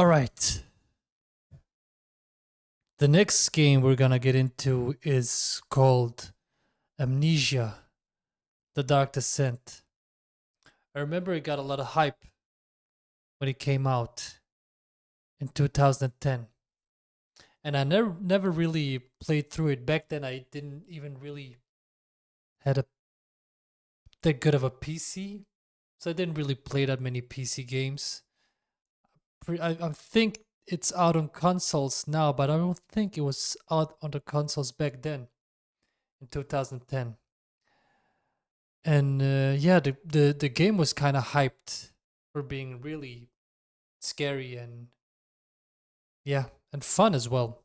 All right. The next game we're gonna get into is called Amnesia, The Dark Descent. I remember it got a lot of hype when it came out in 2010. And I never really played through it. Back then I didn't even really had a that good of a PC. So I didn't really play that many PC games. I think it's out on consoles now, but I don't think it was out on the consoles back then in 2010. And yeah, the game was kind of hyped for being really scary and yeah, and fun as well.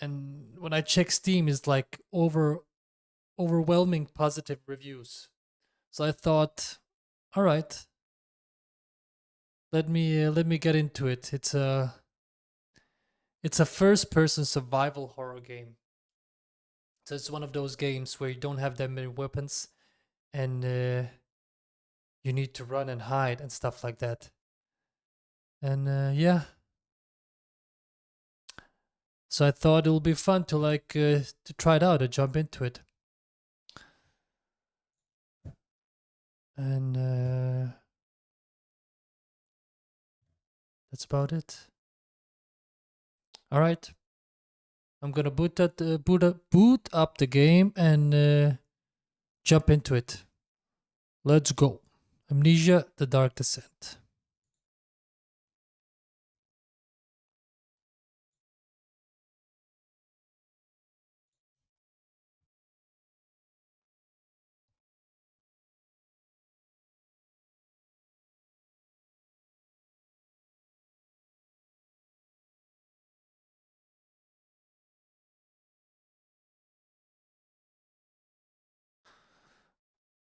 And when I check Steam, it's like overwhelming positive reviews. So I thought, all right, let me get into it. It's a first person survival horror game. So it's one of those games where you don't have that many weapons and you need to run and hide and stuff like that. And yeah, so I thought it would be fun to to try it out and jump into it. And that's about it. All right, I'm gonna boot up the game and jump into it. Let's go. Amnesia: The Dark Descent.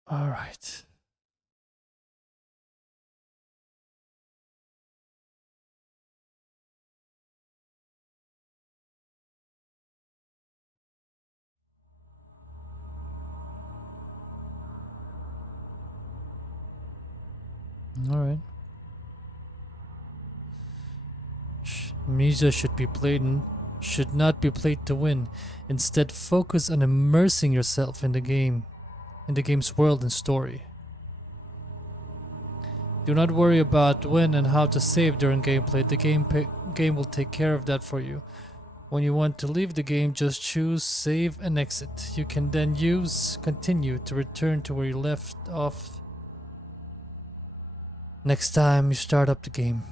All right. All right. Amnesia should not be played to win. Instead, focus on immersing yourself in the game's world and story. Do not worry about when and how to save during gameplay. The game will take care of that for you. When you want to leave the game, just choose save and exit. You can then use continue to return to where you left off next time you start up the game.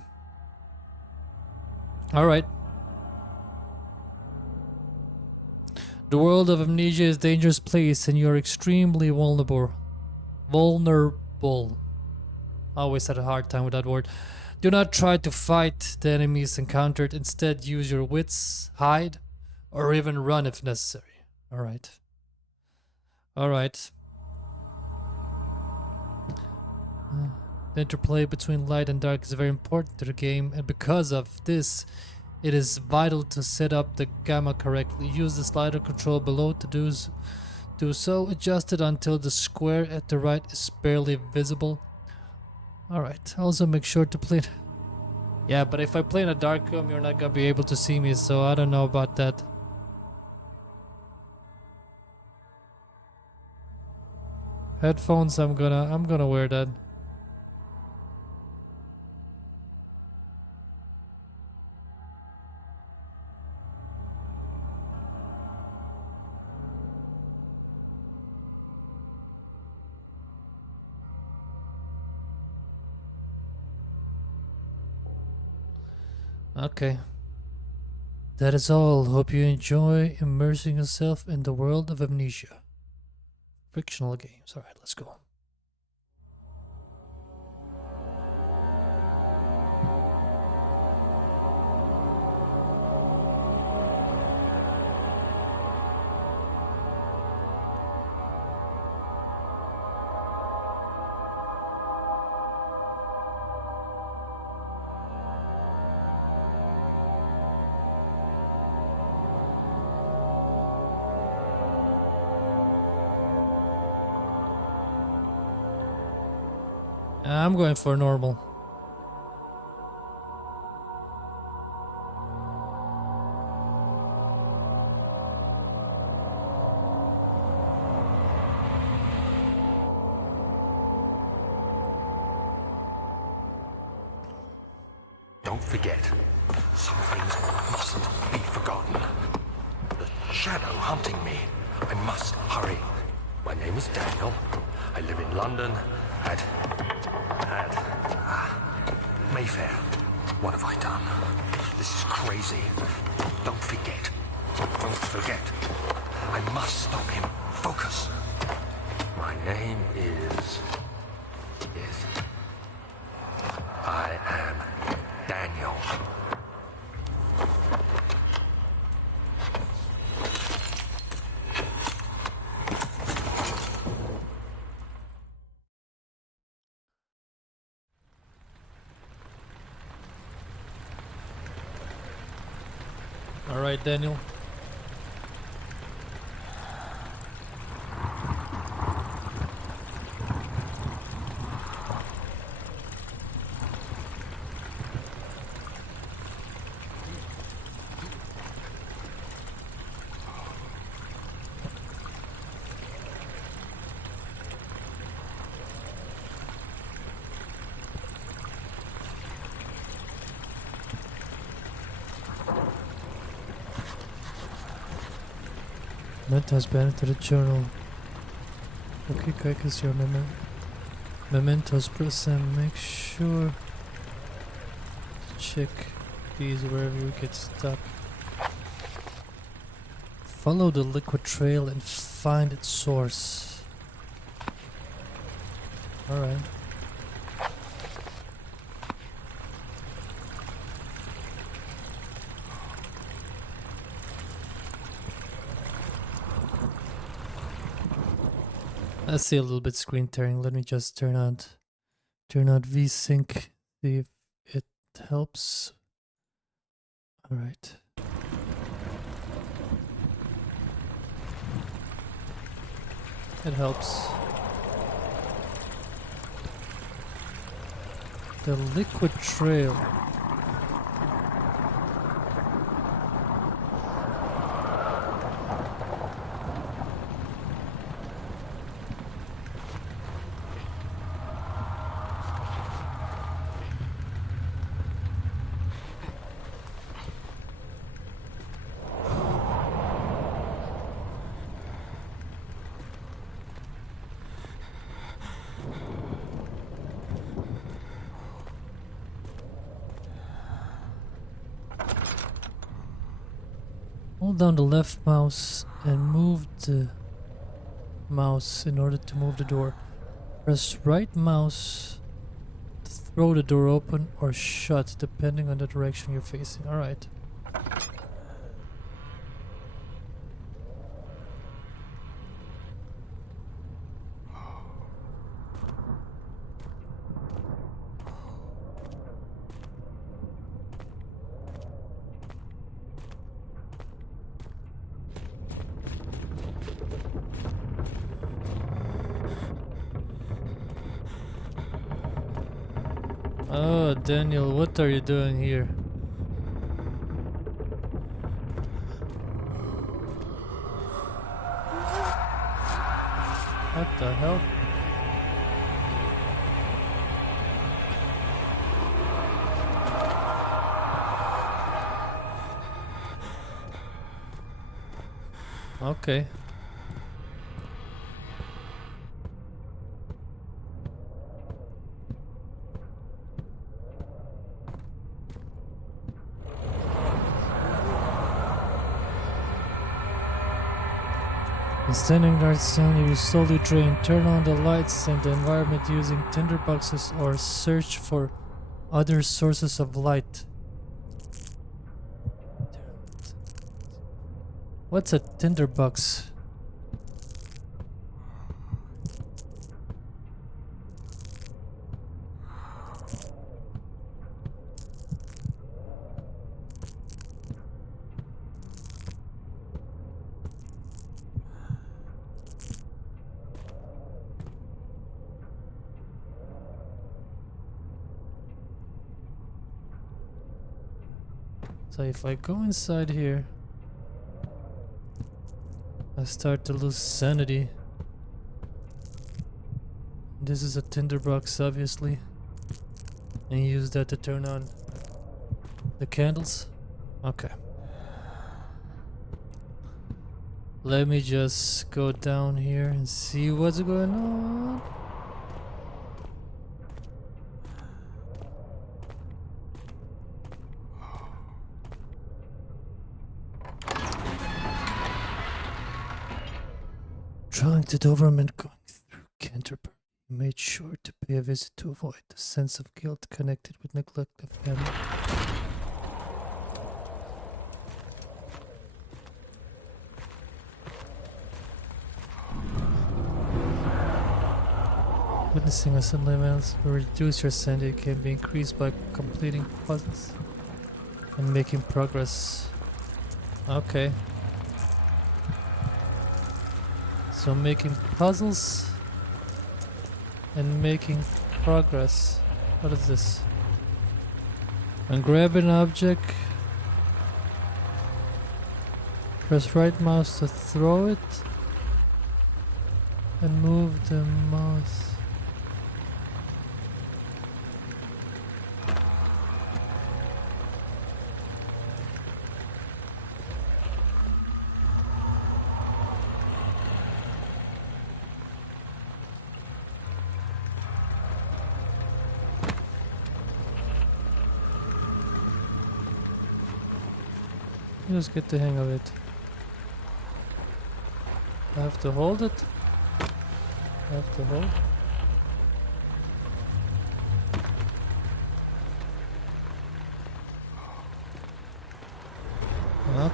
Alright. The world of Amnesia is a dangerous place and you are extremely vulnerable. I always had a hard time with that word. Do not try to fight the enemies encountered. Instead, use your wits, hide, or even run if necessary. Alright. Alright. The interplay between light and dark is very important to the game, and because of this, it is vital to set up the gamma correctly. Use the slider control below to do so. Adjust it until the square at the right is barely visible. Alright, also make sure to play... Yeah, but if I play in a dark room, you're not gonna be able to see me, so I don't know about that. Headphones, I'm gonna wear that. Okay. That is all. Hope you enjoy immersing yourself in the world of Amnesia. Fictional games. Alright, let's go. I'm going for normal. Don't forget. Some things mustn't be forgotten. The shadow hunting me. I must hurry. My name is Daniel. I live in London at Mayfair. What have I done? This is crazy. Don't forget. Don't forget. I must stop him. Focus. My name is... I am Daniel. All right, Daniel. Mementos banned to the journal. Okay, Kike is your mementos present. Make sure to check these wherever you get stuck. Follow the liquid trail and find its source. Alright. I see a little bit screen tearing. Let me just turn out VSync, see if it helps. All right. It helps. The liquid trail. Hold down the left mouse and move the mouse in order to move the door. Press right mouse to throw the door open or shut depending on the direction you're facing. Alright. Oh, Daniel, what are you doing here? What the hell? Okay. In standing guard zone, you will slowly drain. Turn on the lights in the environment using tinderboxes or search for other sources of light. What's a tinderbox? So if I go inside here, I start to lose sanity. This is a tinderbox, obviously, and use that to turn on The candles? Okay. Let me just go down here and see what's going on. Trying to Doberman going through Canterbury. Made sure to pay a visit to avoid the sense of guilt connected with neglect of family. Witnessing a sudden events will reduce your sanity. It can be increased by completing puzzles and making progress. Okay. So making puzzles and making progress. What is this? And grab an object. Press right mouse to throw it. And move the mouse. Just get the hang of it. I have to hold it. I have to hold.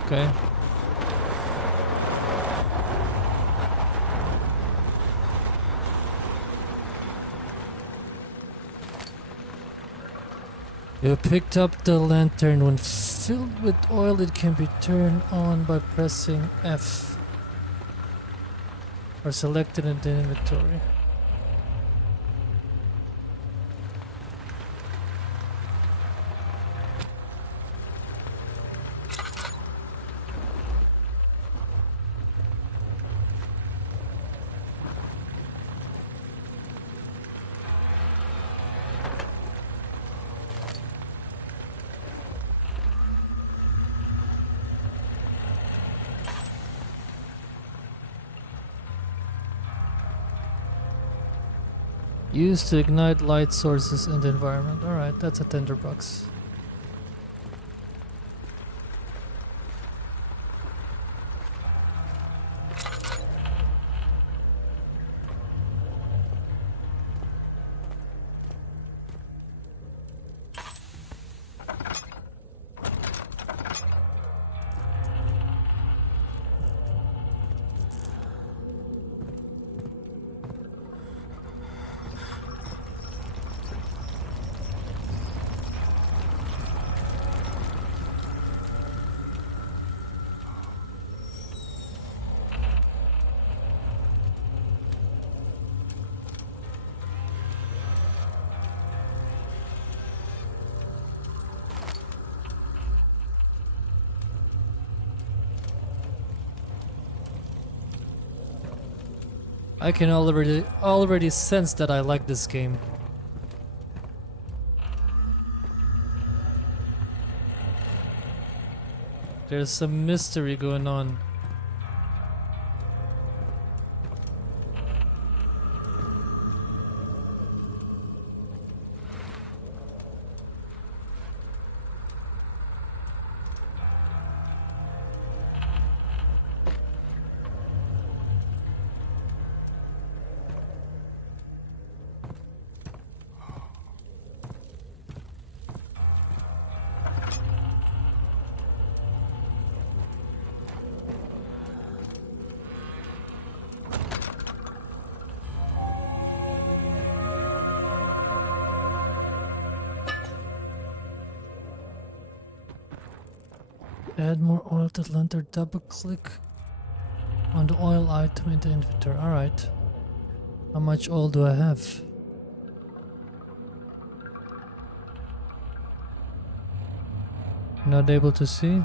Okay. You picked up the lantern. When filled with oil, it can be turned on by pressing F or selected in the inventory. Used to ignite light sources in the environment. Alright, that's a tinderbox. I can already sense that I like this game. There's some mystery going on. Add more oil to the lantern. Double click on the oil item in the inventory. Alright. How much oil do I have? Not able to see.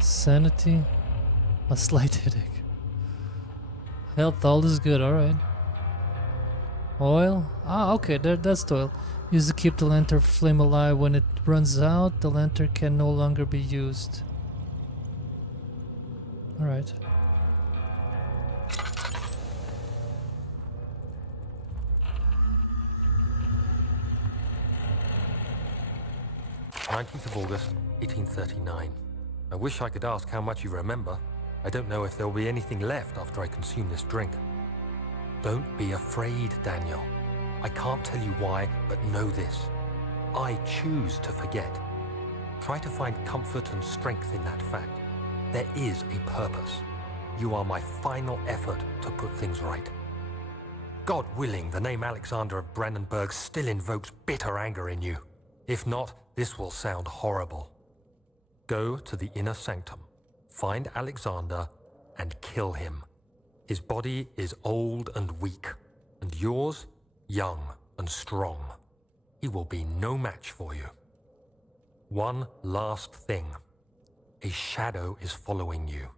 Sanity. A slight headache. Health, all is good, alright. Oil? Ah, okay, that's the oil. Used to keep the lantern flame alive. When it runs out, the lantern can no longer be used. Alright. "19th of August, 1839. I wish I could ask how much you remember. I don't know if there will be anything left after I consume this drink. Don't be afraid, Daniel. I can't tell you why, but know this. I choose to forget. Try to find comfort and strength in that fact. There is a purpose. You are my final effort to put things right. God willing, the name Alexander of Brandenburg still invokes bitter anger in you. If not, this will sound horrible. Go to the inner sanctum, find Alexander, and kill him. His body is old and weak, and yours, young and strong. He will be no match for you. One last thing. A shadow is following you.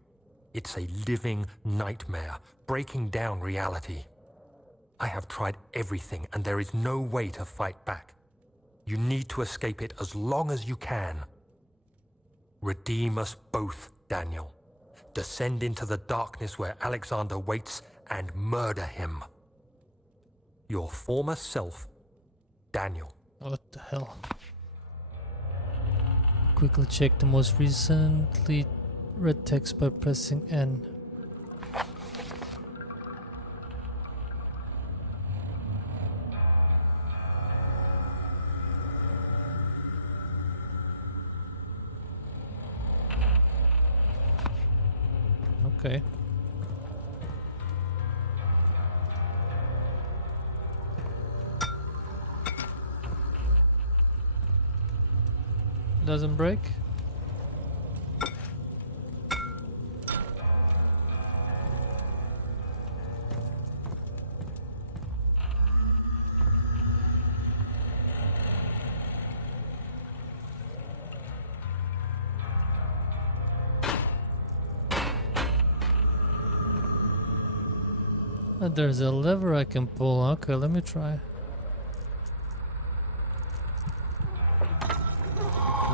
It's a living nightmare, breaking down reality. I have tried everything, and there is no way to fight back. You need to escape it as long as you can. Redeem us both, Daniel. Descend into the darkness where Alexander waits and murder him. Your former self, Daniel." What the hell? Quickly check the most recently read text by pressing N. Okay. Doesn't break? There's a lever I can pull. Okay, let me try.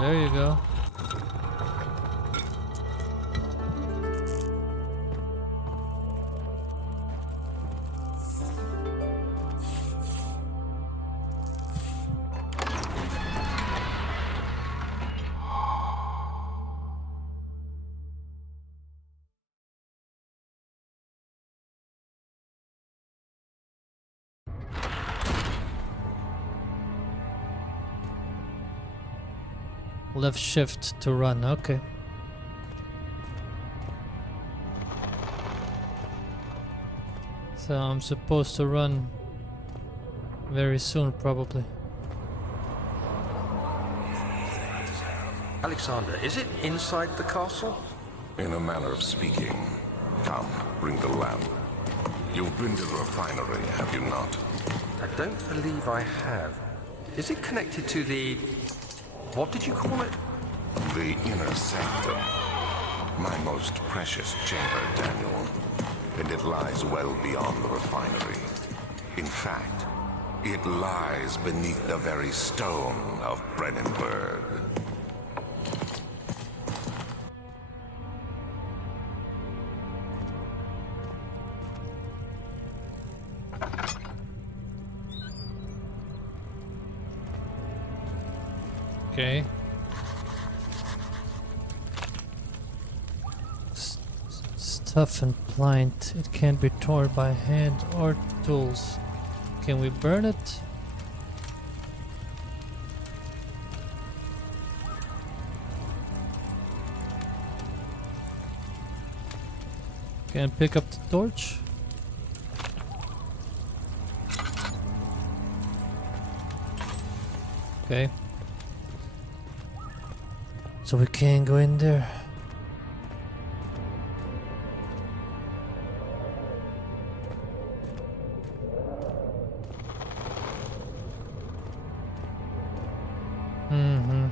There you go. Left shift to run. Okay. So I'm supposed to run very soon, probably. "Alexander, is it inside the castle?" In a manner of speaking. Come, bring the lamp. You've been to the refinery, have you not? "I don't believe I have. Is it connected to the... what did you call it?" The inner sanctum. My most precious chamber, Daniel. And it lies well beyond the refinery. In fact, it lies beneath the very stone of Brandenburg. Okay. Tough and pliant. It can be torn by hand or tools. Can we burn it? Can I pick up the torch? Okay. So we can't go in there. Mm-hmm.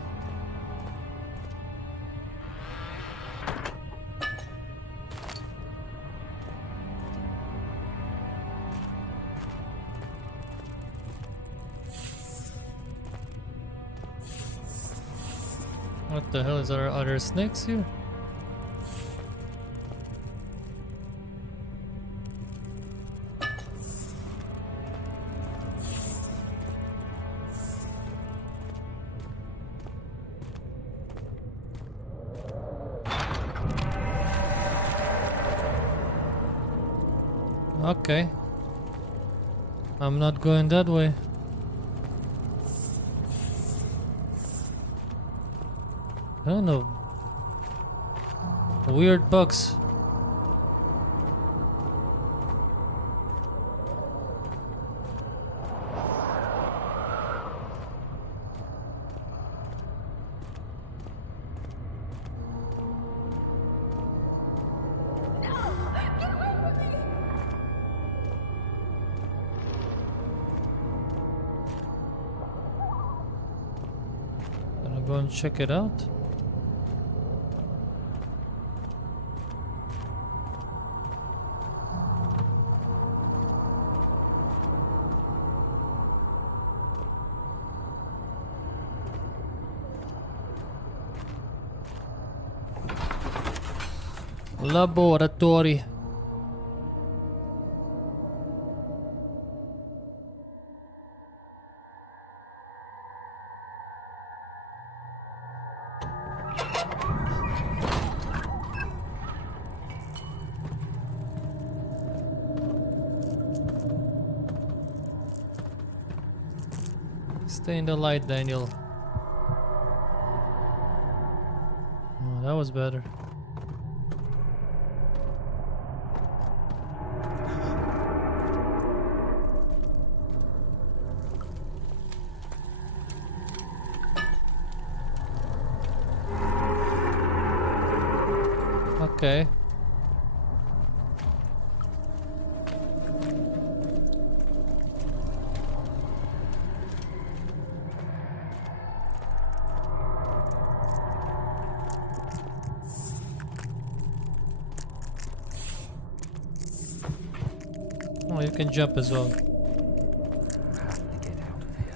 What the hell is there? Are there snakes here? Okay. I'm not going that way. Kind of weird bugs. Gonna go and check it out. Laboratory. Stay in the light, Daniel. Oh, that was better. Okay. Oh, you can jump as well. How do we get out of here?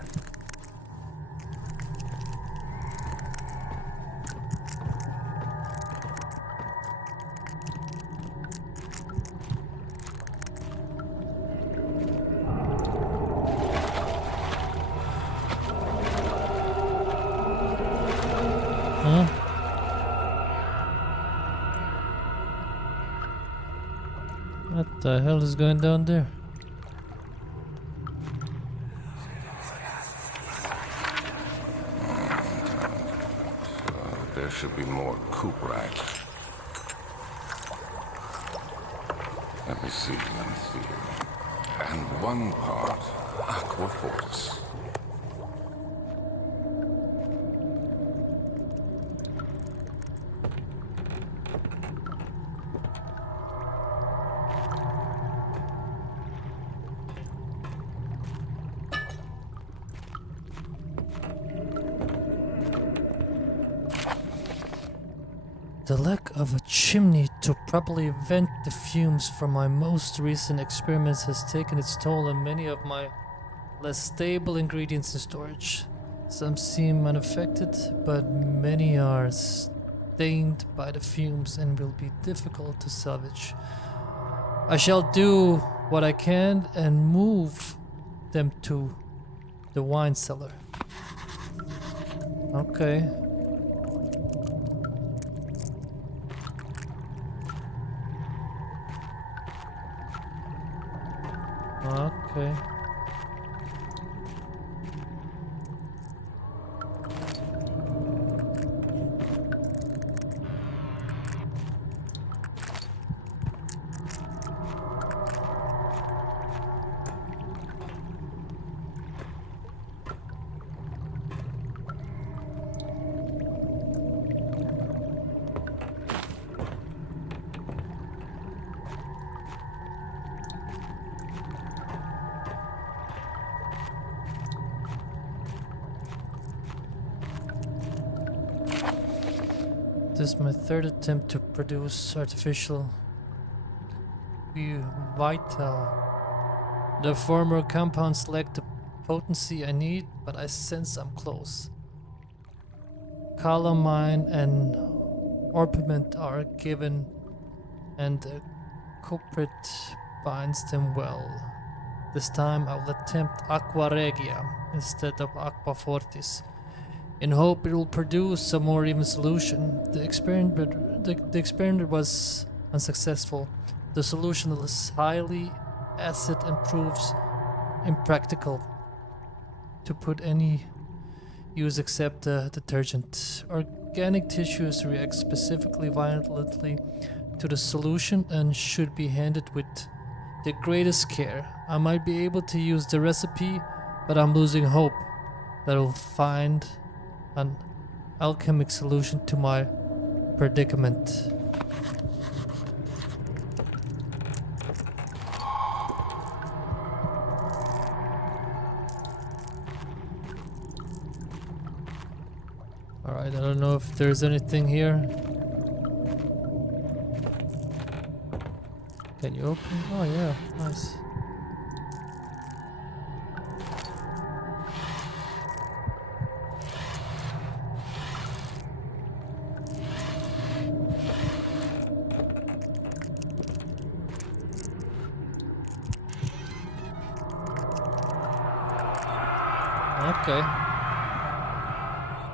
Huh? What the hell is going down there? There should be more coop racks. Let me see. And one part Aquaforce. The lack of a chimney to properly vent the fumes from my most recent experiments has taken its toll on many of my less stable ingredients in storage. Some seem unaffected, but many are stained by the fumes and will be difficult to salvage. I shall do what I can and move them to the wine cellar. Okay. Okay. This is my third attempt to produce artificial vital. The former compounds lack the potency I need, but I sense I'm close. calamine and orpiment are given, and the culprit binds them well. This time I will attempt Aqua Regia instead of Aqua Fortis, in hope it will produce a more even solution. The experiment was unsuccessful. The solution is highly acid and proves impractical to put any use except the detergent. Organic tissues react specifically violently to the solution and should be handled with the greatest care. I might be able to use the recipe, but I'm losing hope that I'll find an alchemic solution to my predicament. Alright, I don't know if there's anything here. Can you open? Oh yeah, nice. Okay.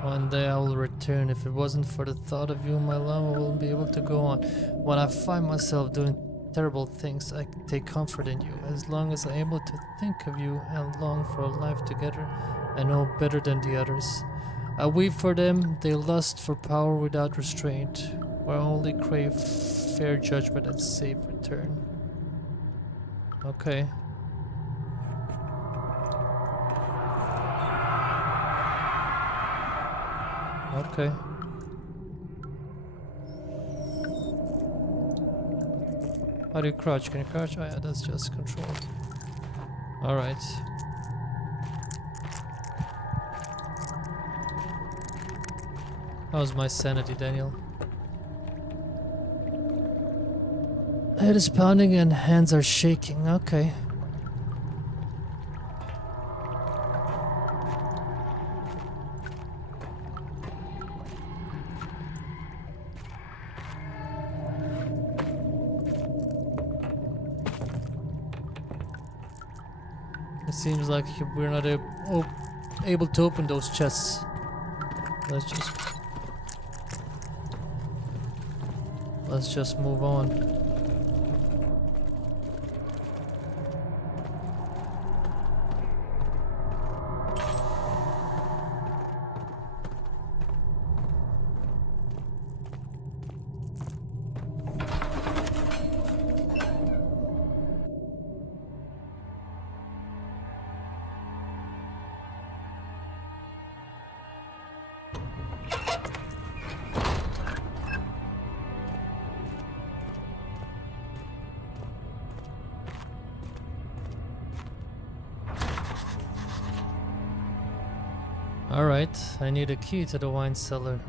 One day I will return. If it wasn't for the thought of you, my love, I wouldn't be able to go on. When I find myself doing terrible things, I take comfort in you. As long as I'm able to think of you and long for a life together, I know better than the others. I weep for them. They lust for power without restraint, where I only crave fair judgment and safe return. Okay. Okay. How do you crouch? Can you crouch? Oh yeah, that's just control. Alright. How's my sanity, Daniel? Head is pounding and hands are shaking. Okay. It seems like we're not able to open those chests. Let's just move on. Alright, I need a key to the wine cellar.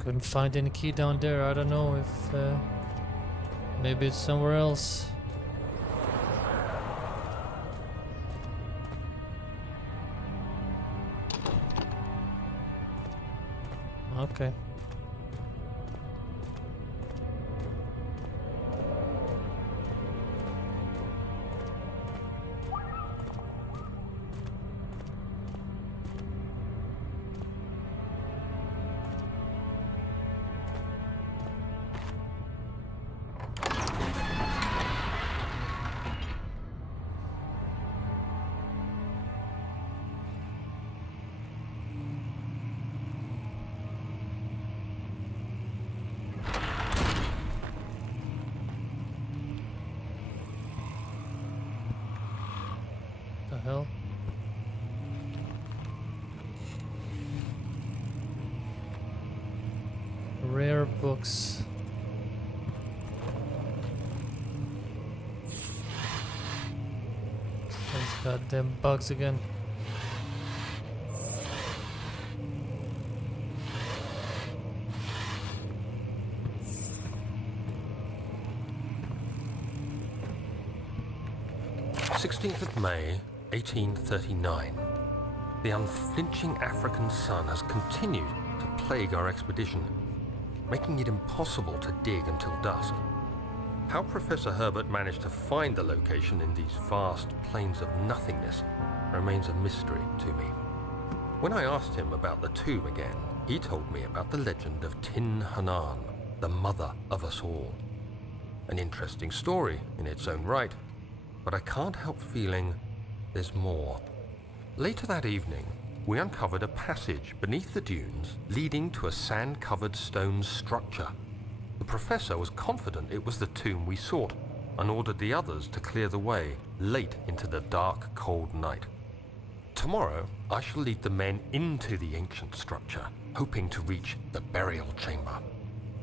Couldn't find any key down there. I don't know if maybe it's somewhere else. Okay. The hell? Rare books. Those goddamn bugs again. 16th of May, 1839. The unflinching African sun has continued to plague our expedition, making it impossible to dig until dusk. How Professor Herbert managed to find the location in these vast plains of nothingness remains a mystery to me. When I asked him about the tomb again, he told me about the legend of Tin Hanan, the mother of us all. An interesting story in its own right, but I can't help feeling there's more. Later that evening, we uncovered a passage beneath the dunes leading to a sand-covered stone structure. The professor was confident it was the tomb we sought and ordered the others to clear the way late into the dark, cold night. Tomorrow, I shall lead the men into the ancient structure, hoping to reach the burial chamber.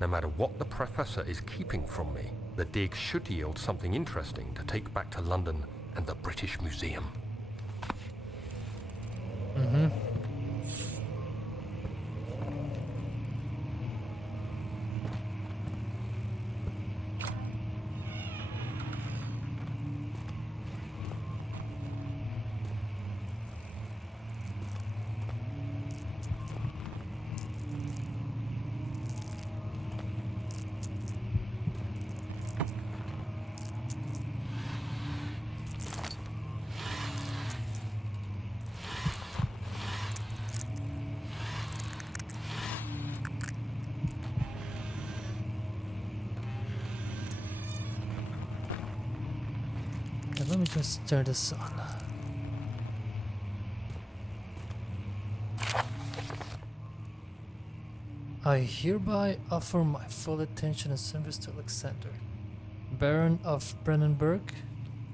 No matter what the professor is keeping from me, the dig should yield something interesting to take back to London and the British Museum. Mm-hmm. Let me just turn this on. I hereby offer my full attention and service to Alexander, Baron of Brennenburg.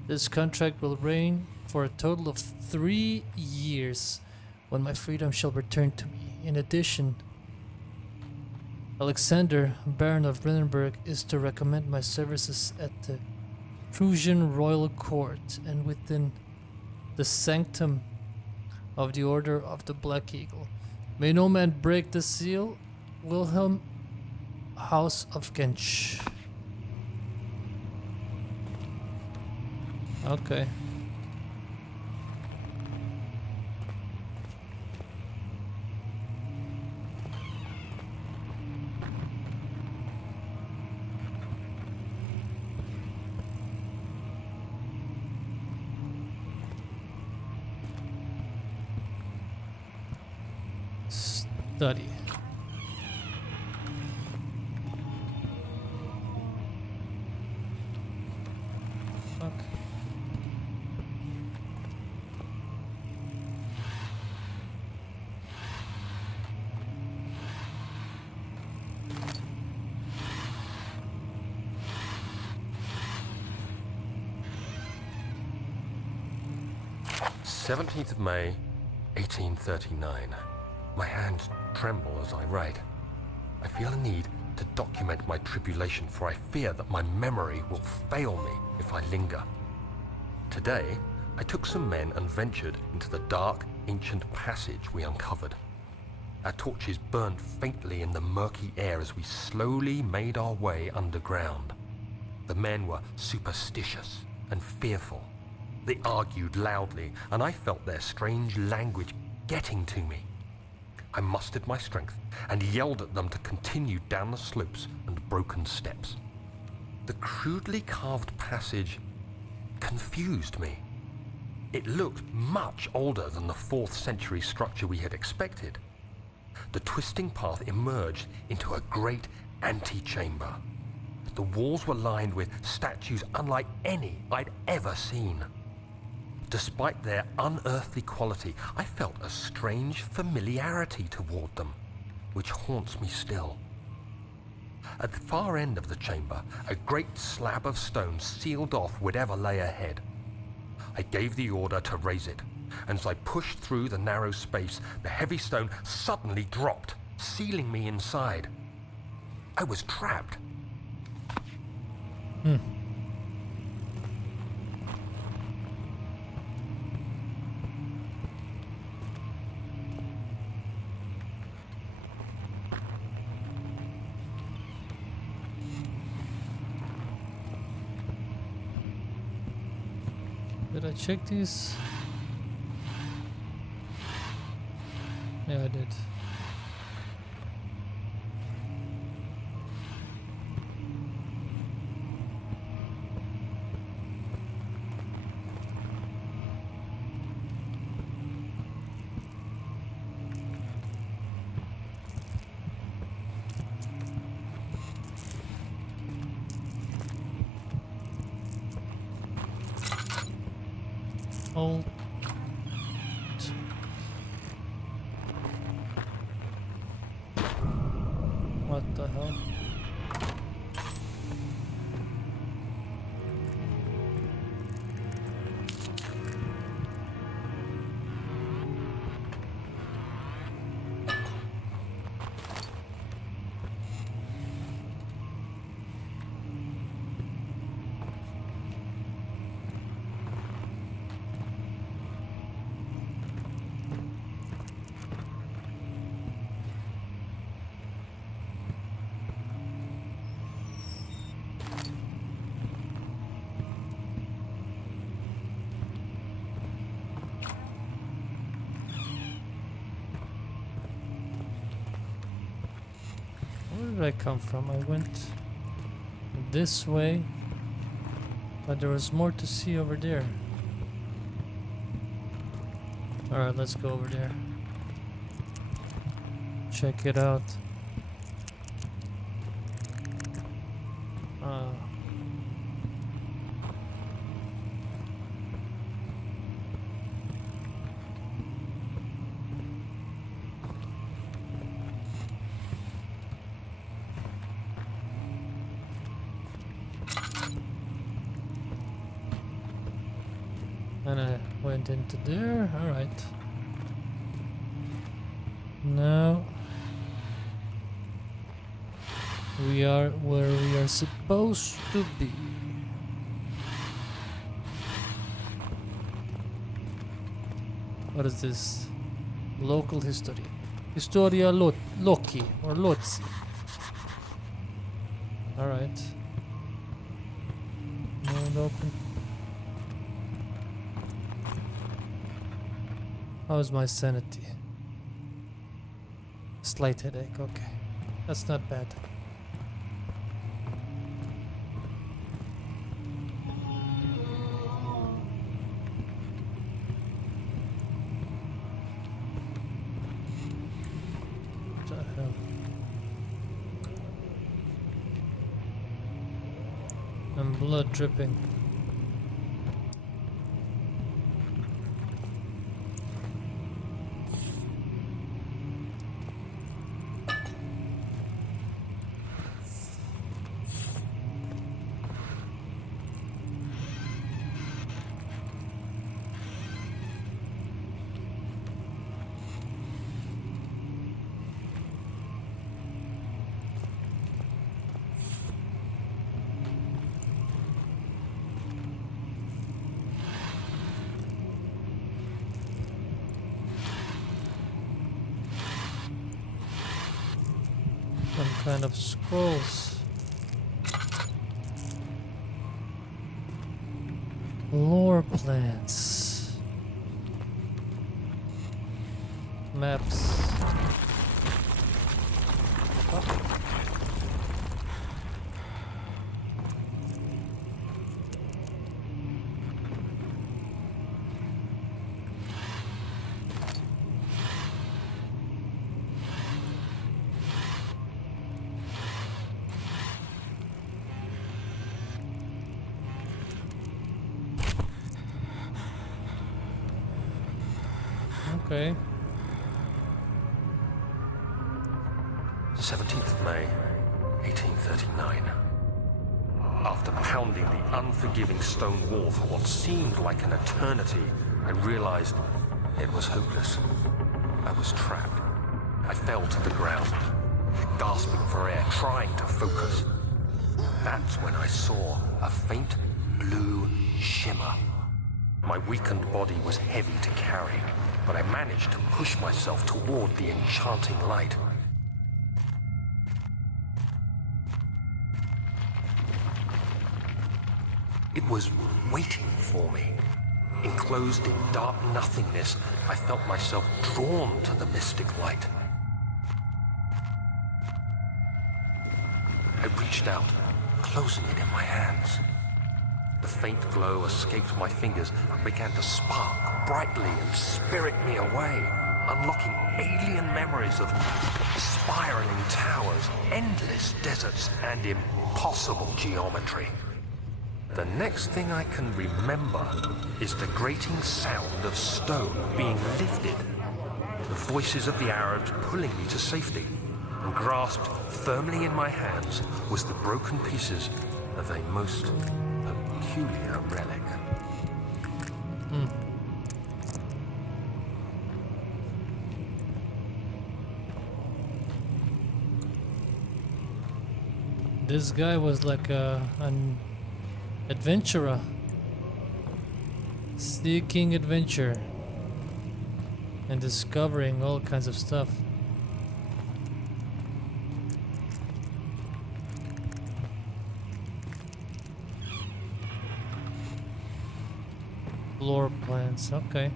This contract will reign for a total of 3 years, when my freedom shall return to me. In addition, Alexander, Baron of Brennenburg, is to recommend my services at the Prussian royal court and within the sanctum of the Order of the Black Eagle. May no man break the seal. Wilhelm, House of Gensch. Okay. Study. Fuck. "17th of May, 1839. My hands tremble as I write. I feel a need to document my tribulation, for I fear that my memory will fail me if I linger. Today, I took some men and ventured into the dark, ancient passage we uncovered. Our torches burned faintly in the murky air as we slowly made our way underground. The men were superstitious and fearful. They argued loudly, and I felt their strange language getting to me. I mustered my strength and yelled at them to continue down the slopes and broken steps. The crudely carved passage confused me. It looked much older than the 4th century structure we had expected. The twisting path emerged into a great antechamber. The walls were lined with statues unlike any I'd ever seen. Despite their unearthly quality, I felt a strange familiarity toward them, which haunts me still. At the far end of the chamber, a great slab of stone sealed off whatever lay ahead. I gave the order to raise it, and as I pushed through the narrow space, the heavy stone suddenly dropped, sealing me inside. I was trapped. Did Did I check these? Yeah, I did. Hold. What the hell? Where did I come from? I went this way, but there was more to see over there. Alright, let's go over there. Check it out. And I went into there. Alright. Now we are where we are supposed to be. What is this? Local history. Historia Loki or Lotzi. Alright. Won't open. How's my sanity? Slight headache, okay. That's not bad. What the hell? And blood dripping. Some kind of scrolls. Lore plans. Maps. Oh. Okay. 17th of May, 1839. After pounding the unforgiving stone wall for what seemed like an eternity, I realized it was hopeless. I was trapped. I fell to the ground, gasping for air, trying to focus. That's when I saw a faint blue shimmer. My weakened body was heavy to carry, but I managed to push myself toward the enchanting light. It was waiting for me. Enclosed in dark nothingness, I felt myself drawn to the mystic light. I reached out, closing it in my hands. The faint glow escaped my fingers and began to spark brightly and spirit me away, unlocking alien memories of spiraling towers, endless deserts, and impossible geometry. The next thing I can remember is the grating sound of stone being lifted, the voices of the Arabs pulling me to safety, and grasped firmly in my hands was the broken pieces of a most peculiar relic. This guy was like an adventurer, seeking adventure and discovering all kinds of stuff. Floor plans, okay.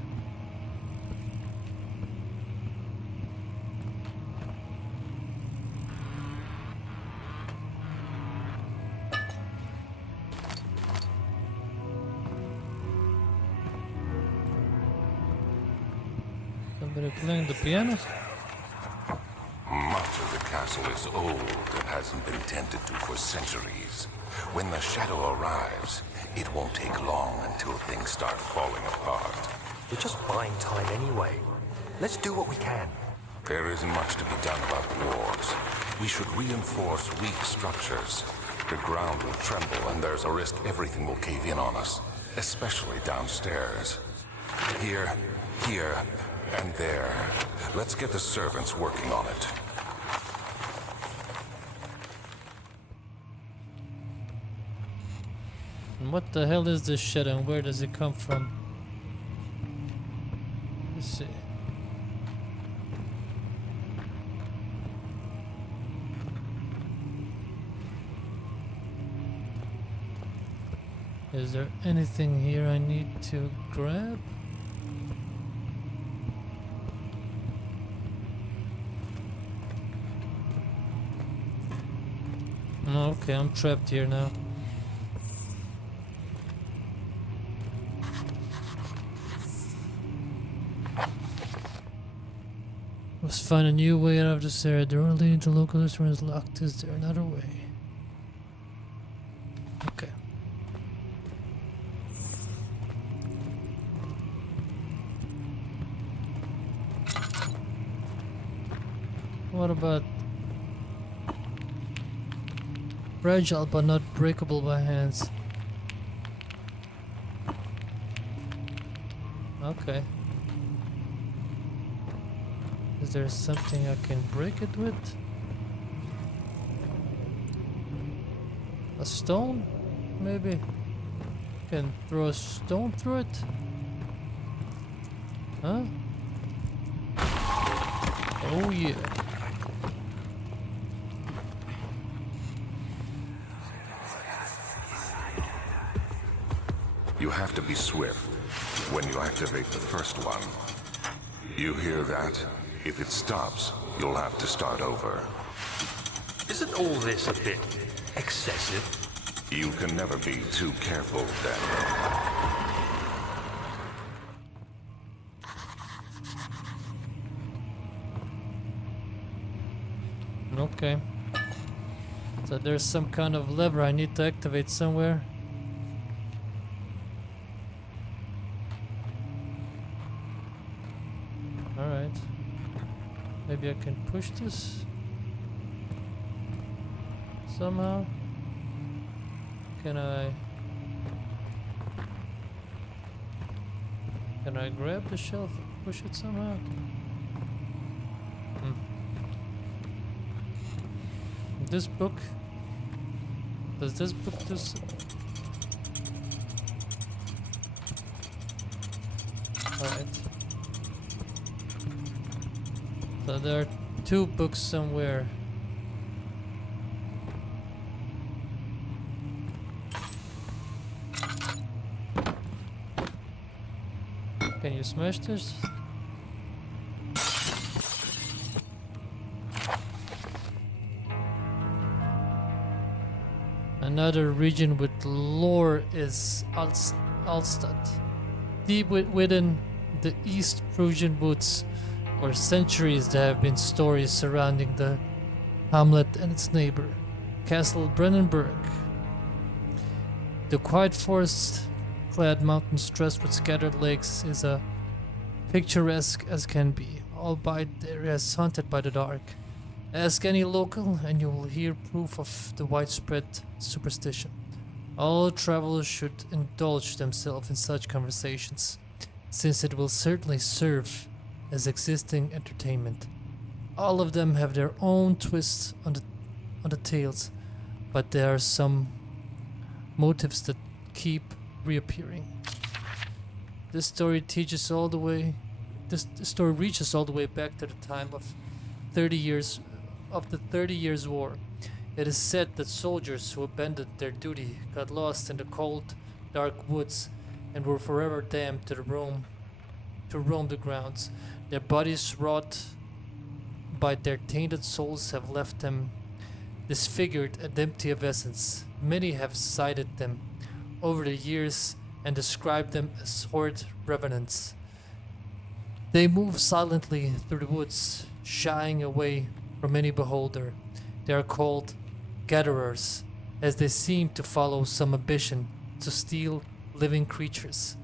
Somebody playing the piano? Much of the castle is old and hasn't been tended to for centuries. When the shadow arrives, it won't take long until things start falling apart. We're just buying time anyway. Let's do what we can. There isn't much to be done about the walls. We should reinforce weak structures. The ground will tremble and there's a risk everything will cave in on us, especially downstairs. Here, and there. Let's get the servants working on it. And what the hell is this shit and where does it come from? Let's see. Is there anything here I need to grab? Okay, I'm trapped here now. Must find a new way out of this area. The door leading to local restaurant is locked. Is there another way? Okay. What about fragile but not breakable by hands? Okay. Is there something I can break it with? A stone? Maybe? Can throw a stone through it? Huh? Oh yeah. You have to be swift when you activate the first one. You hear that? If it stops, you'll have to start over. Isn't all this a bit excessive? You can never be too careful, Daniel. Okay. So there's some kind of lever I need to activate somewhere. Alright. Maybe I can push this somehow. Can I grab the shelf and push it somehow? This book, does this book do Alright. So there are two books somewhere. you smash this? Another region with lore is Alstadt. Deep within the East Prussian woods, for centuries there have been stories surrounding the hamlet and its neighbor, Castle Brennenburg. The quiet forest-clad mountain stressed with scattered lakes is as picturesque as can be, albeit the area is haunted by the dark. Ask any local and you will hear proof of the widespread superstition. All travelers should indulge themselves in such conversations, since it will certainly serve as existing entertainment. All of them have their own twists on the tales, but there are some motives that keep reappearing. This story reaches all the way back to the time of 30 years of the 30 Years' War. It is said that soldiers who abandoned their duty got lost in the cold, dark woods and were forever damned to roam the grounds. Their bodies, wrought by their tainted souls, have left them disfigured and empty of essence. Many have cited them over the years and described them as horrid revenants. They move silently through the woods, shying away from any beholder. They are called gatherers, as they seem to follow some ambition to steal living creatures.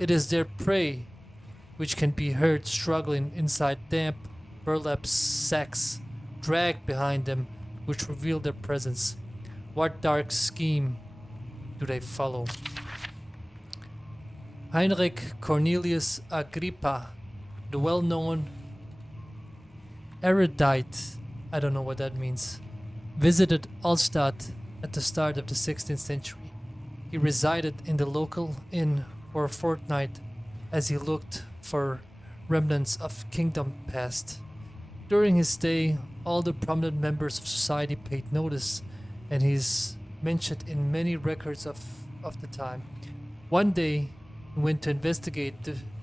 It is their prey which can be heard struggling inside damp burlap sacks dragged behind them, which reveal their presence. What dark scheme do they follow? Heinrich Cornelius Agrippa, the well-known erudite, I don't know what that means, visited Alstadt at the start of the 16th century. He resided in the local inn for a fortnight as he looked for remnants of kingdom past. During his stay, all the prominent members of society paid notice, and he's mentioned in many records of the time. One day, he went to investigate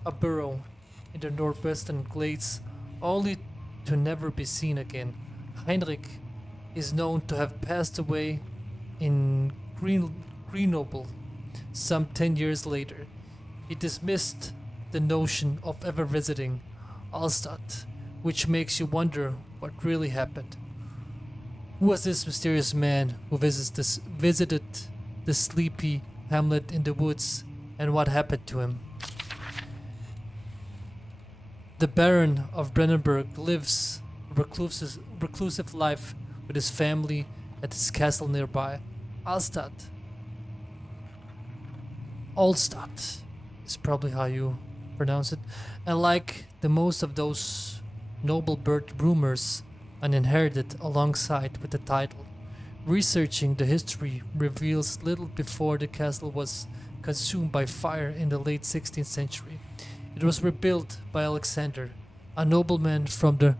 a burrow in the northwestern glades, only to never be seen again. Heinrich is known to have passed away in Grenoble some 10 years later. He dismissed the notion of ever visiting Alstadt, which makes you wonder what really happened. Who was this mysterious man who visited the sleepy hamlet in the woods, and what happened to him? The Baron of Brennenburg lives a reclusive life with his family at his castle nearby. Alstadt is probably how you pronounce it. And like the most of those noble bird rumors, uninherited alongside with the title. Researching the history reveals little before the castle was consumed by fire in the late 16th century. It was rebuilt by Alexander, a nobleman from the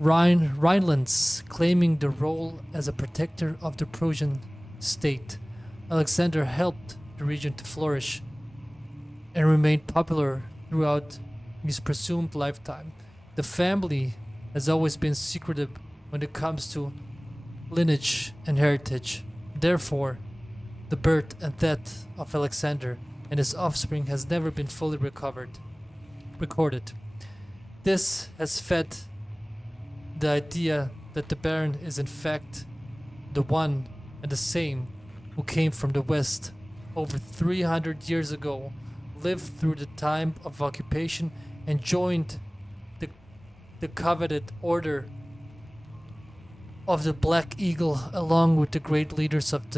Rhinelands, claiming the role as a protector of the Prussian state. Alexander helped the region to flourish and remained popular throughout his presumed lifetime. The family has always been secretive when it comes to lineage and heritage. Therefore, the birth and death of Alexander and his offspring has never been fully recorded. This has fed the idea that the Baron is in fact the one and the same who came from the West over 300 years ago, lived through the time of occupation, and joined the coveted order of the Black Eagle along with the great leaders of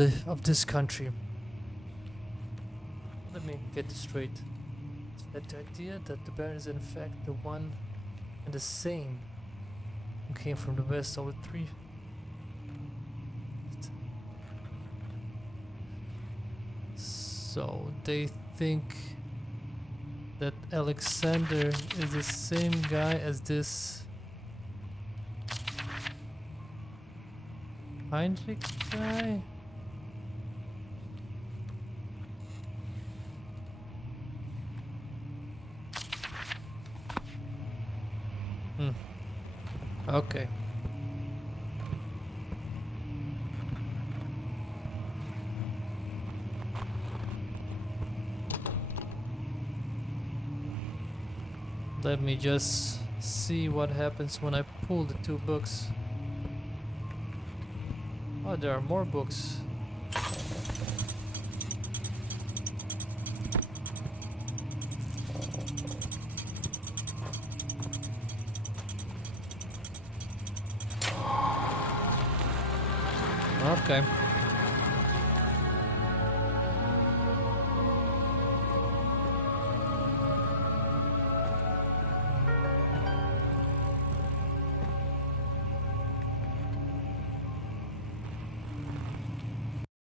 this country. Let me get this straight. Is that the idea that the Baron is in fact the one and the same who came from the West over three? So they think that Alexander is the same guy as this Heinrich guy? Okay. Let me just see what happens when I pull the two books. Oh, there are more books. Okay.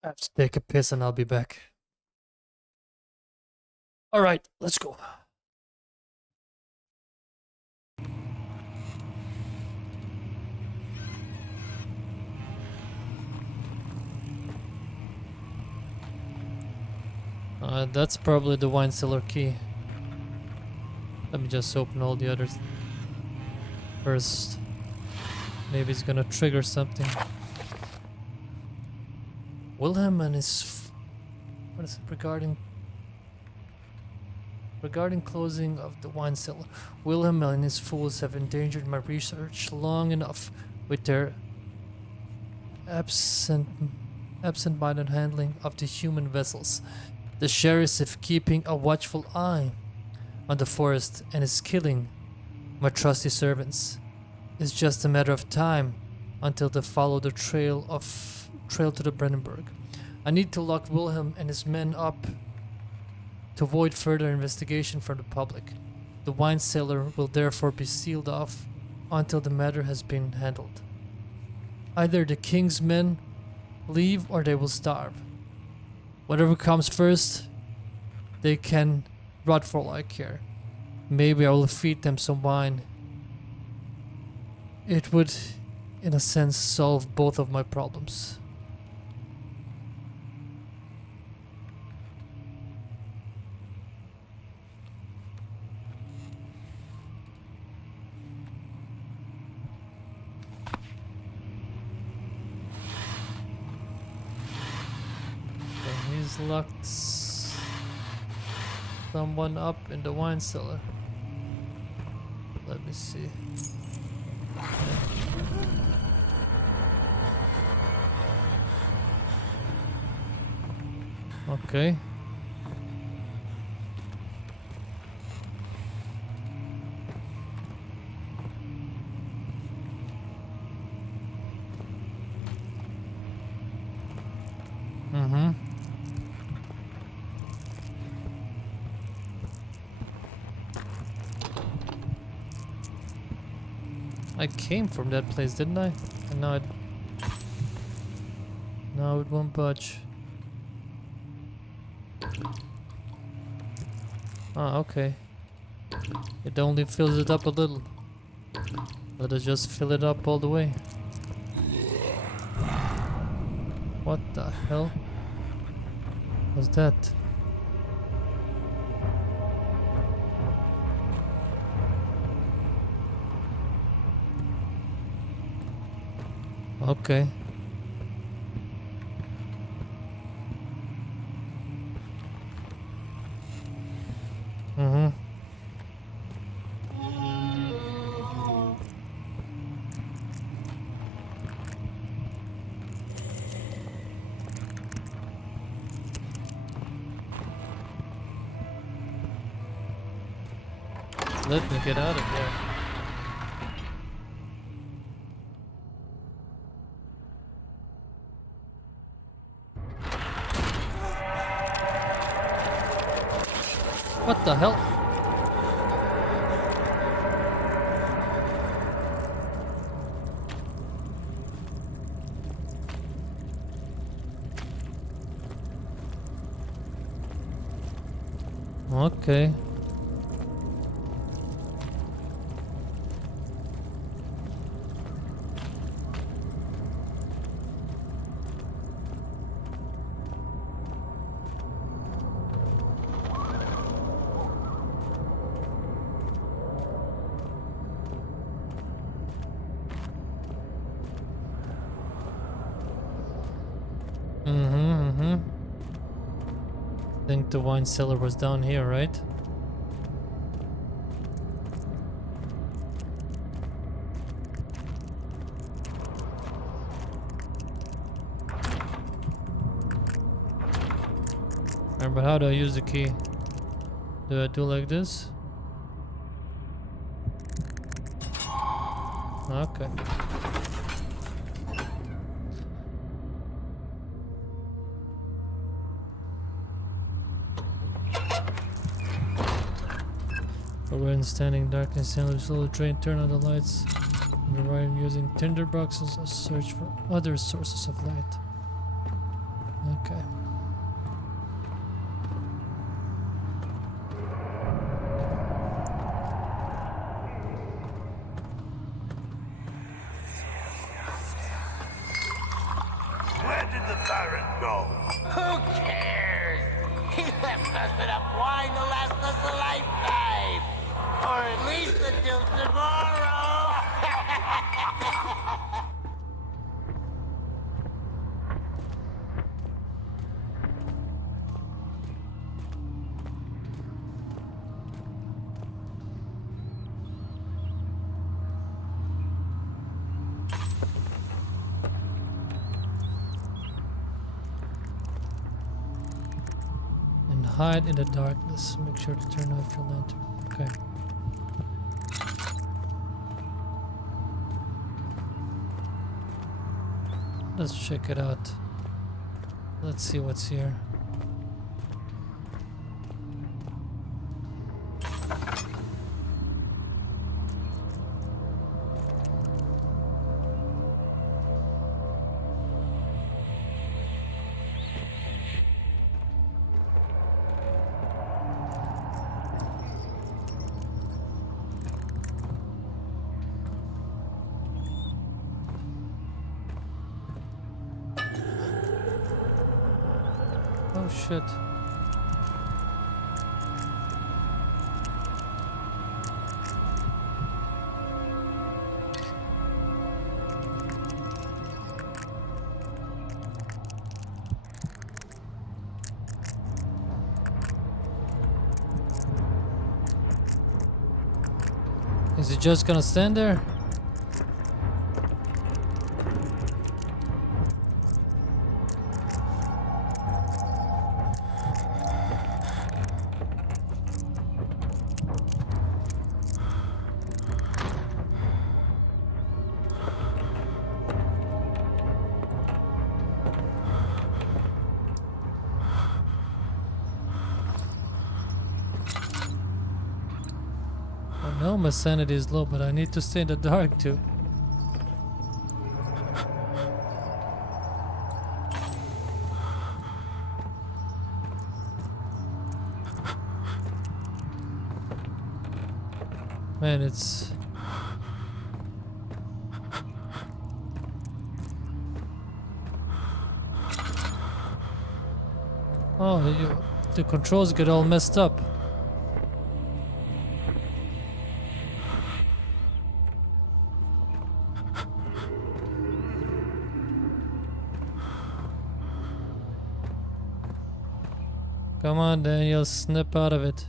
I have to take a piss and I'll be back. Alright, let's go. That's probably the wine cellar key. Let me just open all the others first. Maybe it's gonna trigger something. Wilhelm and his... what is it regarding? Regarding closing of the wine cellar. Wilhelm and his fools have endangered my research long enough with their absent-minded handling of the human vessels. The sheriff is keeping a watchful eye on the forest and is killing my trusty servants. It's just a matter of time until they follow the trail to the Brandenburg. I need to lock Wilhelm and his men up to avoid further investigation from the public. The wine cellar will therefore be sealed off until the matter has been handled. Either the king's men leave or they will starve. Whatever comes first, they can rot for all I care. Maybe I will feed them some wine. It would, in a sense, solve both of my problems. Okay, he's locked someone up in the wine cellar. Let me see. Okay. Mm-hmm. I came from that place, didn't I? And now it won't budge. Ah, okay. It only fills it up a little. Let us just fill it up all the way. What the hell was that? Okay. Mm-hmm. Let me get out of here. What the hell? Okay. think the wine cellar was down here, right? But how do I use the key? Do I do like this? Okay. We're in standing darkness, slowly drain, turn on the lights. On the right, using tinder boxes to search for other sources of light. Okay. Where did the Baron go? Who cares? He left us enough wine to last us a lifetime. Or at least until tomorrow. And hide in the darkness. Make sure to turn off your lantern. Okay. Let's check it out. Let's see what's here. Oh shit. Is he just gonna stand there? I know my sanity is low, but I need to stay in the dark too. Man, it's... Oh, the controls get all messed up. Come on, Daniel, snap out of it.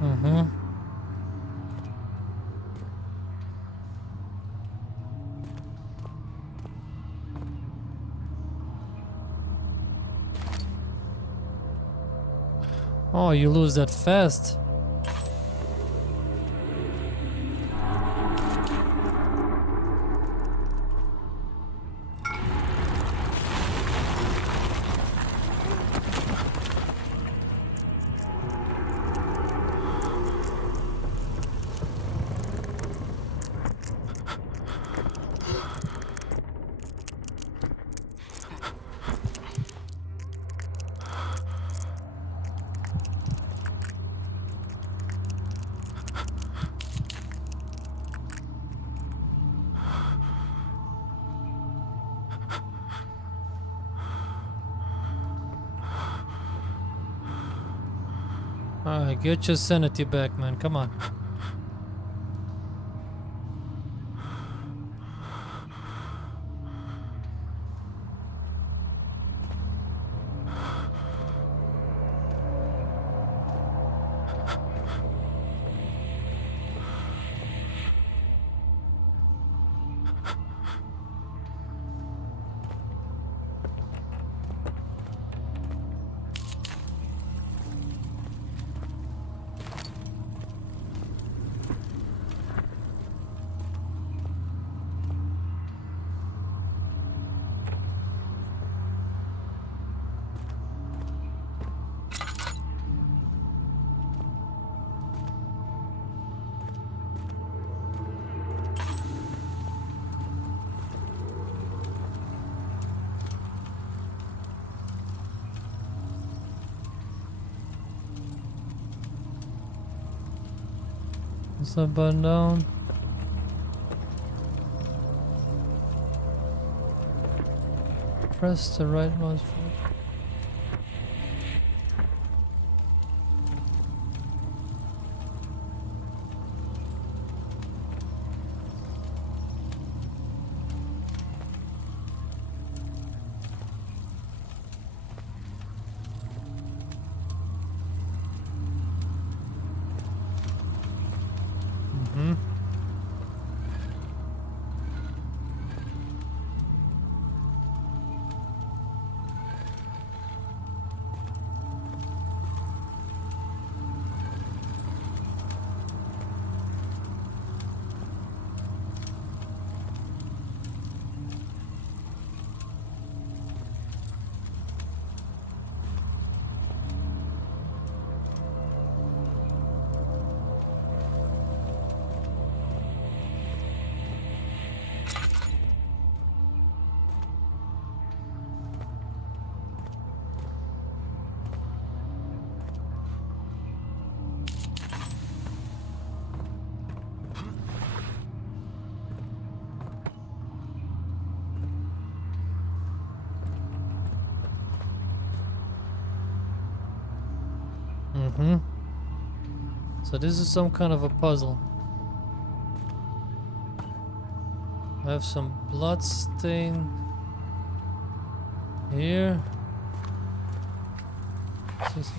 Mm-hmm. Oh, you lose that fast. Alright, get your sanity back, man. Come on. Is that button down? Press the right mouse button. Mm-hmm. Mm-hmm. So this is some kind of a puzzle. I have some blood stain here. This is-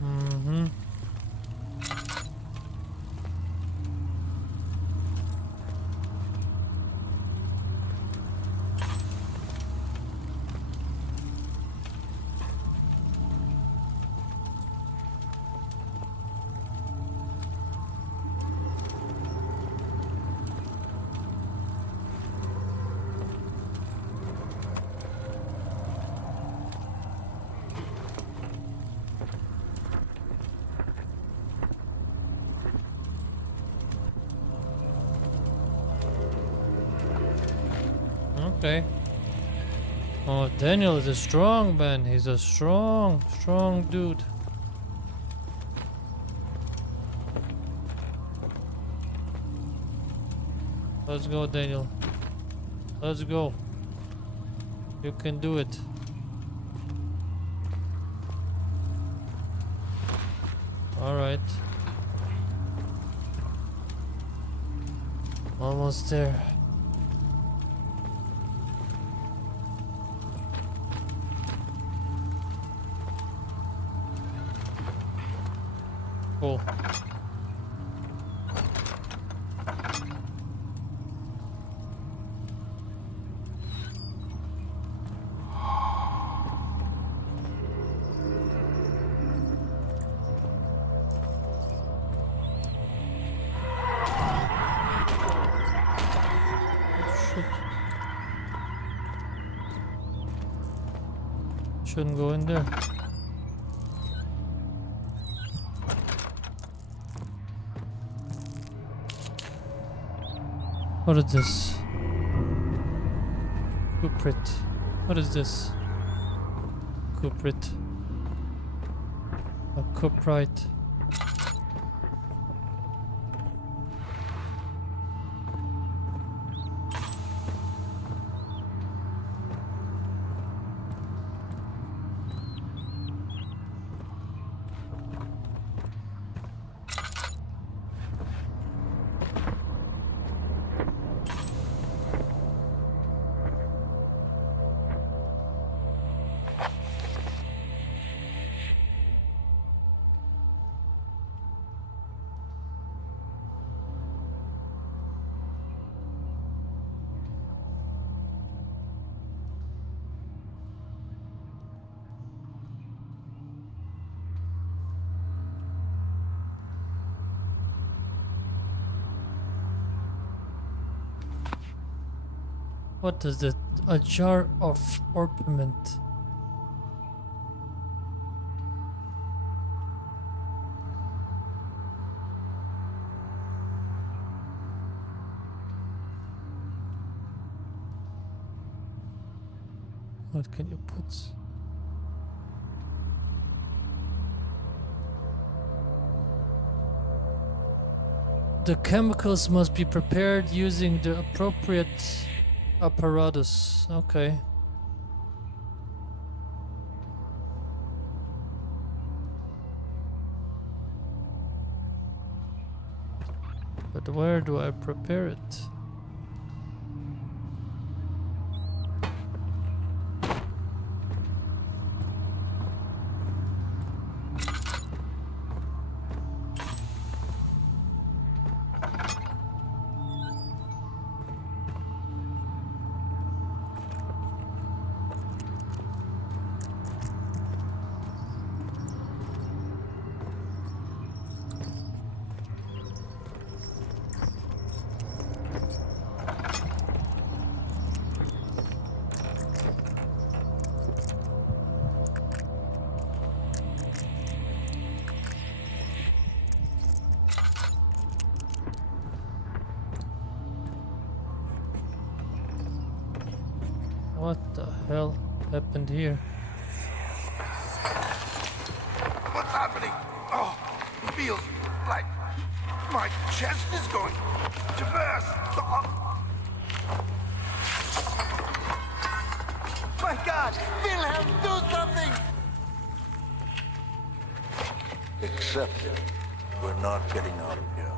Mm-hmm. Okay. Oh, Daniel is a strong man. He's a strong dude. Let's go, Daniel. Let's go. You can do it. All right. Almost there. Cool. Shouldn't go in there. What is this? Culprit. What is this? Culprit. A culprit. What is it? A jar of orpiment. What can you put? The chemicals must be prepared using the appropriate apparatus. Okay. But where do I prepare it? What the hell happened here? What's happening? Oh, feels like my chest is going to burst. Oh. My God! Wilhelm, do something! Accept it. We're not getting out of here.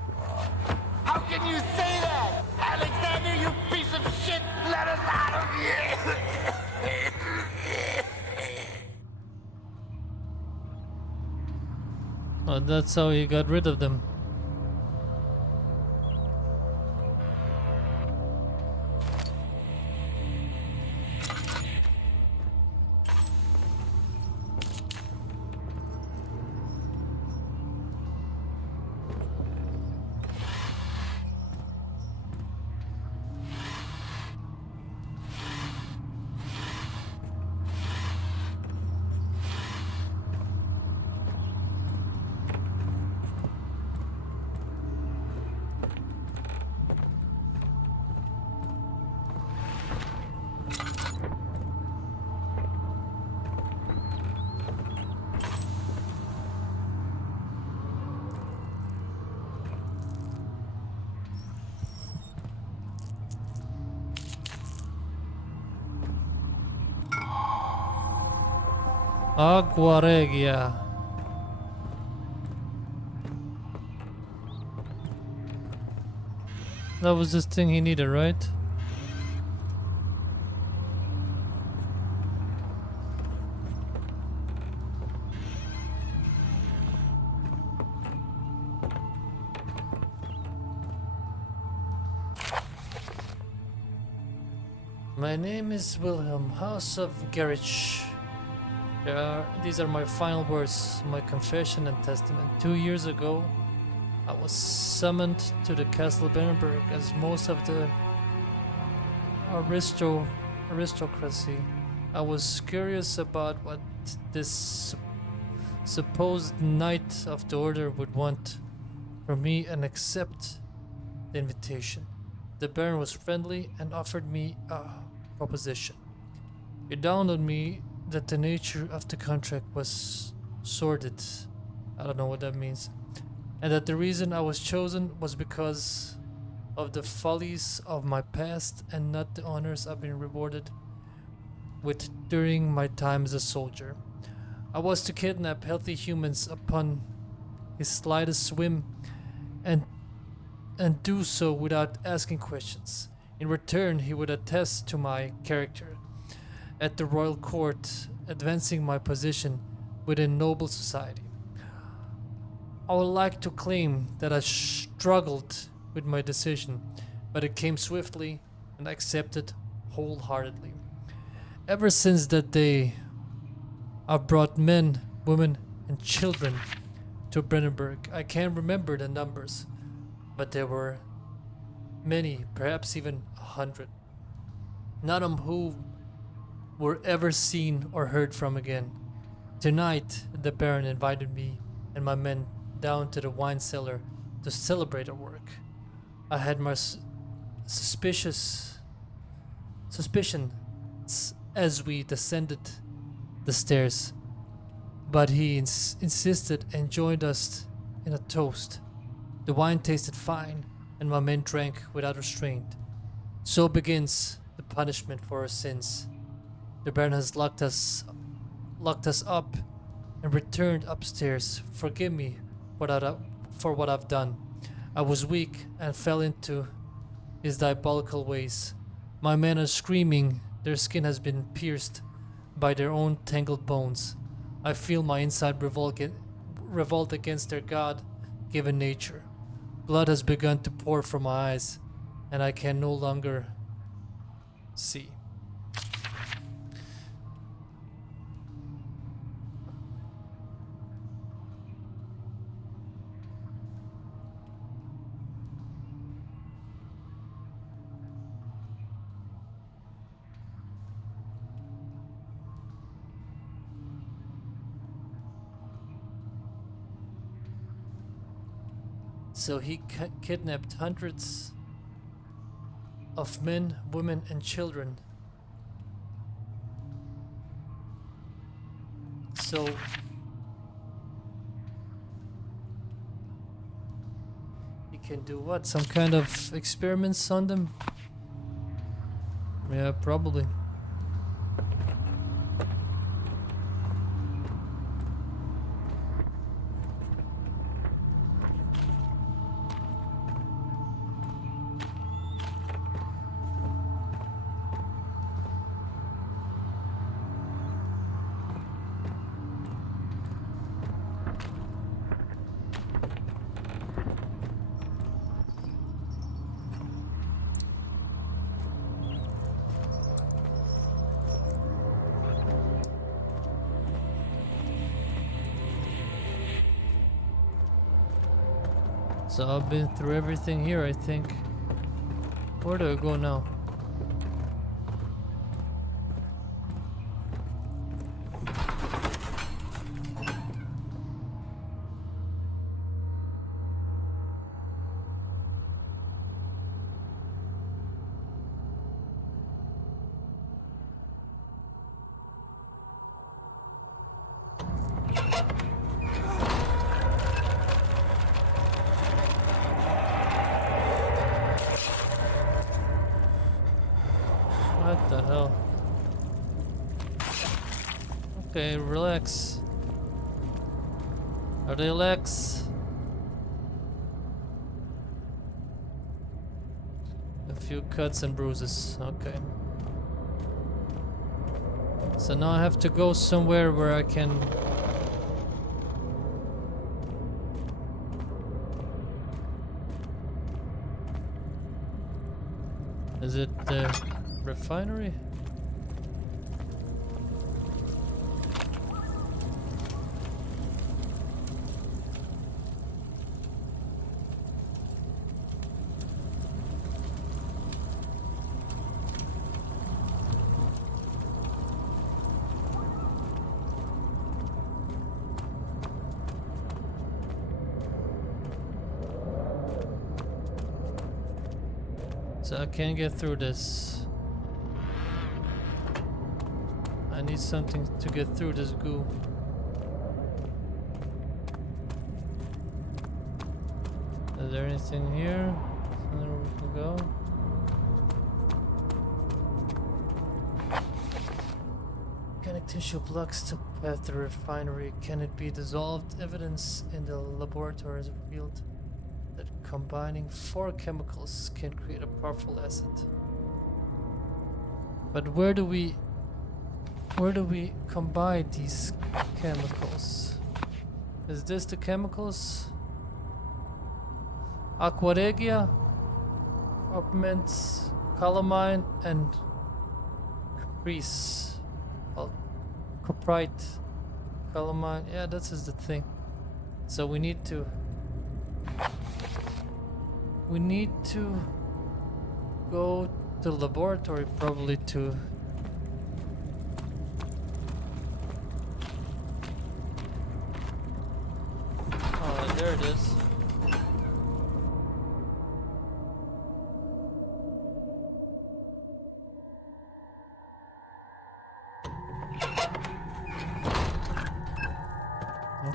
How can you say that? Alexander, you piece of shit! Let us out of here! Oh, that's how he got rid of them. Agua Regia. That was this thing he needed, right? My name is Wilhelm, House of Gerich. These are my final words, my confession and testament. 2 years ago, I was summoned to the Castle Bernberg as most of the aristocracy. I was curious about what this supposed knight of the order would want from me and accept the invitation. The Baron was friendly and offered me a proposition. It dawned on me that the nature of the contract was sordid. I don't know what that means. And that the reason I was chosen was because of the follies of my past and not the honors I've been rewarded with during my time as a soldier. I was to kidnap healthy humans upon his slightest whim and do so without asking questions. In return, he would attest to my character at the royal court, advancing my position within noble society. I would like to claim that I struggled with my decision, but it came swiftly and I accepted wholeheartedly. Ever since that day, I've brought men, women, and children to Brennenburg. I can't remember the numbers, but there were many, perhaps even 100. None of whom were ever seen or heard from again. Tonight, the Baron invited me and my men down to the wine cellar to celebrate our work. I had my suspicions as we descended the stairs, but he insisted and joined us in a toast. The wine tasted fine, and my men drank without restraint. So begins the punishment for our sins. The Baron has locked us up and returned upstairs. Forgive me for what I've done. I was weak and fell into his diabolical ways. My men are screaming. Their skin has been pierced by their own tangled bones. I feel my inside revolt against their God-given nature. Blood has begun to pour from my eyes, and I can no longer see. So he kidnapped hundreds of men, women, and children. So he can do what? Some kind of experiments on them? Yeah, probably. So I've been through everything here, I think. Where do I go now? Okay, relax. Relax. A few cuts and bruises. Okay. So now I have to go somewhere where I can... Is it the refinery? So I can't get through this. I need something to get through this goo. Is there anything here? Somewhere we can go? Organic tissue blocks to path the refinery. Can it be dissolved? Evidence in the laboratory has revealed that combining 4 chemicals can create a powerful acid. But where do we combine these chemicals? Is this the chemicals? Aquaregia, augments calamine and caprice. Coprite, calamine. Yeah, this is the thing. So we need to go to the laboratory probably to oh, there it is.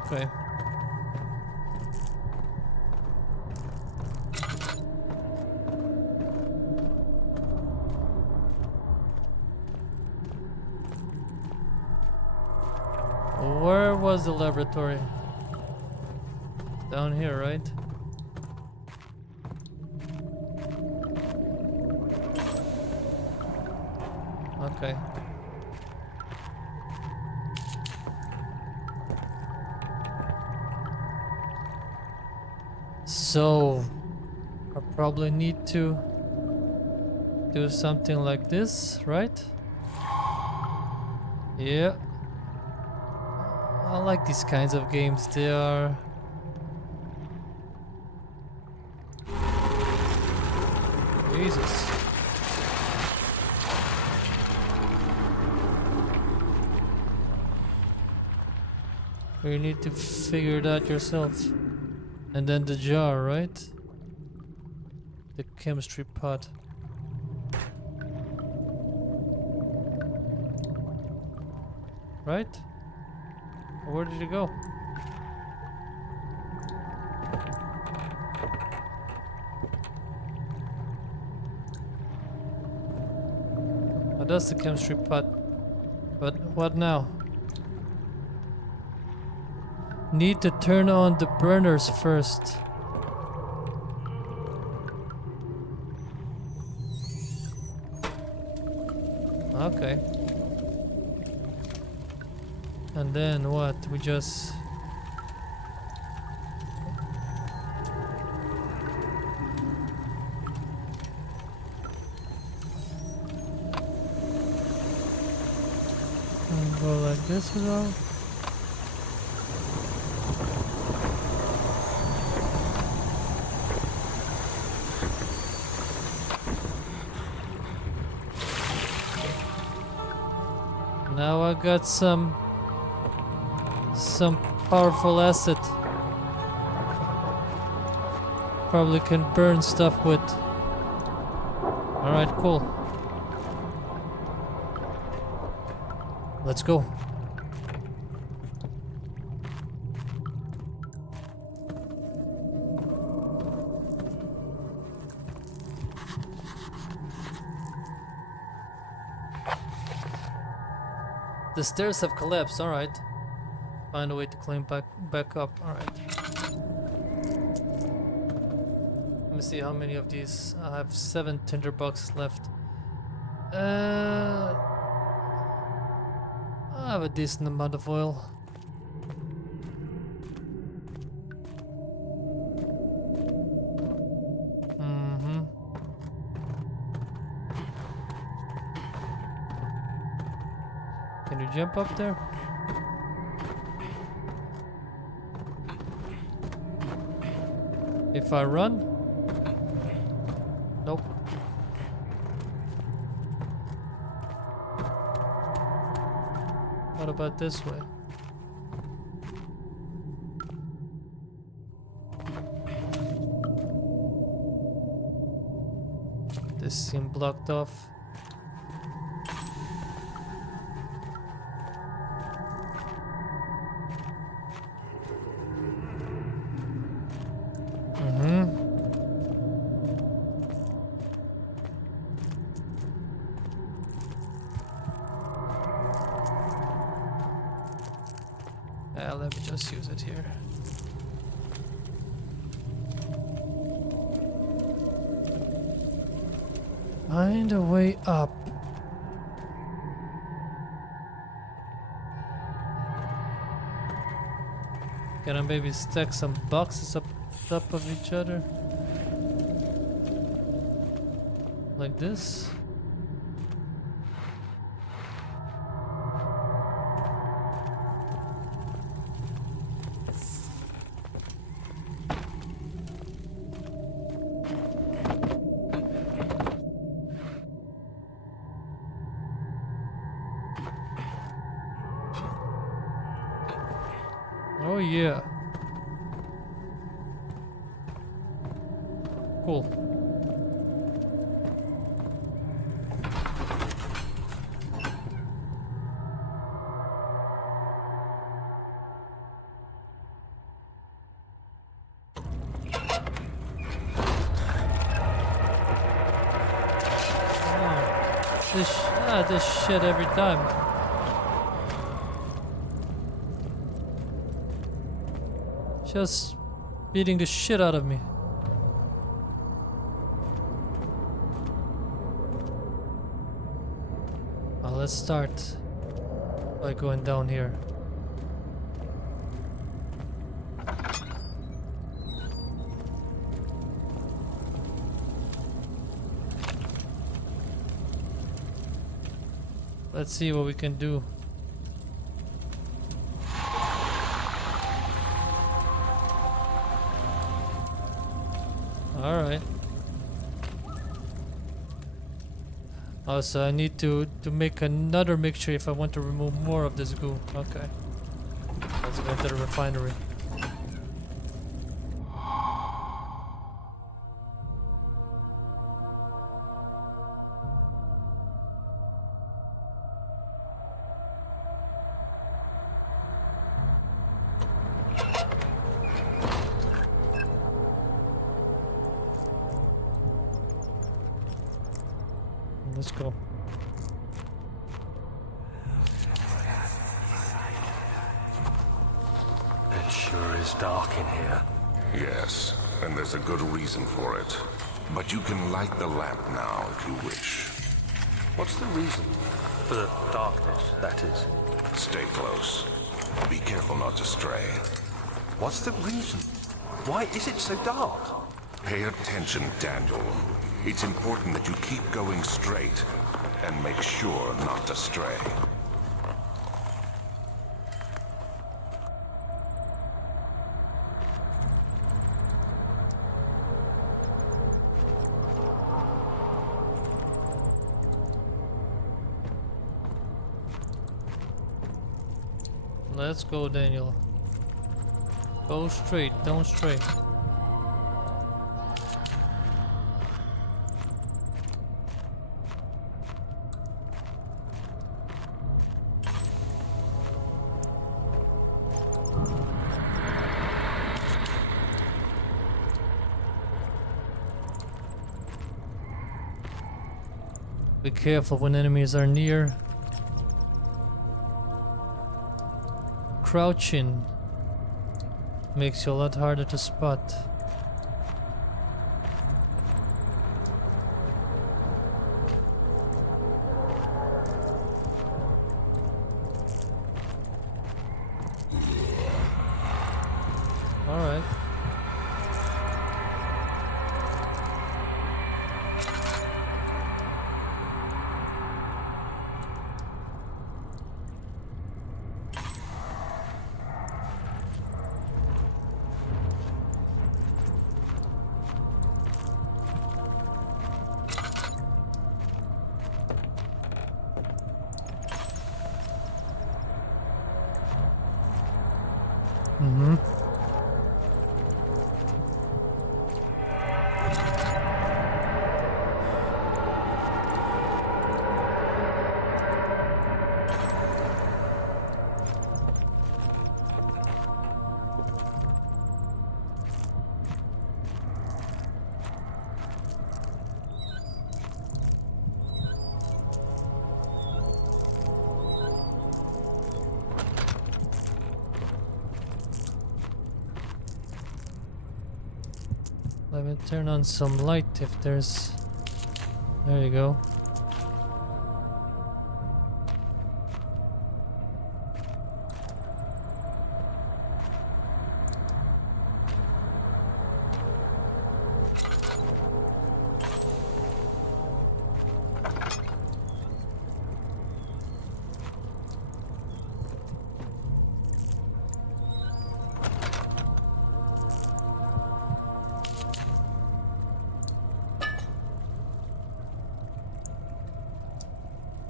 Okay. Where was the laboratory? Down here, right? Okay. So, I probably need to do something like this, right? Yeah. I like these kinds of games. They are... Jesus. You need to figure it out yourself. And then the jar, right? The chemistry pot. Right? Where did it go? Oh, that's the chemistry pot. But what now? Need to turn on the burners first. Okay. And then what? We just... and go like this as well. Now I got some powerful acid. Probably can burn stuff with. Alright, cool. Let's go. The stairs have collapsed, alright. Find a way to climb back up, alright. Let me see how many of these. I have 7 tinderboxes left. I have a decent amount of oil. Can you jump up there? If I run? Nope. What about this way? This seemed blocked off. Let me just use it here. Find a way up. Can I maybe stack some boxes up top of each other? Like this? Oh yeah. Cool. This shit every time. Just beating the shit out of me. Well, let's start by going down here. Let's see what we can do. Alright. Also, I need to make another mixture if I want to remove more of this goo. Okay. Let's go into the refinery. Let's go. It sure is dark in here. Yes, and there's a good reason for it. But you can light the lamp now if you wish. What's the reason? For the darkness, that is. Stay close. Be careful not to stray. What's the reason? Why is it so dark? Pay attention, Daniel. It's important that you keep going straight and make sure not to stray. Let's go, Daniel. Go straight, don't stray. Be careful when enemies are near. crouching makes you a lot harder to spot. Alright. Mm-hmm. Let me turn on some light if there's... There you go.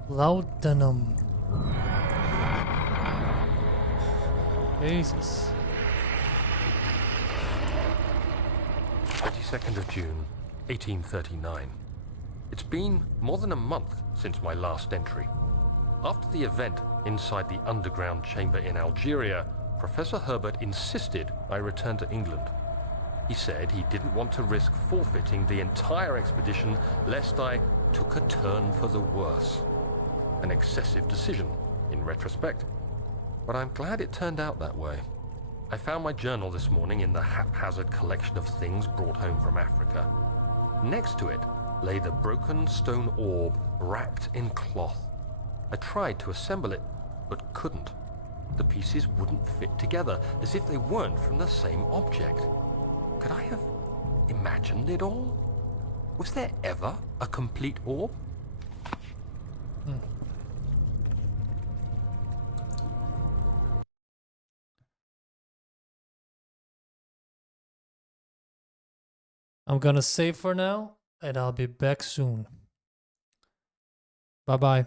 Laudanum. Jesus. 22nd of June, 1839. It's been more than a month since my last entry. After the event inside the underground chamber in Algeria, Professor Herbert insisted I return to England. He said he didn't want to risk forfeiting the entire expedition lest I took a turn for the worse. An excessive decision, in retrospect. But I'm glad it turned out that way. I found my journal this morning in the haphazard collection of things brought home from Africa. Next to it lay the broken stone orb wrapped in cloth. I tried to assemble it, but couldn't. The pieces wouldn't fit together, as if they weren't from the same object. Could I have imagined it all? Was there ever a complete orb? I'm gonna save for now, and I'll be back soon. Bye-bye.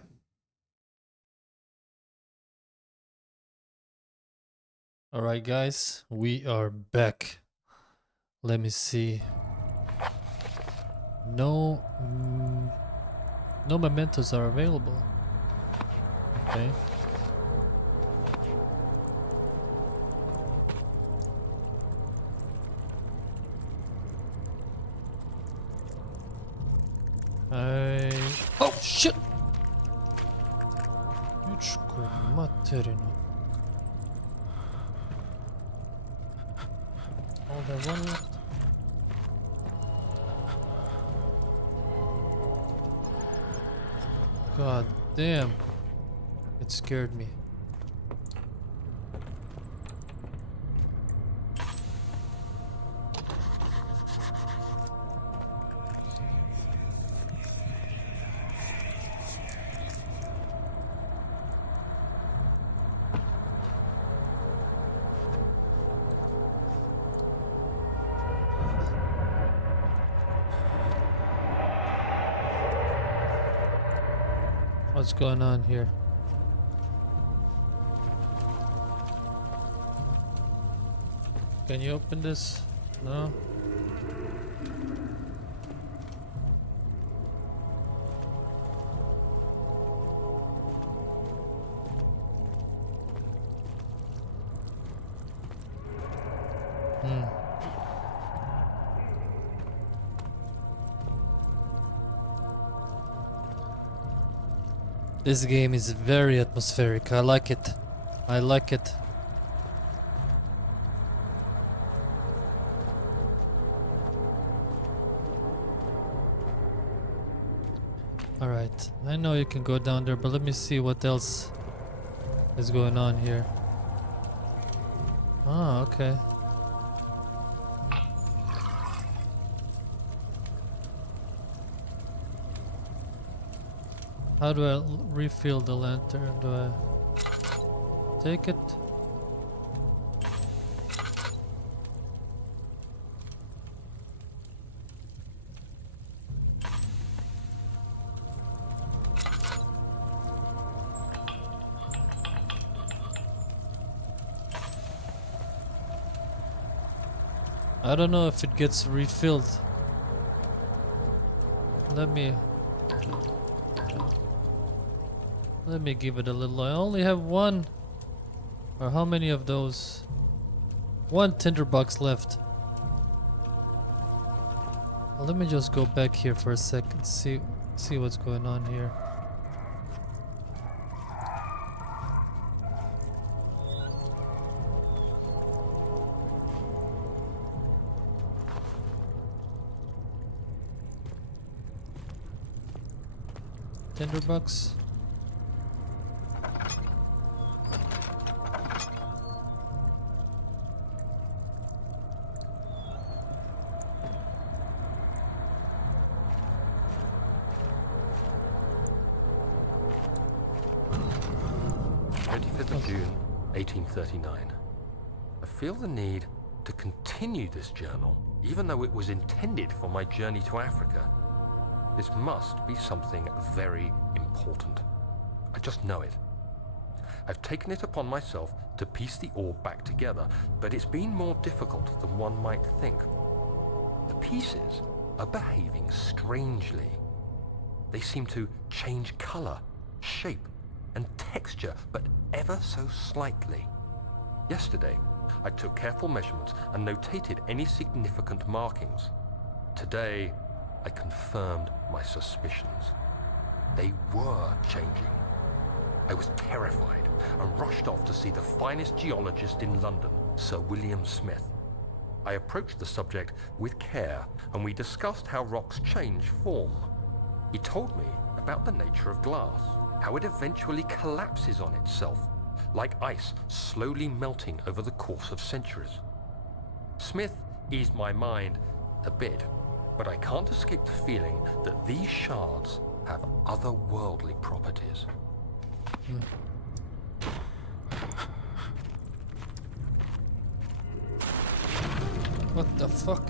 Alright guys, we are back. Let me see. No mementos are available. Okay. Oh shit! Jučku materinu. All that one left. God damn. It scared me. What's going on here? Can you open this? No? This game is very atmospheric. I like it. I like it. Alright, I know you can go down there, but let me see what else is going on here. Oh, okay. How do I refill the lantern? Do I take it? I don't know if it gets refilled. Let me give it a little. I only have one. Or how many of those? One tinderbox left. Well, let me just go back here for a second. See what's going on here. Tinderbox. June 1839. I feel the need to continue this journal, even though it was intended for my journey to Africa. This must be something very important. I just know it. I've taken it upon myself to piece the orb back together, but it's been more difficult than one might think. The pieces are behaving strangely. They seem to change color, shape, and texture, but ever so slightly. Yesterday, I took careful measurements and notated any significant markings. Today, I confirmed my suspicions. They were changing. I was terrified and rushed off to see the finest geologist in London, Sir William Smith. I approached the subject with care, and we discussed how rocks change form. He told me about the nature of glass, how it eventually collapses on itself, like ice slowly melting over the course of centuries. Smith eased my mind a bit, but I can't escape the feeling that these shards have otherworldly properties. What the fuck?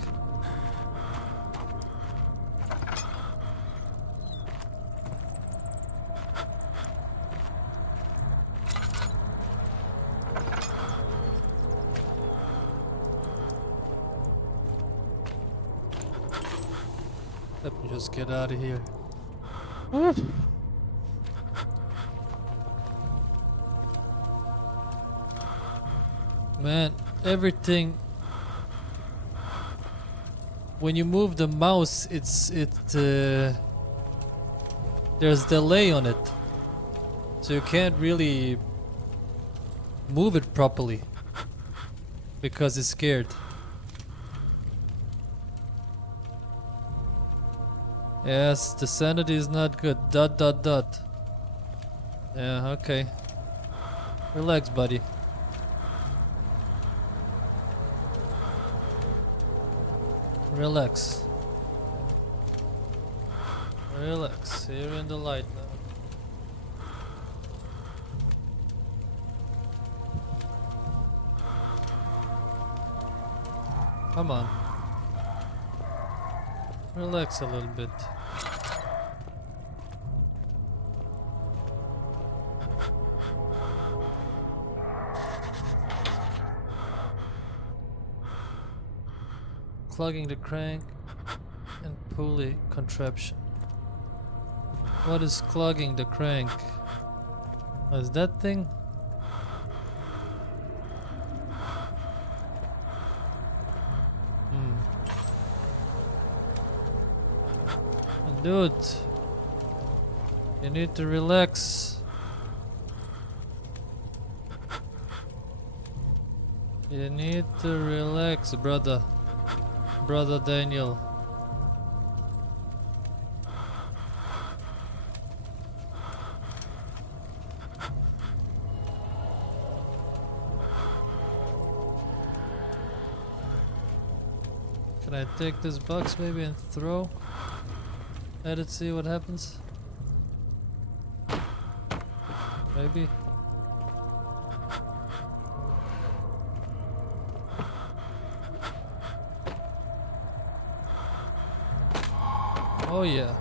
Let me just get out of here. Man, everything. When you move the mouse, there's delay on it, so you can't really move it properly because it's scared. Yes, the sanity is not good. ... Yeah, okay. Relax, buddy. Relax. Relax. You're in the light now. Come on. Relax a little bit. Clogging the crank and pulley contraption. What is clogging the crank? What is that thing? Dude, you need to relax. You need to relax, brother. Brother Daniel. Can I take this box maybe and throw at it, see what happens? Maybe. Oh yeah.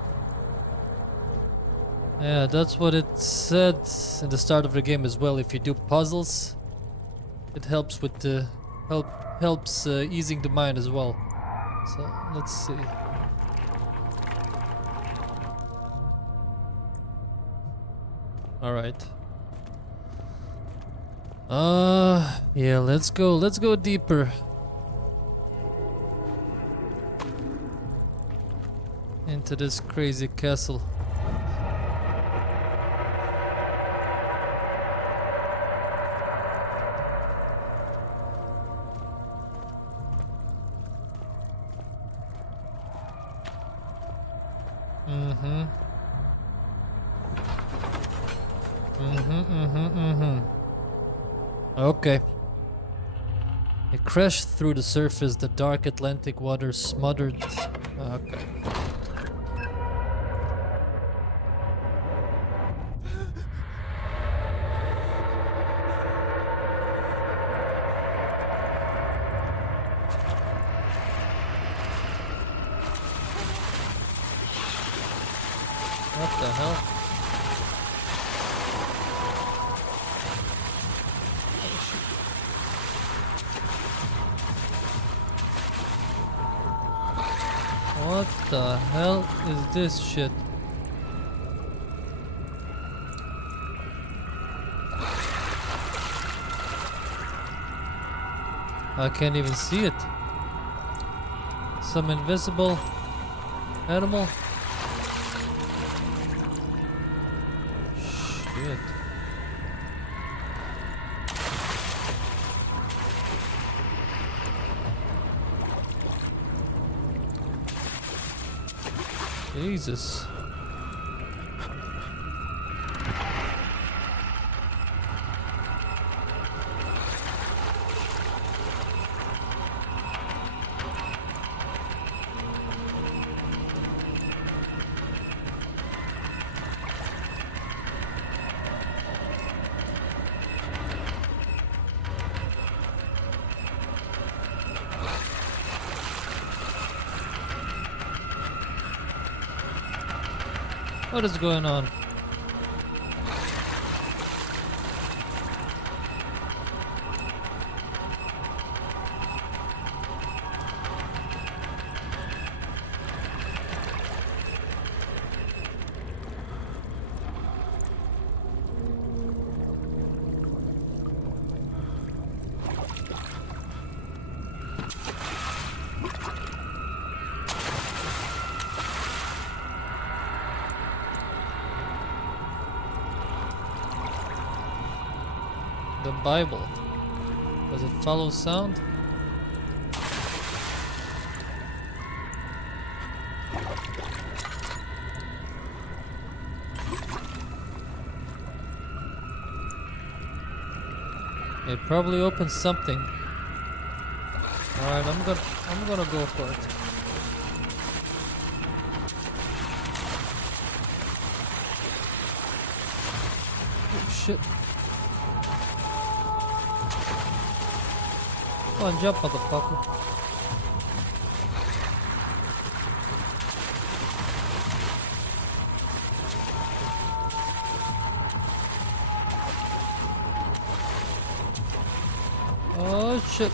Yeah, that's what it said in the start of the game as well. If you do puzzles, it helps with the helps easing the mind as well. So let's see. All right. Yeah, let's go deeper into this crazy castle. Okay. It crashed through the surface, the dark Atlantic water smothered. Okay. What the hell? What the hell is this shit? I can't even see it. Some invisible animal. Shit. Jesus. What is going on? The Bible. Does it follow sound? It probably opens something. Alright, I'm gonna go for it. Oh shit. Come on, jump, motherfucker. Oh shit.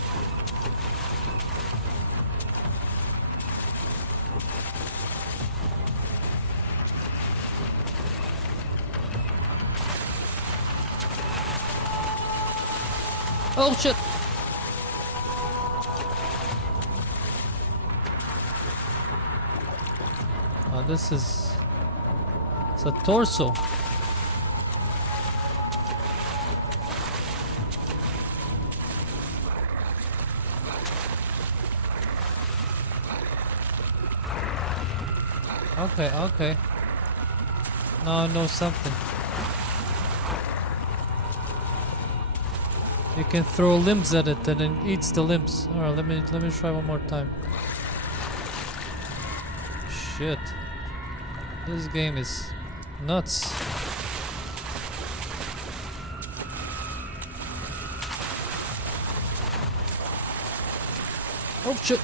Oh shit. This is... it's a torso. Okay, okay. Now I know something. You can throw limbs at it and it eats the limbs. Alright, let me try one more time. shit. This game is nuts. Oh shit.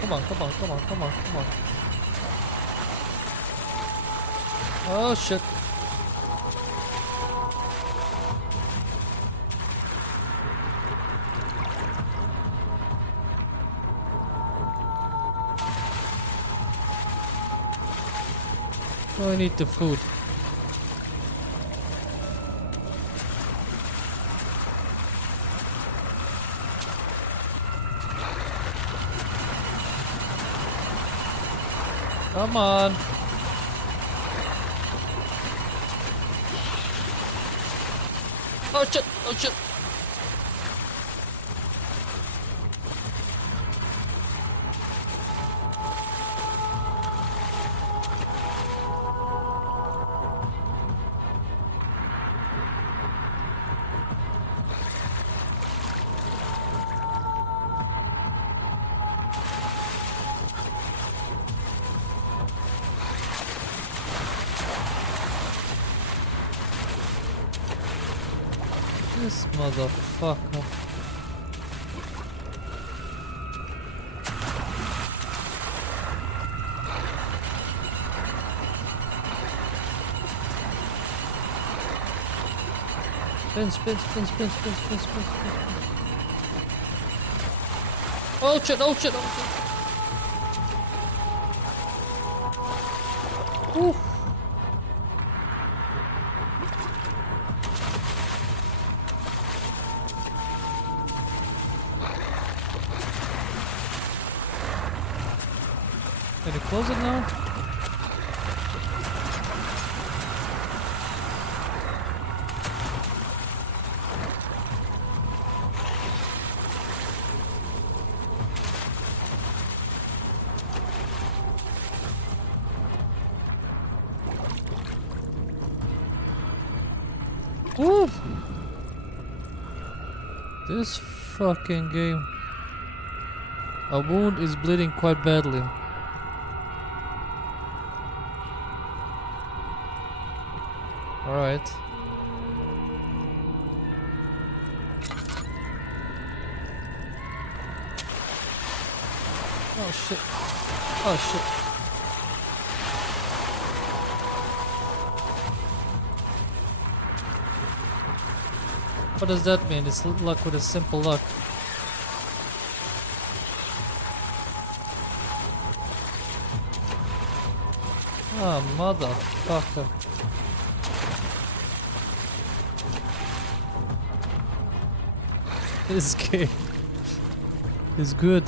Come on, come on, come on, come on, come on. Oh shit. Oh, I need the food. Come on. Oh shit, oh shit. This motherfucker. Spin, spin, spin, spin, spin, spin, spin, spin, spin. Oh shit, oh shit, oh shit. Ooh. Can you close it now? Woo! This fucking game. A wound is bleeding quite badly. Alright. Oh shit. Oh shit. What does that mean? It's luck with a simple luck. Ah, motherfucker. This game is good.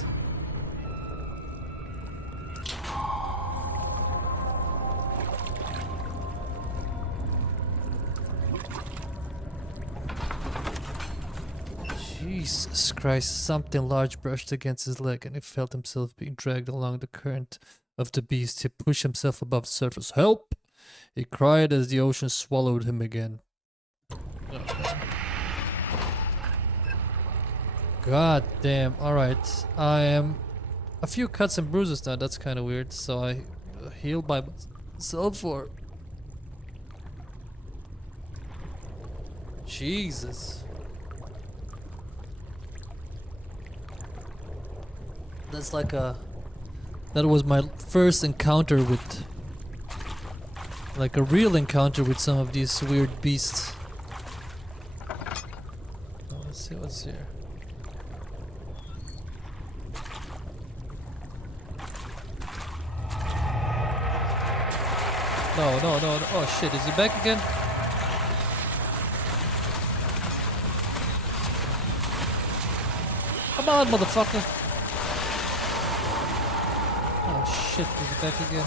Jesus Christ, something large brushed against his leg and he felt himself being dragged along the current of the beast. He pushed himself above the surface. Help! He cried as the ocean swallowed him again. God damn. Alright. I am a few cuts and bruises now. That's kind of weird. So I heal by myself or... Jesus. That's like a... That was my first encounter with... Like a real encounter with some of these weird beasts. Oh, let's see what's here. No, no, no, no. Oh shit, is he back again? Come on, motherfucker. Oh shit, is he back again?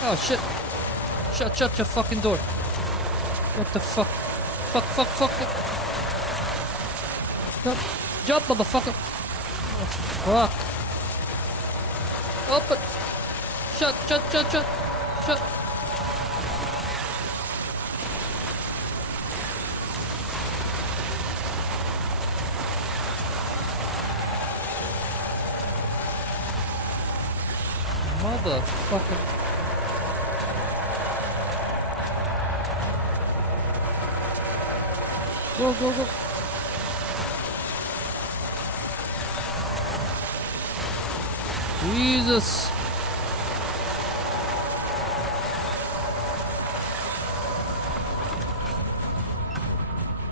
Oh shit. Shut your fucking door. What the fuck? Fuck, fuck, fuck. Jump, jump, motherfucker. Oh, fuck. Open. Shut, shut, shut, shut. Shut. Motherfucker. Go, go, go. Jesus.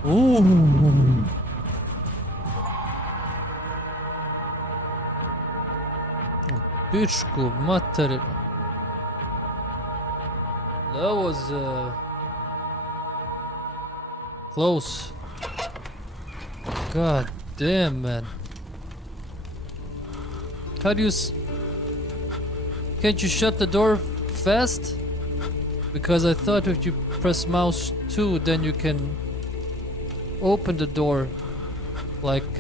Ooh. Pičku materinu. That was close. God damn, man. How do you can't you shut the door fast? Because I thought if you press mouse 2 then you can open the door like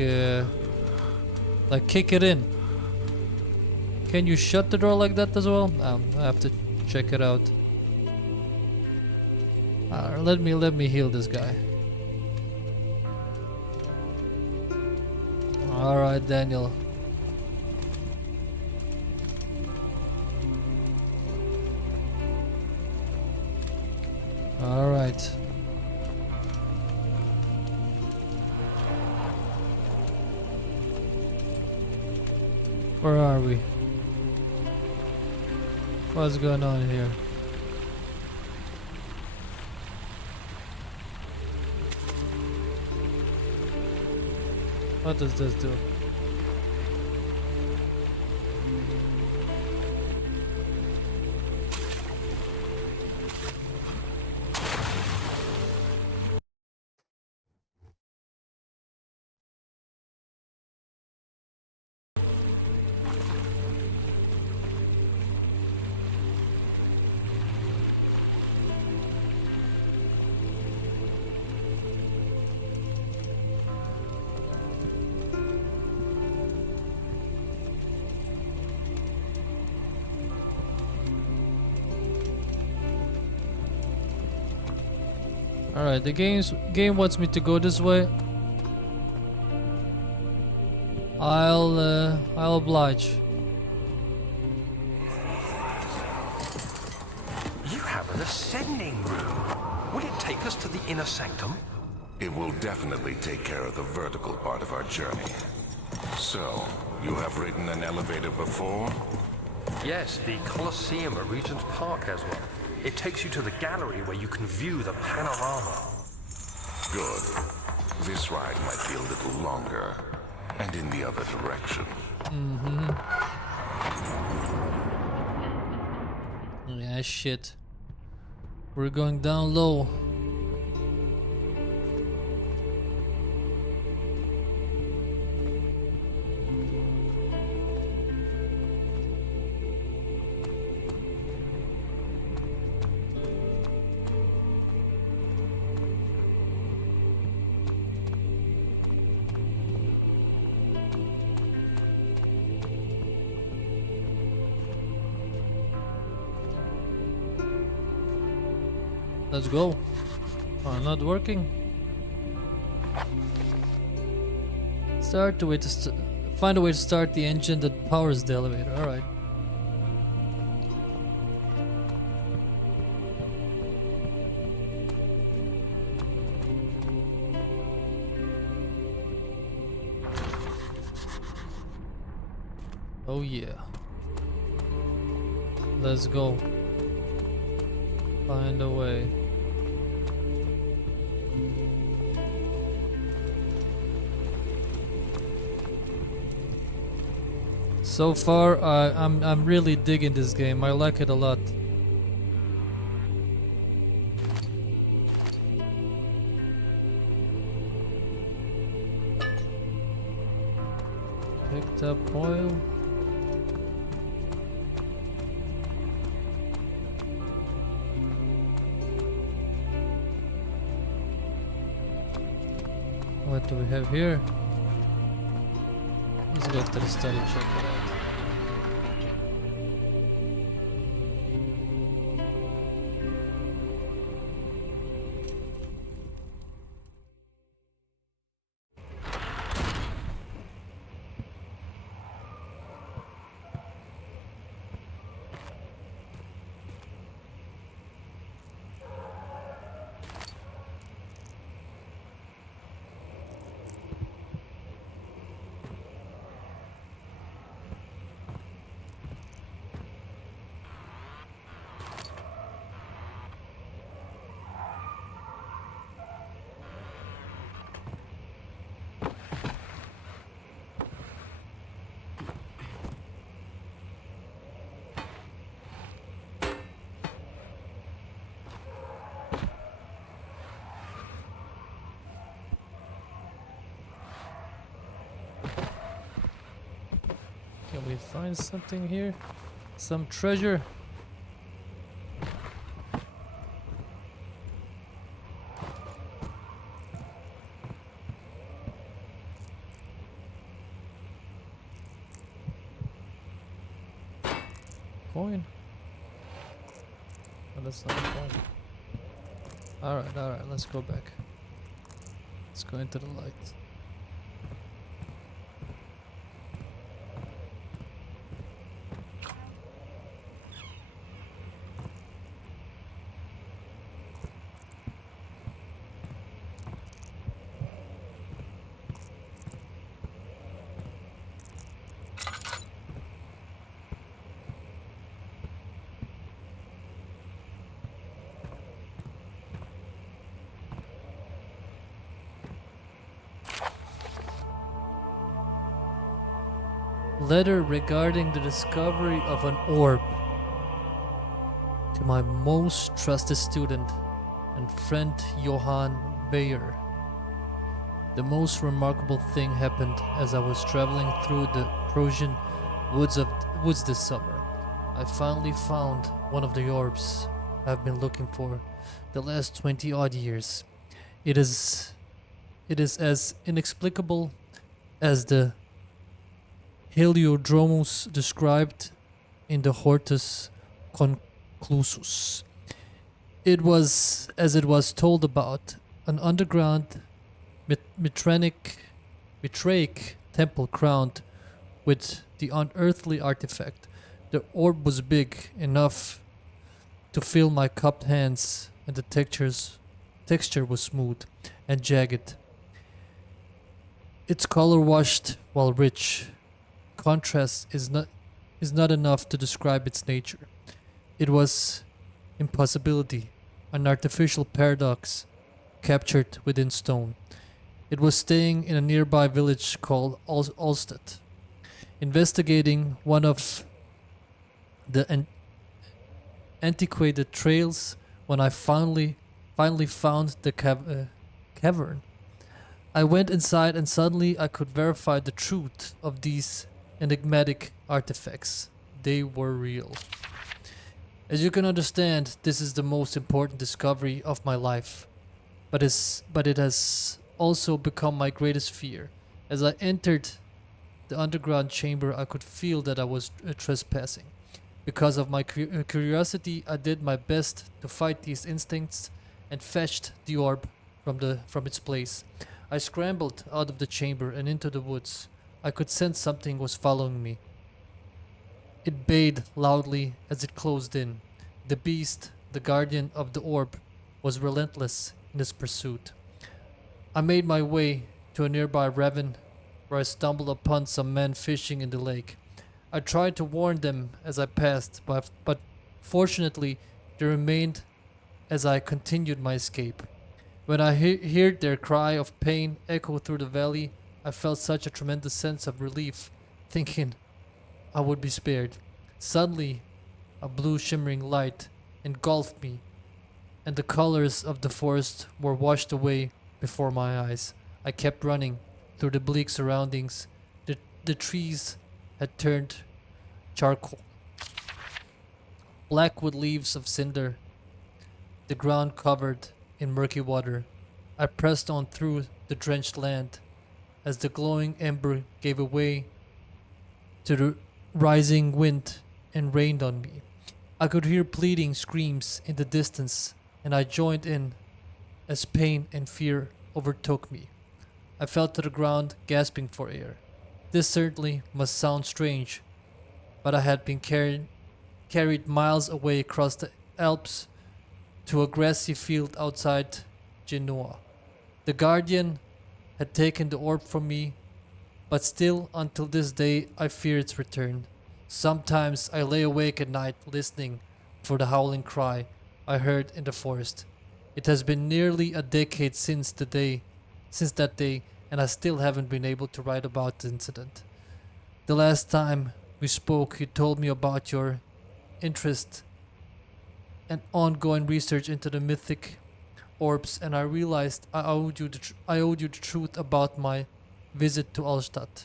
kick it in. Can you shut the door like that as well? I have to check it out. Let me heal this guy. All right, Daniel. All right. Where are we? What's going on here? What does this do? Alright, the game wants me to go this way. I'll oblige. You have an ascending room. Will it take us to the inner sanctum? It will definitely take care of the vertical part of our journey. So, you have ridden an elevator before? Yes, the Colosseum at Regent's Park has one. It takes you to the gallery where you can view the panorama. Good. This ride might be a little longer, and in the other direction. Yeah, shit. We're going down low. Let's go. Oh, not working. Start the way to find a way to start the engine that powers the elevator. All right. Oh yeah. Let's go. Find a way. So far, I'm really digging this game. I like it a lot. Picked up oil. What do we have here? Let's go to the study, check it out. Can we find something here? Some treasure? Coin? Oh, that's not a coin. Alright, let's go back. Let's go into the light. Letter regarding the discovery of an orb. To my most trusted student and friend Johann Bayer. The most remarkable thing happened as I was traveling through the Prussian woods this summer. I finally found one of the orbs I've been looking for the last 20 odd years. It is as inexplicable as the Heliodromus described in the Hortus Conclusus. It was, as it was told about, an underground Mitraic temple crowned with the unearthly artifact. The orb was big enough to fill my cupped hands, and the texture was smooth and jagged. Its color washed while rich. Contrast is not enough to describe its nature. It was impossibility, an artificial paradox captured within stone. It was staying in a nearby village called Alstedt, investigating one of the antiquated trails when I finally found the cavern. I went inside and suddenly I could verify the truth of these enigmatic artifacts. They were real. As you can understand, this is the most important discovery of my life, but it has also become my greatest fear. As I entered the underground chamber, I could feel that I was trespassing. Because of my curiosity, I did my best to fight these instincts and fetched the orb from its place. I scrambled out of the chamber and into the woods. I could sense something was following me. It bayed loudly as it closed in. The beast, the guardian of the orb, was relentless in its pursuit. I made my way to a nearby ravine where I stumbled upon some men fishing in the lake. I tried to warn them as I passed, but fortunately they remained as I continued my escape. When I heard their cry of pain echo through the valley, I felt such a tremendous sense of relief, thinking I would be spared. Suddenly, a blue shimmering light engulfed me, and the colors of the forest were washed away before my eyes. I kept running through the bleak surroundings. The trees had turned charcoal, black with leaves of cinder, the ground covered in murky water. I pressed on through the drenched land as the glowing ember gave way to the rising wind and rained on me. I could hear pleading screams in the distance, and I joined in as pain and fear overtook me. I fell to the ground, gasping for air. This certainly must sound strange, but I had been carried miles away across the Alps to a grassy field outside Genoa. The Guardian had taken the orb from me, but still, until this day, I fear its return. Sometimes I lay awake at night listening for the howling cry I heard in the forest. It has been nearly a decade since that day, and I still haven't been able to write about the incident. The last time we spoke, you told me about your interest and ongoing research into the mythic orbs, and I realized I owed you the truth about my visit to Alstadt.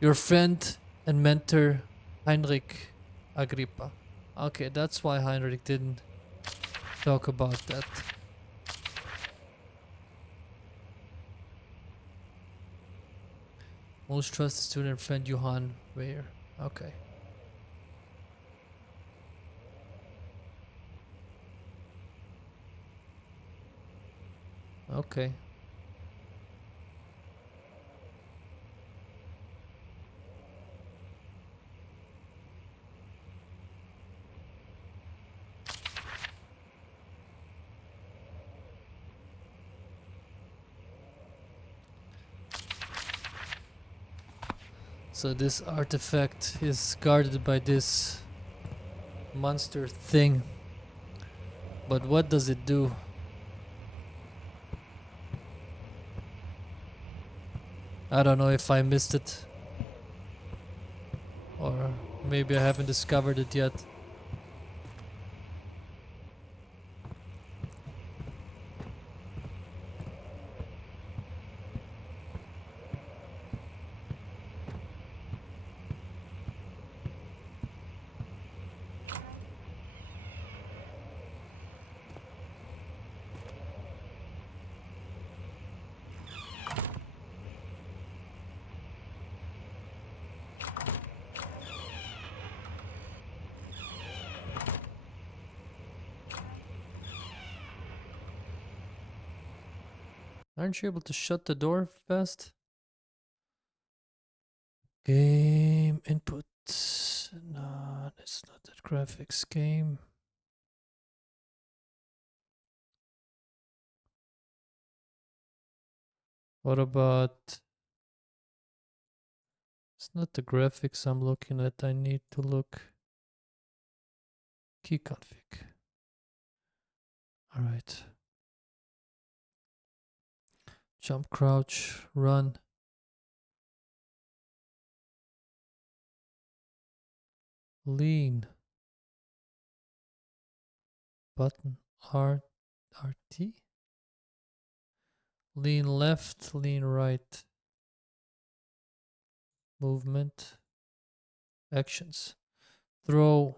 Your friend and mentor, Heinrich Agrippa. Okay, that's why Heinrich didn't talk about that. Most trusted student friend Johann Weyer. Okay. Okay. So this artifact is guarded by this monster thing. But what does it do? I don't know if I missed it. Or maybe I haven't discovered it yet. Aren't you able to shut the door fast? Game input. No, it's not that graphics game. What about... It's not the graphics I'm looking at. I need to look. Key config. Alright. Jump, crouch, run. Lean. Button R RT. Lean left, lean right. Movement. Actions. Throw.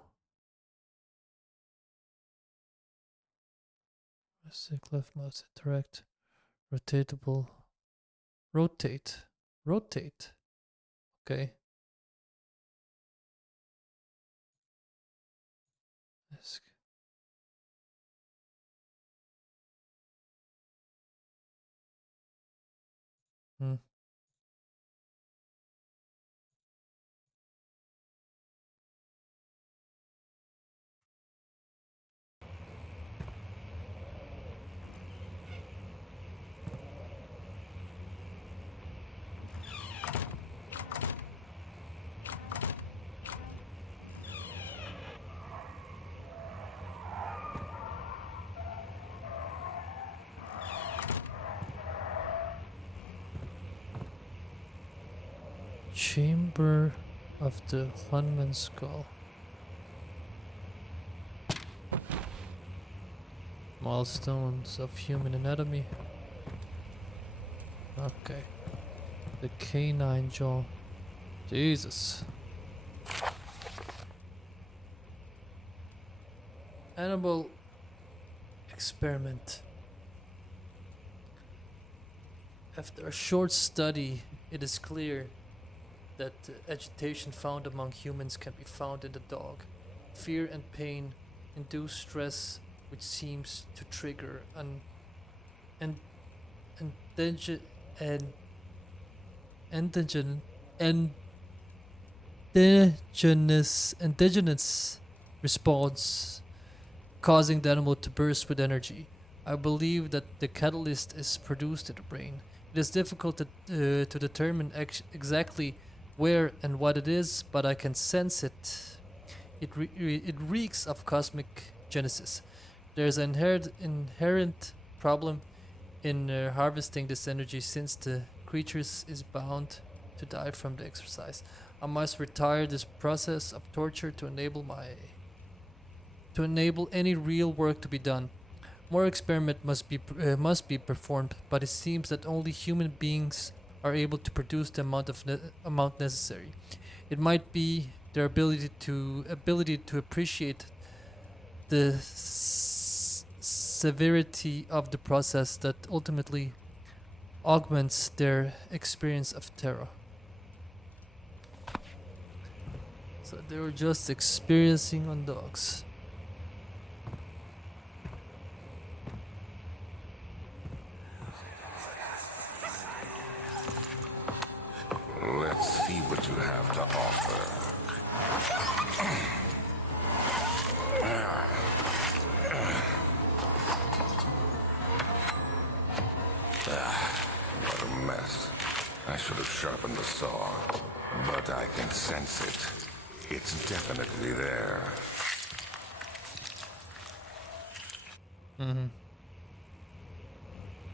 Stick left mouse interact. Rotatable. Rotate. Rotate. Okay. Desk. Hmm. Chamber of the Hunman Skull. Milestones of human anatomy. Okay. The canine jaw. Jesus. Animal experiment. After a short study, it is clear that the agitation found among humans can be found in the dog. Fear and pain induce stress, which seems to trigger an endogen, an endogen, endogenous response, causing the animal to burst with energy. I believe that the catalyst is produced in the brain. It is difficult to determine exactly where and what it is, but I can sense it. It reeks of cosmic genesis. There's an inherent problem in harvesting this energy since the creatures is bound to die from the exercise. I must retire this process of torture to enable any real work to be done. More experiment must be performed, but it seems that only human beings are able to produce the amount necessary. It might be their ability to appreciate the severity of the process that ultimately augments their experience of terror. So they were just experiencing on dogs. Let's see what you have to offer. What a mess. I should have sharpened the saw, but I can sense it. It's definitely there.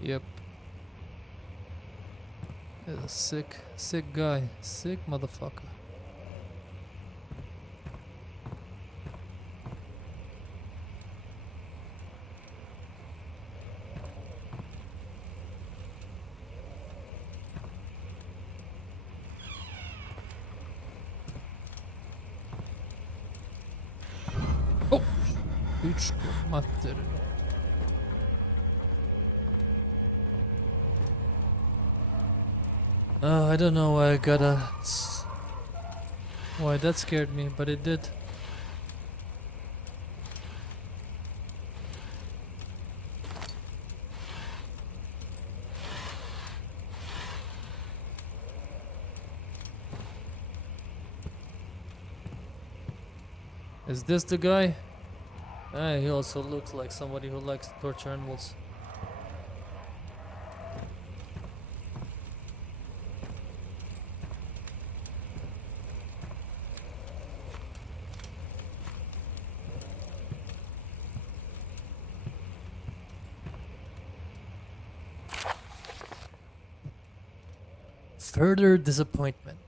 Yep. He's a sick guy. Sick motherfucker. Oh! Bitch, matter. I don't know why I gotta. Why that scared me, but it did. Is this the guy? Ah, he also looks like somebody who likes to torture animals. Further disappointment.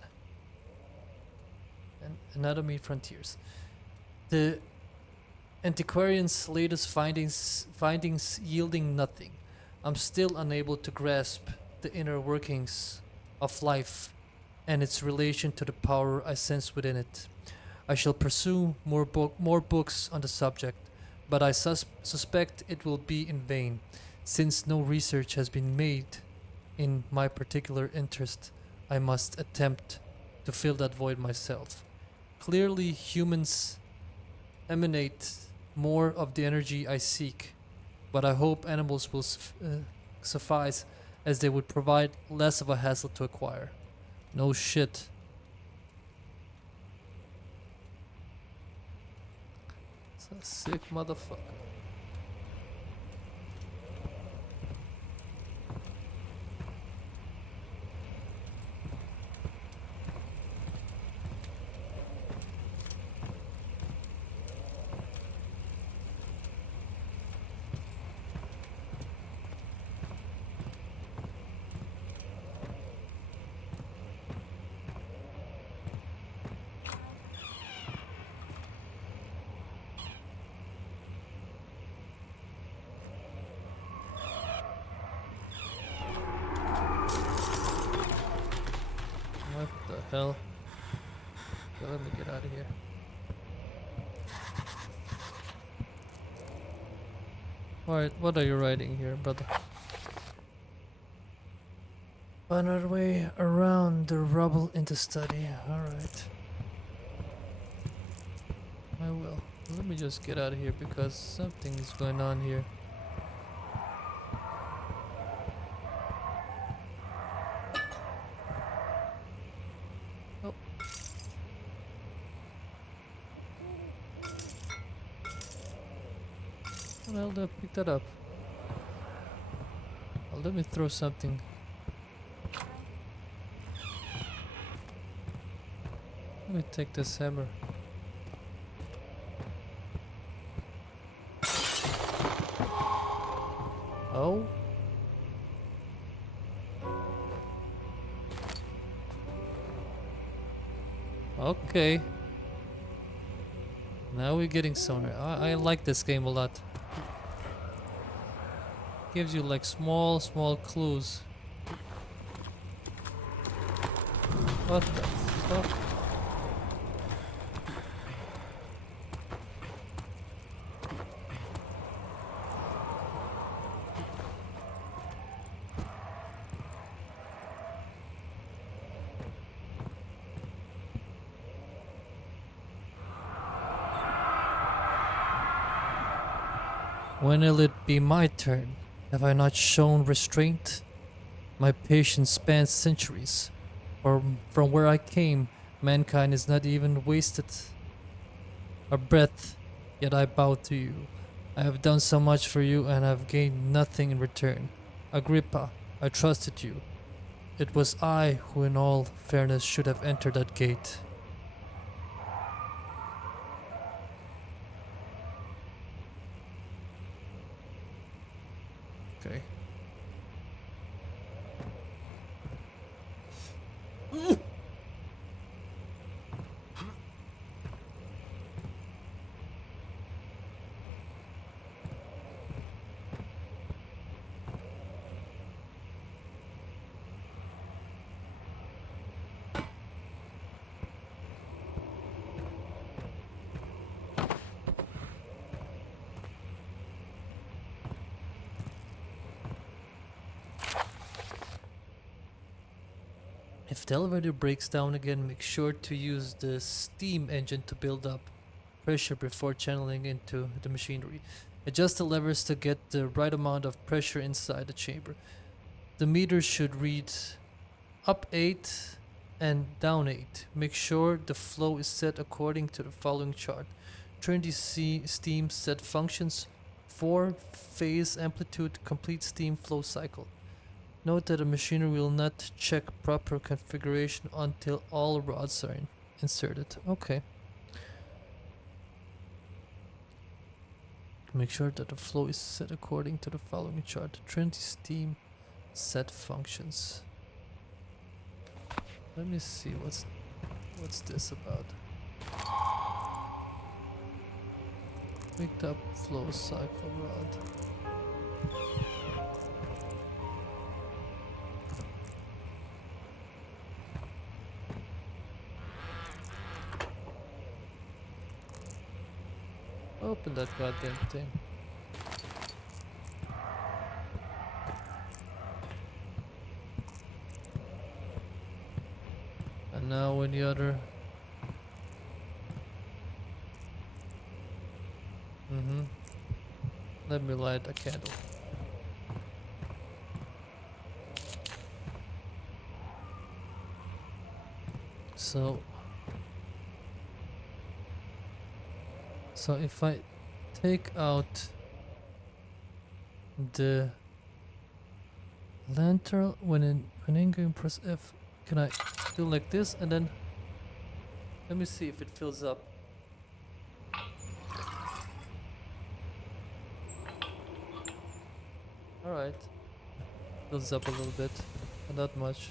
Anatomy Frontiers. The antiquarian's latest findings yielding nothing. I'm still unable to grasp the inner workings of life and its relation to the power I sense within it. I shall pursue more books on the subject, but I suspect it will be in vain, since no research has been made in my particular interest. I must attempt to fill that void myself. Clearly, humans emanate more of the energy I seek, but I hope animals will suffice, as they would provide less of a hassle to acquire. No shit. It's a sick motherfucker. What the hell? Okay, let me get out of here. Alright, what are you writing here, brother? Find our way around the rubble into study. Alright. I will. Let me just get out of here because something is going on here. Oh. Well, they'll pick that up. Well, let me throw something. Let me take this hammer. Oh. Okay. Now we're getting somewhere. I like this game a lot. Gives you like small clues. What the fuck? When will it be my turn? Have I not shown restraint? My patience spans centuries. From where I came, mankind is not even wasted a breath, yet I bow to you. I have done so much for you and have gained nothing in return. Agrippa, I trusted you. It was I who in all fairness should have entered that gate. Okay. If the elevator breaks down again, make sure to use the steam engine to build up pressure before channeling into the machinery. Adjust the levers to get the right amount of pressure inside the chamber. The meter should read up 8 and down 8. Make sure the flow is set according to the following chart. Trinity steam set functions 4 phase amplitude complete steam flow cycle. Note that the machinery will not check proper configuration until all rods are inserted. Okay. Make sure that the flow is set according to the following chart. Trinity steam set functions. Let me see what's this about. Picked up flow cycle rod. Open that goddamn thing. And now when the other... Let me light a candle. So if I take out the lantern when in game, press F, can I do like this and then let me see if it fills up. Alright, fills up a little bit, but not much.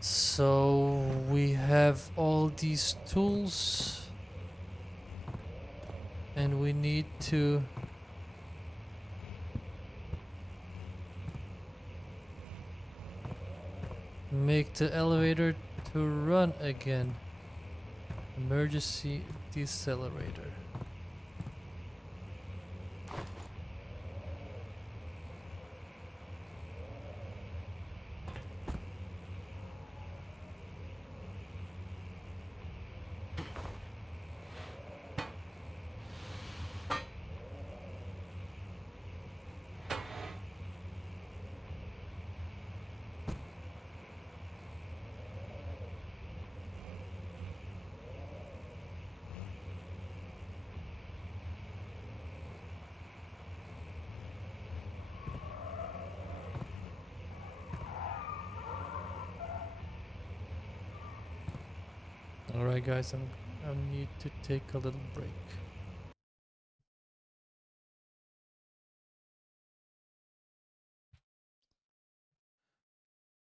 So we have all these tools and we need to make the elevator to run again. Emergency decelerator. Alright guys, I need to take a little break.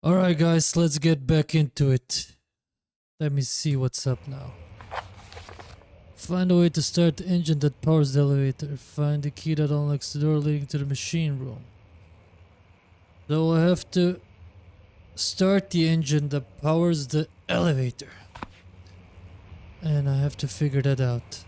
Alright guys, let's get back into it. Let me see what's up now. Find a way to start the engine that powers the elevator. Find the key that unlocks the door leading to the machine room. So I have to start the engine that powers the elevator. And I have to figure that out.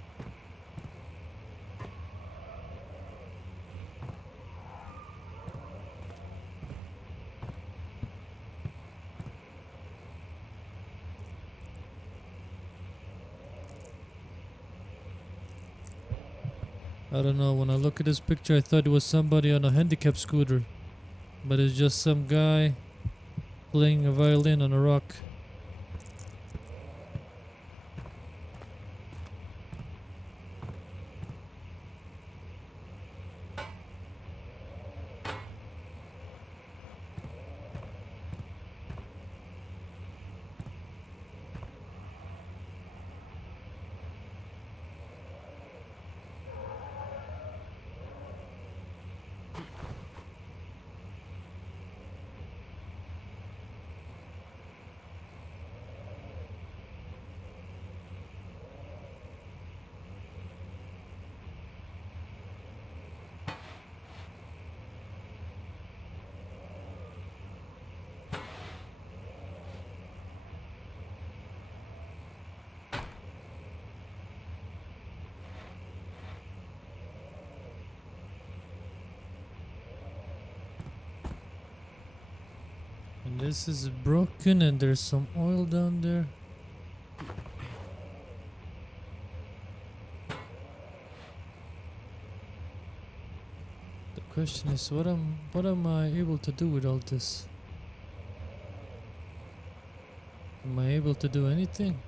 I don't know, when I look at this picture I thought it was somebody on a handicap scooter. But it's just some guy playing a violin on a rock. And this is broken and there's some oil down there. The question is, what am I able to do with all this? Am I able to do anything?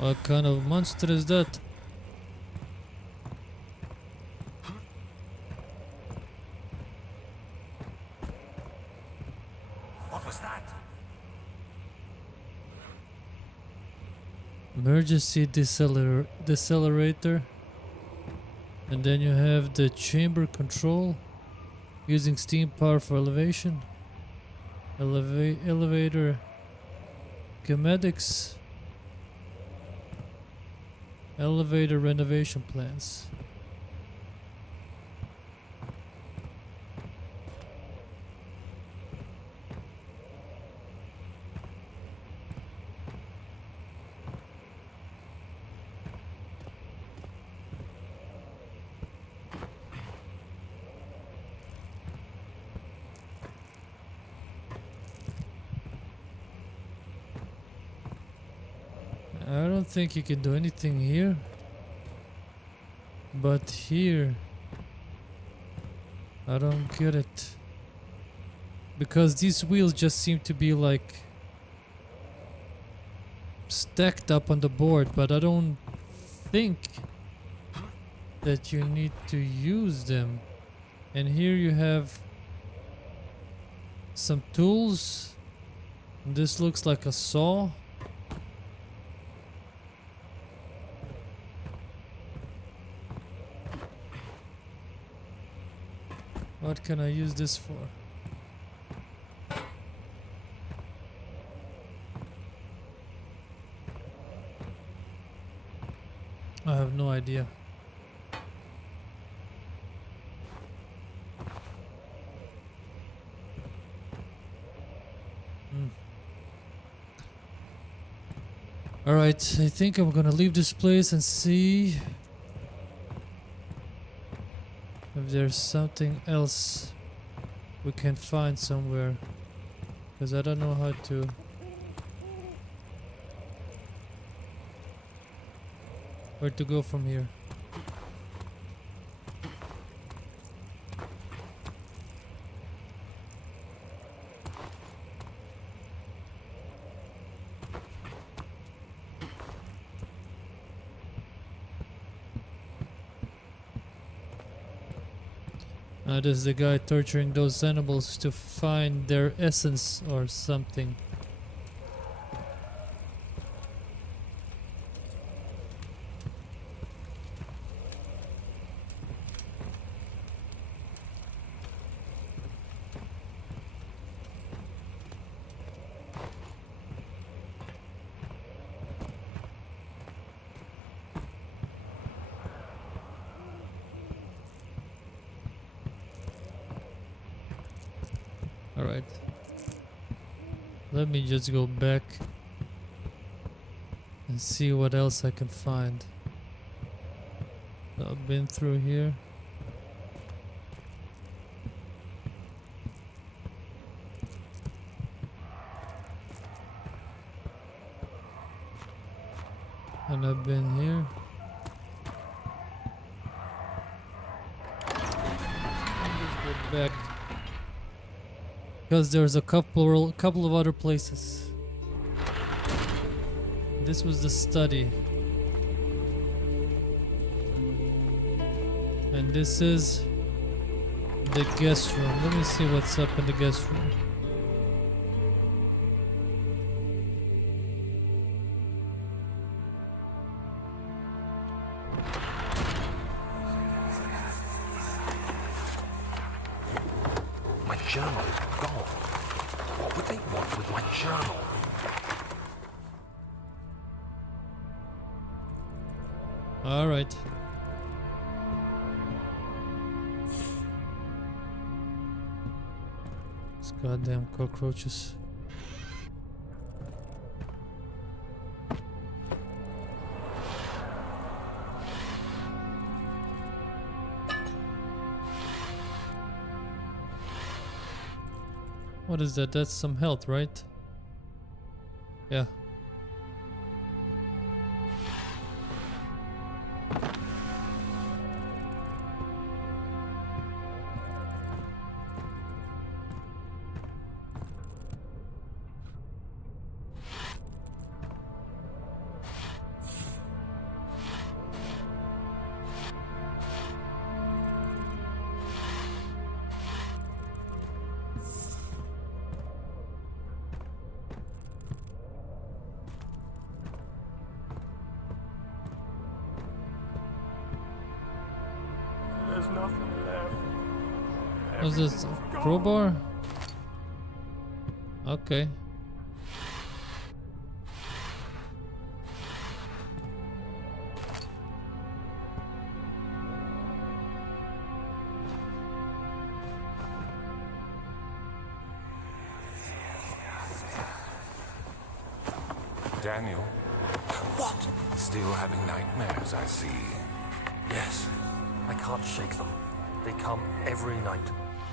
What kind of monster is that? What was that? Emergency decelerator. And then you have the chamber control. Using steam power for elevation. Elevator schematics. Elevator renovation plans. I don't think you can do anything here. But here, I don't get it. Because these wheels just seem to be like stacked up on the board, but I don't think that you need to use them. And here you have some tools. This looks like a saw. What can I use this for? I have no idea. Alright, I think I'm gonna leave this place and see if there's something else we can find somewhere. Because I don't know how to... where to go from here. This is the guy torturing those animals to find their essence or something. Alright. Let me just go back and see what else I can find. I've been through here. And I've been here. Let's go back. Because there's a couple of other places. This was the study. And this is the guest room. Let me see what's up in the guest room. My journal is gone. What would they want with my journal? All right. These goddamn cockroaches. What is that? That's some health, right? Yeah. There's nothing left. What's this? Crowbar? Okay. Daniel, What? still having nightmares, I see. Yes. I can't shake them. They come every night.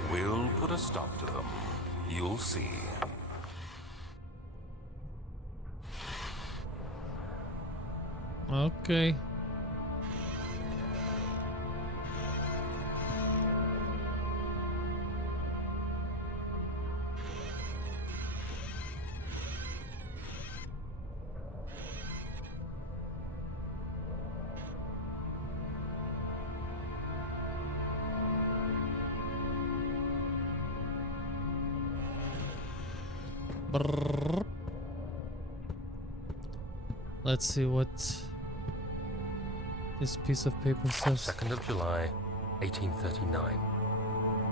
We'll put a stop to them. You'll see. Okay. Brrr. Let's see what this piece of paper says. 2nd of July, 1839.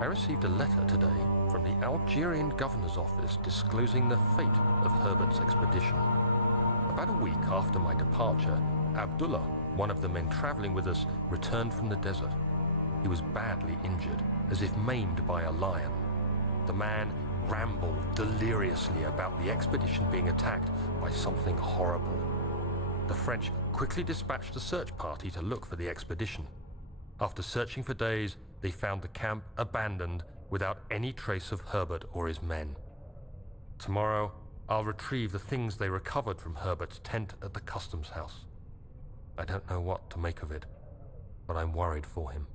I received a letter today from the Algerian governor's office disclosing the fate of Herbert's expedition. About a week after my departure, Abdullah, one of the men traveling with us, returned from the desert. He was badly injured, as if maimed by a lion. The man rambled deliriously about the expedition being attacked by something horrible. The French quickly dispatched a search party to look for the expedition. After searching for days, they found the camp abandoned without any trace of Herbert or his men. Tomorrow, I'll retrieve the things they recovered from Herbert's tent at the customs house. I don't know what to make of it, but I'm worried for him.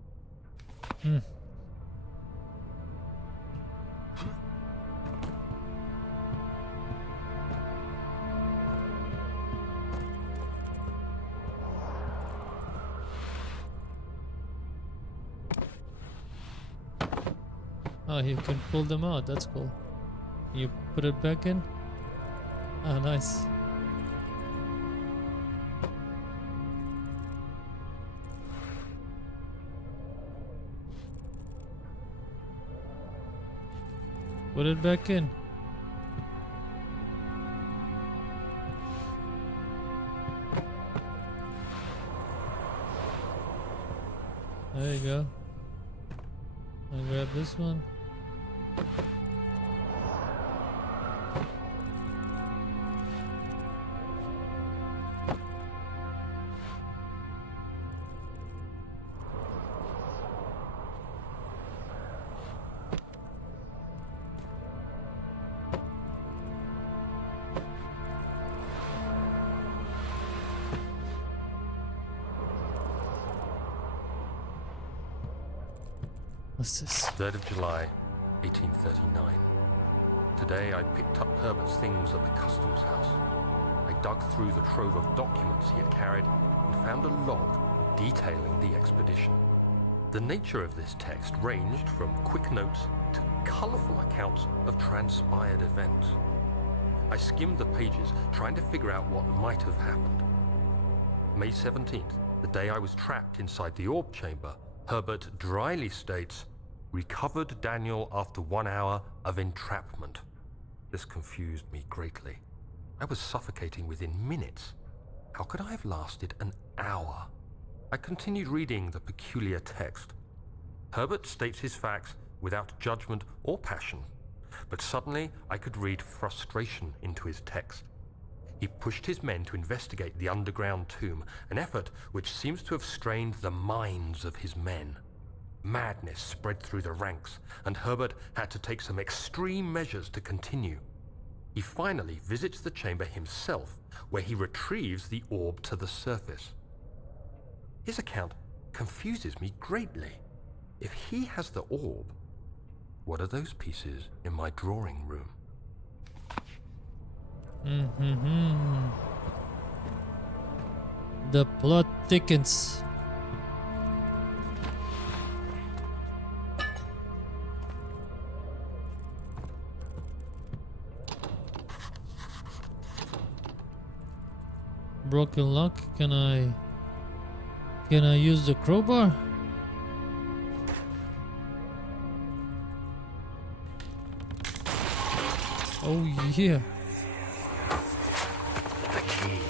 Oh, you can pull them out. That's cool. You put it back in. Ah, nice. Put it back in. There you go. I'll grab this one. What's this? 3rd of July, 1839. Today I picked up Herbert's things at the customs house. I dug through the trove of documents he had carried and found a log detailing the expedition. The nature of this text ranged from quick notes to colourful accounts of transpired events. I skimmed the pages, trying to figure out what might have happened. May 17th, the day I was trapped inside the orb chamber, Herbert dryly states, "Recovered Daniel after 1 hour of entrapment." This confused me greatly. I was suffocating within minutes. How could I have lasted an hour? I continued reading the peculiar text. Herbert states his facts without judgment or passion, but suddenly I could read frustration into his text. He pushed his men to investigate the underground tomb, an effort which seems to have strained the minds of his men. Madness spread through the ranks, and Herbert had to take some extreme measures to continue. He finally visits the chamber himself, where he retrieves the orb to the surface. His account confuses me greatly. If he has the orb, what are those pieces in my drawing room? The plot thickens. Broken lock. Can I use the crowbar? Oh yeah. The key.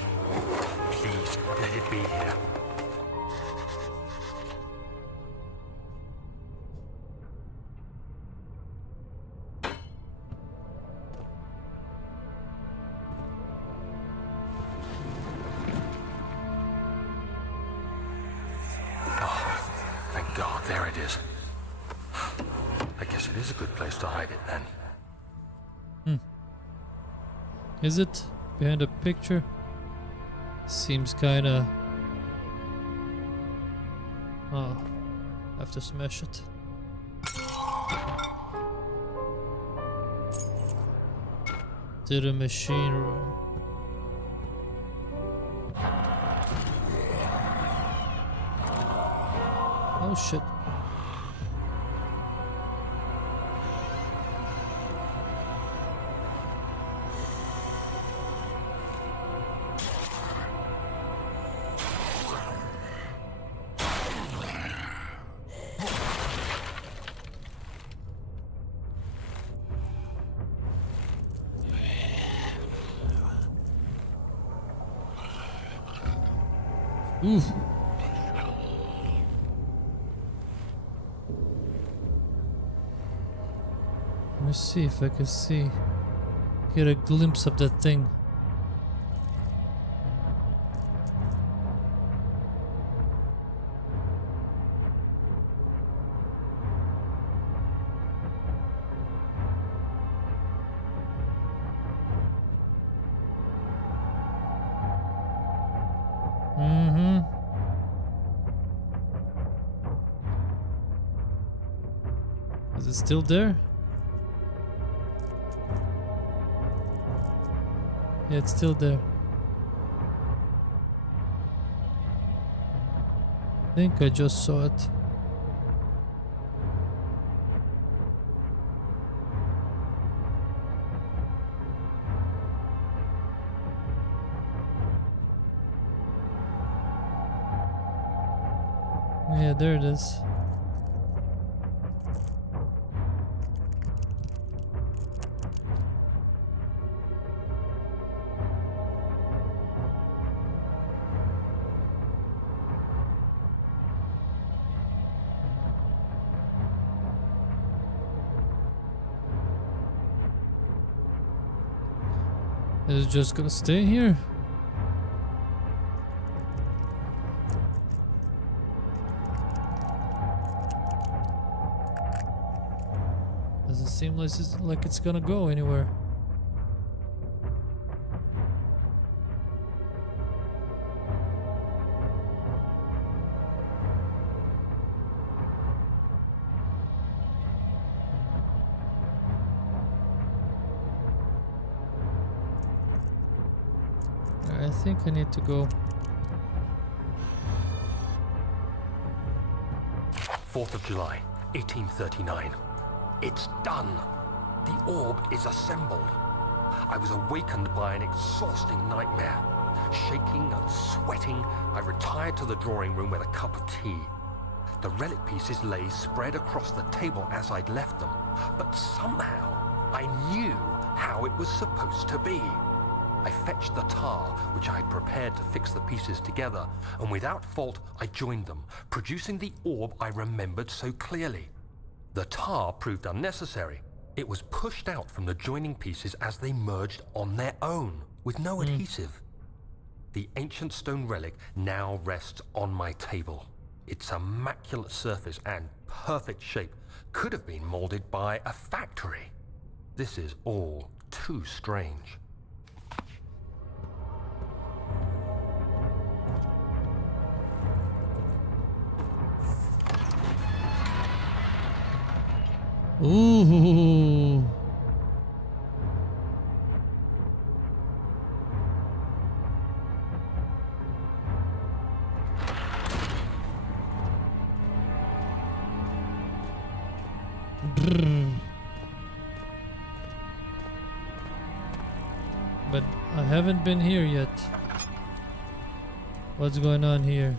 Please, let it be here. Oh, thank God, there it is. I guess it is a good place to hide it then. Is it behind a picture? Seems kinda... Oh, I have to smash it. To the machine room. Oh shit. Oof. Let me see if I can get a glimpse of that thing. Is it still there? Yeah, it's still there. I think I just saw it. Yeah, there it is. Is it just gonna stay here? Doesn't seem like it's gonna go anywhere. I think I need to go. 4th of July, 1839. It's done. The orb is assembled. I was awakened by an exhausting nightmare. Shaking and sweating, I retired to the drawing room with a cup of tea. The relic pieces lay spread across the table as I'd left them, but somehow I knew how it was supposed to be. I fetched the tar, which I had prepared to fix the pieces together, and without fault I joined them, producing the orb I remembered so clearly. The tar proved unnecessary. It was pushed out from the joining pieces as they merged on their own, with no adhesive. The ancient stone relic now rests on my table. Its immaculate surface and perfect shape could have been molded by a factory. This is all too strange. Ooh. Brrr. But I haven't been here yet. What's going on here?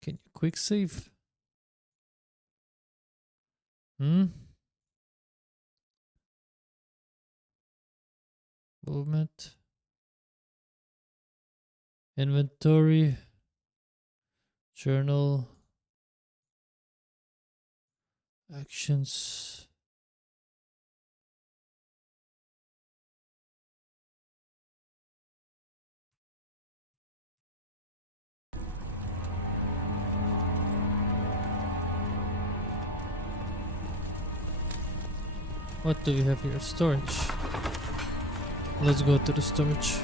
Can you quick save? Movement. Inventory. Journal. Actions. What do we have here? Storage. Let's go to the storage.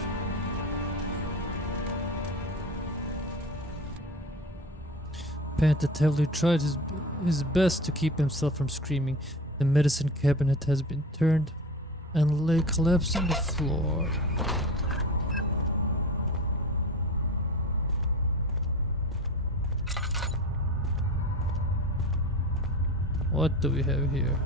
Pantat heavily tried his best to keep himself from screaming. The medicine cabinet has been turned and lay collapsed on the floor. What do we have here?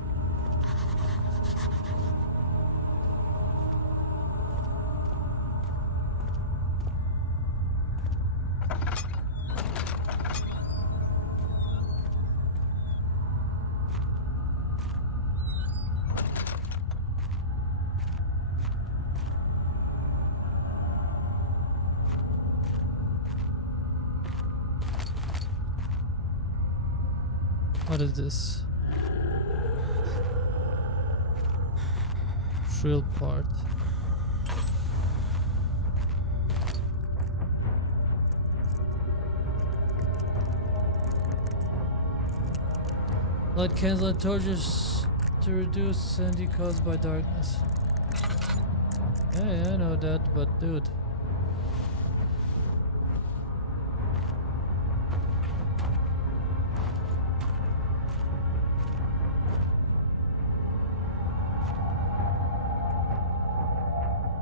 What is this? Shrill part. Light candles and torches to reduce sandy caused by darkness. Yeah, I know that, but dude.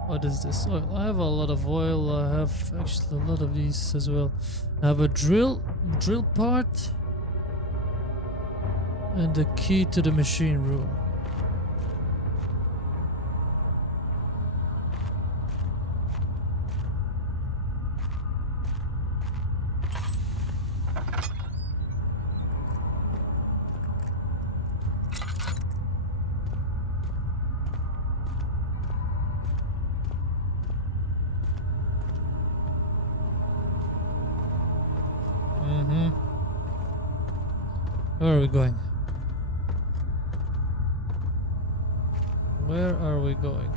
What is this? Oil. I have a lot of oil. I have actually a lot of these as well. I have a drill part and the key to the machine room. Where are we going? Where are we going?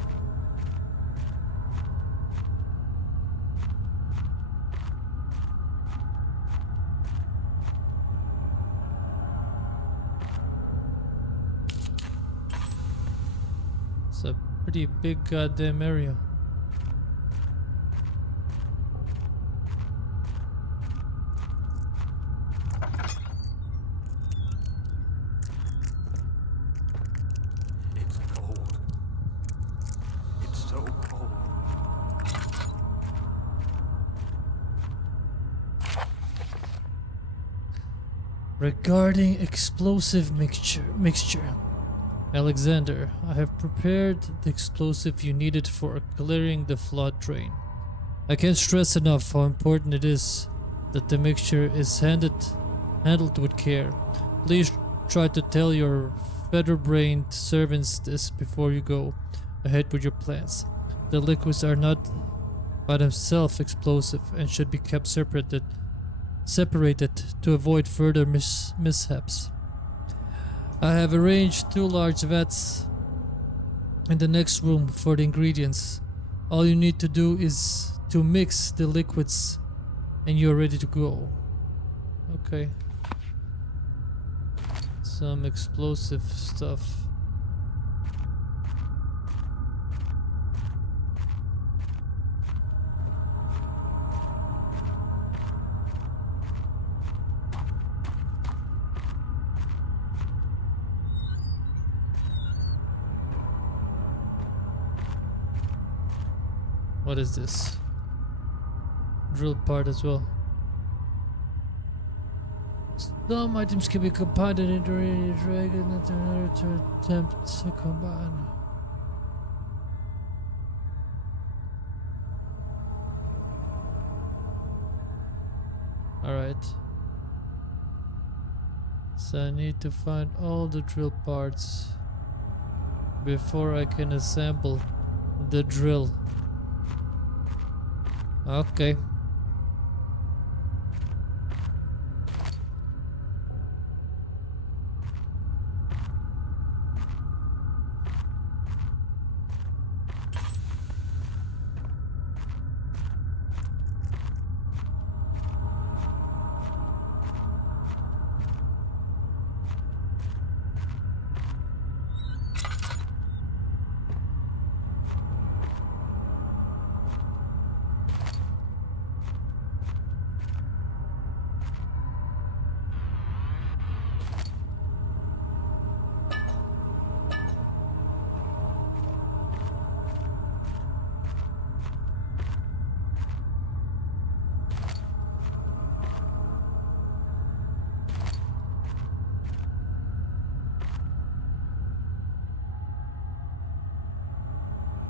It's a pretty big goddamn area. It's cold. It's so cold. Regarding explosive mixture. Alexander, I have prepared the explosive you needed for clearing the flood drain. I can't stress enough how important it is that the mixture is handled with care. Please try to tell your feather-brained servants this before you go ahead with your plans. The liquids are not by themselves explosive and should be kept separated to avoid further mishaps. I have arranged 2 large vats in the next room for the ingredients. All you need to do is to mix the liquids and you're ready to go. Okay. Some explosive stuff. What is this? Drill part as well. Some items can be combined into a dragon in order to attempt to combine. Alright. So I need to find all the drill parts before I can assemble the drill. Okay.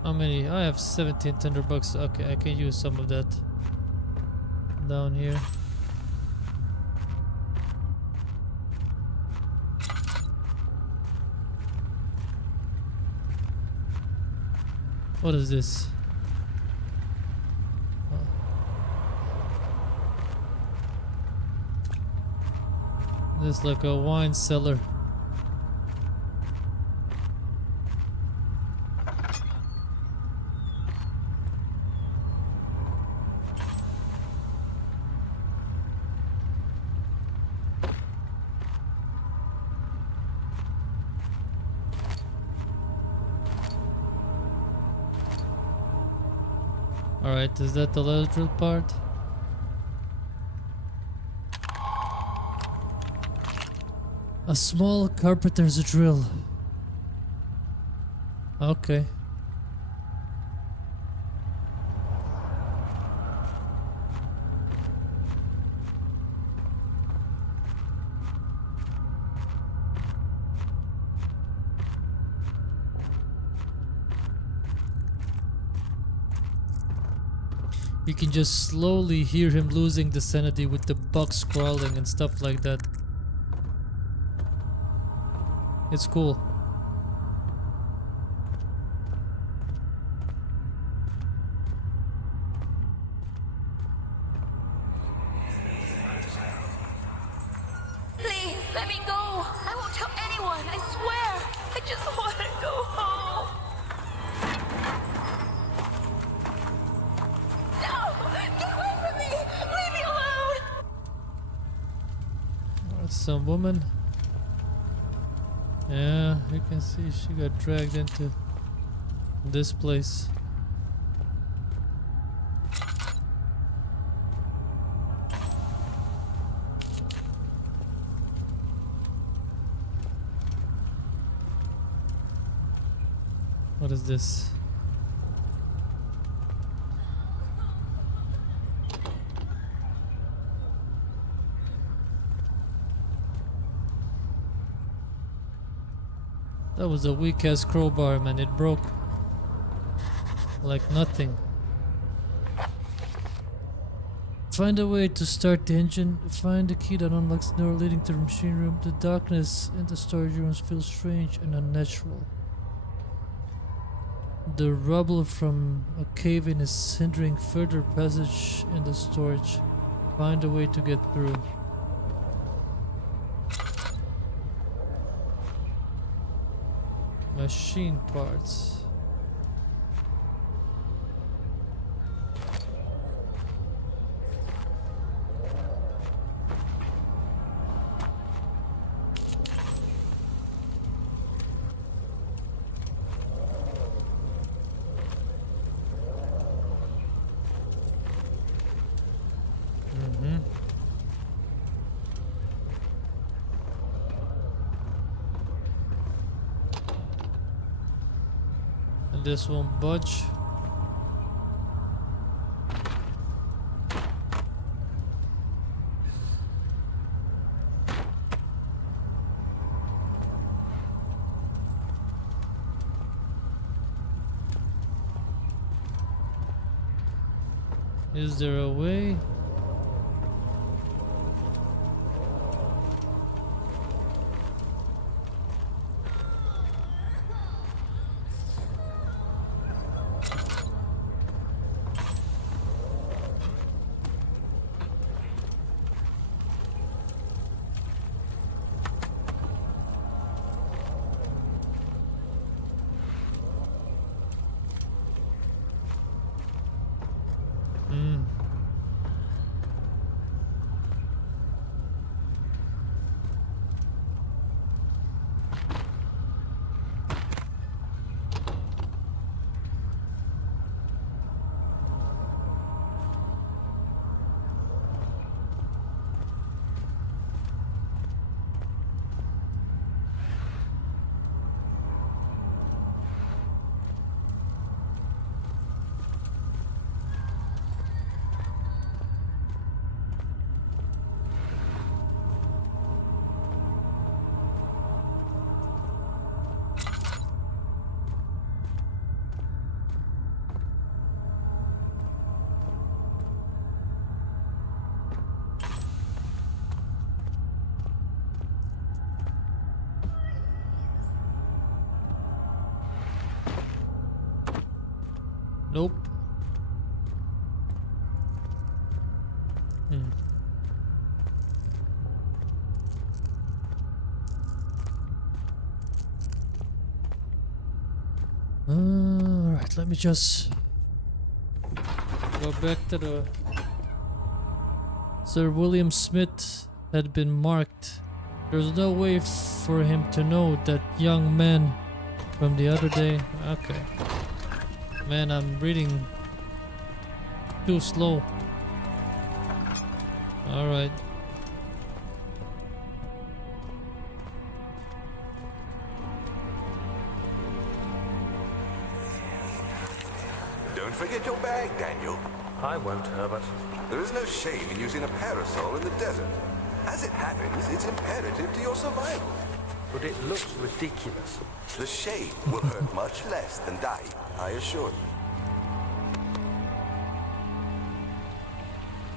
How many? I have 1700 bucks. Okay, I can use some of that down here. What is this? This is like a wine cellar. Alright, is that the last drill part? A small carpenter's drill. Okay. You can just slowly hear him losing the sanity with the bugs crawling and stuff like that. It's cool. Please, let me go. I won't tell anyone, I swear. I just want to go home. No! Get away from me! Leave me alone! Some woman. Yeah, you can see she got dragged into this place. What is this? That was a weak ass crowbar, man. It broke like nothing. Find a way to start the engine. Find the key that unlocks the door leading to the machine room. The darkness in the storage rooms feels strange and unnatural. The rubble from a cave-in is hindering further passage in the storage. Find a way to get through. Machine parts. And this won't budge. Is there a way? Nope. Alright, let me just go back to the... Sir William Smith had been marked. There's no way for him to know that young man from the other day. Okay. Man, I'm reading too slow. Alright. Don't forget your bag, Daniel. I won't, Herbert. There is no shame in using a parasol in the desert. As it happens, it's imperative to your survival. But it looks ridiculous. The shade will hurt much less than dying, I assure you.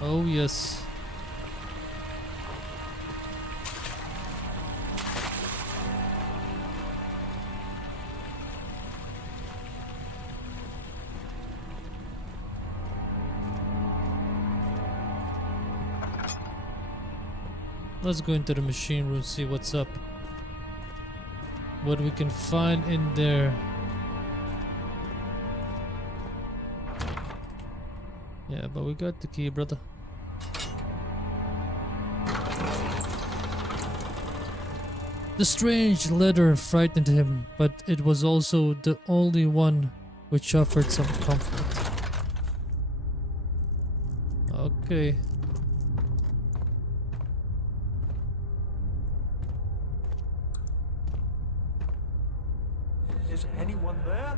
Oh, yes. Let's go into the machine room, see what's up. What we can find in there. Yeah, but we got the key, brother. The strange letter frightened him, but it was also the only one which offered some comfort. Okay. Is anyone there?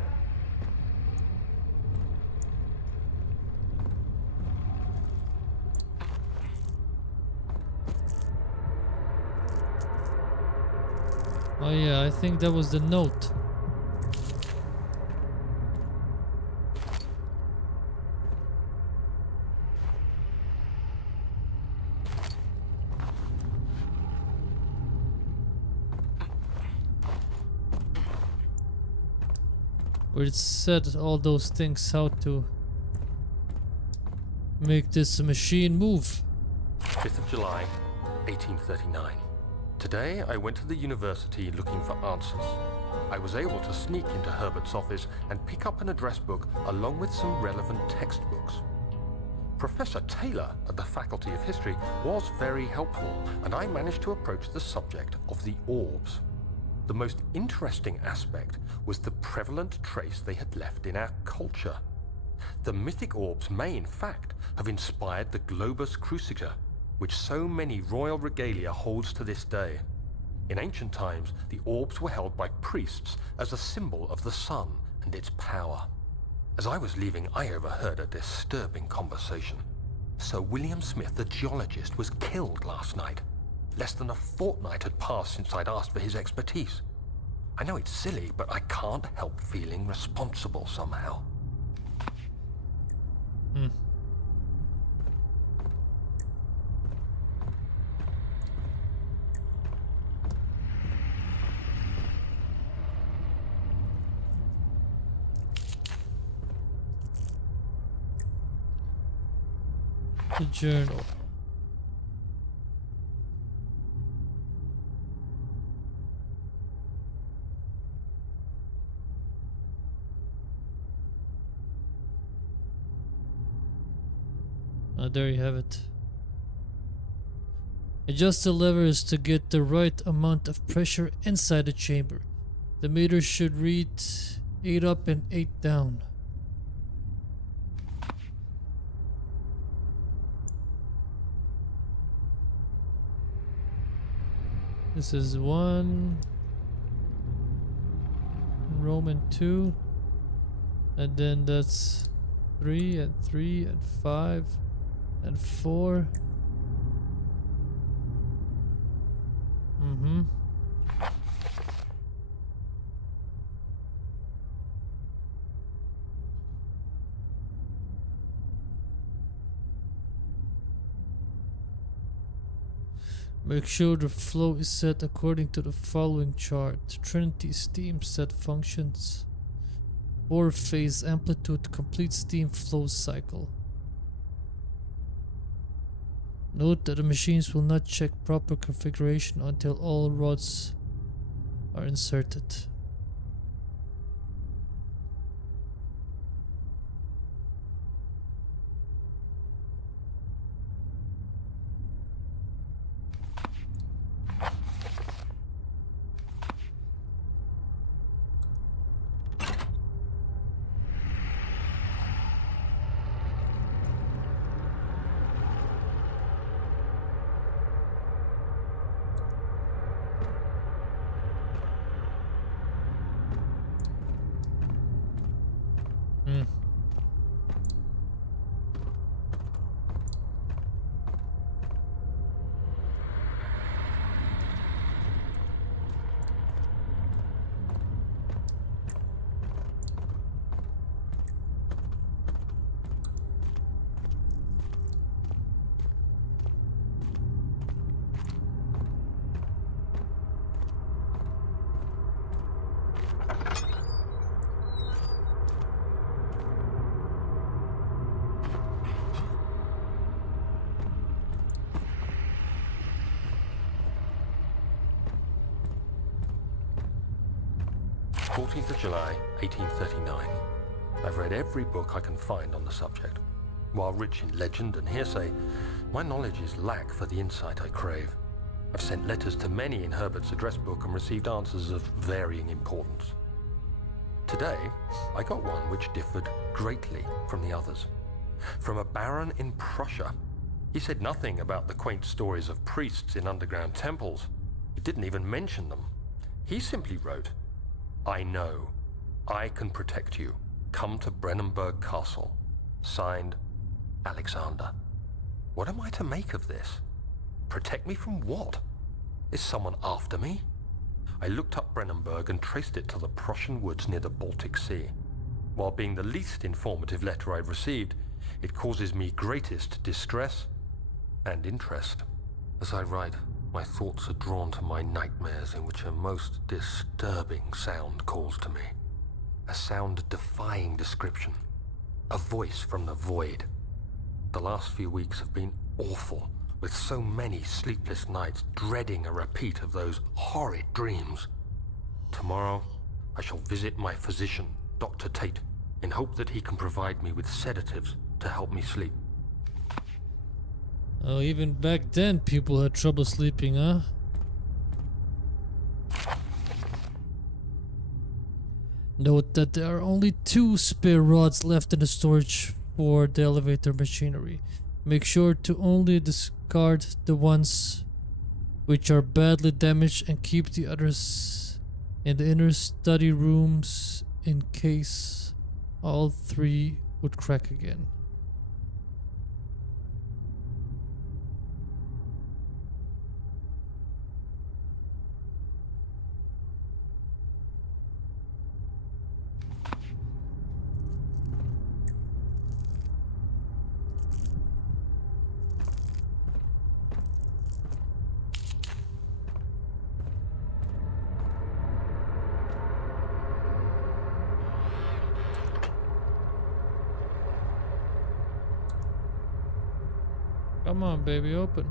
Oh yeah, I think that was the note. Where it said all those things, how to make this machine move. 5th of July, 1839. Today, I went to the university looking for answers. I was able to sneak into Herbert's office and pick up an address book along with some relevant textbooks. Professor Taylor at the Faculty of History was very helpful, and I managed to approach the subject of the orbs. The most interesting aspect was the prevalent trace they had left in our culture. The mythic orbs may, in fact, have inspired the globus cruciger, which so many royal regalia holds to this day. In ancient times, the orbs were held by priests as a symbol of the sun and its power. As I was leaving, I overheard a disturbing conversation. Sir William Smith, the geologist, was killed last night. Less than a fortnight had passed since I'd asked for his expertise. I know it's silly, but I can't help feeling responsible somehow. The journal. There you have it. Adjust the levers to get the right amount of pressure inside the chamber. The meter should read 8 up and 8 down. This is 1, Roman 2, and then that's 3 and 3 and 5 and 4. Make sure the flow is set according to the following chart. Trinity steam set functions. 4-phase amplitude complete steam flow cycle. Note that the machines will not check proper configuration until all rods are inserted. 14th of July, 1839. I've read every book I can find on the subject. While rich in legend and hearsay, my knowledge is lack for the insight I crave. I've sent letters to many in Herbert's address book and received answers of varying importance. Today, I got one which differed greatly from the others. From a baron in Prussia. He said nothing about the quaint stories of priests in underground temples. He didn't even mention them. He simply wrote, "I know. I can protect you. Come to Brennenburg Castle." Signed, Alexander. What am I to make of this? Protect me from what? Is someone after me? I looked up Brennenburg and traced it to the Prussian woods near the Baltic Sea. While being the least informative letter I've received, it causes me greatest distress and interest. As I write, my thoughts are drawn to my nightmares in which a most disturbing sound calls to me. A sound defying description. A voice from the void. The last few weeks have been awful, with so many sleepless nights dreading a repeat of those horrid dreams. Tomorrow, I shall visit my physician, Dr. Tate, in hope that he can provide me with sedatives to help me sleep. Oh, even back then people had trouble sleeping, huh? Note that there are only 2 spare rods left in the storage for the elevator machinery. Make sure to only discard the ones which are badly damaged and keep the others in the inner study rooms in case all 3 would crack again. Come on, baby, open.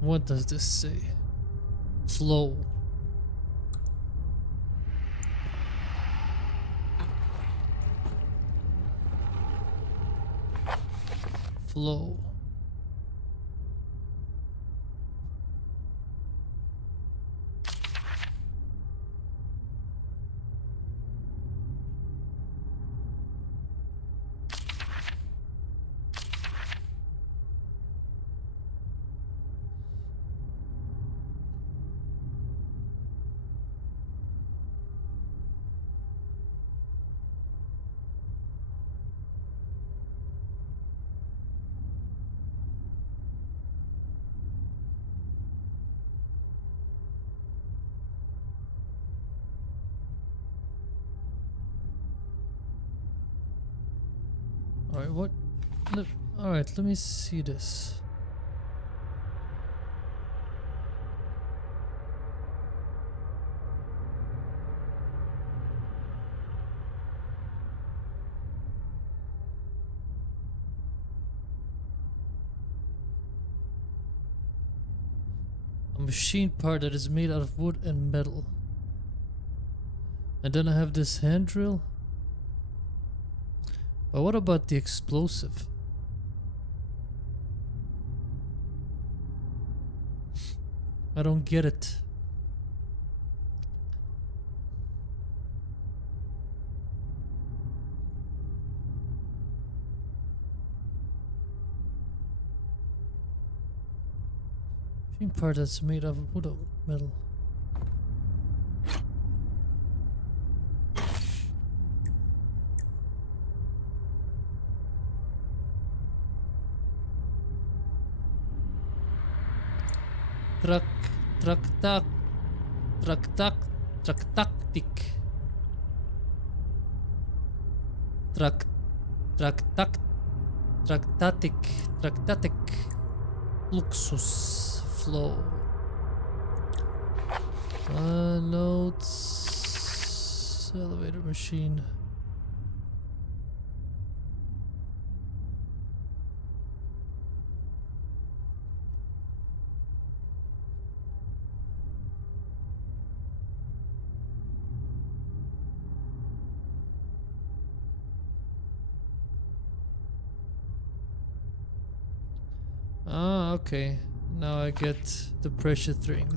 What does this say? Flow. Flow. Alright, what? Alright, let me see this. A machine part that is made out of wood and metal. And then I have this hand drill. But what about the explosive? I don't get it. Machine part that's made out of wood or metal. Tractatic Fluxus flow. Notes elevator machine. Ah, okay. Now I get the pressure thing.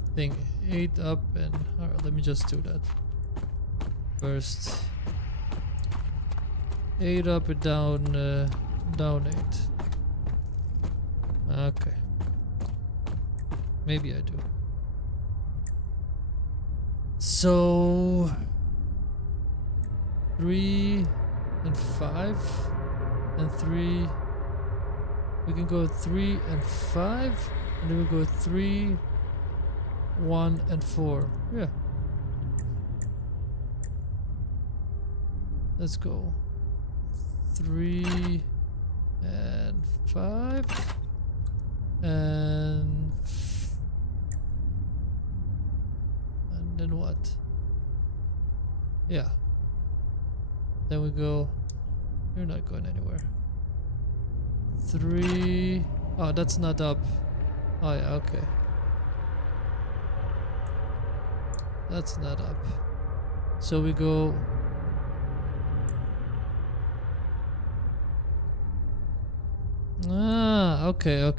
8 up and... Alright, let me just do that. First. 8 up and down 8. Okay. Maybe I do. So 3 and 5 and 3. We can go 3 and 5, and then we go 3, 1 and 4. Yeah. Let's go 3 and 5 and then what? Yeah. Then we go. You're not going anywhere. 3. Oh, that's not up. Oh yeah, okay. That's not up. So we go. Ah, okay.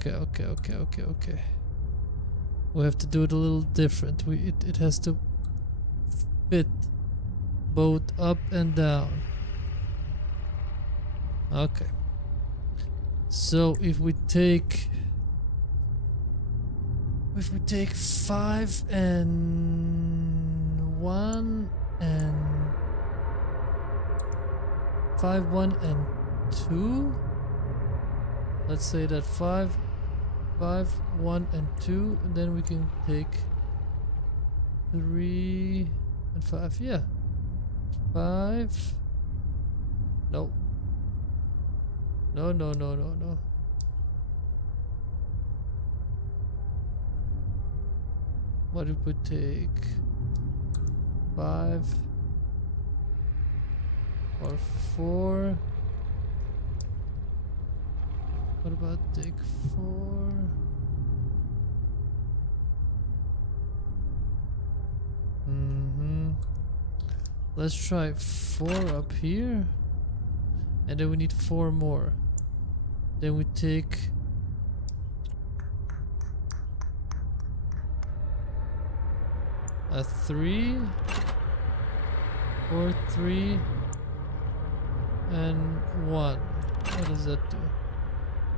We have to do it a little different. It has to fit both up and down. Okay. So if we take 5 and 1 and 5, 1 and 2. Let's say that 5, 1 and 2, and then we can take 3 and 5. Yeah. 5. No. No. What if we take 5 or 4? What about take 4? Let's try 4 up here. And then we need 4 more. Then we take a 3, 4, 3, and 1. What does that do?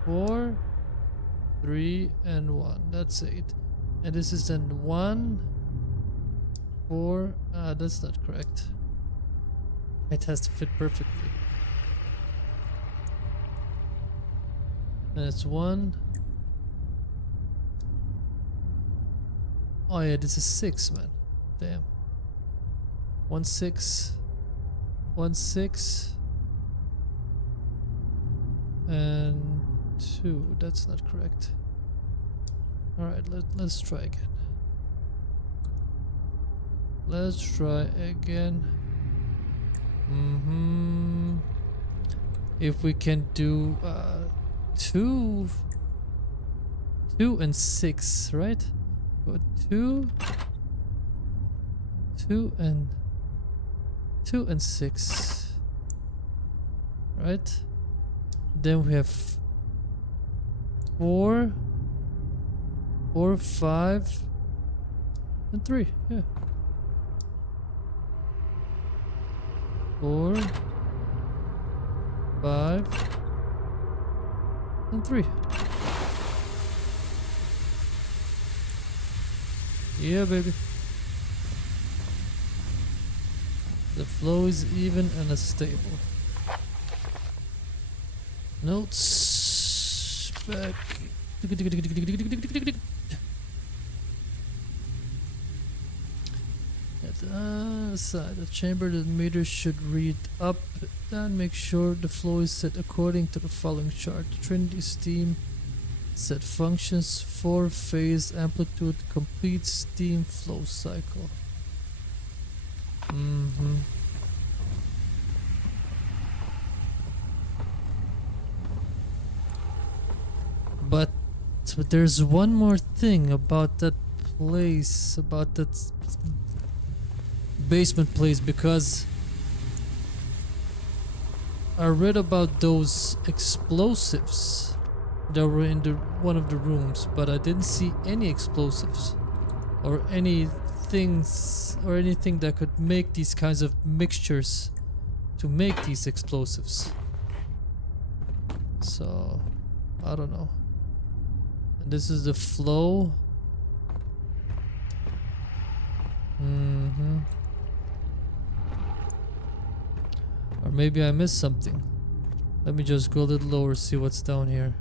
4, 3, and 1. That's 8. And this is then 1, 4. That's not correct. It has to fit perfectly. And it's 1. Oh yeah, this is 6, man. Damn. 1, 6. 1, 6. And 2. That's not correct. Alright, let's try again. Let's try again. If we can do 2 and 6, right? Go 2 and 6, right? Then we have 4, 5, and 3. Yeah. 4, 5, and 3. Yeah, baby. The flow is even and stable. Notes back. At the side, the chamber, the meter should read up and make sure the flow is set according to the following chart. Trinity steam set functions 4-phase amplitude complete steam flow cycle. But there's one more thing about that place, about that basement place, because I read about those explosives that were in the one of the rooms, but I didn't see any explosives or any things or anything that could make these kinds of mixtures to make these explosives. So I don't know. And this is the flow. Or maybe I missed something. Let me just go a little lower, see what's down here.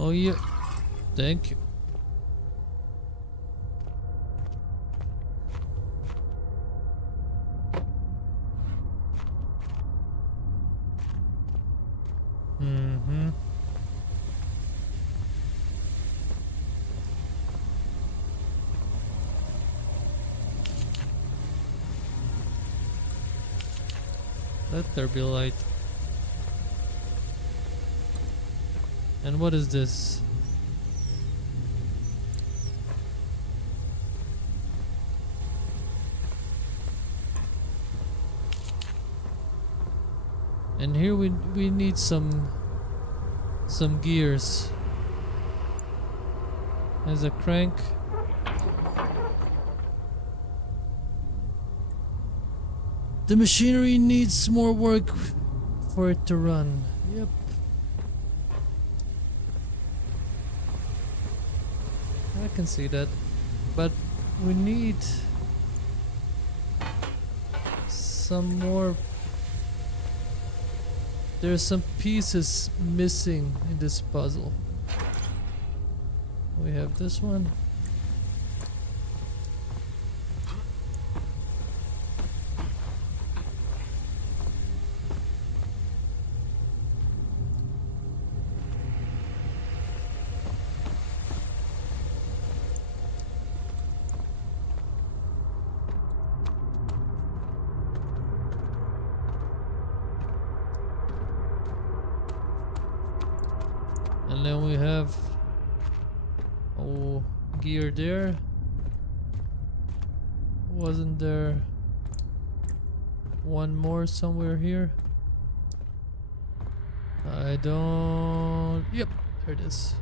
Oh yeah, thank you. Let there be light. And what is this? And here we need some gears. There's a crank. The machinery needs more work for it to run. Yep. I can see that. But we need some more. There's some pieces missing in this puzzle. We have this one. And then we have gear there. Wasn't there one more somewhere here? I don't. Yep, there it is.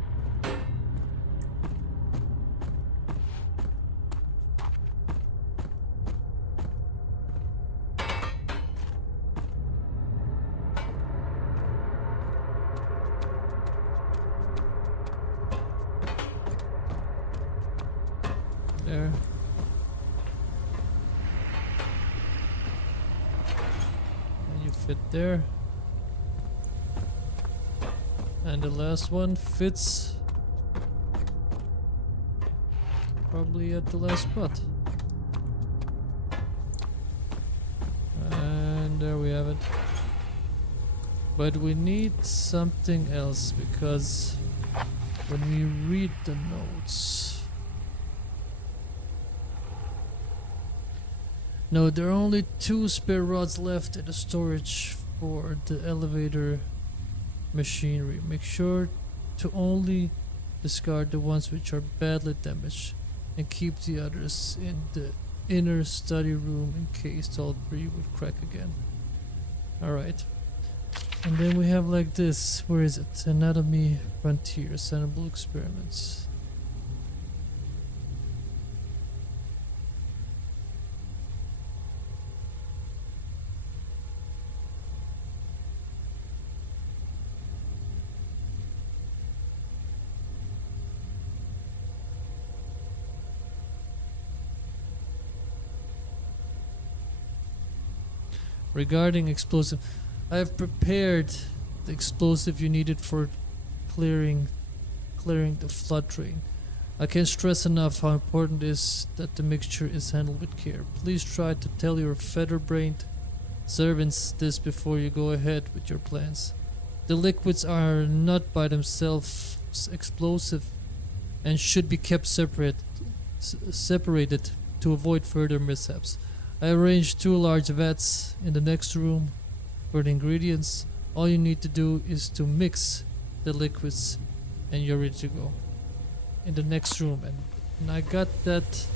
There. And you fit there. And the last one fits probably at the last spot. And there we have it. But we need something else because when we read the notes. No, there are only 2 spare rods left in the storage for the elevator machinery. Make sure to only discard the ones which are badly damaged and keep the others in the inner study room in case all 3 would crack again. Alright. And then we have like this. Where is it? Anatomy Frontier Assemblable Experiments. Regarding explosive, I have prepared the explosive you needed for clearing the flood drain. I can't stress enough how important it is that the mixture is handled with care. Please try to tell your feather-brained servants this before you go ahead with your plans. The liquids are not by themselves explosive and should be kept separated to avoid further mishaps. I arranged 2 large vats in the next room for the ingredients. All you need to do is to mix the liquids and you're ready to go. In the next room, and I got that.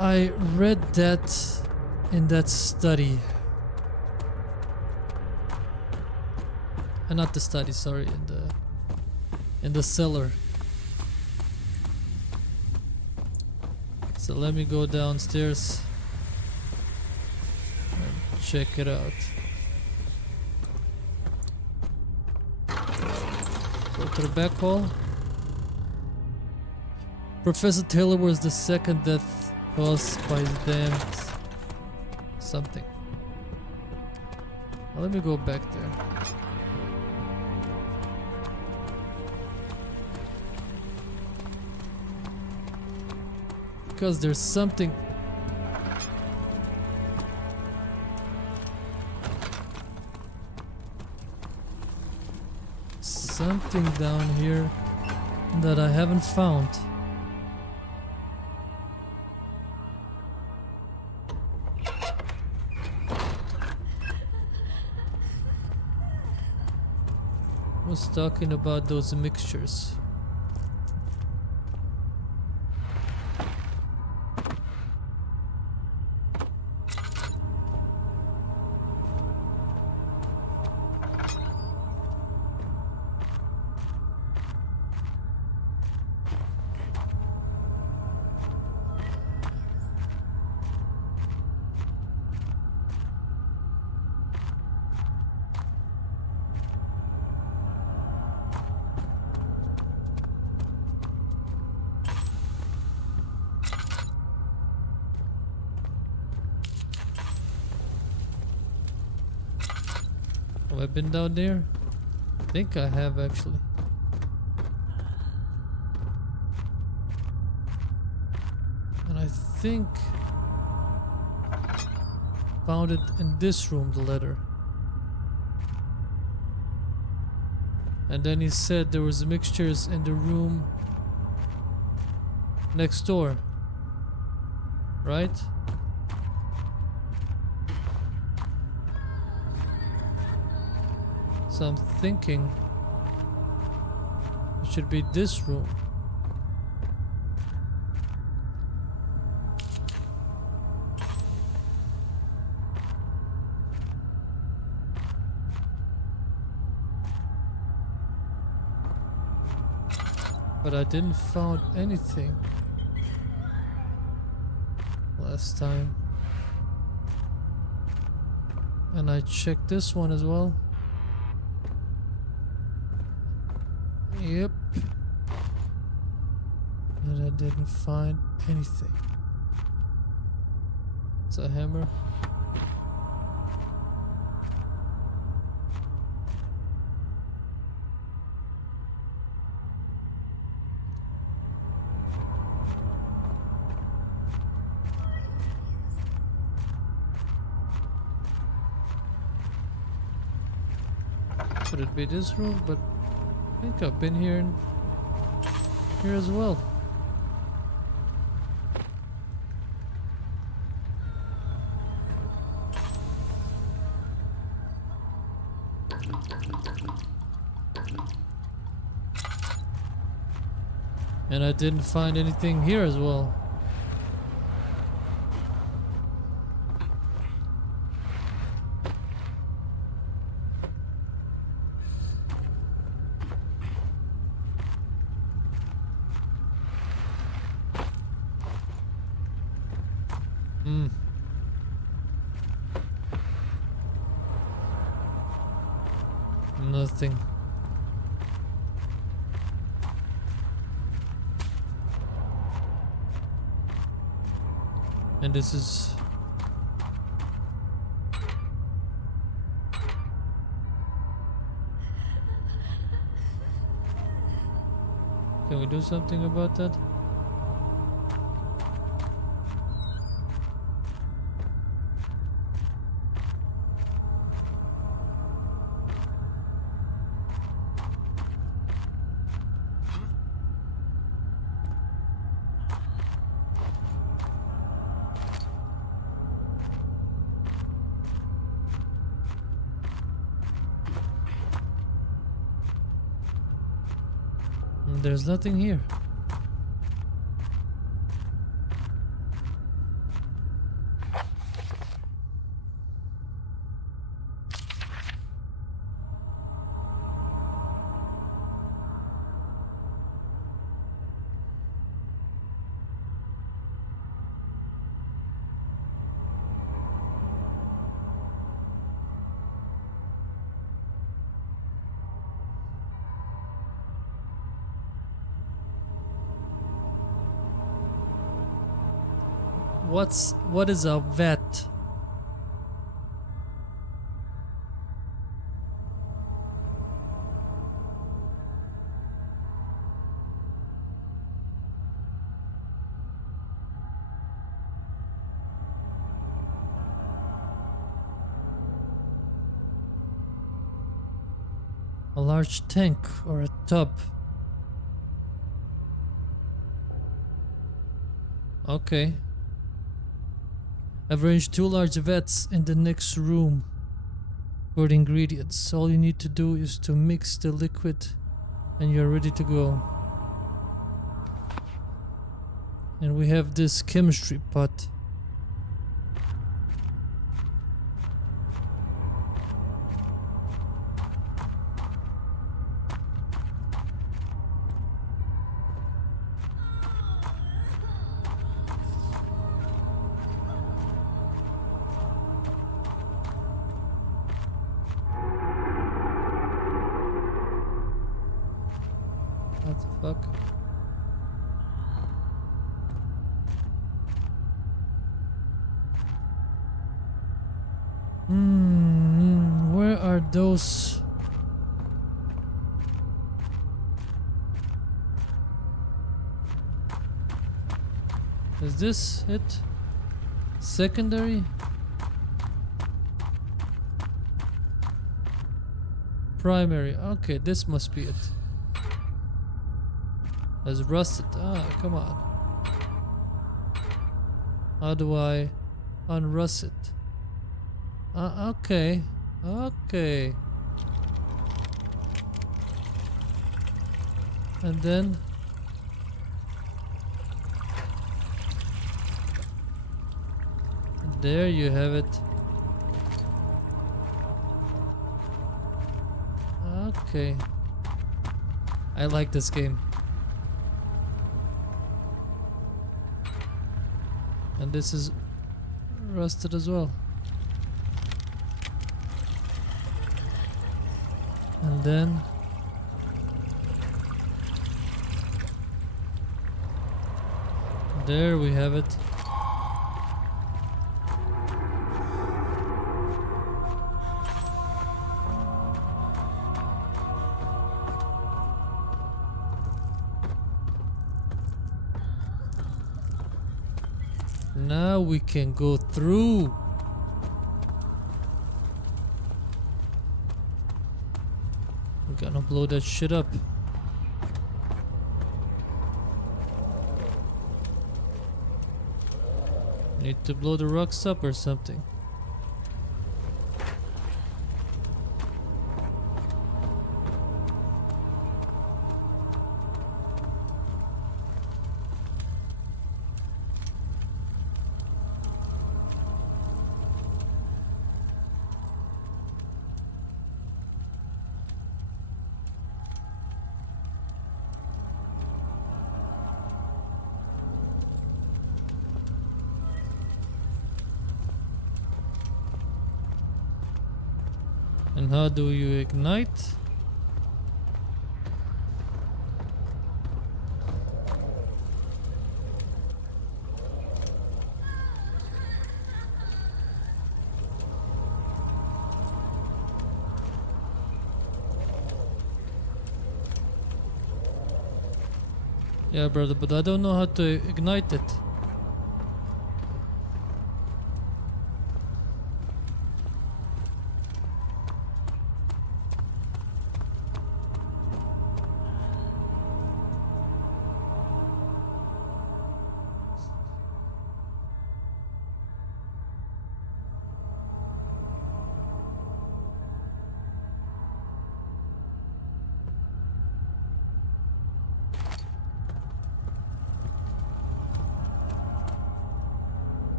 I read that in that study. Not the study, sorry, in the cellar. So let me go downstairs and check it out. Go to the back hall. Professor Taylor was the second death caused by the damned something. Well, let me go back there. Because there's something. Something down here that I haven't found. Was talking about those mixtures. Have I been down there? I think I have actually. And I think found it in this room, the letter. And then he said there was mixtures in the room next door. Right? So I'm thinking it should be this room. But I didn't find anything last time. And I checked this one as well. Yep. And I didn't find anything. It's a hammer. Could it be this room? But I think I've been here as well. And I didn't find anything here as well. Nothing. And this is Can we do something about that? There's nothing here. What is a vet? A large tank or a tub. Okay. I've arranged 2 large vats in the next room for the ingredients. All you need to do is to mix the liquid and you're ready to go. And we have this chemistry pot. What the fuck? Where are those? Is this it? Secondary? Primary. Okay, this must be it. It's rusted. Ah, come on. How do I unrust it? Okay. Okay. And then there you have it. Okay. I like this game. And this is rusted as well. And then there we have it. Now we can go through. We're gonna blow that shit up. Need to blow the rocks up or something. And how do you ignite? Yeah, brother, but I don't know how to ignite it.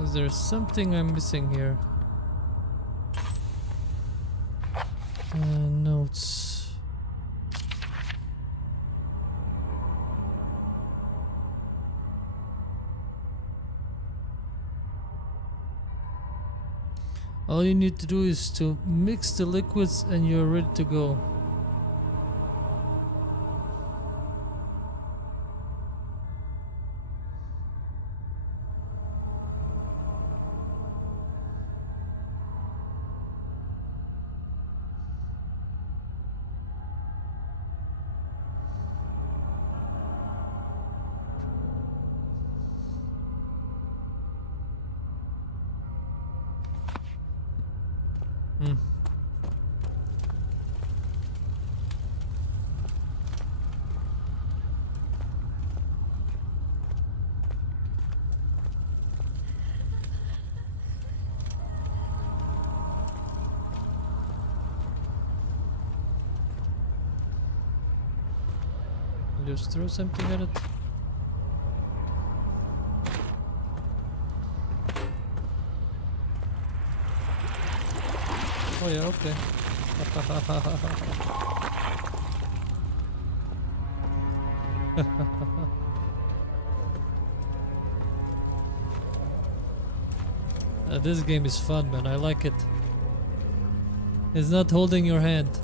Is there something I'm missing here? Notes. All you need to do is to mix the liquids and you're ready to go. Hmm. Just throw something at it. Oh yeah, okay. This game is fun, man. I like it. It's not holding your hand.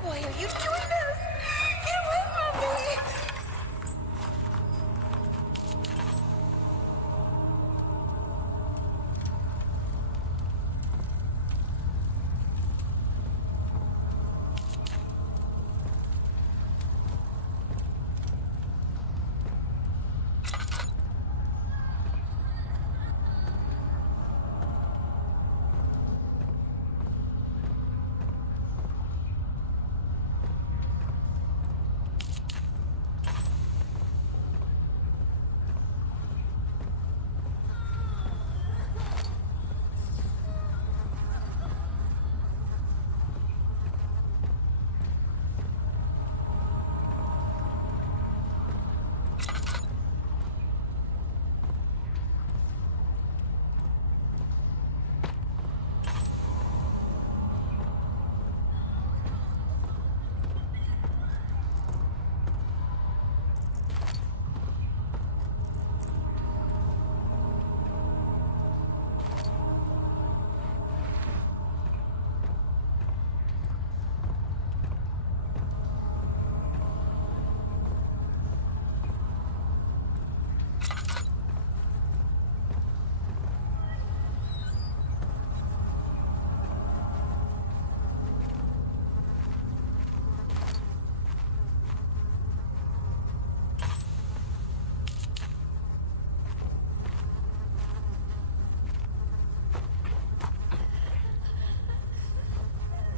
Why are you doing this? Get away from me!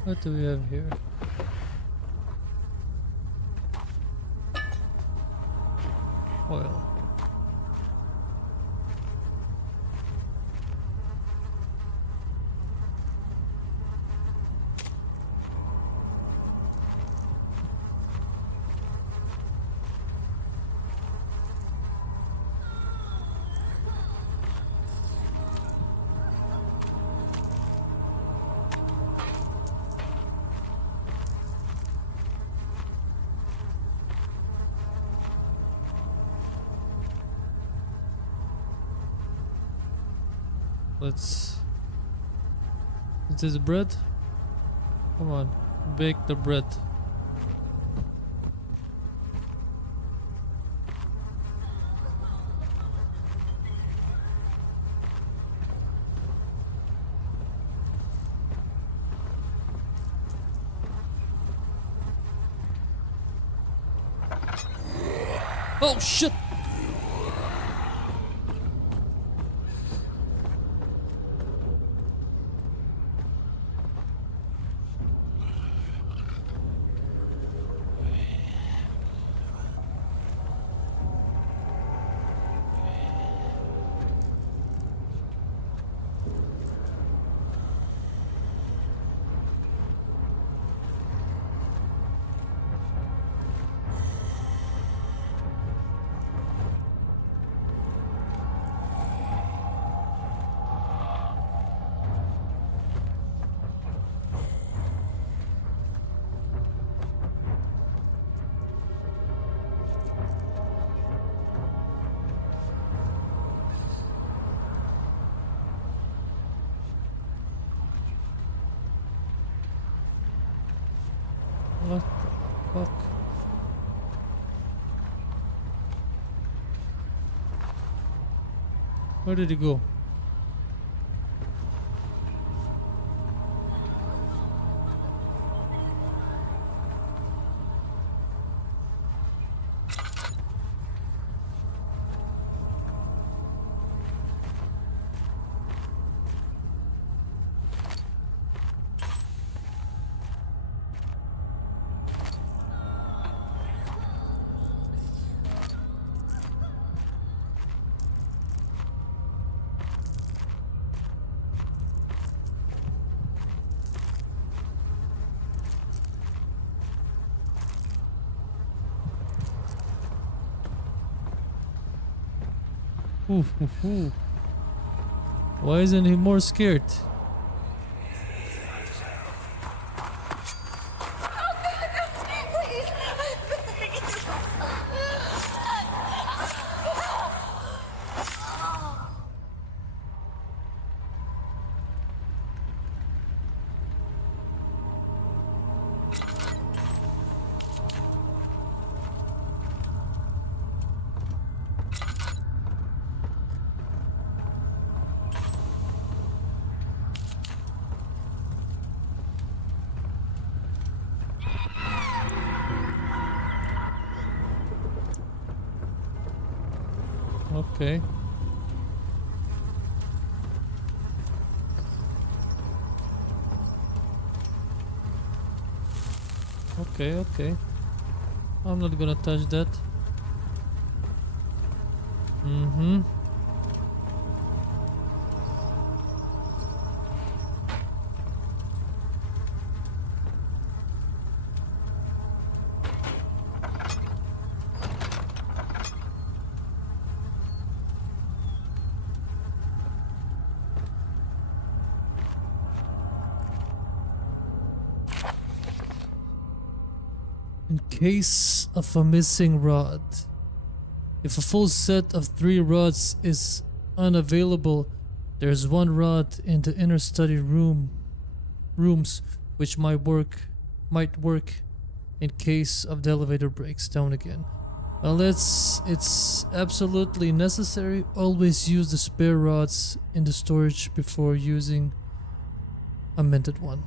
What do we have here? Oil. Let's. Is this bread? Come on, bake the bread. Oh shit! What the fuck? Where did he go? Ooh, ooh, ooh. Why isn't he more scared? Okay. Okay, okay. I'm not gonna touch that. Mm-hmm. In case of a missing rod. If a full set of 3 rods is unavailable, there's 1 rod in the inner study rooms which might work in case of the elevator breaks down again. Unless it's absolutely necessary, always use the spare rods in the storage before using a minted one.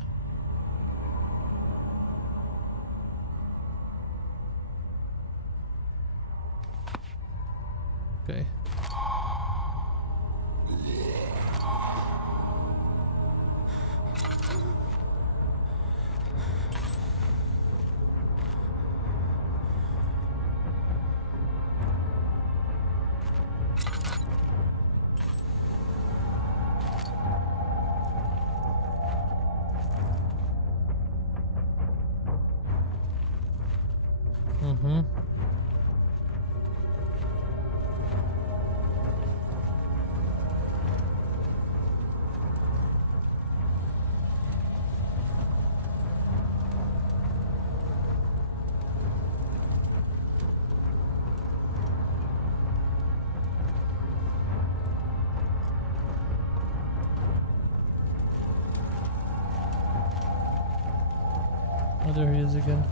Okay. Mm-hmm. there he is again.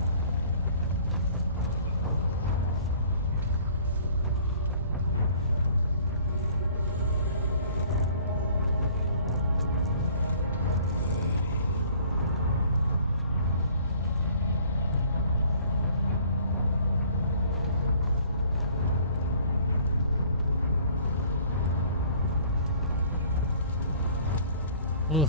Ugh.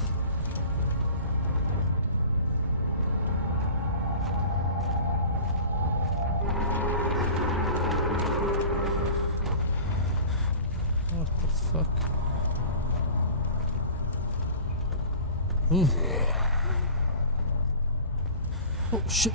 What the fuck? Ooh. Oh shit.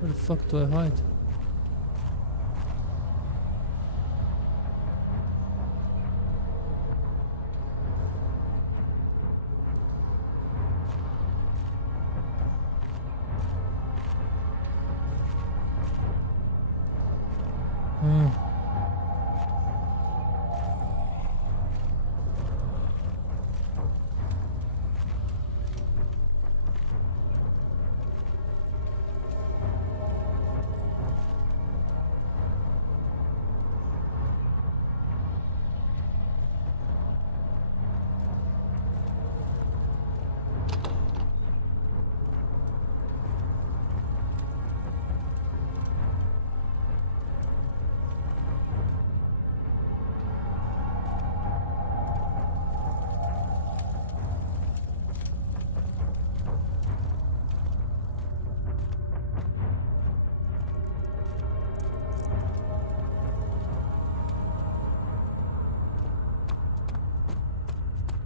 Where the fuck do I hide? Hmm.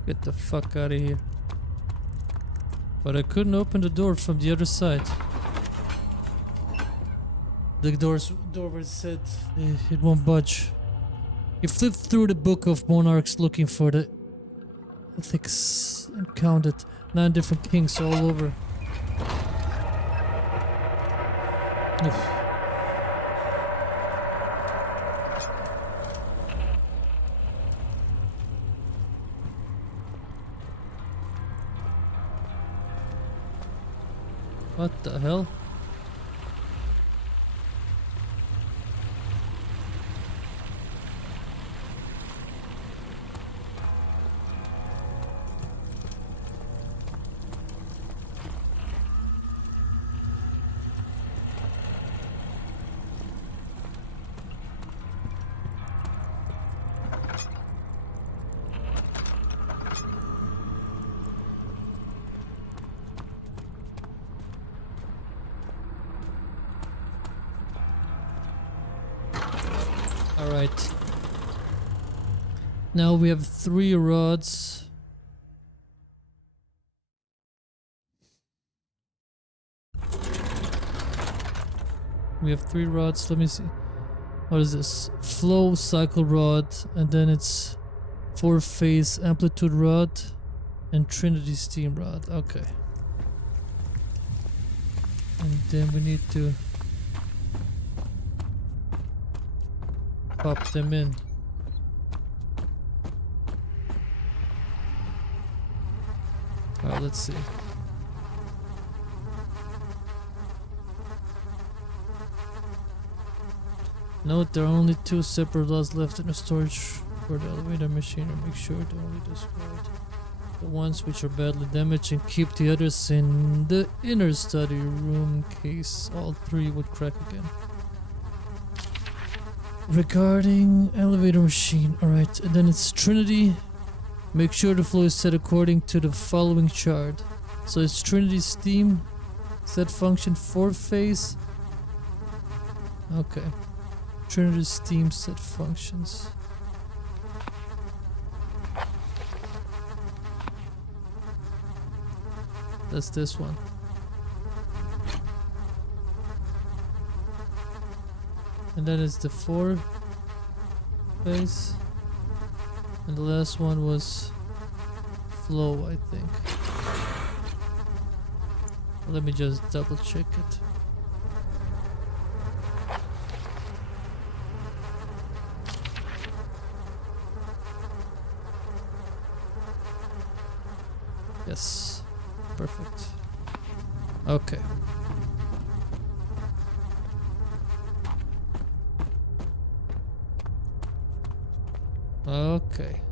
Get the fuck out of here. But I couldn't open the door from the other side. The door was said it won't budge. You flipped through the book of monarchs looking for the ethics and counted 9 different kings all over. Oof. What the hell? Alright. Now we have 3 rods. We have 3 rods. Let me see. What is this? Flow cycle rod, and then it's 4-phase amplitude rod and Trinity steam rod. Okay. And then we need to pop them in. Alright, let's see. Note there are only 2 separate rods left in the storage for the elevator machine. Make sure to only discard the ones which are badly damaged and keep the others in the inner study room in case all 3 would crack again. Regarding elevator machine, alright, and then it's Trinity. Make sure the flow is set according to the following chart. So it's Trinity steam, set function 4-phase. Okay. Trinity steam set functions. That's this one. And then it's the 4-phase. And the last one was flow, I think. Let me just double check it. Yes. Perfect. Okay. Okay.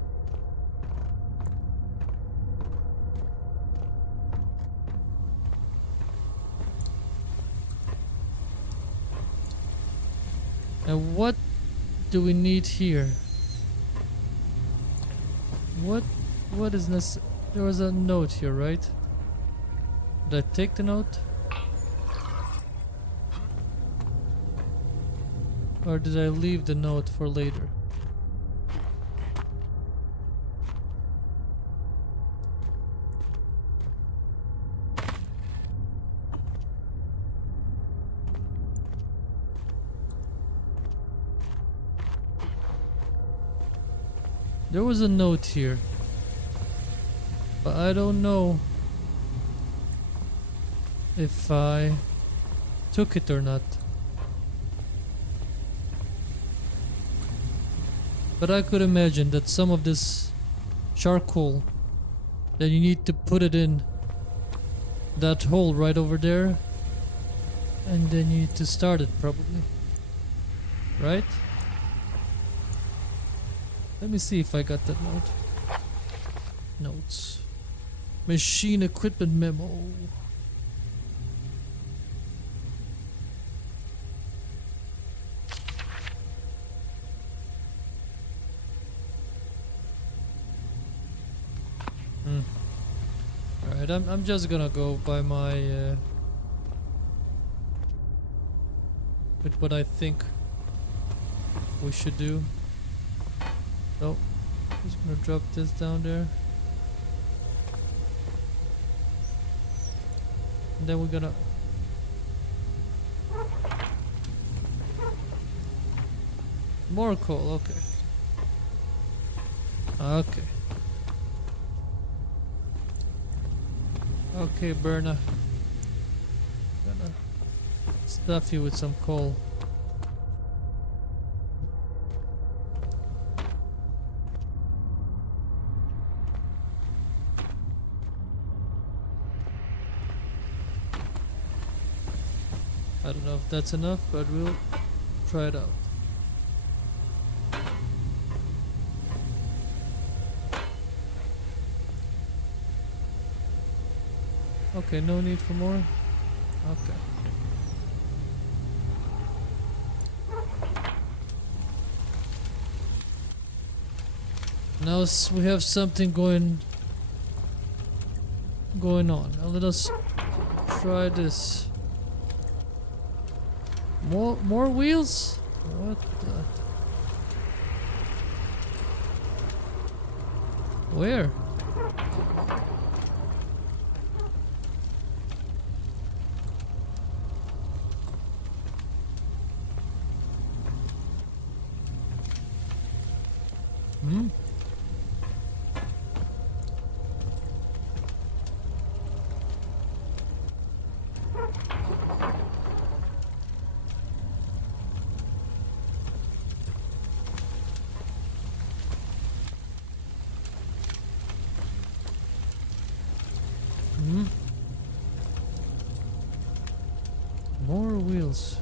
And what do we need here? What is this? There was a note here, right? Did I take the note? Or did I leave the note for later? There was a note here, but I don't know if I took it or not. But I could imagine that some of this charcoal, that you need to put it in that hole right over there, and then you need to start it probably, right? Let me see if I got that note. Notes. Machine equipment memo. Alright, I'm just gonna go by my with what I think we should do. So, just gonna drop this down there. And then we're gonna more coal, okay. Okay. Okay, Berna. Gonna stuff you with some coal. I don't know if that's enough, but we'll try it out. Okay, no need for more. Okay. Now we have something going on. Now let us try this. More wheels? What the? Where? More wheels.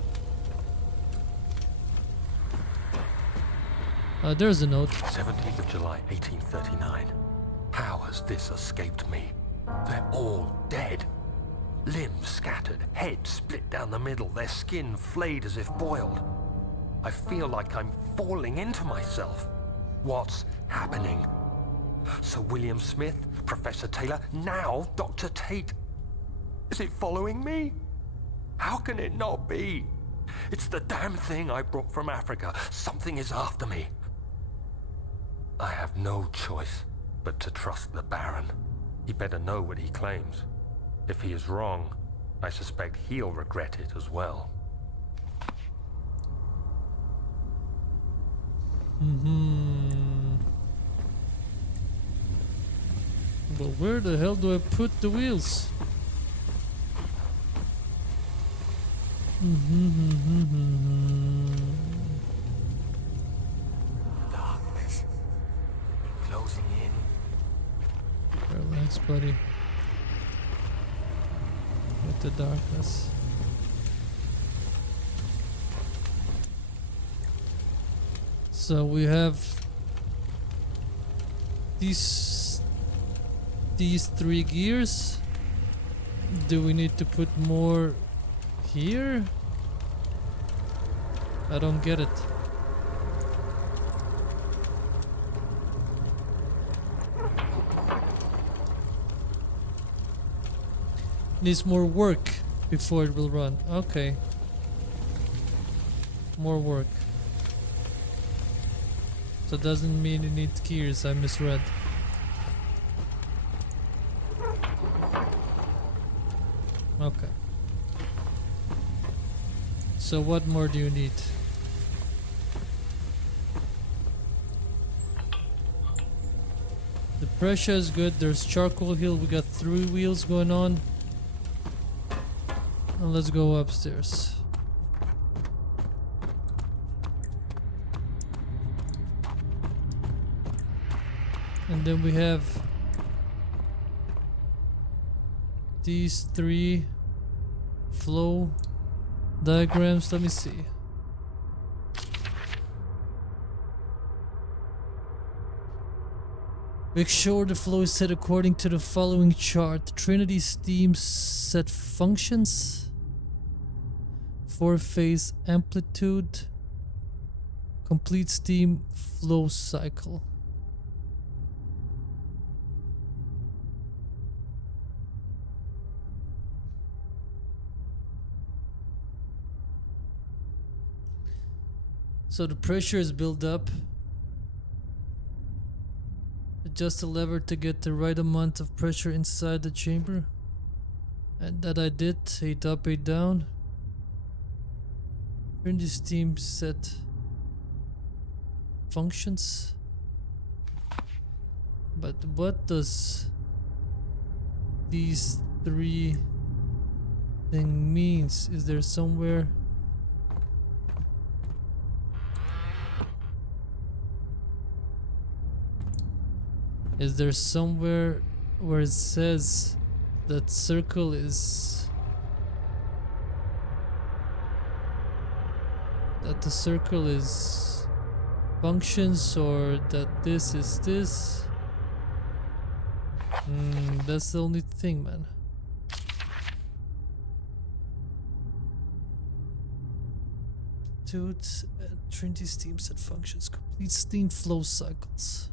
There's a note. 17th of July, 1839. How has this escaped me? They're all dead. Limbs scattered, heads split down the middle, their skin flayed as if boiled. I feel like I'm falling into myself. What's happening? Sir William Smith, Professor Taylor, now Dr. Tate. Is it following me? How can it not be? It's the damn thing I brought from Africa. Something is after me. I have no choice but to trust the Baron. He better know what he claims. If he is wrong, I suspect he'll regret it as well. But where the hell do I put the wheels? Darkness. Closing in. Relax, buddy. into darkness. So we have these 3 gears. Do we need to put more here? I don't get it. Needs more work before it will run. Okay. More work. So doesn't mean it needs gears. I misread. Okay. So what more do you need? The pressure is good. There's charcoal hill. We got 3 wheels going on. And let's go upstairs. And then we have these 3 flow diagrams. Let me see. Make sure the flow is set according to the following chart. Trinity steam set functions. 4-phase amplitude. Complete steam flow cycle. So the pressure is built up. Adjust the lever to get the right amount of pressure inside the chamber. And that I did. 8 up, 8 down. Turn the steam set functions. But what does these 3 thing means? Is there somewhere? Is there somewhere where it says that circle is... that the circle is functions, or that this is this? That's the only thing, man. Dudes, Trinity steam set functions. Complete steam flow cycles.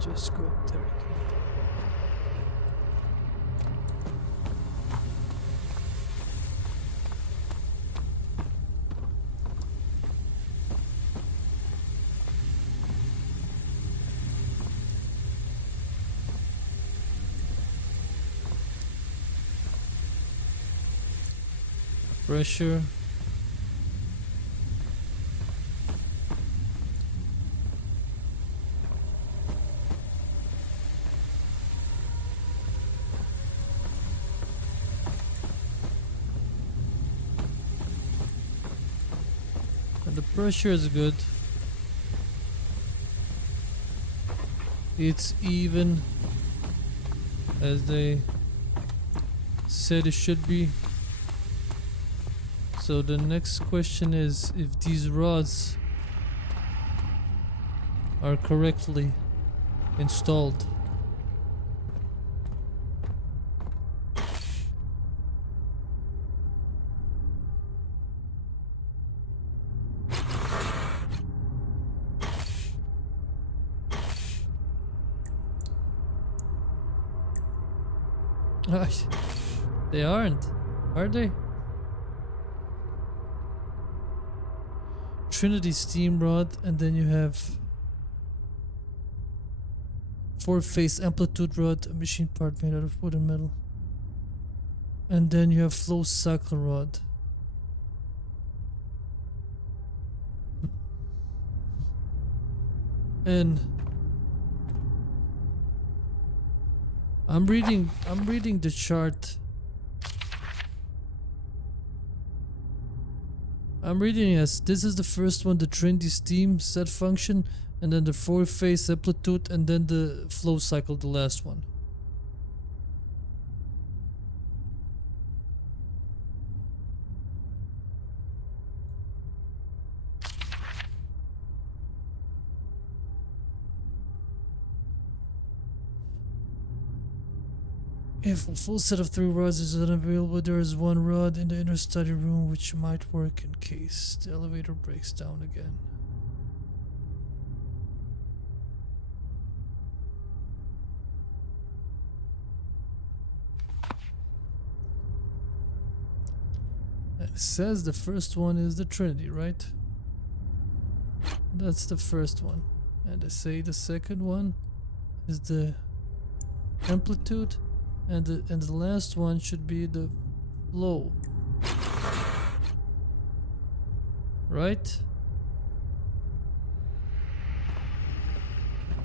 Just go up there again. Pressure. The pressure is good. It's even as they said it should be. So the next question is if these rods are correctly installed. They aren't, are they? Trinity steam rod, and then you have 4-phase amplitude rod, a machine part made out of wood and metal. And then you have flow cycle rod. And I'm reading the chart. I'm reading as this is the first one, the Trinity steam set function, and then the 4-phase amplitude, and then the flow cycle, the last one. If a full set of 3 rods is unavailable, there is 1 rod in the inner study room which might work in case the elevator breaks down again. And it says the first one is the Trinity, right? That's the first one. And they say the second one is the amplitude, and the last one should be the flow. Right?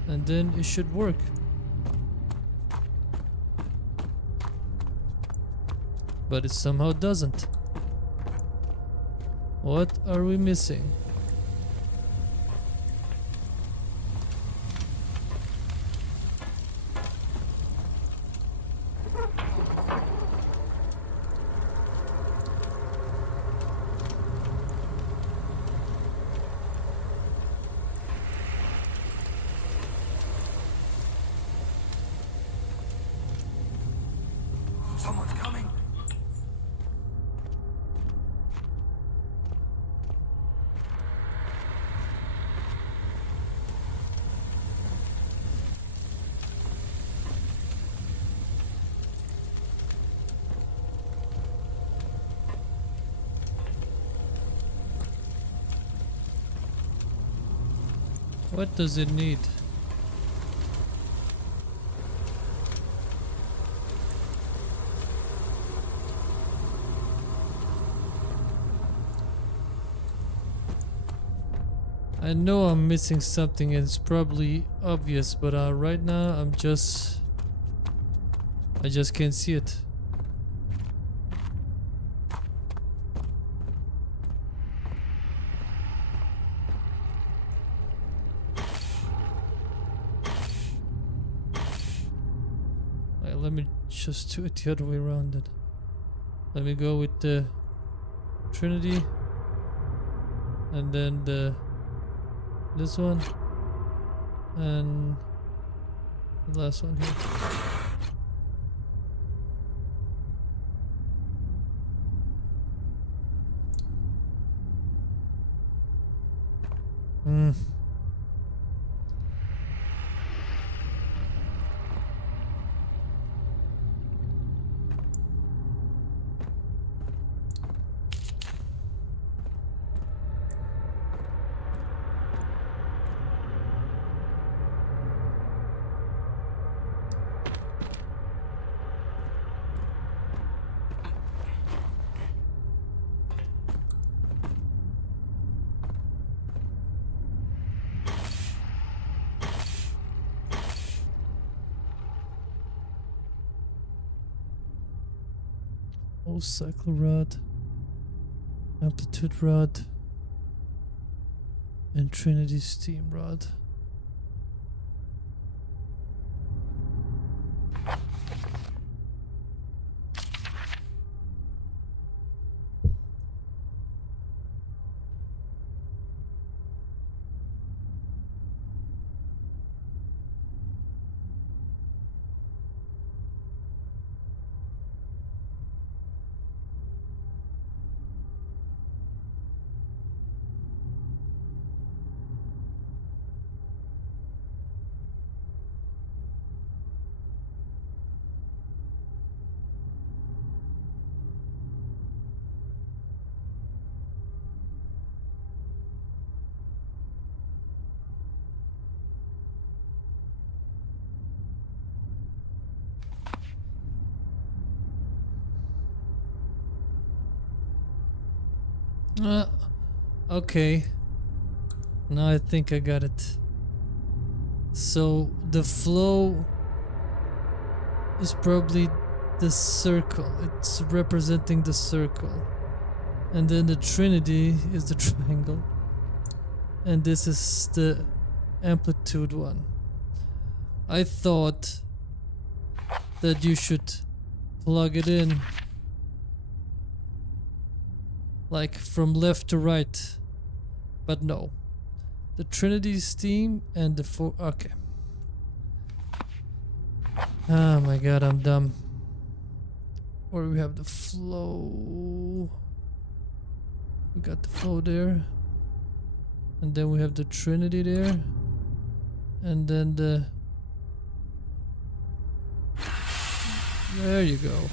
And then it should work. But it somehow doesn't. What are we missing? Someone's coming. What does it need? I know I'm missing something and it's probably obvious, but right now I just can't see it. Let me just do it the other way around then. Let me go with the Trinity and then this one and the last one here. Oh, cycle rod, amplitude rod, and Trinity steam rod. Okay. Now I think I got it. So the flow is probably the circle. It's representing the circle. And then the Trinity is the triangle. And this is the amplitude one. I thought that you should plug it in like from left to right. But no. The Trinity steam and the four. Okay. Oh my god, I'm dumb. Or we have the flow. We got the flow there. And then we have the Trinity there. And then the. There you go.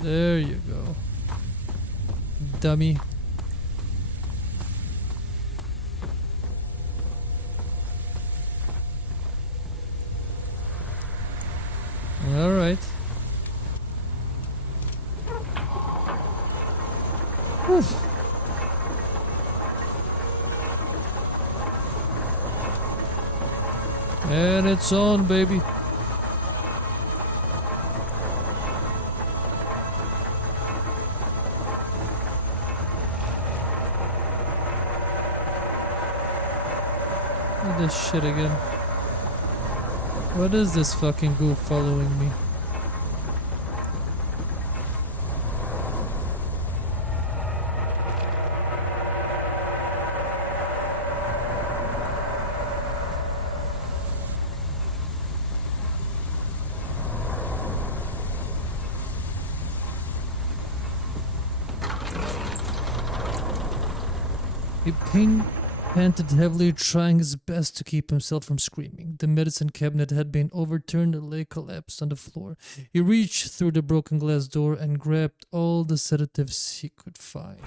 There you go. Dummy. All right. Whew. And it's on, baby. Look at this shit again. What is this fucking goof following me? He panted heavily, trying his best to keep himself from screaming. The medicine cabinet had been overturned and lay collapsed on the floor. He reached through the broken glass door and grabbed all the sedatives he could find.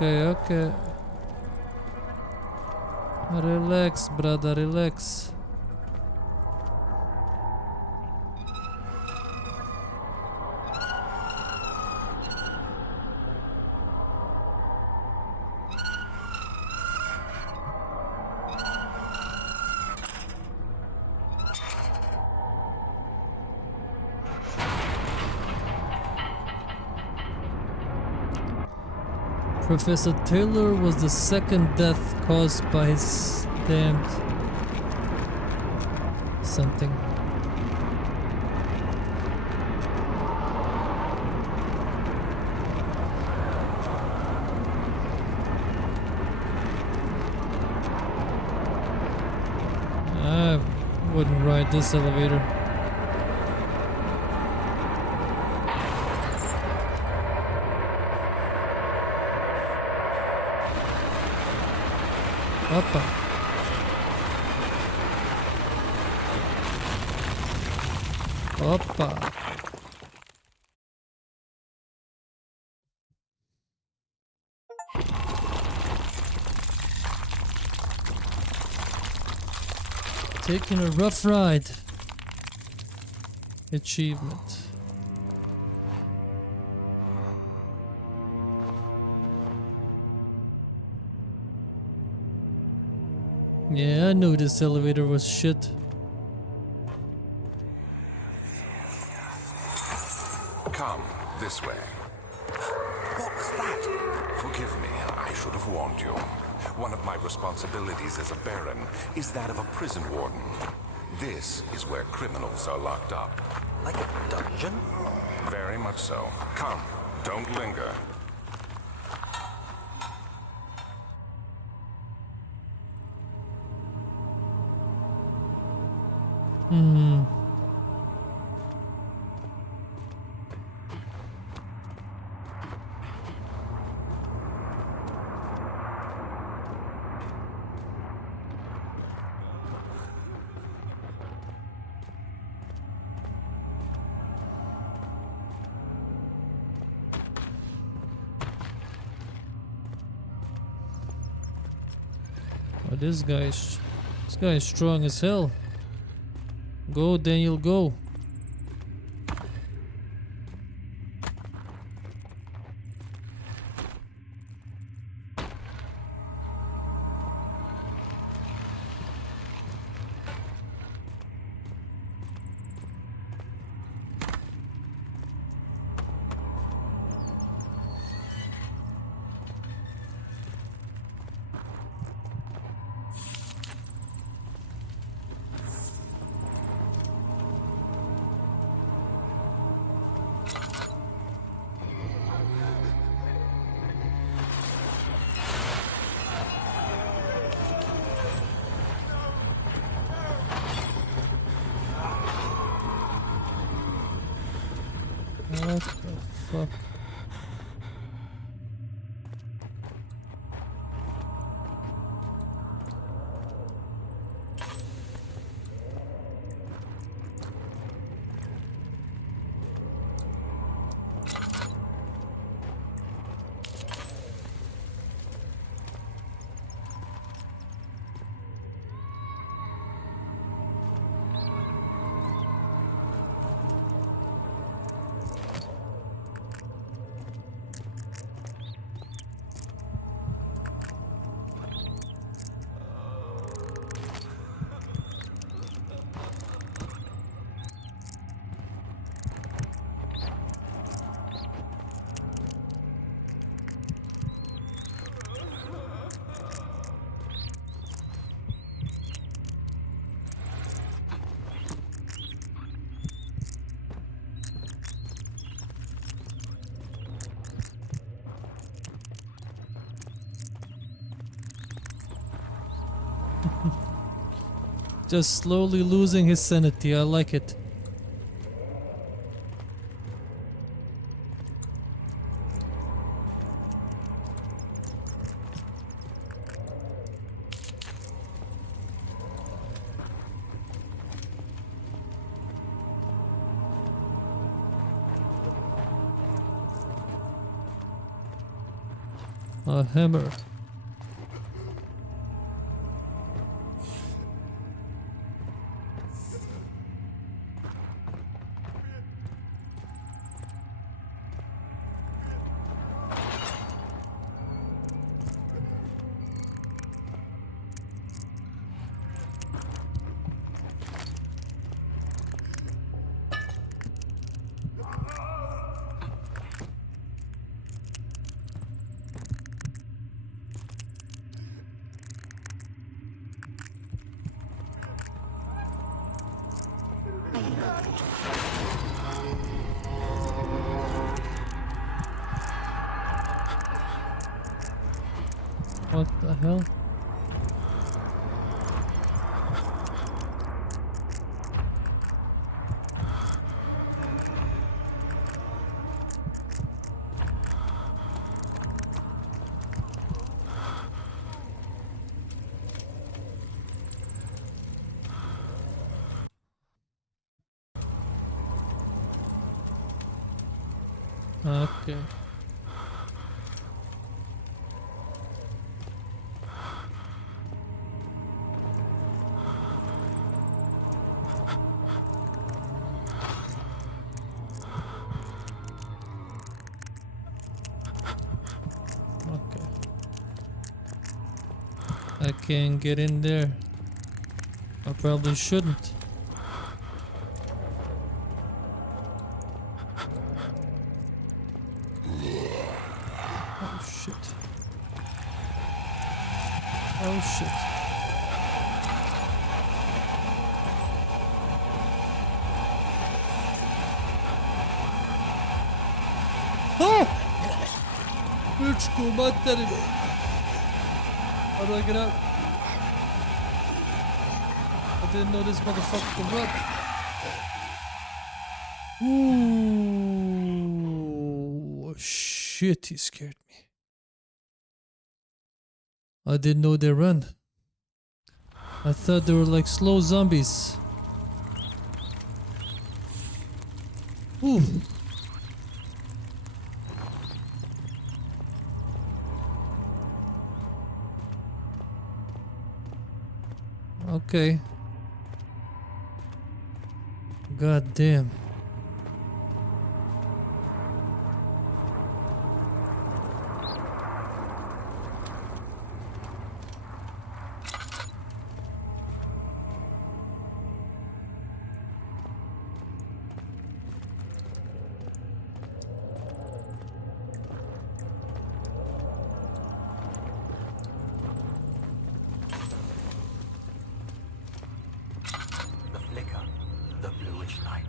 Okay. Relax, brother, relax. Professor Taylor was the second death caused by his damned something. I wouldn't ride this elevator. Opa. Opa. Taking a rough ride. Achievement. Yeah, I knew this elevator was shit. Come, this way. What was that? Forgive me, I should have warned you. One of my responsibilities as a Baron is that of a prison warden. This is where criminals are locked up. Like a dungeon? Very much so. Come, don't linger. Oh, this guy's guy is strong as hell. Go, Daniel, go. What the fuck? Just slowly losing his sanity. I like it. A hammer. What the hell? Okay. Okay. I can't get in there. I probably shouldn't. Oh shit. Oh shit. Oh! Bitch, go back there. How do I get out? I didn't know this motherfucker could run. Ooh, shit, he scared me. I didn't know they run. I thought they were like slow zombies. Ooh. Okay. God damn. The flicker, the bluish light.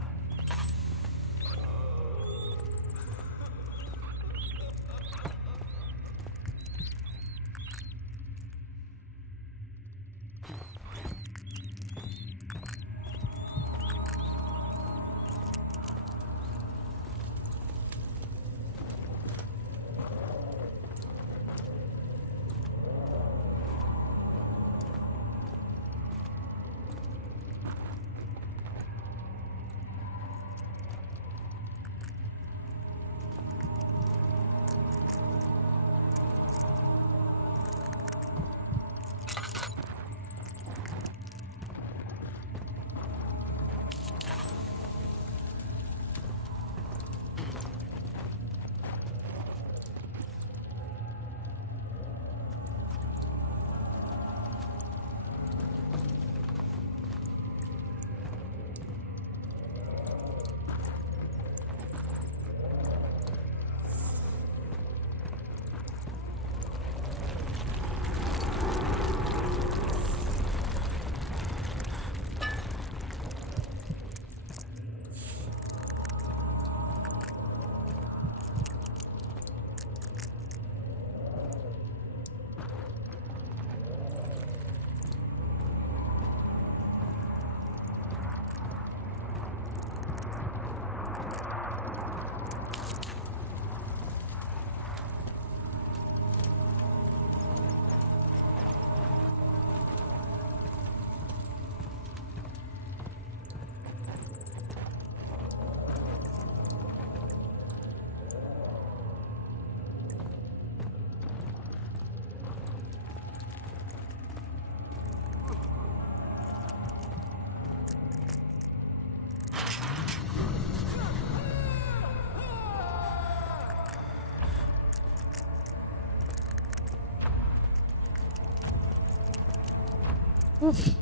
Oof.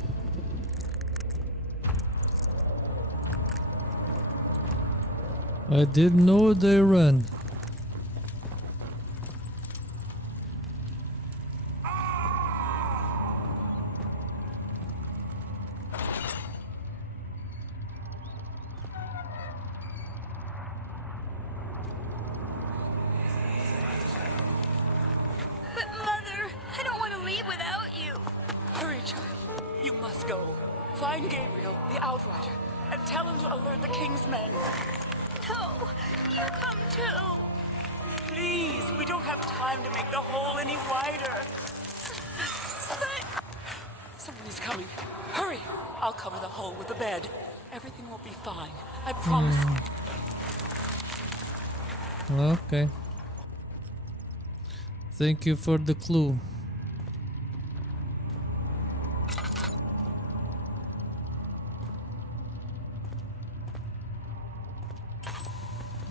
I didn't know they ran. But Mother, I don't want to leave without you. Hurry, child. You must go. Find Gabriel, the Outrider, and tell him to alert the King's men. No, you come too. Please, we don't have time to make the hole any wider. But Someone is coming. Hurry! I'll cover the hole with the bed. Everything will be fine. I promise. Okay. Thank you for the clue.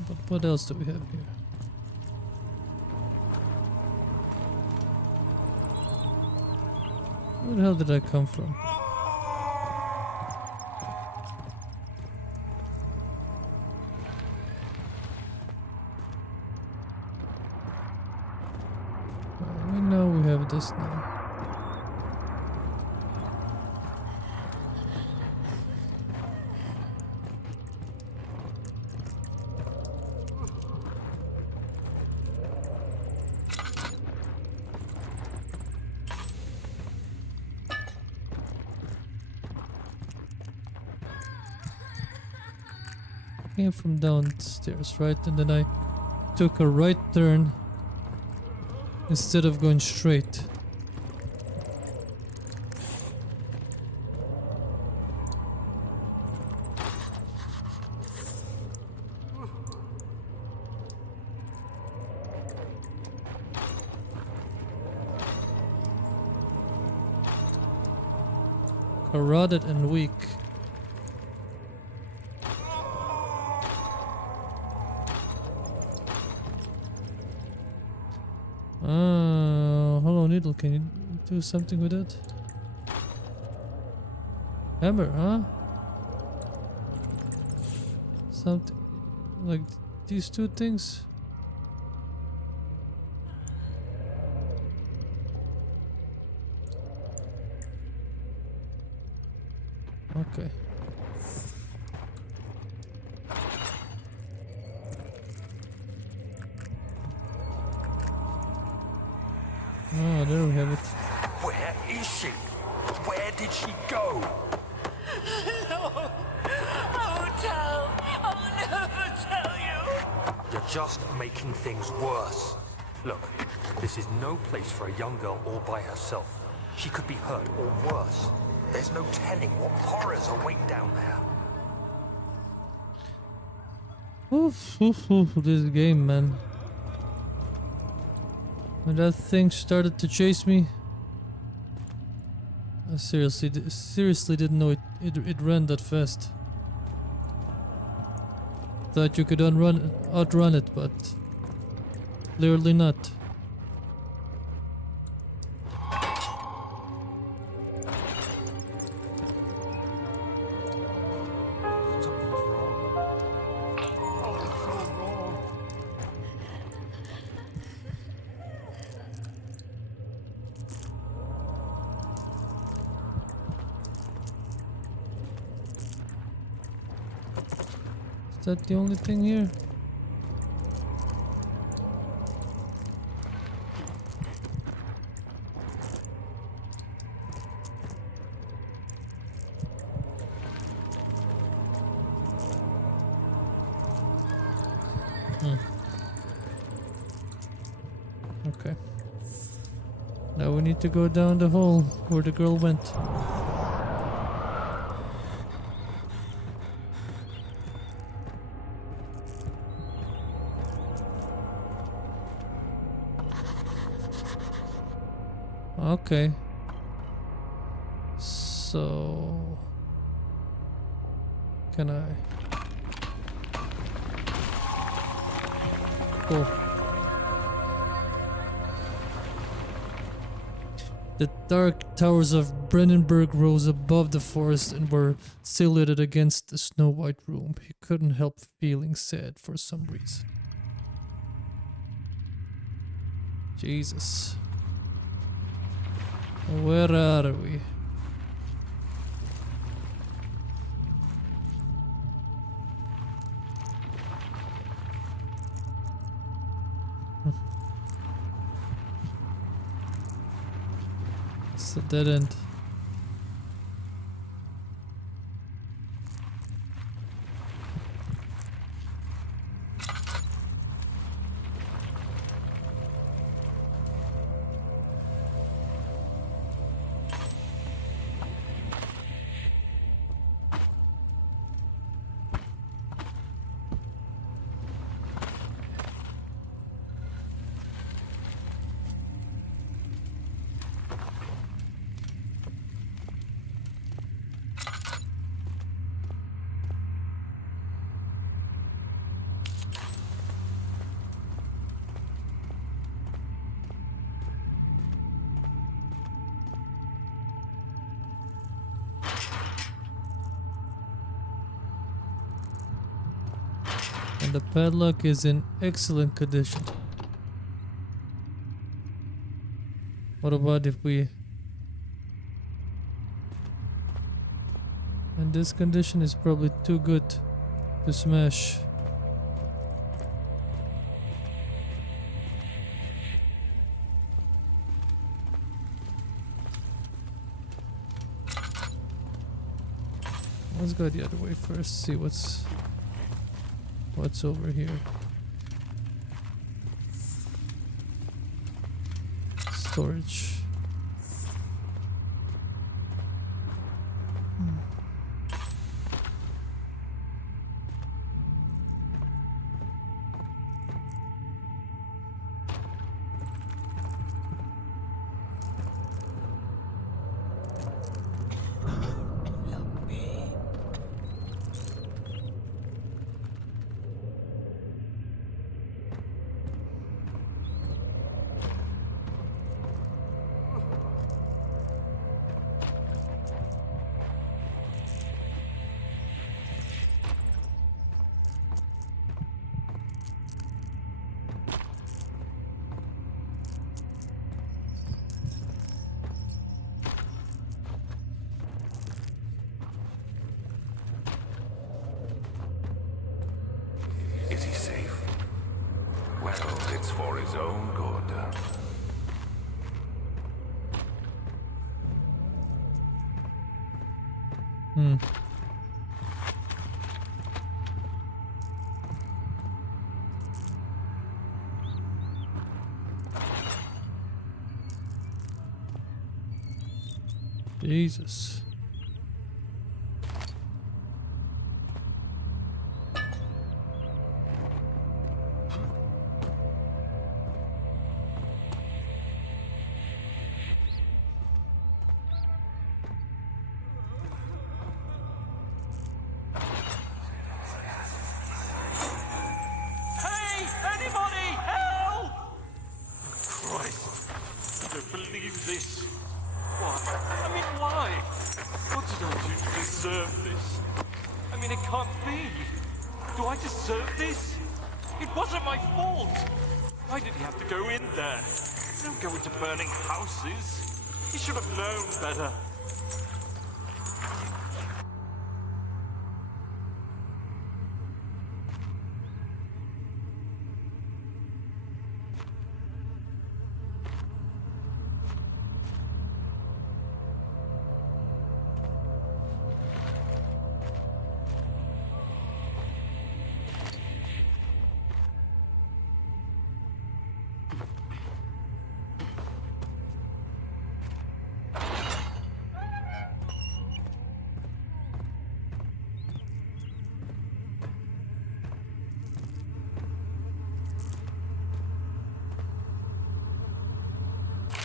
But what else do we have here? Where the hell did I come from? We know we have this now. Came from downstairs, right? And then I took a right turn instead of going straight. Corroded and weak. Hollow needle, can you do something with it? Hammer, huh? Something like these two things. Okay. Oh, there we have it. Where is she? Where did she go? No, I won't tell. I'll never tell you. You're just making things worse. Look, this is no place for a young girl all by herself. She could be hurt or worse. There's no telling what horrors await down there. Oof, oof, oof, this game, man. When that thing started to chase me, I seriously didn't know it ran that fast. Thought you could outrun it, but clearly not. Is that the only thing here? Okay. Now we need to go down the hole where the girl went. Okay. So can I? Cool. The dark towers of Brennenburg rose above the forest and were silhouetted against the snow-white room. He couldn't help feeling sad for some reason. Jesus. Where are we? It's a dead end. And the padlock is in excellent condition. What about if we... And this condition is probably too good to smash. Let's go the other way first, see what's over here. Storage. own good. Jesus. Hey! Anybody! Help! Christ. I don't believe this. Why? I mean, why? What did I do to deserve this? I mean, it can't be. Do I deserve this? It wasn't my fault. Why did he have to go in there? Don't go into burning houses. He should have known better.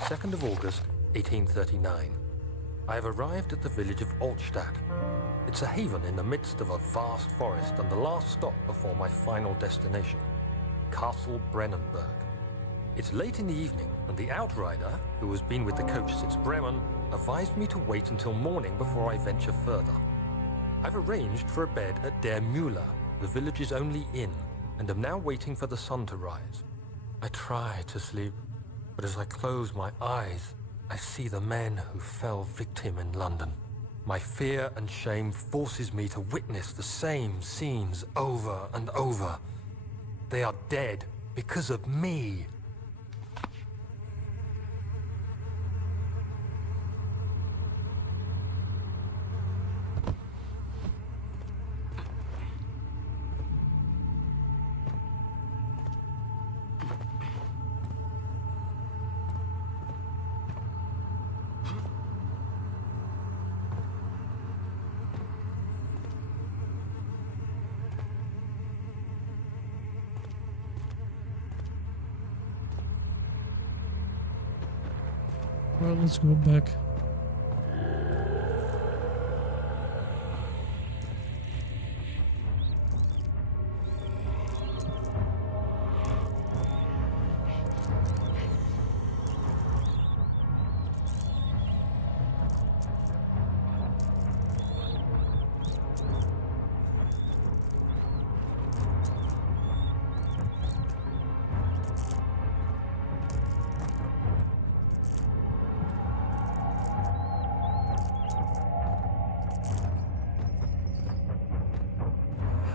Second of August, 1839. I have arrived at the village of Altstadt. It's a haven in the midst of a vast forest and the last stop before my final destination, Castle Brennenburg. It's late in the evening, and the outrider, who has been with the coach since Bremen, advised me to wait until morning before I venture further. I've arranged for a bed at Der Müller, the village's only inn, and am now waiting for the sun to rise. I try to sleep, but as I close my eyes, I see the men who fell victim in London. My fear and shame forces me to witness the same scenes over and over. They are dead because of me. Alright, let's go back.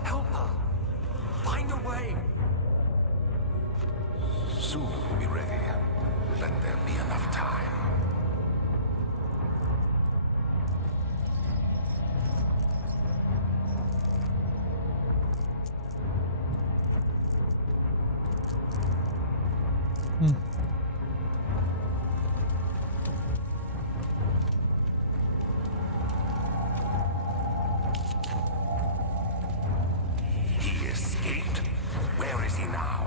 Help her! Find a way! Soon we'll be ready. Let there be enough time. He escaped? Where is he now?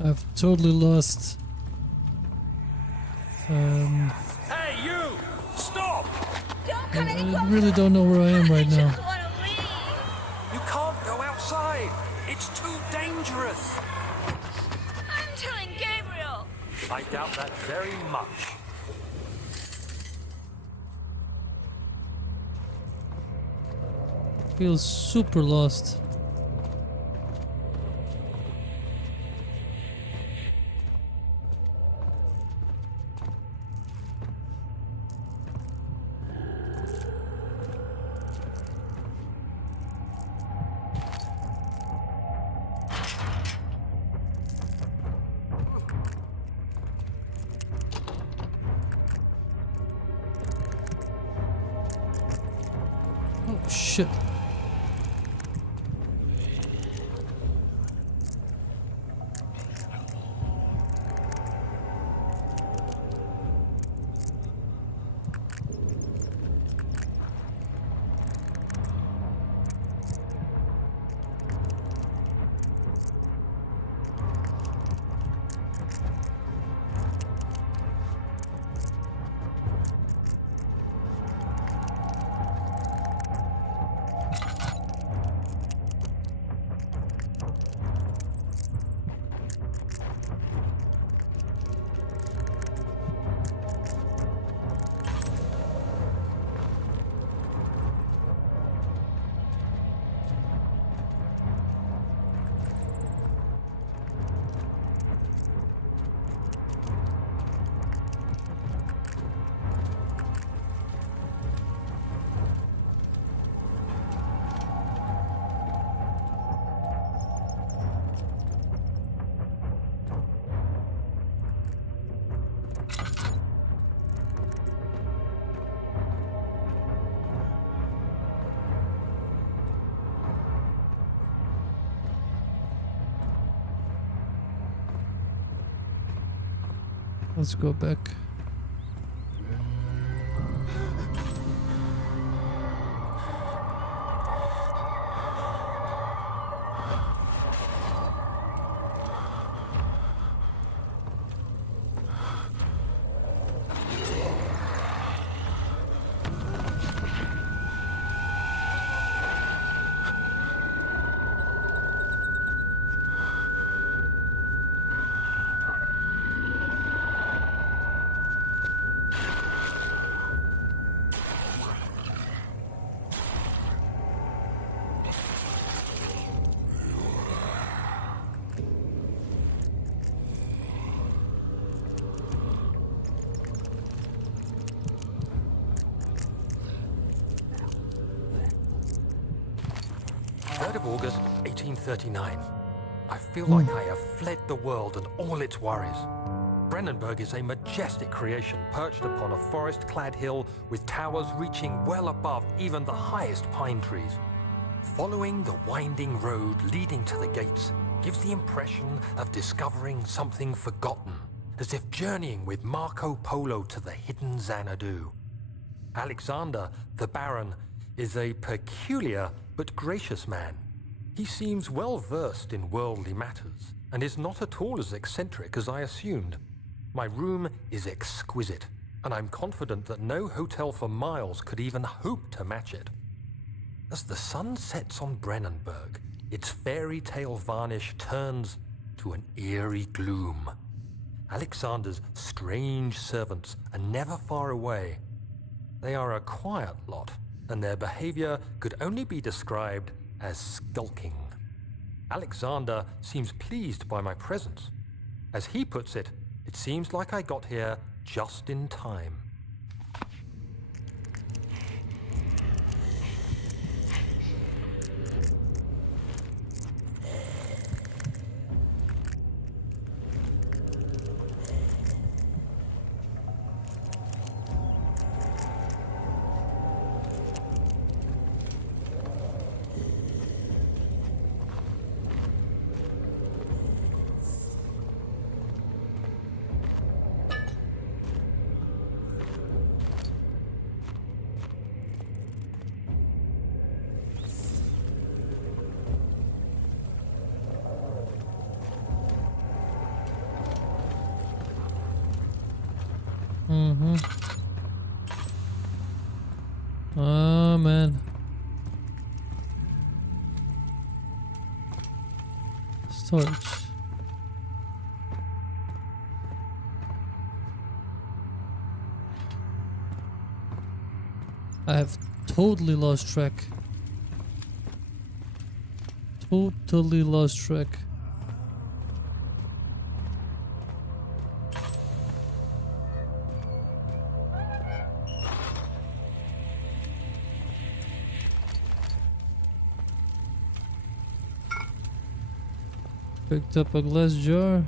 I've totally lost. Hey, you! Stop! Don't come any I closer. really don't know where I am right I now. just want to leave. You can't go outside! It's too dangerous! I'm telling Gabriel. I doubt that very much. Feel super lost. Oh shit. Let's go back. August 1839. I feel like I have fled the world and all its worries. Brennenburg is a majestic creation perched upon a forest-clad hill with towers reaching well above even the highest pine trees. Following the winding road leading to the gates gives the impression of discovering something forgotten, as if journeying with Marco Polo to the hidden Xanadu. Alexander, the Baron, is a peculiar but gracious man. He seems well versed in worldly matters and is not at all as eccentric as I assumed. My room is exquisite, and I'm confident that no hotel for miles could even hope to match it. As the sun sets on Brennenburg, its fairy tale varnish turns to an eerie gloom. Alexander's strange servants are never far away. They are a quiet lot, and their behavior could only be described as skulking. Alexander seems pleased by my presence. As he puts it, it seems like I got here just in time. Oh man. Storage. I have totally lost track. totally lost track. Picked up a glass jar.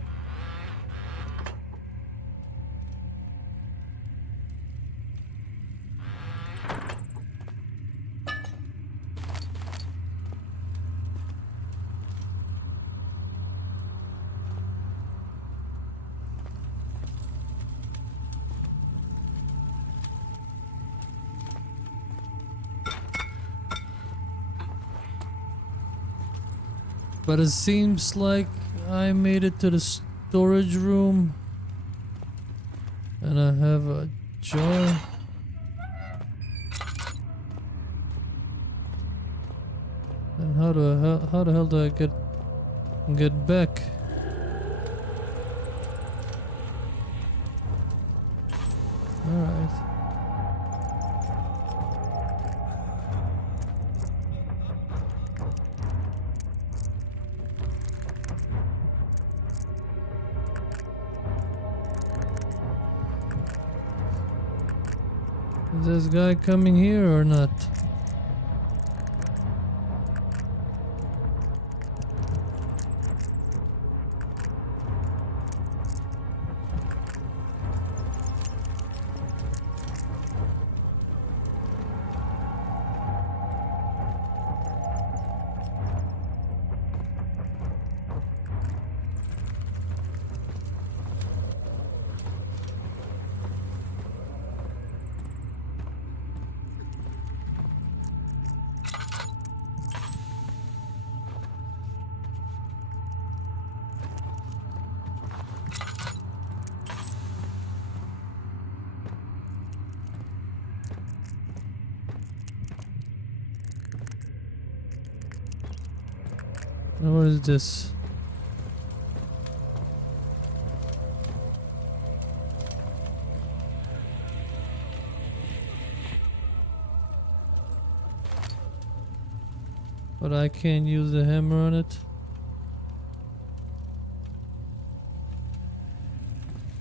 But it seems like I made it to the storage room. And I have a jar. And how the hell do I get back? All right. Is this guy coming here or not? What is this? But I can't use the hammer on it.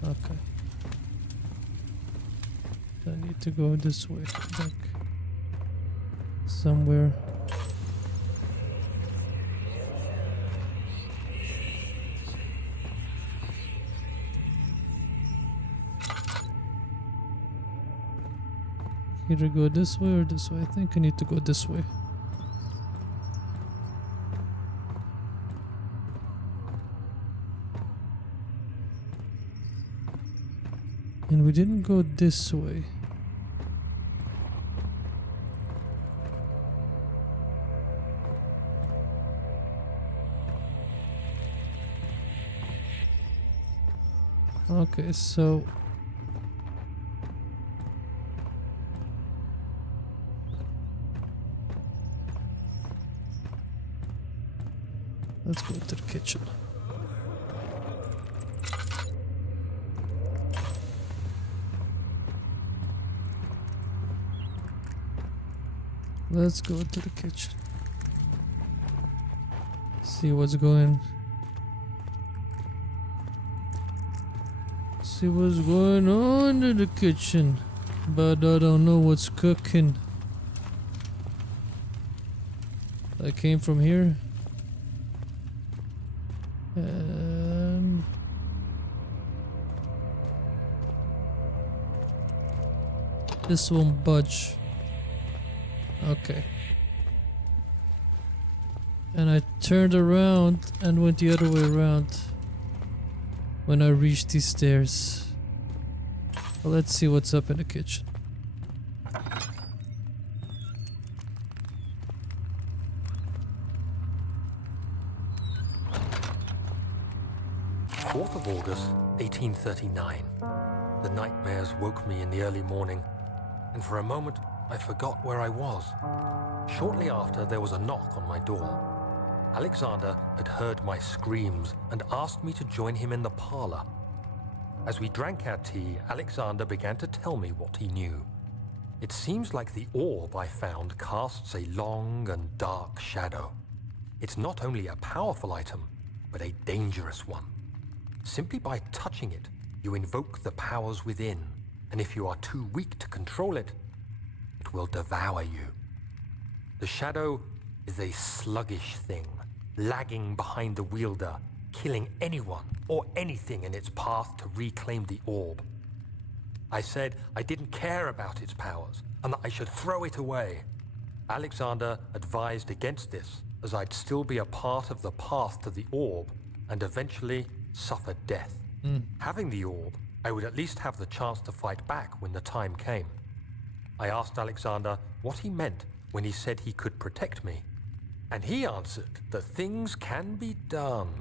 Okay. I need to go this way, back somewhere. Either go this way or this way. I think I need to go this way. And we didn't go this way. Okay, so let's go to the kitchen. Let's go to the kitchen. See what's going. See what's going on in the kitchen. But I don't know what's cooking. I came from here. This won't budge. Okay. And I turned around and went the other way around when I reached these stairs. Well, let's see what's up in the kitchen. Of August, 1839. The nightmares woke me in the early morning, and for a moment I forgot where I was. Shortly after, there was a knock on my door. Alexander had heard my screams and asked me to join him in the parlor. As we drank our tea, Alexander began to tell me what he knew. It seems like the orb I found casts a long and dark shadow. It's not only a powerful item, but a dangerous one. Simply by touching it, you invoke the powers within, and if you are too weak to control it, it will devour you. The shadow is a sluggish thing, lagging behind the wielder, killing anyone or anything in its path to reclaim the orb. I said I didn't care about its powers, and that I should throw it away. Alexander advised against this, as I'd still be a part of the path to the orb, and eventually suffer death. Having the orb, I would at least have the chance to fight back when the time came. I asked Alexander what he meant when he said he could protect me, and he answered that things can be done,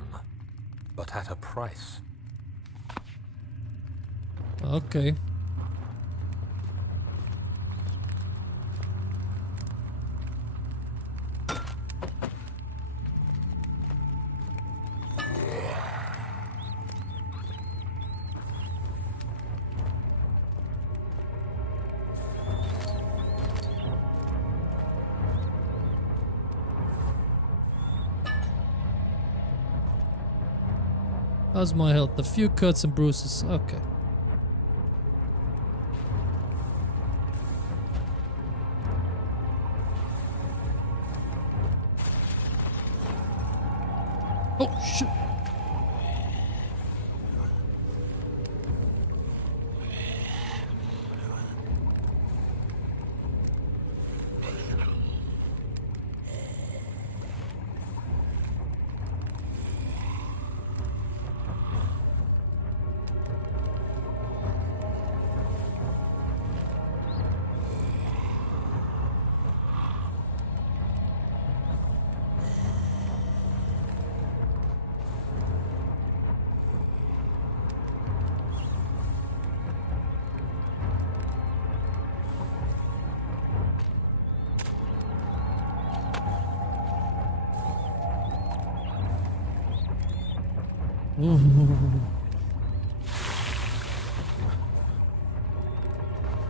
but at a price. Okay. How's my health? A few cuts and bruises. Okay. Oh, shit.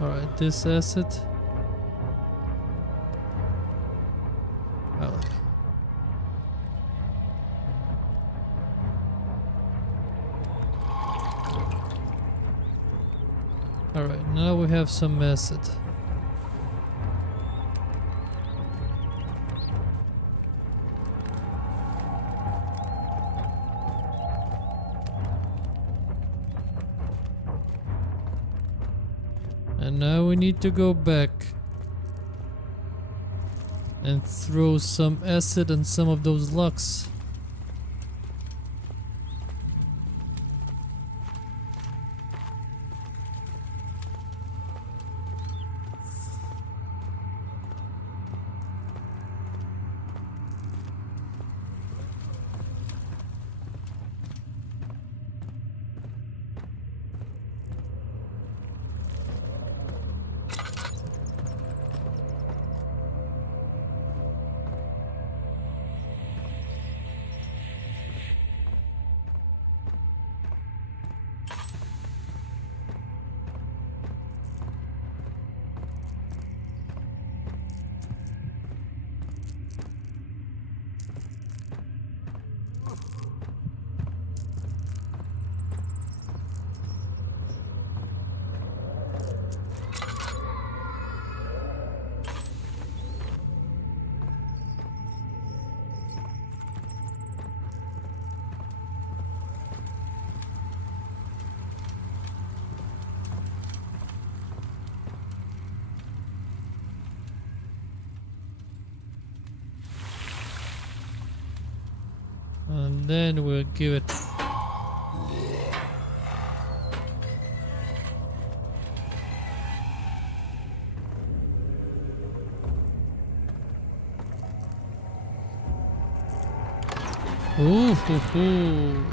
Alright, this asset. Oh. Alright, now we have some acid. And now we need to go back and throw some acid on some of those locks. And then we'll give it. Ooh, hoo, hoo.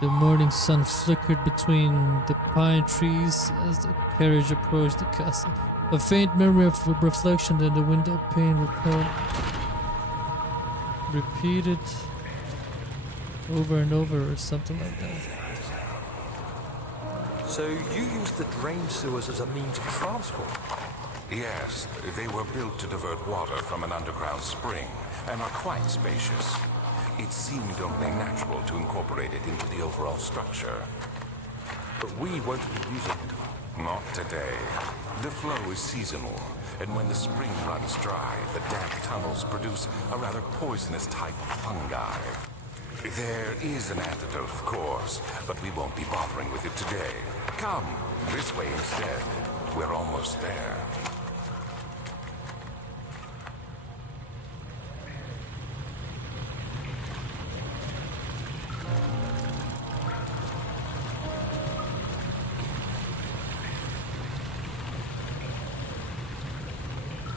The morning sun flickered between the pine trees as the carriage approached the castle. A faint memory of a reflection in the window pane repeated over and over or something like that. So you used the drain sewers as a means of transport? Yes, they were built to divert water from an underground spring and are quite spacious. It seemed only natural to incorporate it into the overall structure. But we won't be using it. Not today. The flow is seasonal, and when the spring runs dry, the damp tunnels produce a rather poisonous type of fungi. There is an antidote, of course, but we won't be bothering with it today. Come, this way instead. We're almost there.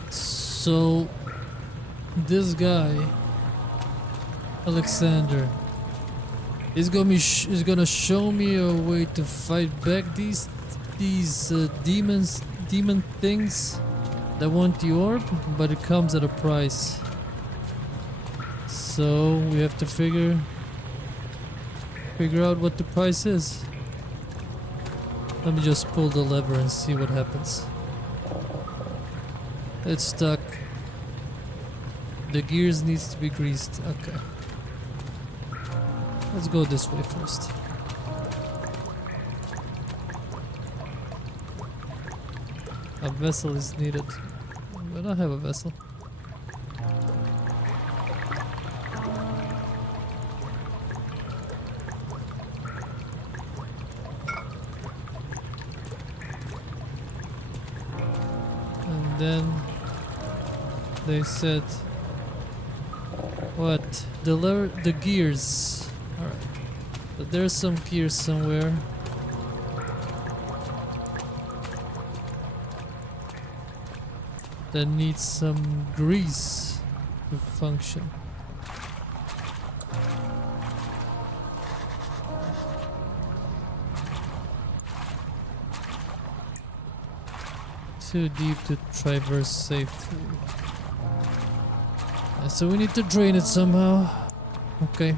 So, this guy, Alexander, is gonna show me a way to fight back these demon things that want the orb, but it comes at a price. So we have to figure out what the price is. Let me just pull the lever and see what happens. It's stuck. The gears needs to be greased. Okay. Let's go this way first. A vessel is needed. I don't have a vessel. And then they said, what? The gears. Alright. But there's some gears somewhere. That needs some grease to function. Too deep to traverse safely. So we need to drain it somehow. Okay.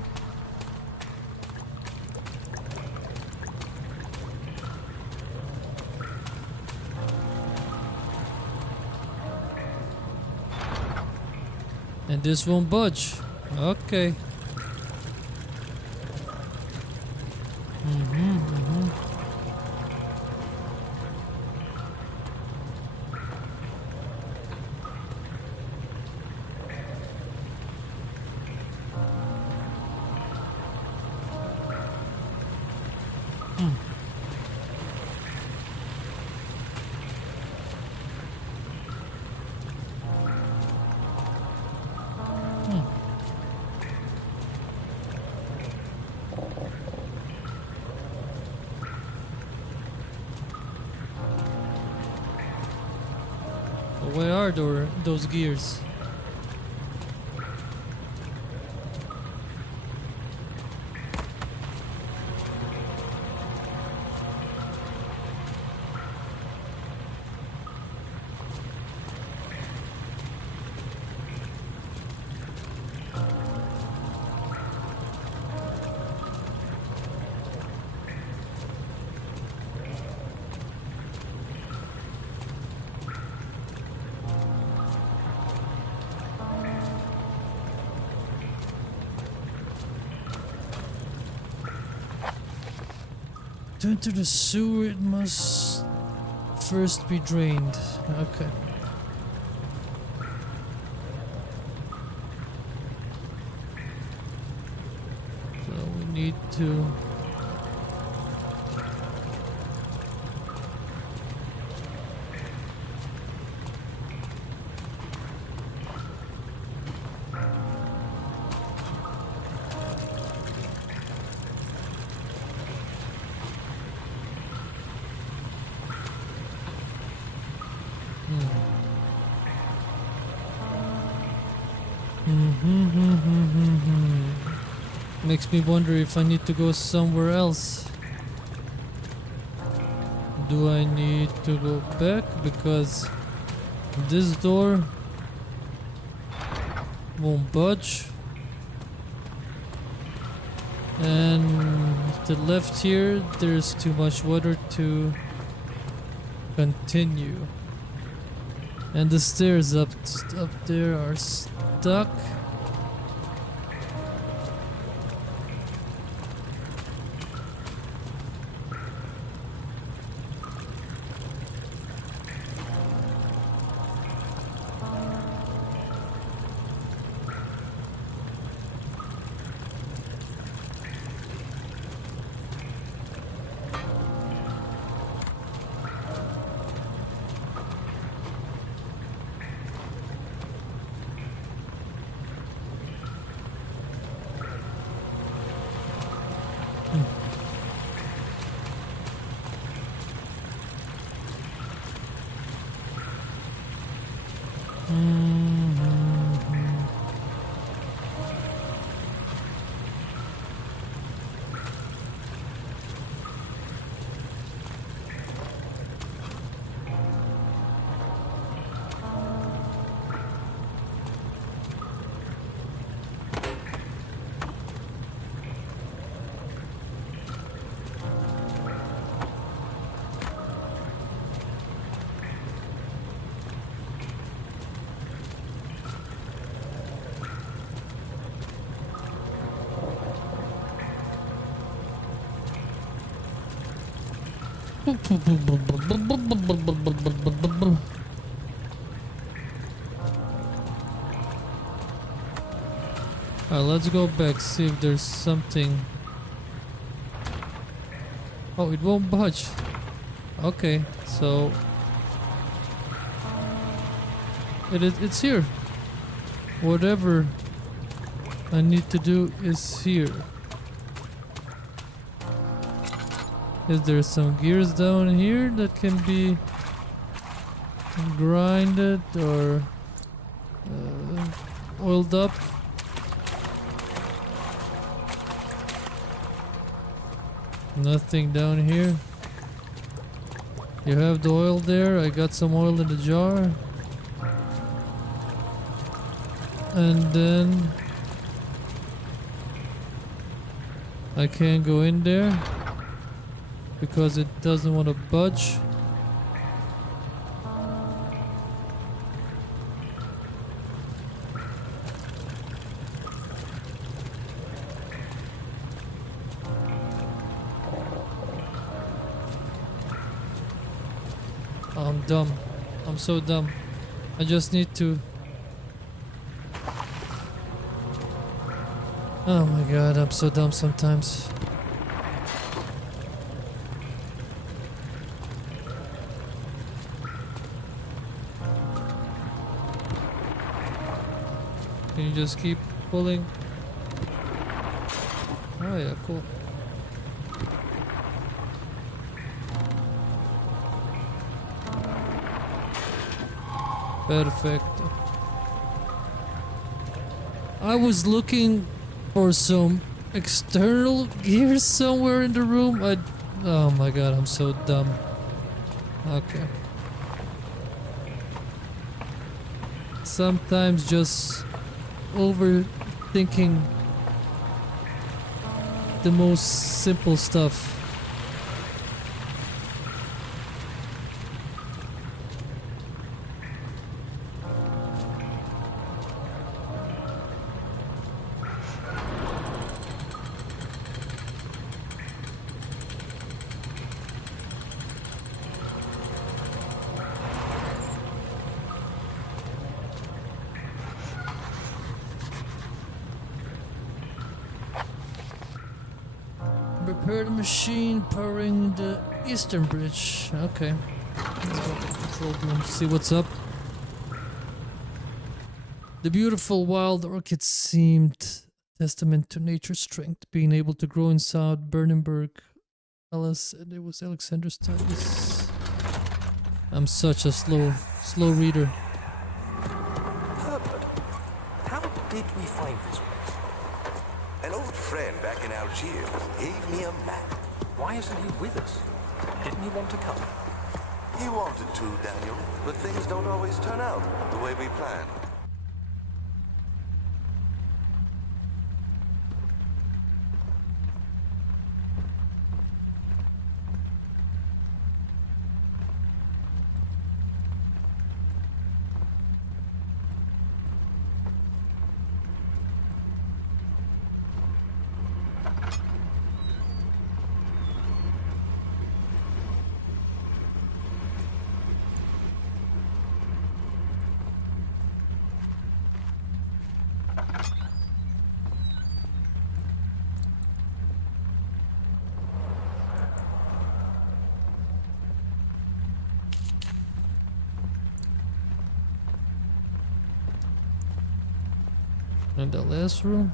And this won't budge. Okay. Where are those gears? To enter the sewer, it must first be drained. Okay. So we need to... Makes me wonder if I need to go somewhere else. Do I need to go back? Because this door won't budge. And to the left here, there's too much water to continue. And the stairs up there are stuck. Alright, let's go back, see if there's something. Oh, it won't budge. Okay, so it's here. Whatever I need to do is here. Is there some gears down here that can be grinded or oiled up? Nothing down here. You have the oil there. I got some oil in the jar. And then I can't go in there because it doesn't want to budge. I'm dumb. I'm so dumb. I just need to... Oh my god, I'm so dumb sometimes. Can you just keep pulling? Oh yeah, cool. Perfecto. I was looking for some external gears somewhere in the room. Oh my god, I'm so dumb. Okay. Sometimes just overthinking the most simple stuff. Repair the machine powering the eastern bridge. Okay. Let's go to the control room, see what's up. The beautiful wild orchid seemed testament to nature's strength, being able to grow in South Bernenberg. Alice, and it was Alexander's studies. I'm such a slow reader. Herbert, how did we find this place? An old friend back in Algiers gave me a map. Why isn't he with us? Didn't he want to come? He wanted to, Daniel, but things don't always turn out the way we planned. And the last room.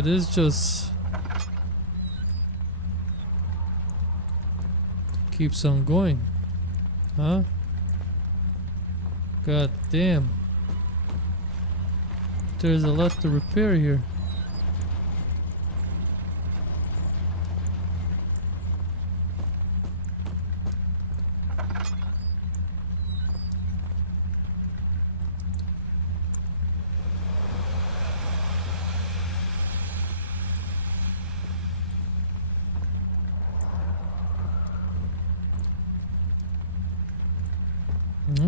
It is just keeps on going, huh? God damn. There's a lot to repair here.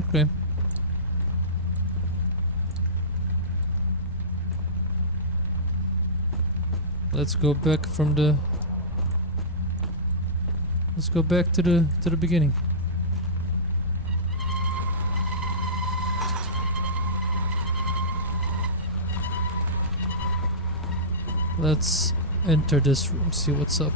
Okay. Let's go back from the. Let's go back to the beginning. Let's enter this room, see what's up.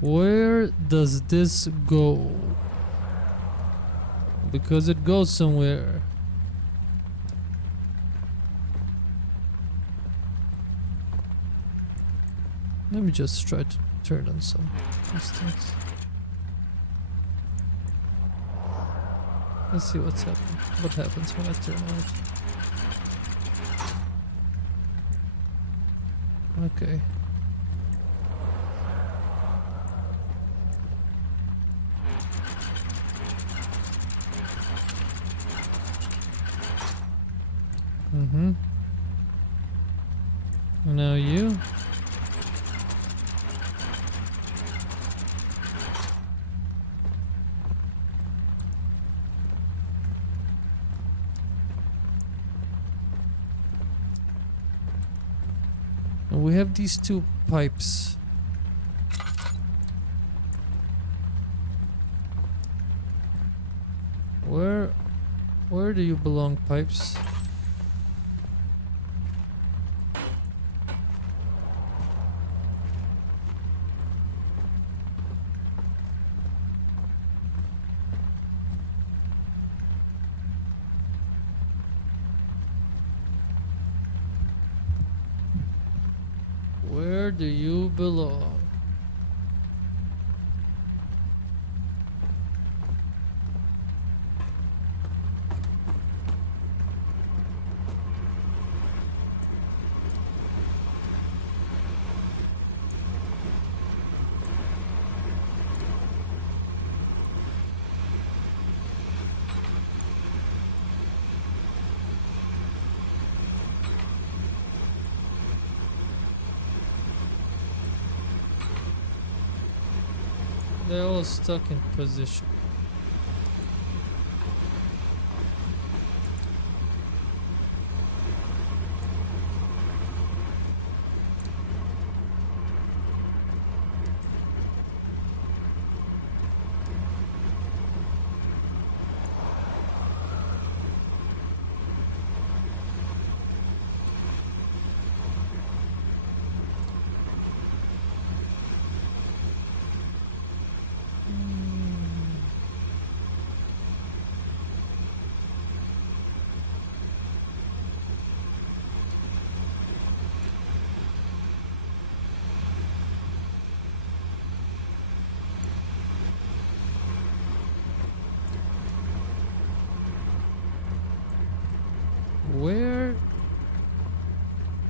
Where does this go? Because it goes somewhere. Let me just try to turn on some of these things. Let's see what's happening. What happens when I turn on it? Okay. Mm-hmm. Now you. And we have these two pipes. Where do you belong, pipes? Where do you belong? They're all stuck in position. Where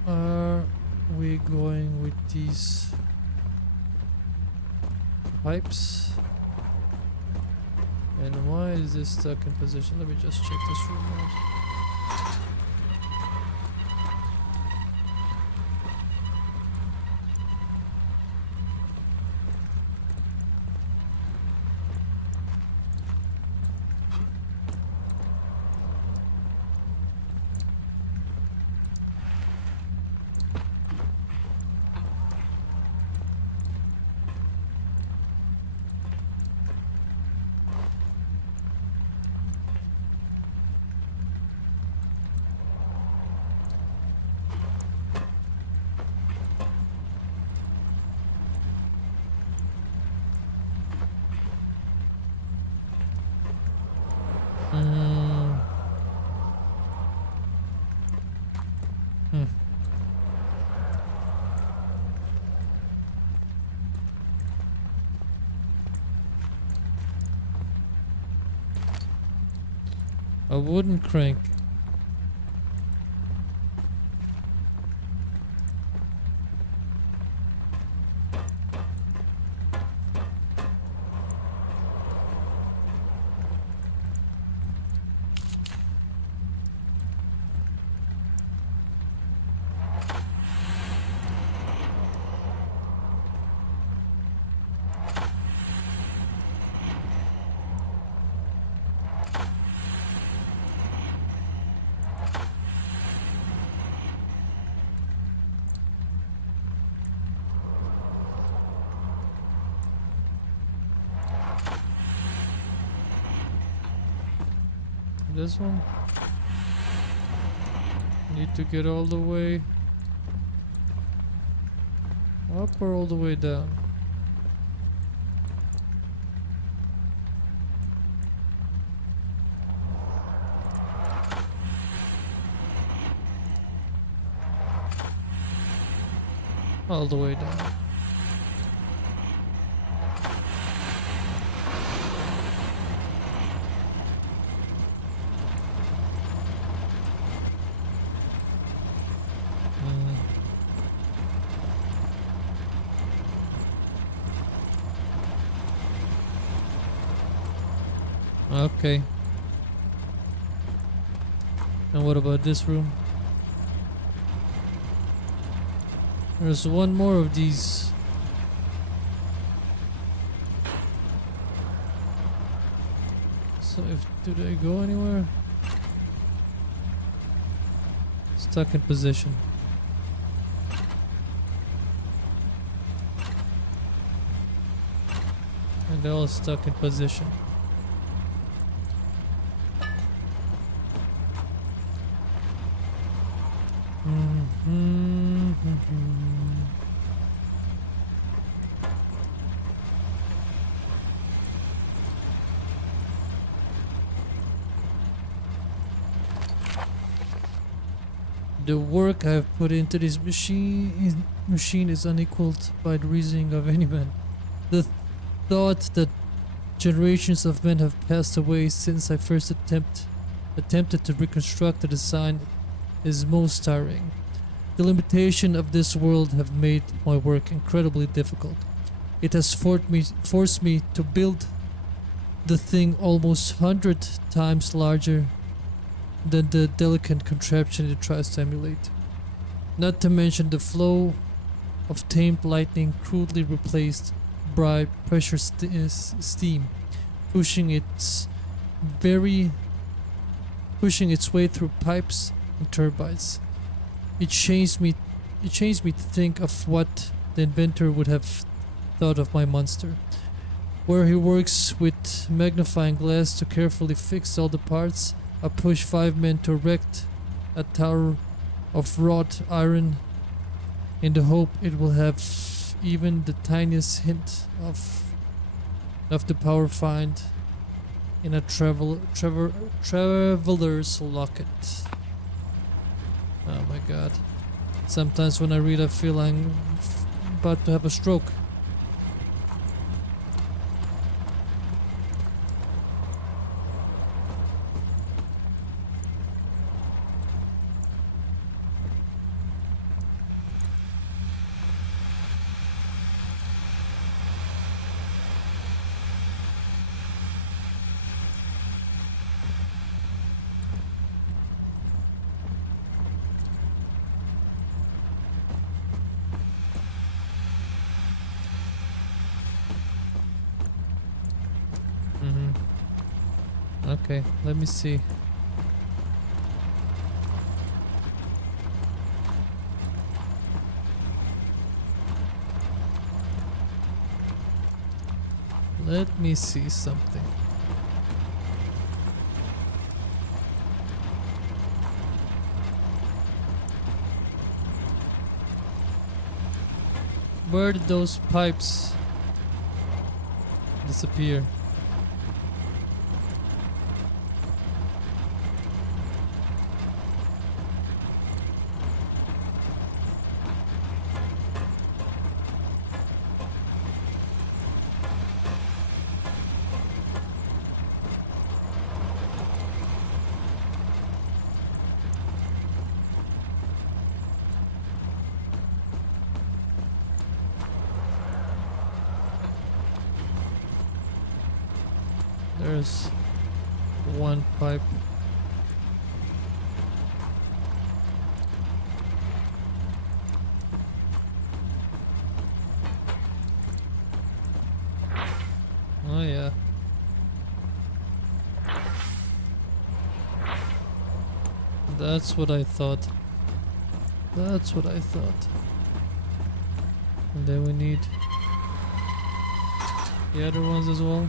are we going with these pipes? And why is this stuck in position? Let me just check this room out. A wooden crank. This one? Need to get all the way up or all the way down? All the way down. Okay. And what about this room? There's one more of these. So do they go anywhere? Stuck in position. And they're all stuck in position. The work I've put into this machine is unequaled by the reasoning of any man. The thought that generations of men have passed away since I first attempted to reconstruct the design is most tiring. The limitation of this world have made my work incredibly difficult. It has forced me to build the thing almost 100 times larger than the delicate contraption it tries to emulate. Not to mention the flow of tamed lightning crudely replaced by pressure steam, pushing its way through pipes and turbines. It changed me to think of what the inventor would have thought of my monster, where he works with magnifying glass to carefully fix all the parts. I push 5 men to erect a tower of wrought iron in the hope it will have even the tiniest hint of the power find in a traveler's locket. Oh my god. Sometimes when I read I feel I'm about to have a stroke. Okay, let me see. Let me see something. Where did those pipes disappear? There's one pipe. Oh yeah. That's what I thought. That's what I thought. And then we need the other ones as well.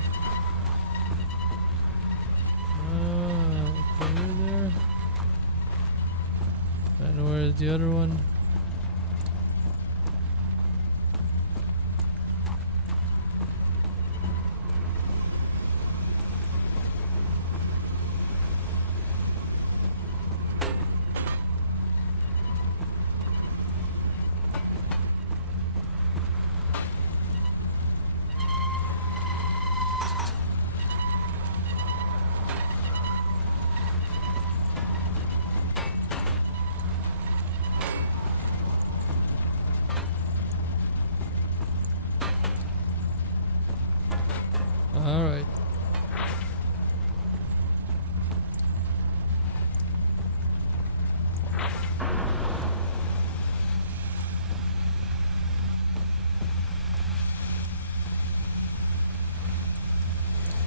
Okay, you're there. And where is the other one? All right.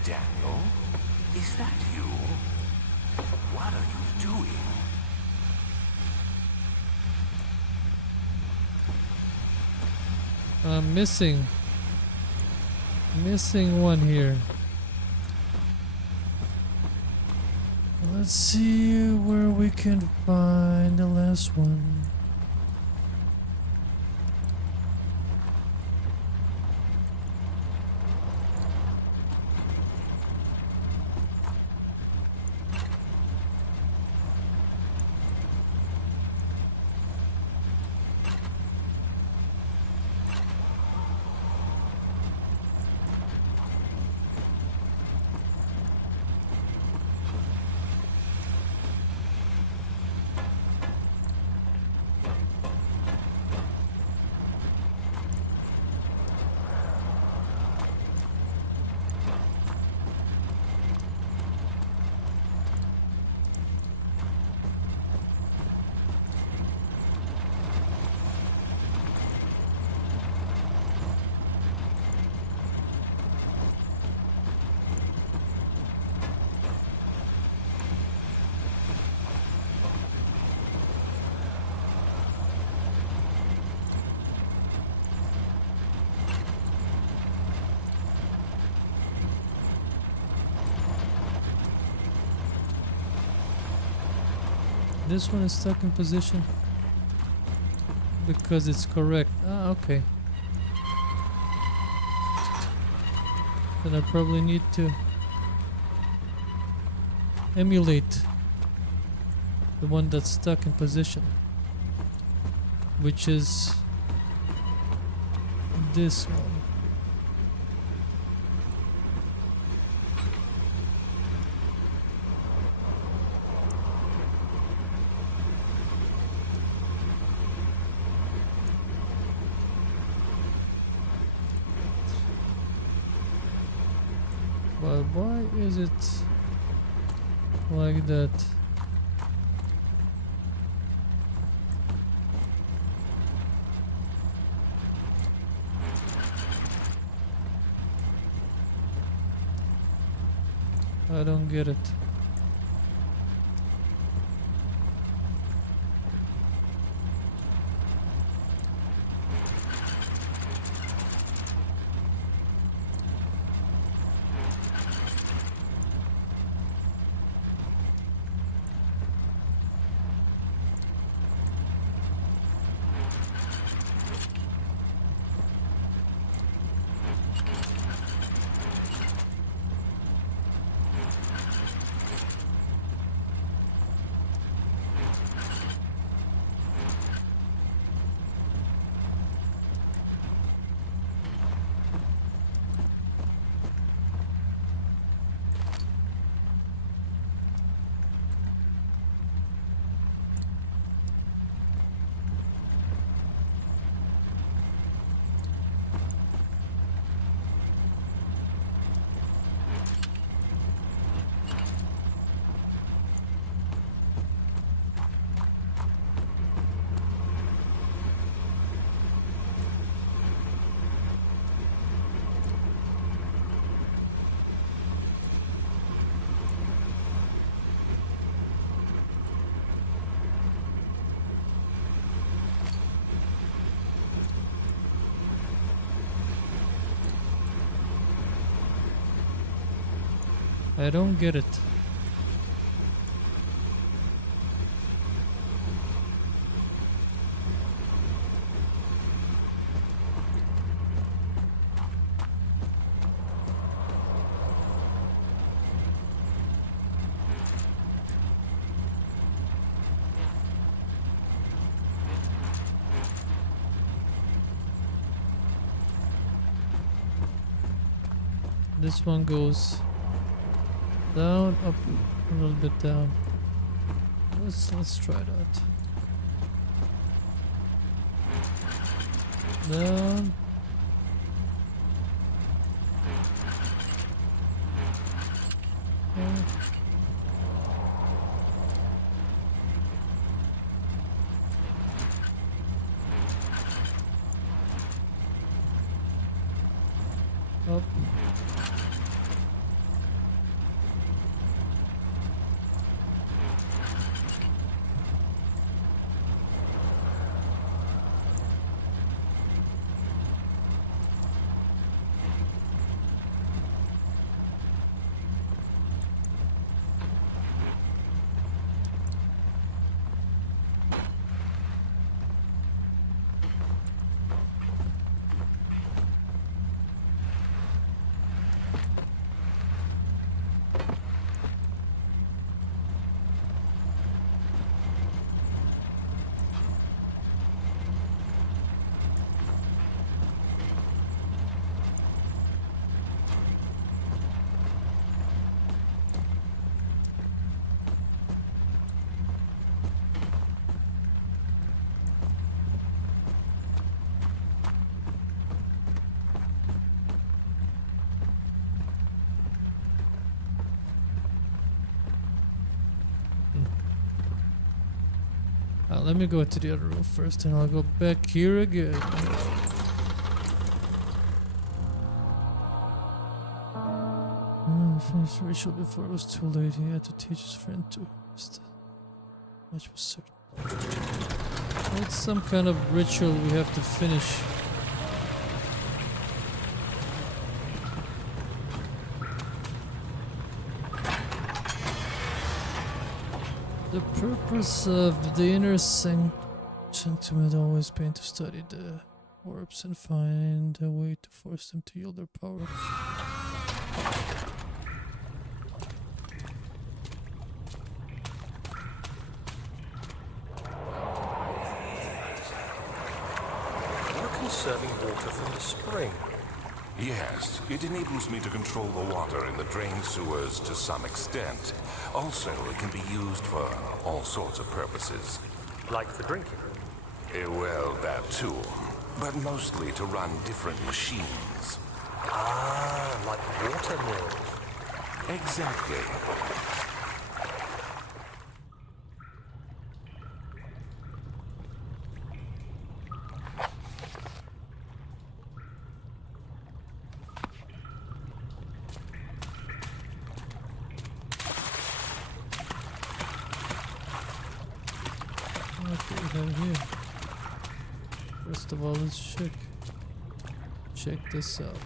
Daniel? Is that you? What are you doing? I'm missing one here. Let's see where we can find the last one. This one is stuck in position because it's correct. Ah, okay. Then I probably need to emulate the one that's stuck in position, which is this one. But why is it like that? I don't get it. I don't get it. This one goes down, up, a little bit down. Let's try that. Down. Up. Let me go to the other room first, and I'll go back here again. Finished the ritual before it was too late. He had to teach his friend too. Much was certain. It's some kind of ritual we have to finish. The purpose of the inner sanctum had always been to study the orbs and find a way to force them to yield their power. You're conserving water from the spring. Yes, it enables me to control the water in the drain sewers to some extent. Also, it can be used for all sorts of purposes. Like for drinking? Well, that too. But mostly to run different machines. Ah, like water mills. Exactly. What do we have here? First of all, let's check this out.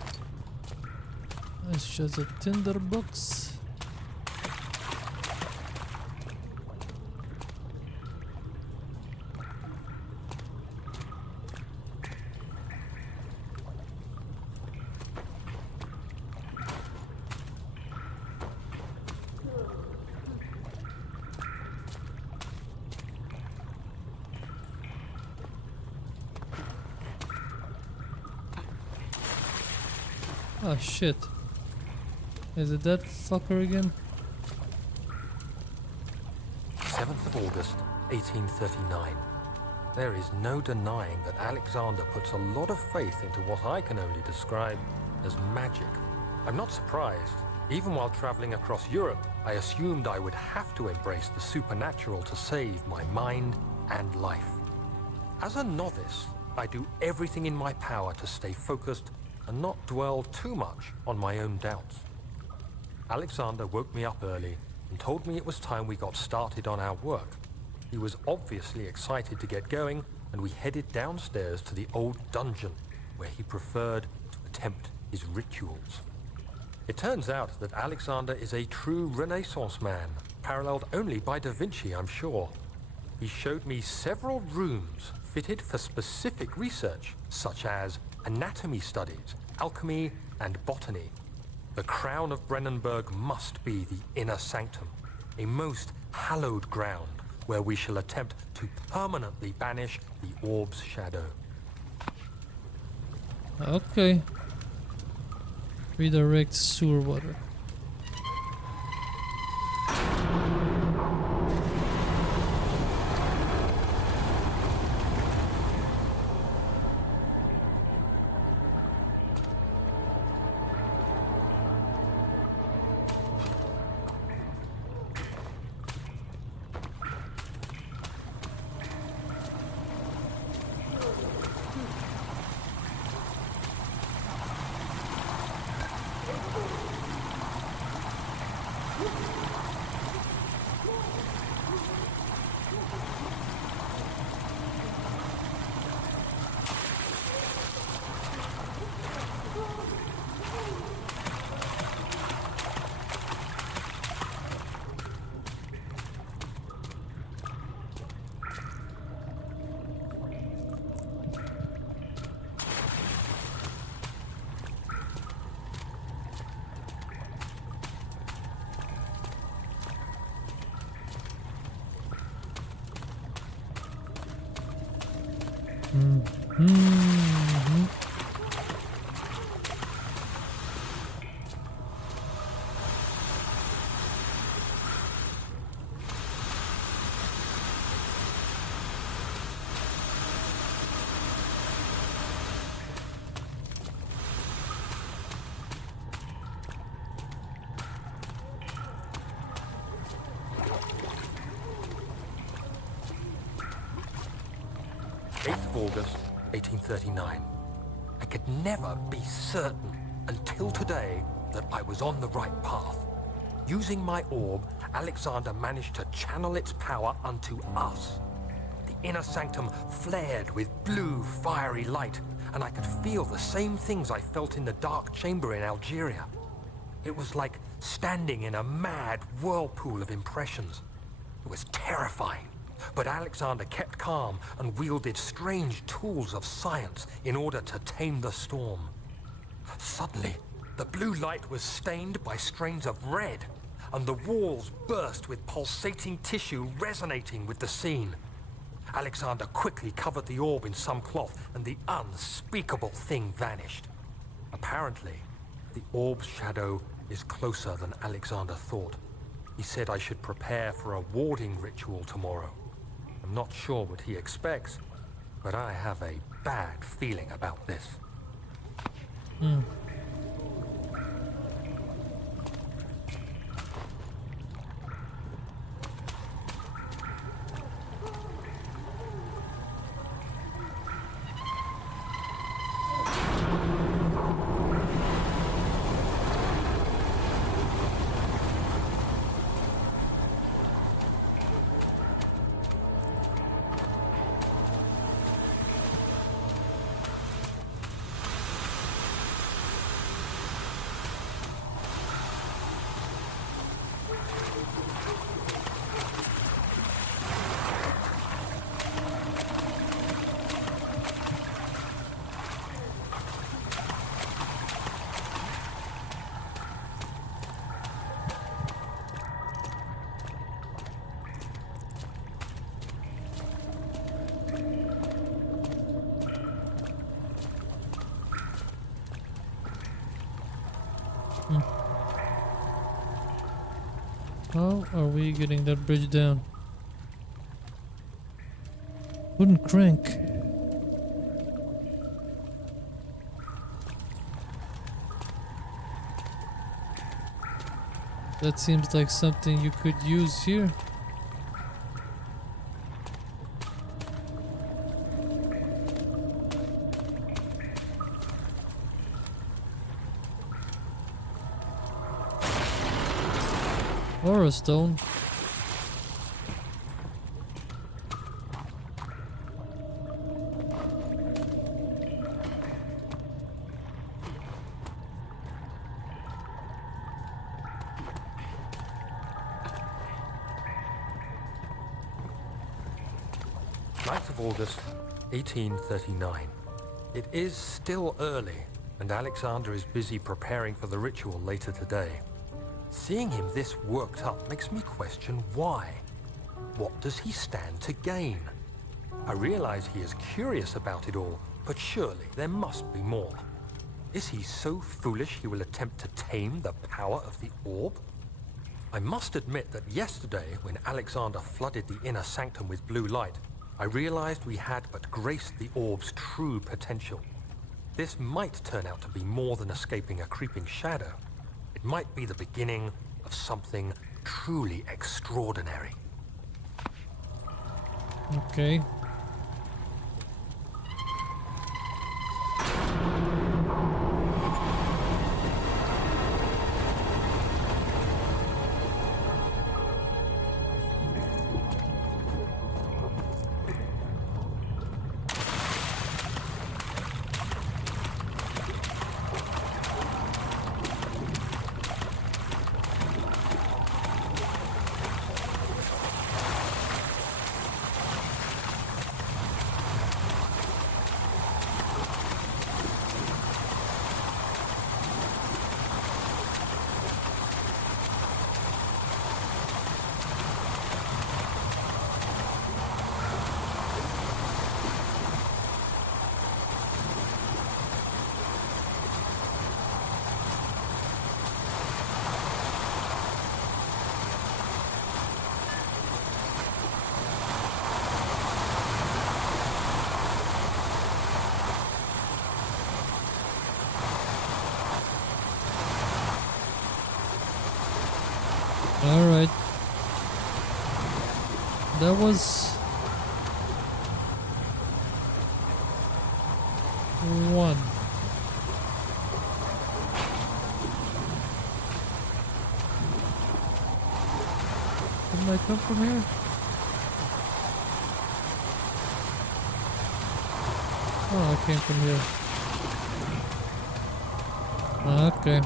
It's just a tinderbox. Oh shit. Is it that fucker again? 7th of August, 1839. There is no denying that Alexander puts a lot of faith into what I can only describe as magic. I'm not surprised. Even while traveling across Europe, I assumed I would have to embrace the supernatural to save my mind and life. As a novice, I do everything in my power to stay focused and not dwell too much on my own doubts. Alexander woke me up early and told me it was time we got started on our work. He was obviously excited to get going, and we headed downstairs to the old dungeon where he preferred to attempt his rituals. It turns out that Alexander is a true Renaissance man, paralleled only by Da Vinci, I'm sure. He showed me several rooms fitted for specific research, such as anatomy studies, alchemy, and botany. The crown of Brennenburg must be the inner sanctum, a most hallowed ground where we shall attempt to permanently banish the orb's shadow. Okay. Redirect sewer water. August 1839. I could never be certain until today that I was on the right path. Using my orb, Alexander managed to channel its power unto us. The inner sanctum flared with blue, fiery light, and I could feel the same things I felt in the dark chamber in Algeria. It was like standing in a mad whirlpool of impressions. It was terrifying. But Alexander kept calm and wielded strange tools of science in order to tame the storm. Suddenly, the blue light was stained by strains of red, and the walls burst with pulsating tissue resonating with the scene. Alexander quickly covered the orb in some cloth, and the unspeakable thing vanished. Apparently, the orb's shadow is closer than Alexander thought. He said I should prepare for a warding ritual tomorrow. I'm not sure what he expects, but I have a bad feeling about this. How are we getting that bridge down? Wooden crank. That seems like something you could use here. Or a stone. 9th of August, 1839. It is still early, and Alexander is busy preparing for the ritual later today. Seeing him this worked up makes me question why. What does he stand to gain? I realize he is curious about it all, but surely there must be more. Is he so foolish he will attempt to tame the power of the orb? I must admit that yesterday, when Alexander flooded the inner sanctum with blue light, I realized we had but graced the orb's true potential. This might turn out to be more than escaping a creeping shadow. It might be the beginning of something truly extraordinary. Okay. All right. That was one. Didn't I come from here? Oh, I came from here. Okay.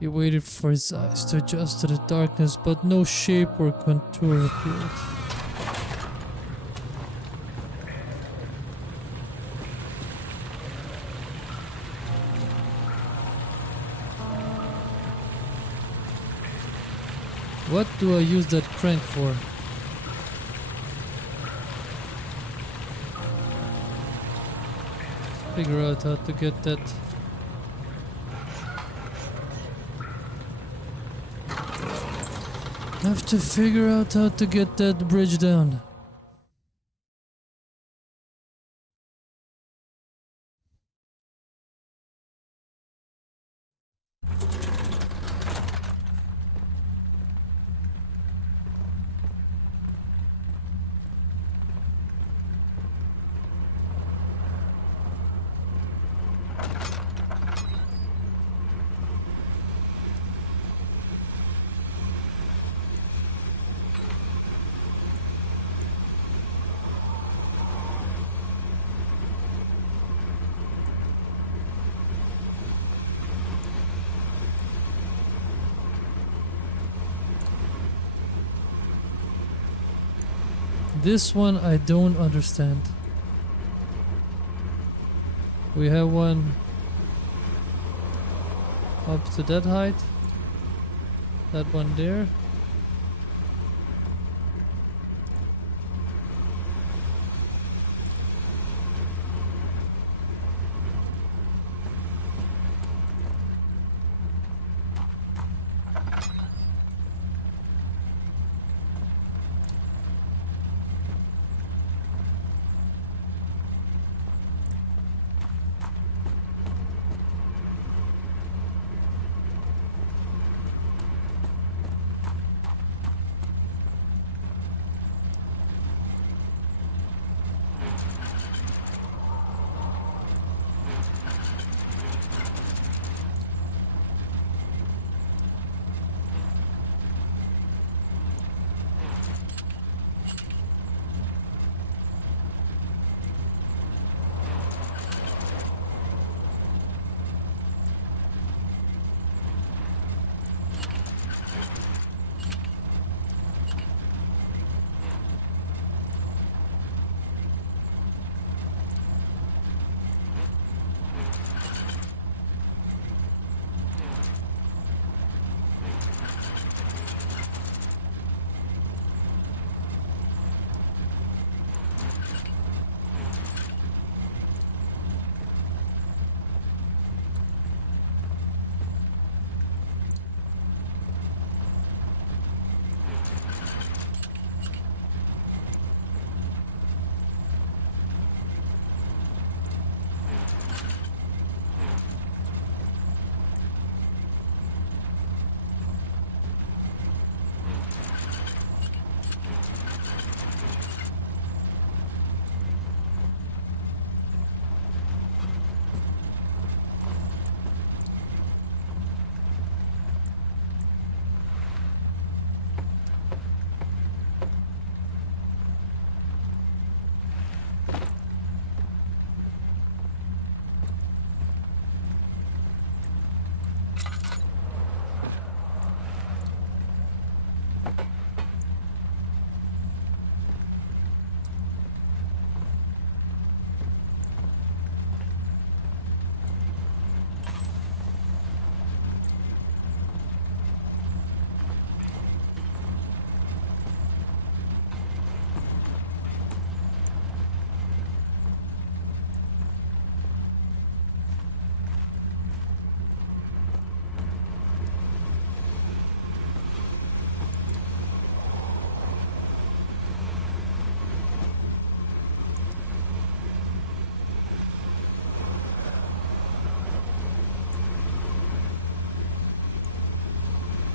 He waited for his eyes to adjust to the darkness, but no shape or contour appeared. What do I use that crank for? Figure out how to get that. Have to figure out how to get that bridge down. This one I don't understand. We have one up to that height. That one there.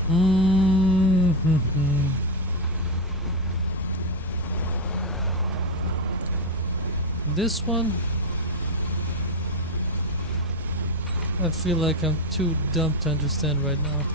Mm-hmm. This one, I feel like I'm too dumb to understand right now.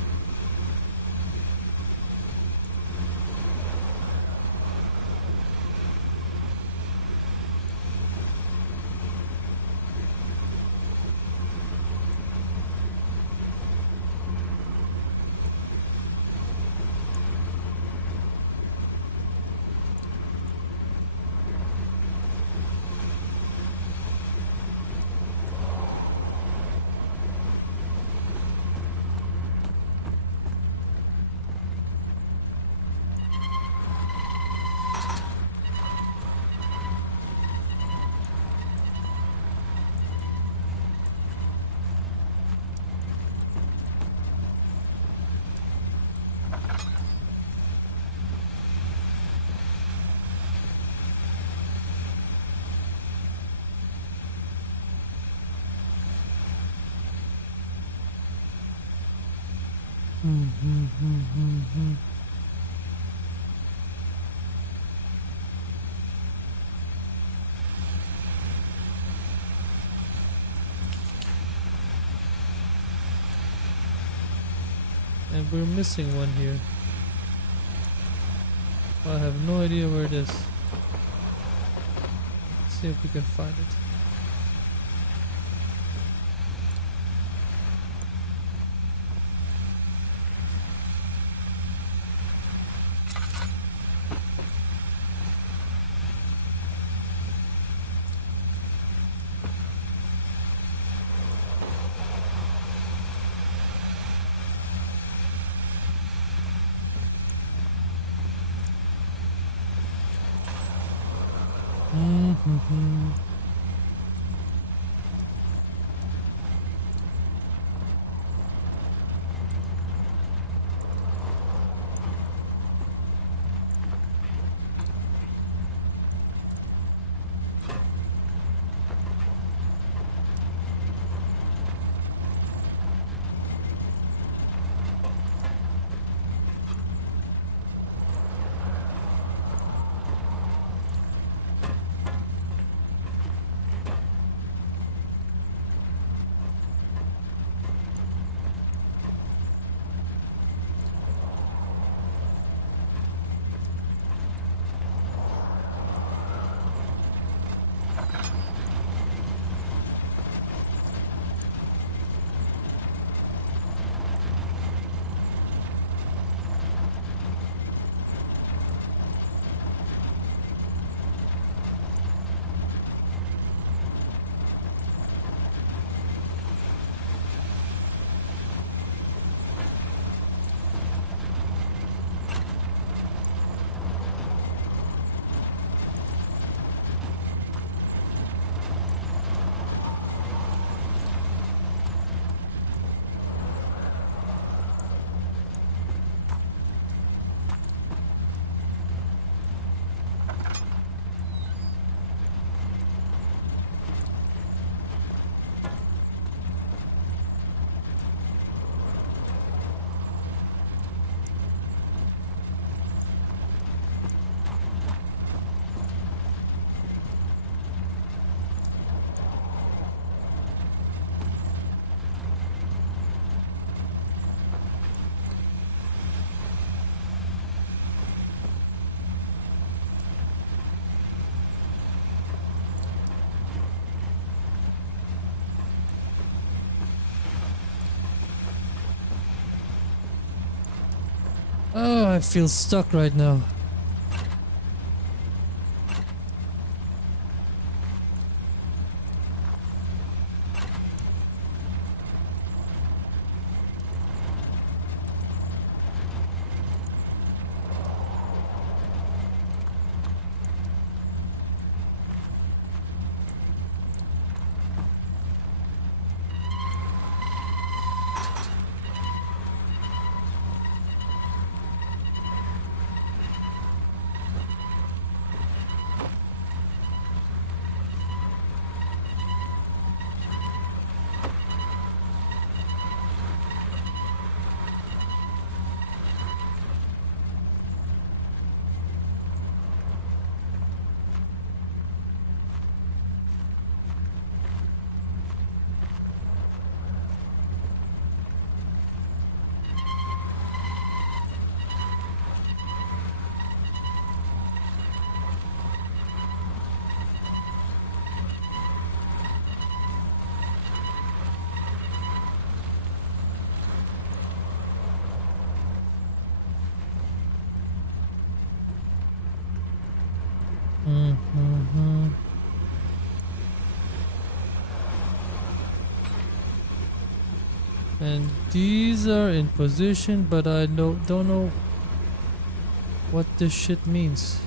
And we're missing one here. I have no idea where it is. Let's see if we can find it. Oh, I feel stuck right now. And these are in position, but I don't know what this shit means.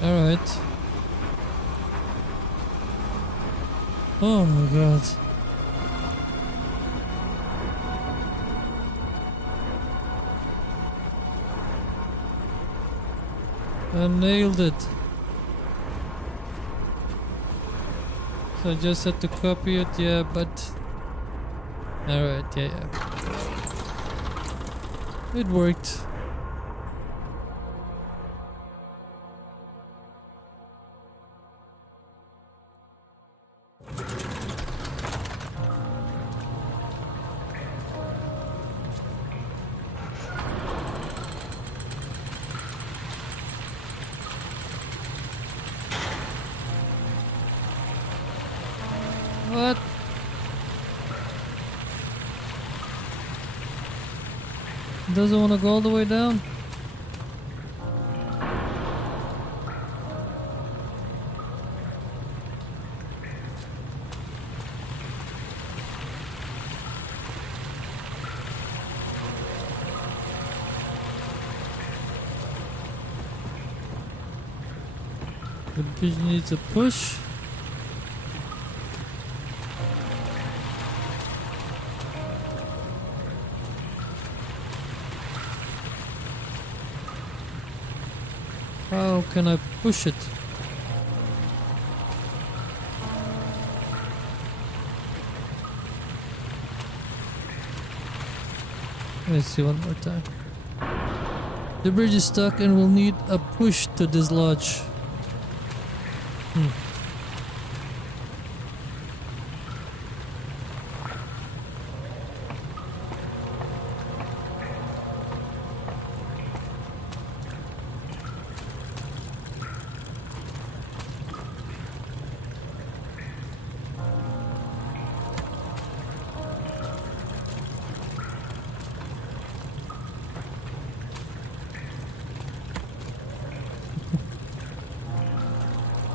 Alright. Oh my god. I nailed it. So I just had to copy it, yeah, but... Alright, yeah. It worked. What? Doesn't want to go all the way down? The bridge needs a push. How can I push it? Let's see one more time. The bridge is stuck and will need a push to dislodge.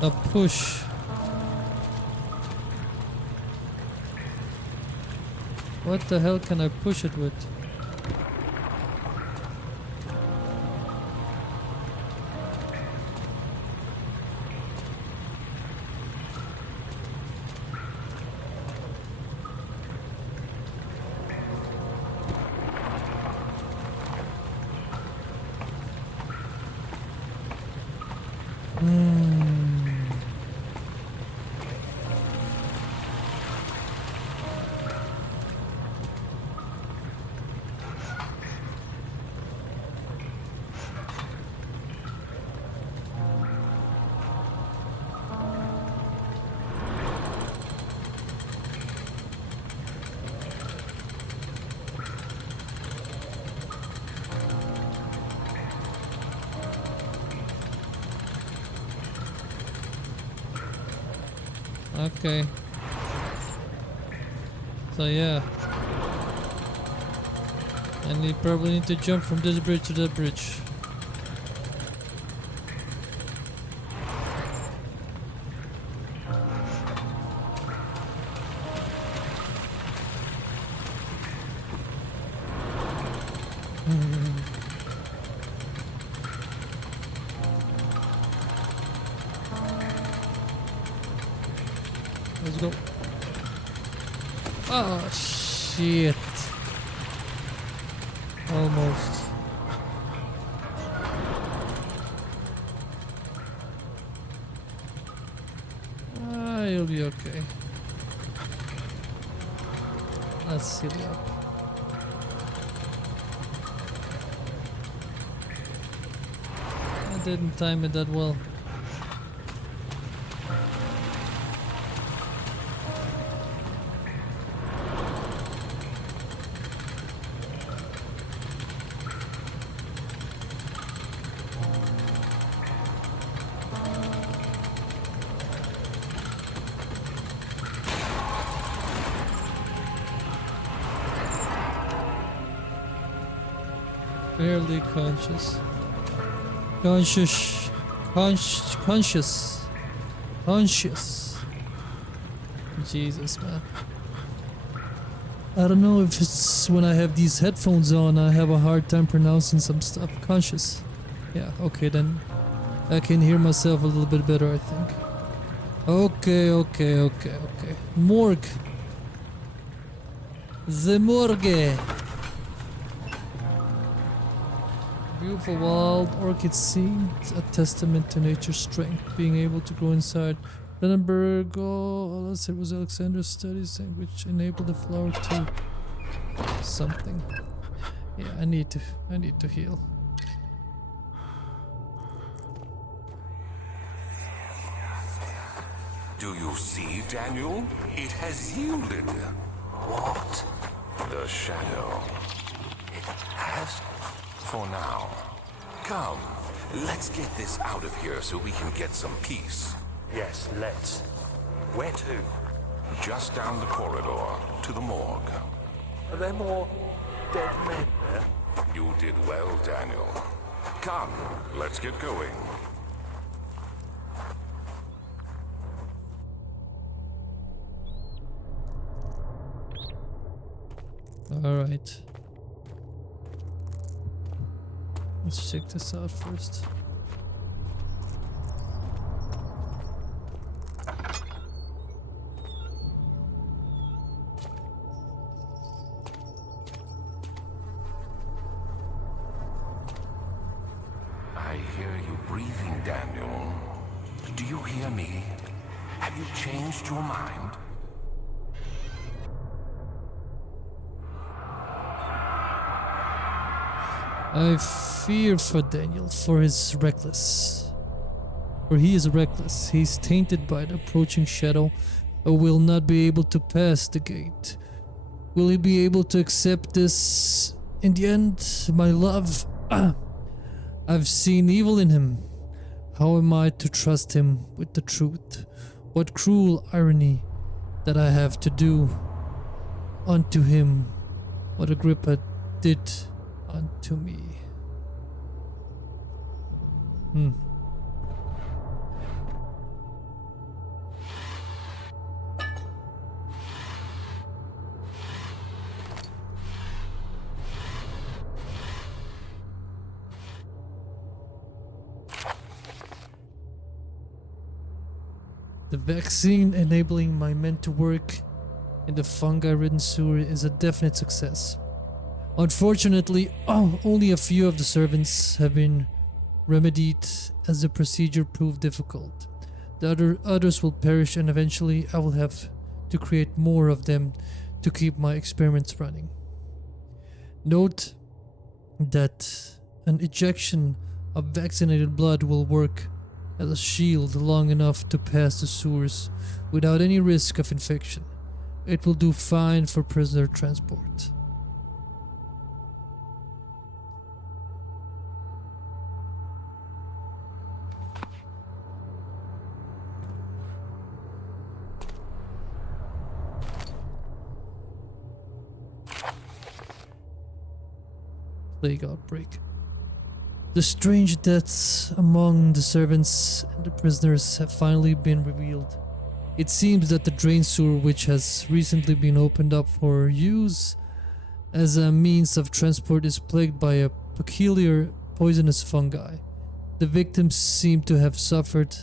A push. What the hell can I push it with? Okay. So yeah. And we probably need to jump from this bridge to that bridge. Let's go. Oh shit. Almost. You'll be okay. Let's seal you up. I didn't time it that well. Barely conscious. Conscious. Jesus, man. I don't know if it's when I have these headphones on, I have a hard time pronouncing some stuff. Conscious. Yeah, okay, then I can hear myself a little bit better, I think. Okay. Morgue. The morgue. Beautiful wild orchid seemed a testament to nature's strength, being able to grow inside. Lennenberg, let's say it was Alexander's studies which enabled the flower to something. Yeah, I need to heal. Do you see, Daniel? It has yielded. What? The shadow. It has? For now. Come, let's get this out of here so we can get some peace. Yes, let's. Where to? Just down the corridor, to the morgue. Are there more dead men there? You did well, Daniel. Come, let's get going. Alright. Let's check this out first. I hear you breathing, Daniel. Do you hear me? Have you changed your mind? I fear for Daniel, for he is reckless. He's tainted by the approaching shadow, and will not be able to pass the gate. Will he be able to accept this in the end, my love? I've seen evil in him. How am I to trust him with the truth? What cruel irony that I have to do unto him what Agrippa did unto me. The vaccine enabling my men to work in the fungi-ridden sewer is a definite success. Unfortunately, only a few of the servants have been remedied as the procedure proved difficult. The others will perish, and eventually I will have to create more of them to keep my experiments running. Note that an ejection of vaccinated blood will work as a shield long enough to pass the sewers without any risk of infection. It will do fine for prisoner transport. plague outbreak. The strange deaths among the servants and the prisoners have finally been revealed. It seems that the drain sewer, which has recently been opened up for use as a means of transport, is plagued by a peculiar poisonous fungi. The victims seem to have suffered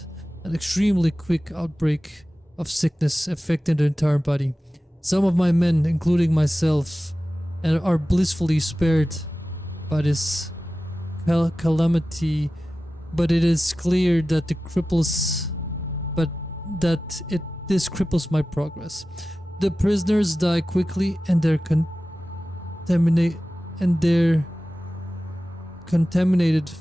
an extremely quick outbreak of sickness affecting their entire body. Some of my men, including myself, are blissfully spared by this calamity, but it is clear that this cripples my progress. The prisoners die quickly, and their contaminated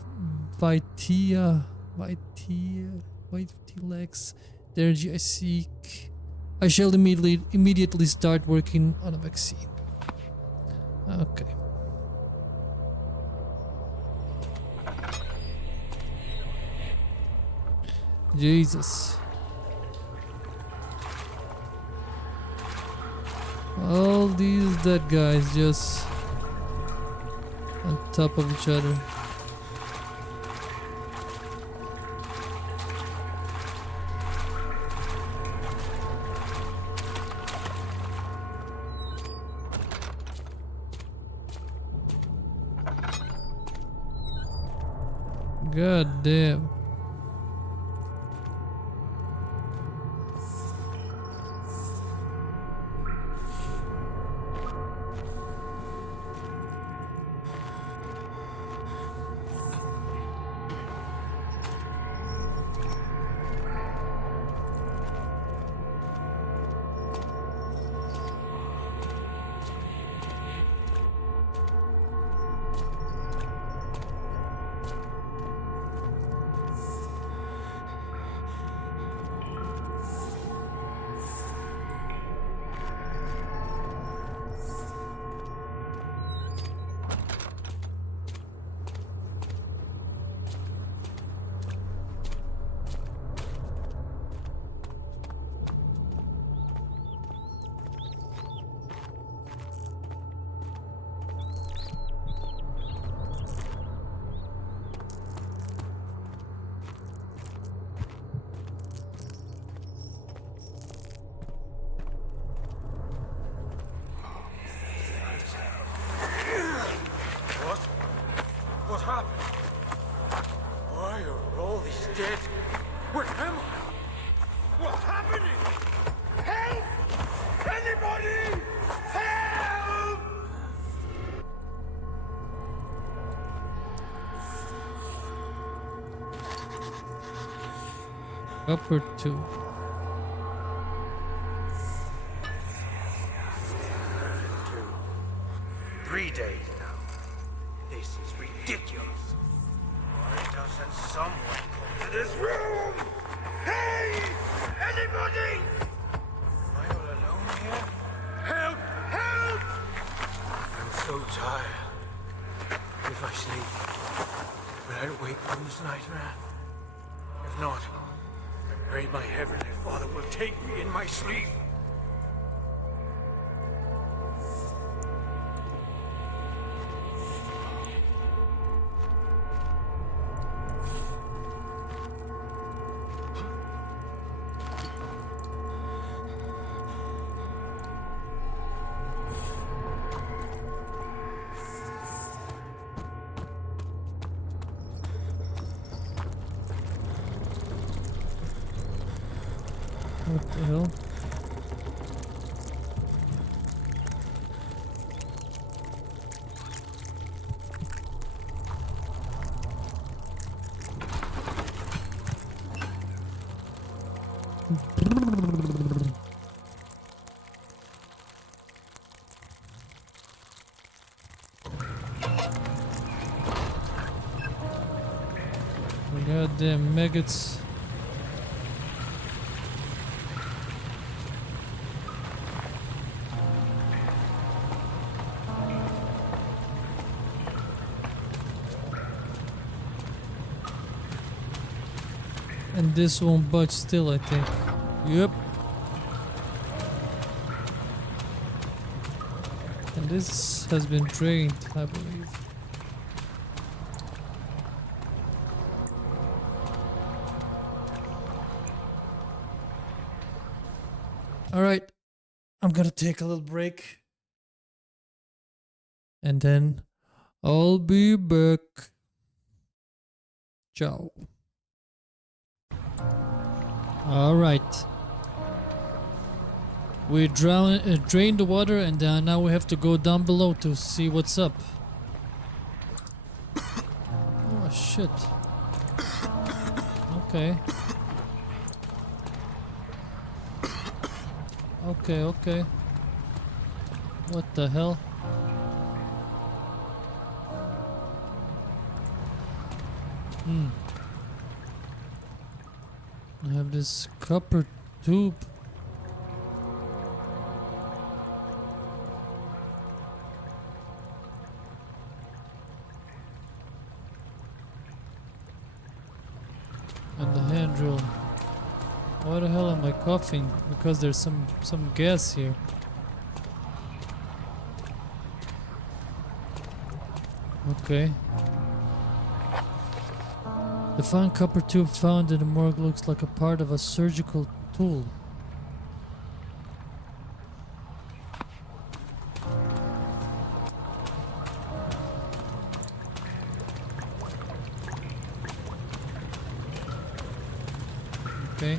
Vitilex, the energy I seek. I shall immediately start working on a vaccine. Okay. Jesus. All these dead guys just on top of each other. God damn. What happened? Why are all these dead? Where am I? What's happening? Help! Anybody! Help! Upward 2. 3 days now. This is ridiculous. Why doesn't someone come to this room? Hey! Anybody? Am I all alone here? Help! Help! I'm so tired. If I sleep, will I wake from this nightmare? If not, I pray my Heavenly Father will take me in my sleep. What the hell? Goddamn maggots. And this won't budge still, I think. Yep. And this has been drained, I believe. All right, I'm gonna take a little break, and then I'll be back. Ciao. All right. We drained the water, and now we have to go down below to see what's up. Oh shit. Okay. Okay, okay. What the hell? I have this copper tube. And the hand drill. Why the hell am I coughing? Because there's some gas here. Okay. The fine copper tube found in the morgue looks like a part of a surgical tool. Okay.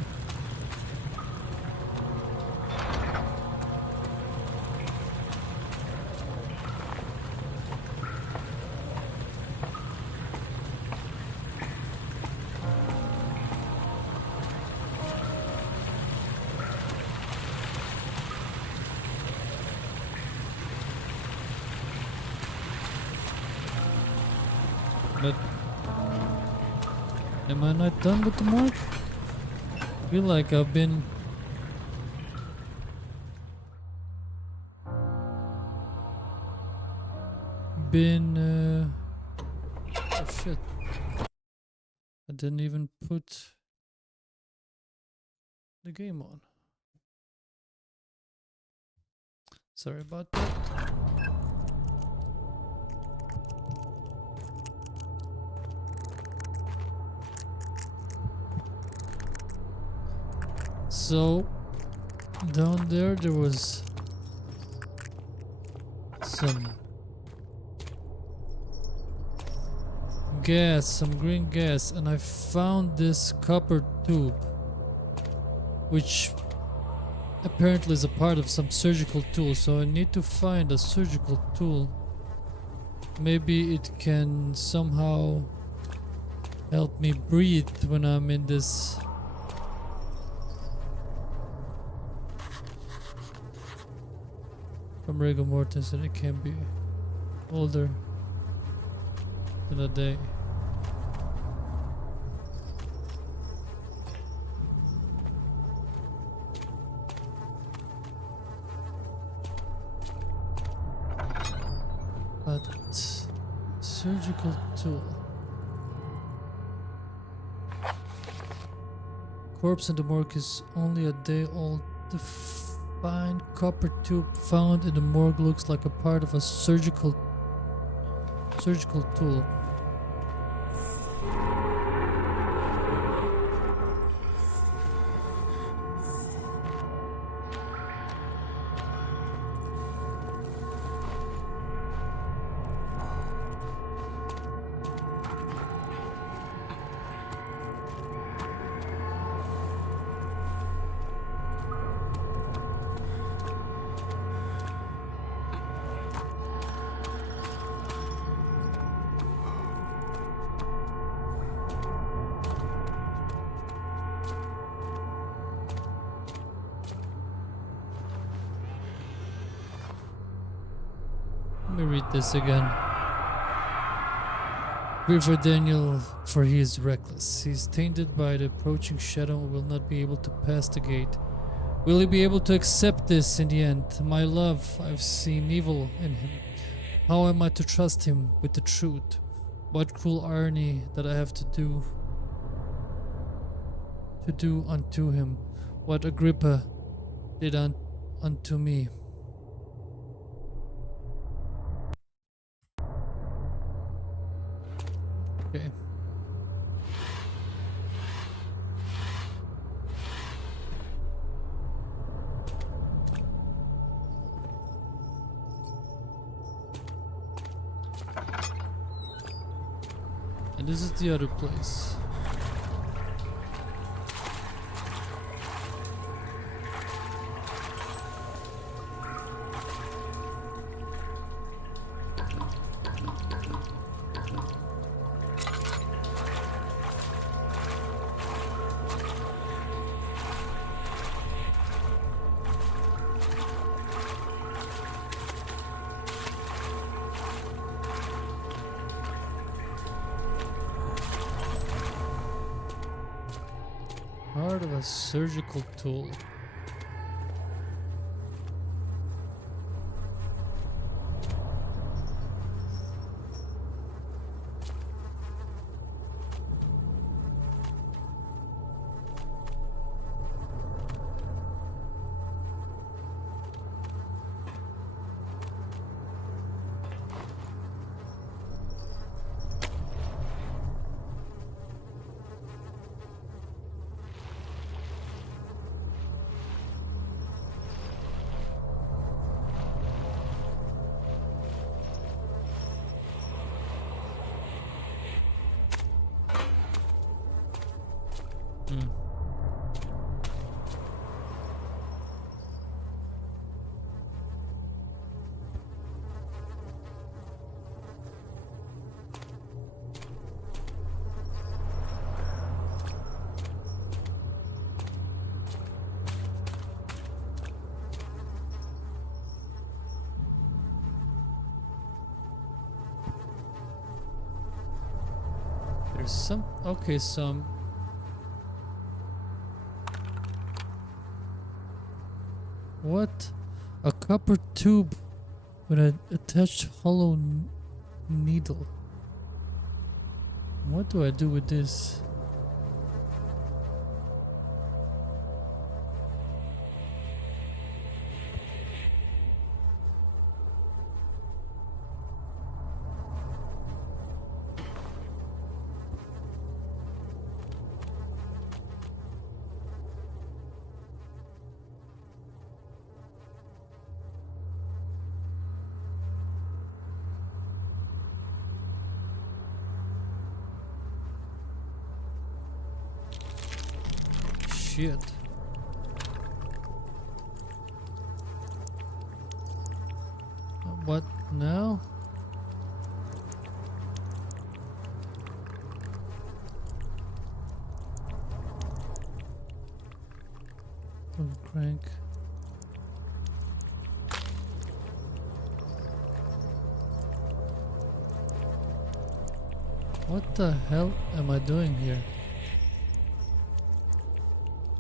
But am I not done with the morgue? I feel like I've been oh shit. I didn't even put the game on. Sorry about that. So down there was some gas, some green gas, and I found this copper tube, which apparently is a part of some surgical tool. So I need to find a surgical tool. Maybe it can somehow help me breathe when I'm in this. From rigor mortis, and it can be older than a day. But surgical tool. Corpse in the morgue is only a day old. The fine copper tube found in the morgue looks like a part of a surgical tool. Let me read this again. Pray for Daniel, for he is reckless. He is tainted by the approaching shadow and will not be able to pass the gate. Will he be able to accept this in the end? My love, I've seen evil in him. How am I to trust him with the truth? What cruel irony that I have to do unto him. What Agrippa did unto me. Okay. And this is the other place. Part of a surgical tool. There's some, okay, some. What? A copper tube with an attached hollow needle. What do I do with this? Shit. What now? Crank. What the hell am I doing here?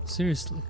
Seriously.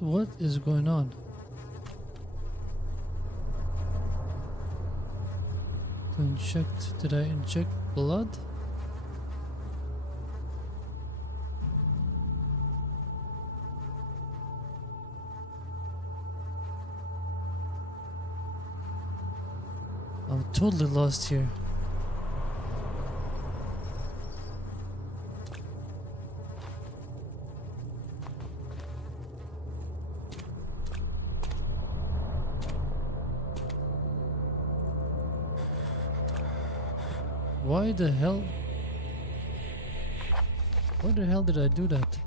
What is going on? To inject, did I inject blood? I'm totally lost here. Why the hell? Why the hell did I do that?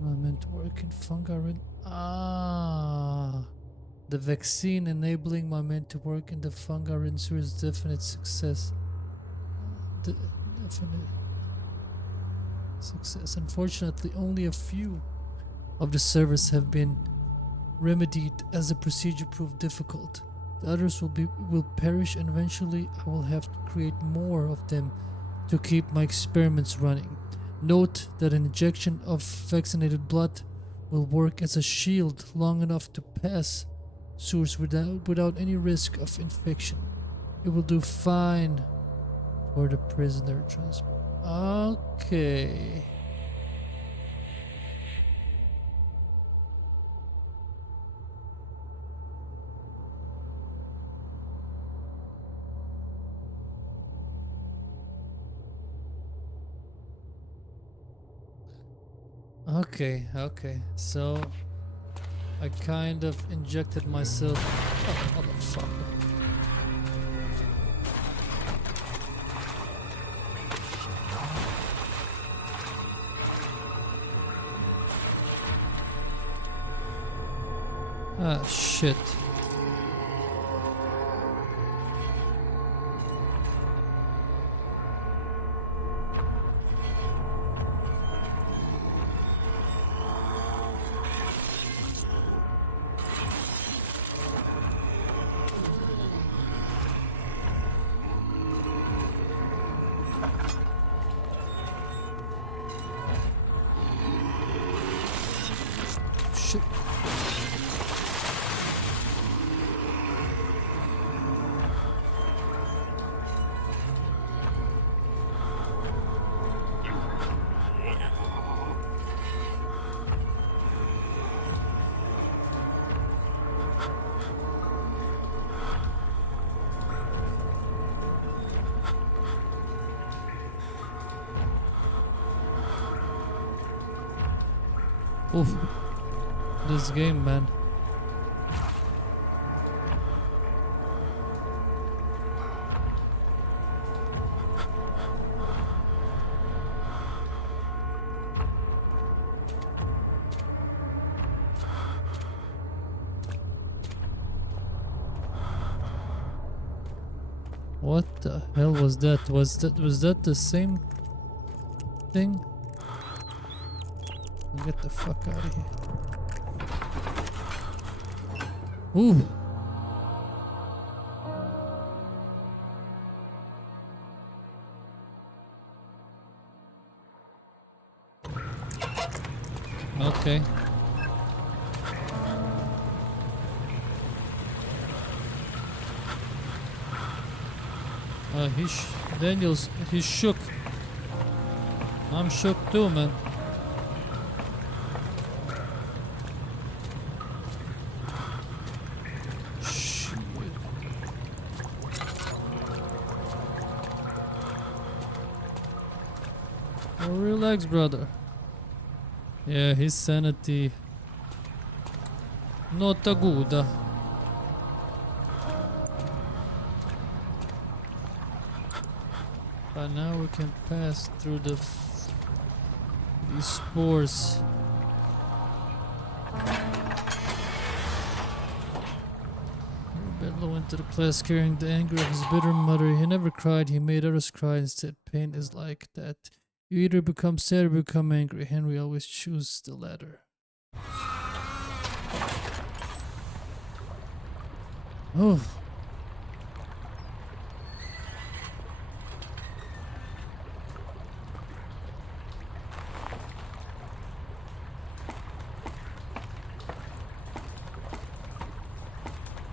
I meant to work in fungi. Ah, the vaccine enabling my men to work in the fungi ensures definite success. Definite success. Unfortunately, only a few of the servers have been remedied as the procedure proved difficult. The others will perish, and eventually I will have to create more of them to keep my experiments running. Note that an injection of vaccinated blood will work as a shield long enough to pass sewers without any risk of infection. It will do fine for the prisoner transport. Okay. Okay. So I kind of injected myself. Oh, motherfucker. Ah, shit. Shit. Oof. This game, man. What the hell was that? Was that the same thing? Get the fuck out of here. Ooh. Okay. He's shook. I'm shook too, man. Relax, brother. Yeah, his sanity not a good. But now we can pass through these spores. Bedlow into the class carrying the anger of his bitter mother. He never cried, he made others cry instead. Pain is like that. You either become sad or become angry. Henry always chooses the latter. Oh.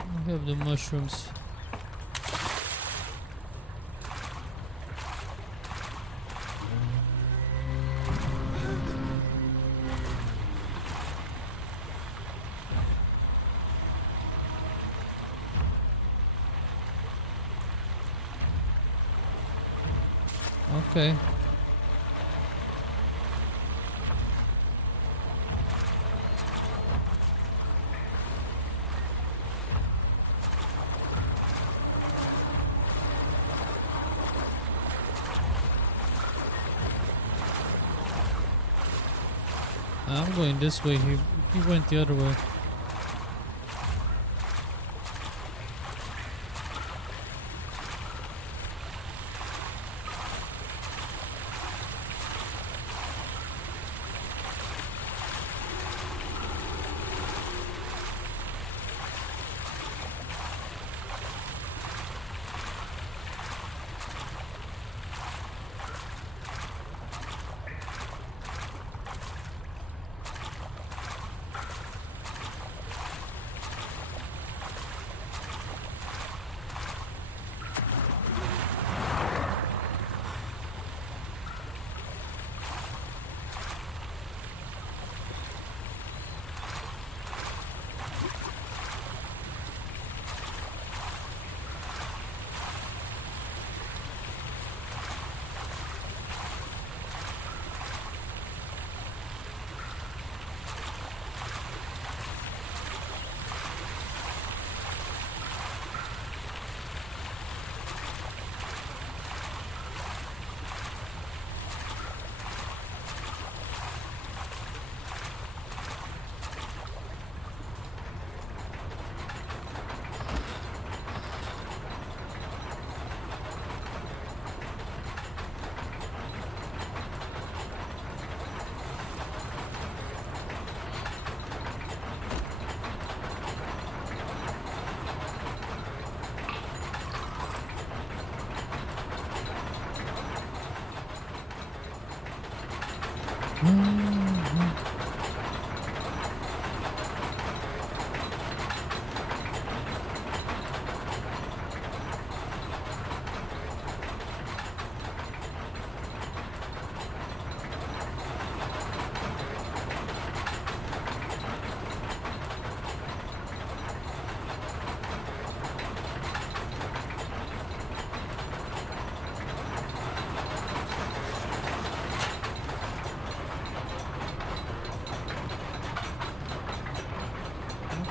I have the mushrooms. Okay. I'm going this way. He went the other way.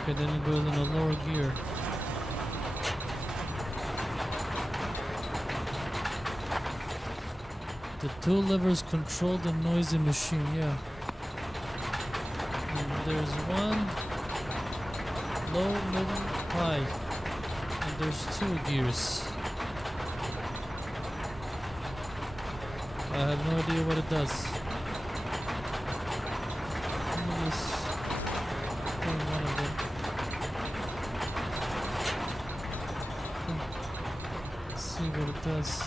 Okay, then it goes in a lower gear. The two levers control the noisy machine, yeah. And there's one low, middle, high. And there's two gears. I have no idea what it does. Let me just turn one of them. Let's see what it does.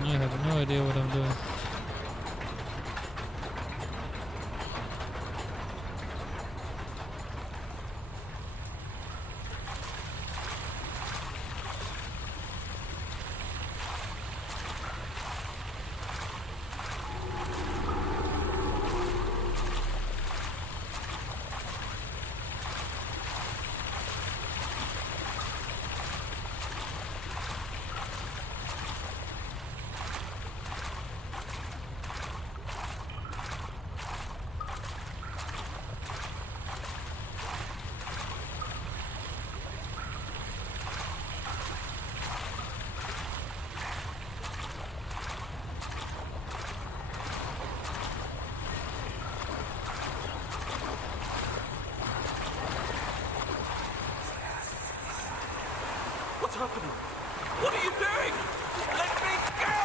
I have no idea what I'm doing. What's happening? What are you doing? Let me go!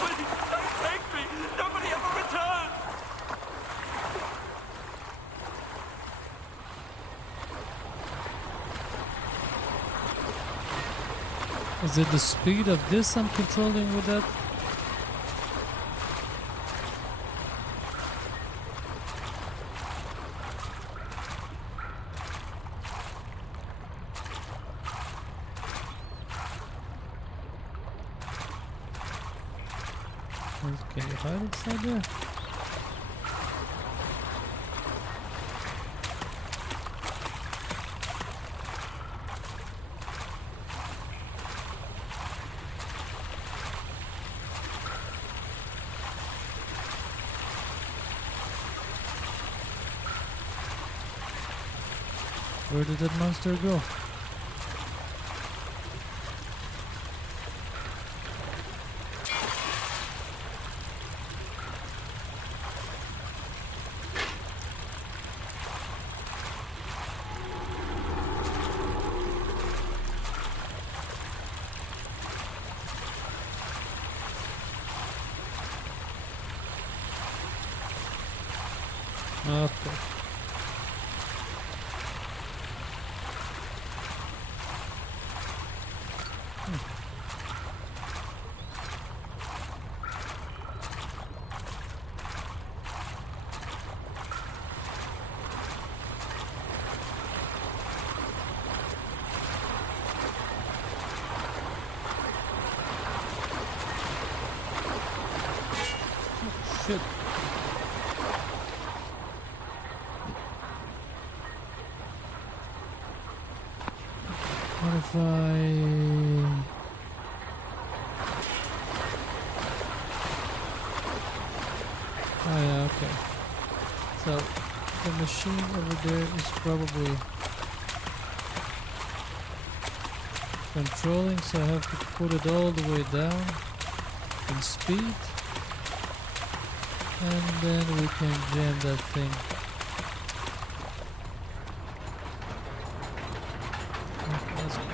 Please, don't take me! Nobody ever returns! Is it the speed of this I'm controlling with that? Can you hide inside there? Where did that monster go? Okay. Shit. What if Oh yeah, okay. So the machine over there is probably controlling, so I have to put it all the way down in speed. And then we can jam that thing. Okay, that's good.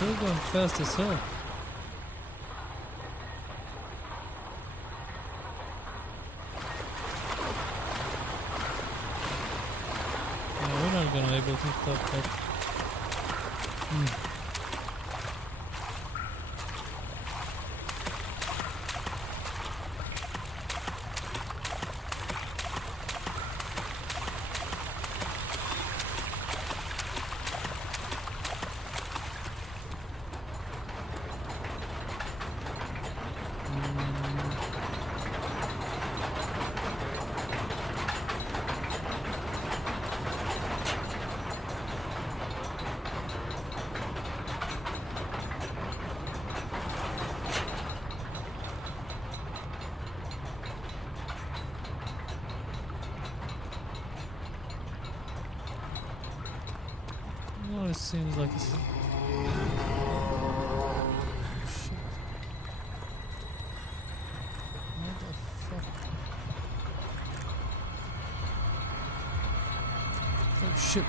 still going fast as hell. Yeah, we're not gonna able to stop that. Well, it seems like it's... Shit. What the fuck? Oh shit.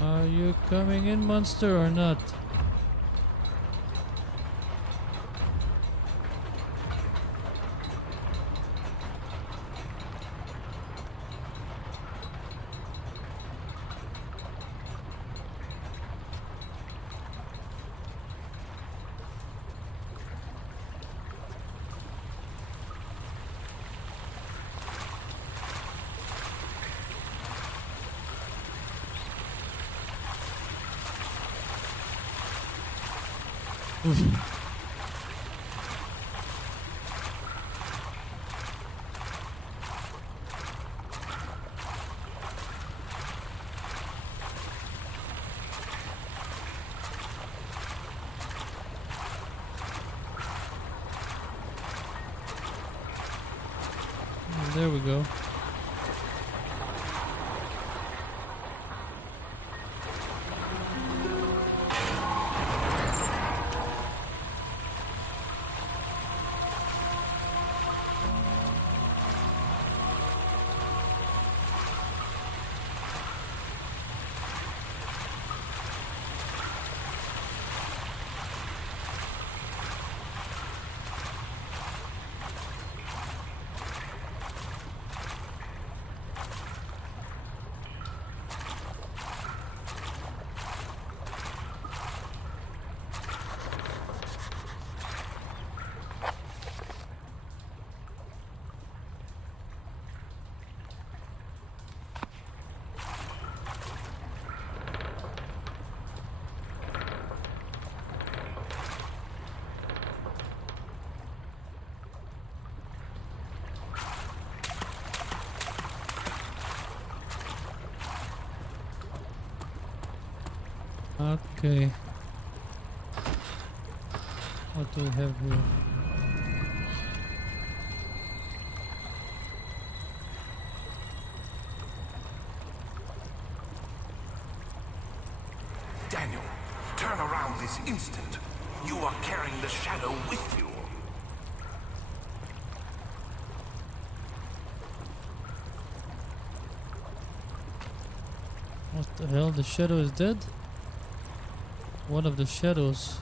Are you coming in, monster, or not? There we go. Okay. What do we have here? Daniel, turn around this instant. You are carrying the shadow with you. What the hell? The shadow is dead? One of the shadows.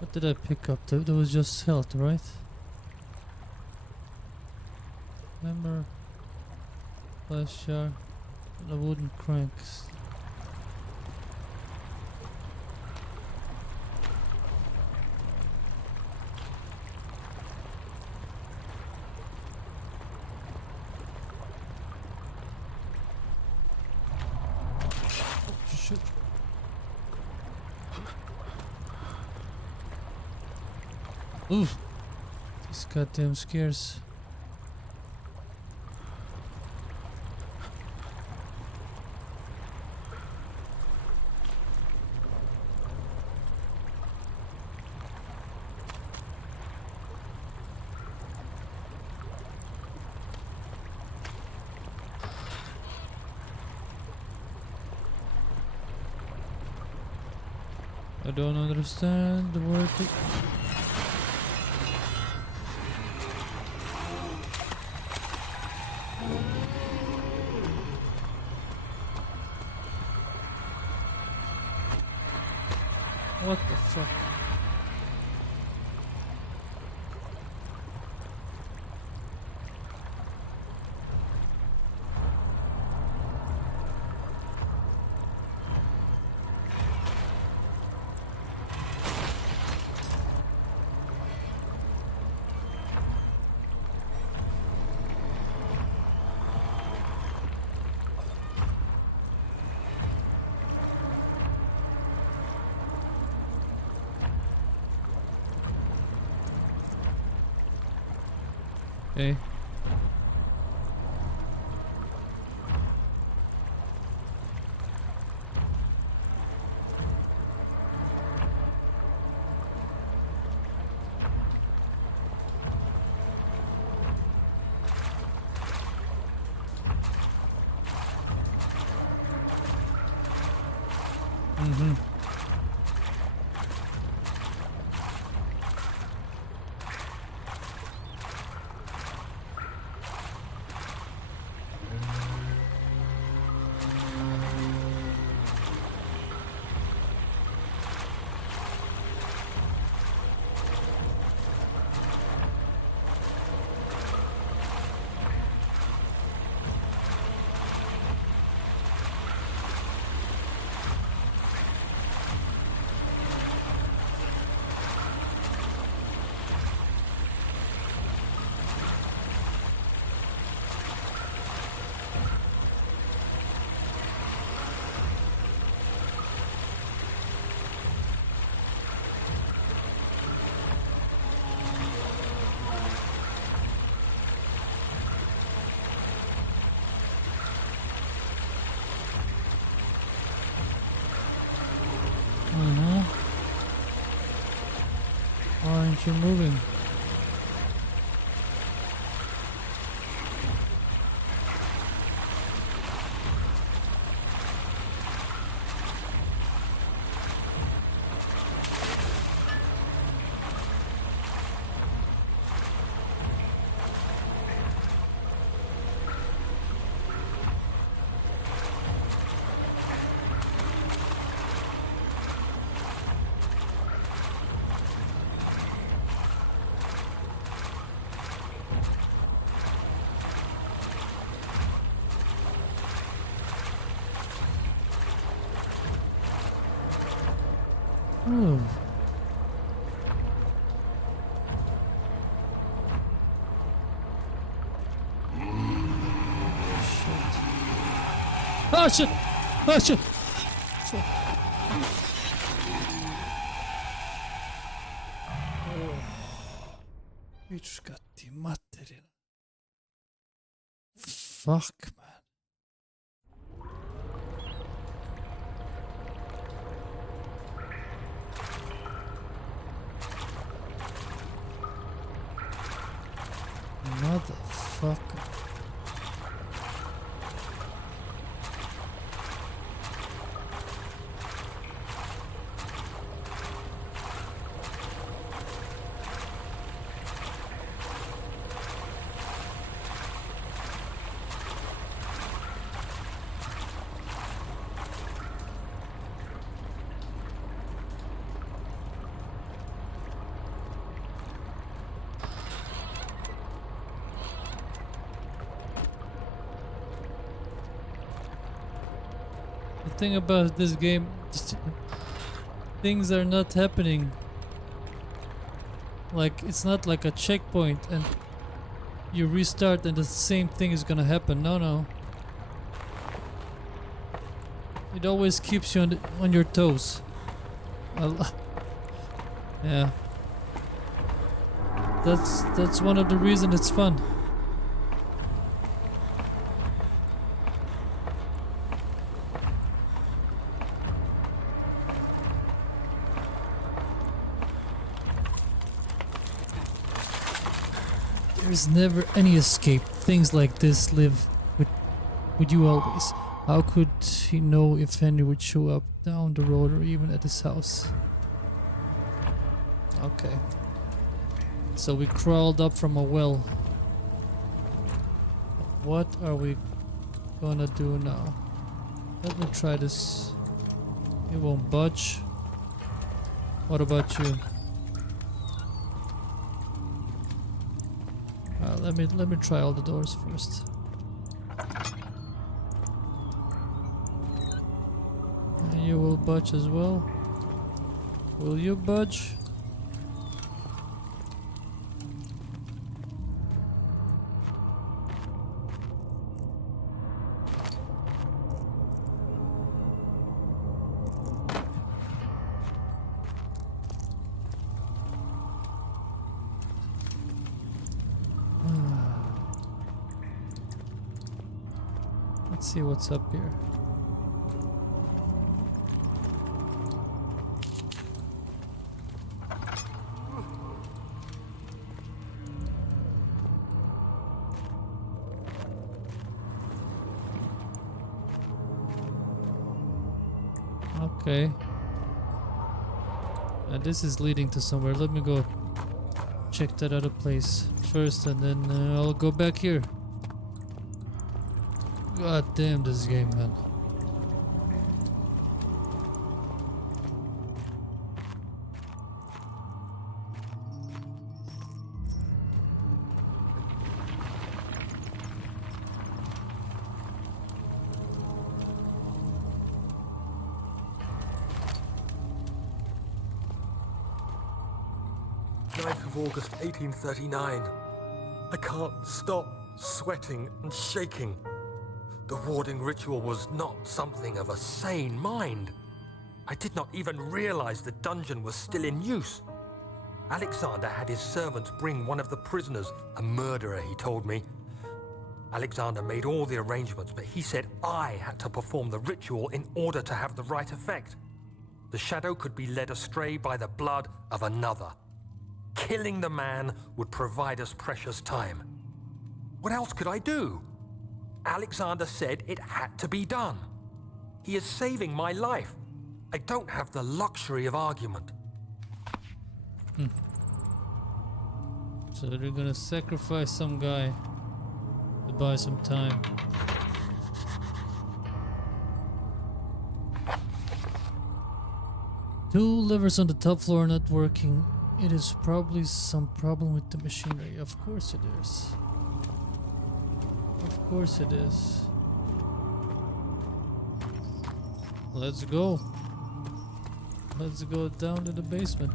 What did I pick up? That was just health, right? Hammer, glass jar, and a wooden cranks. Oh shit. Oof. These goddamn scares. I don't understand the word. What the fuck? Okay. Mm-hmm. Why aren't you moving? Move. Oh shit! Oh shit! Fuck. Yrskatti materina. Fuck, man. Motherfucker. The thing about this game, things are not happening. Like, it's not like a checkpoint and you restart and the same thing is gonna happen. No, no. It always keeps you on your toes. Yeah. That's one of the reasons it's fun. There's never any escape. Things like this live with you always. How could he know if Henry would show up down the road or even at his house? Okay. So we crawled up from a well. What are we gonna do now? Let me try this. It won't budge. What about you? Let me try all the doors first. And you will budge as well. Will you budge? Let's see what's up here. Okay. This is leading to somewhere. Let me go check that other place first and then I'll go back here. God damn this game, man. August 1839. I can't stop sweating and shaking. The warding ritual was not something of a sane mind. I did not even realize the dungeon was still in use. Alexander had his servants bring one of the prisoners, a murderer, he told me. Alexander made all the arrangements, but he said I had to perform the ritual in order to have the right effect. The shadow could be led astray by the blood of another. Killing the man would provide us precious time. What else could I do? Alexander said it had to be done. He is saving my life. I don't have the luxury of argument. So they're gonna sacrifice some guy to buy some time. Two levers on the top floor not working. It is probably some problem with the machinery. Of course it is. Of course it is. Let's go. Let's go down to the basement.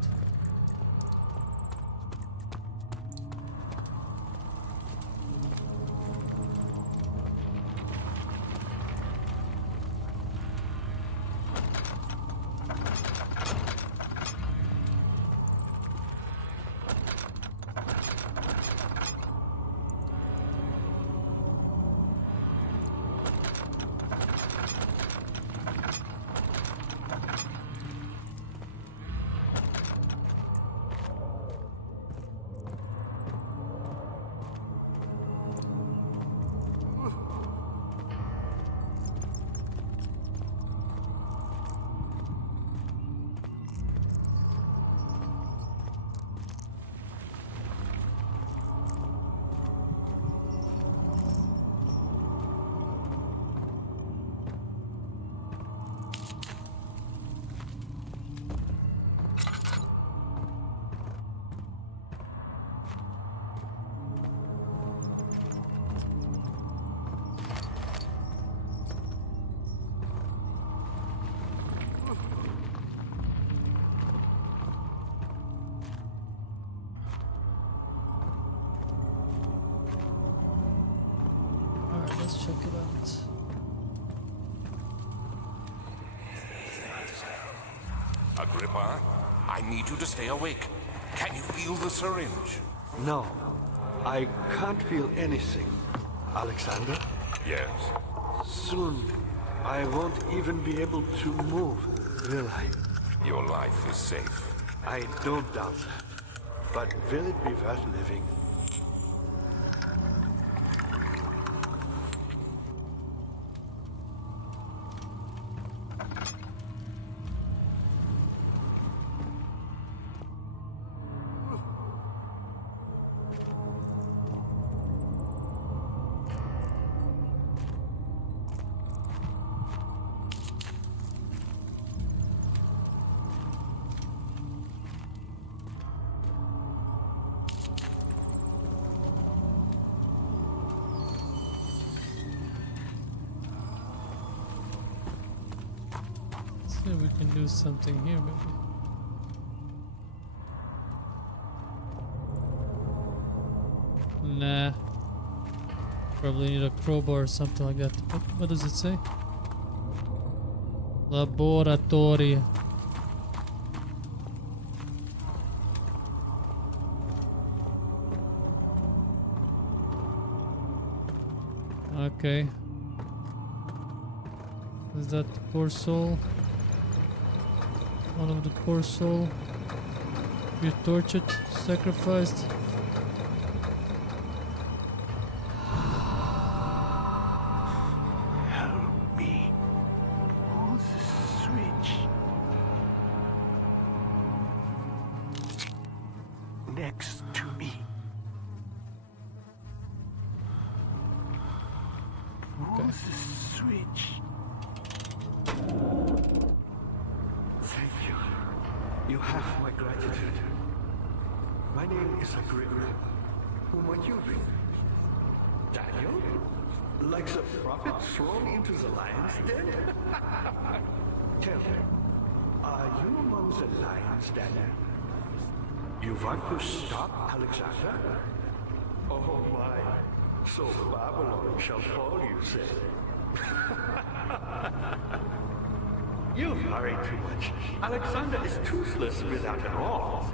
check it out. Agrippa, I need you to stay awake. Can you feel the syringe? No, I can't feel anything. Alexander? Yes. Soon, I won't even be able to move, will I? Your life is safe. I don't doubt that. But will it be worth living? See if we can do something here, maybe. Nah. Probably need a crowbar or something like that. What does it say? Laboratory. Okay. Is that the poor soul? One of the poor soul. Be tortured, sacrificed. Help me. Who's the switch? Next to me. Who's the switch? Thank you. You have my gratitude. My name is Agrippa. Who might you be? Daniel? Like a prophet thrown into the lion's den? Tell me, are you among the lions, Daniel? You want to stop Alexander? Oh my. So Babylon shall fall, you say? You worry too much. Alexander is toothless without an arm.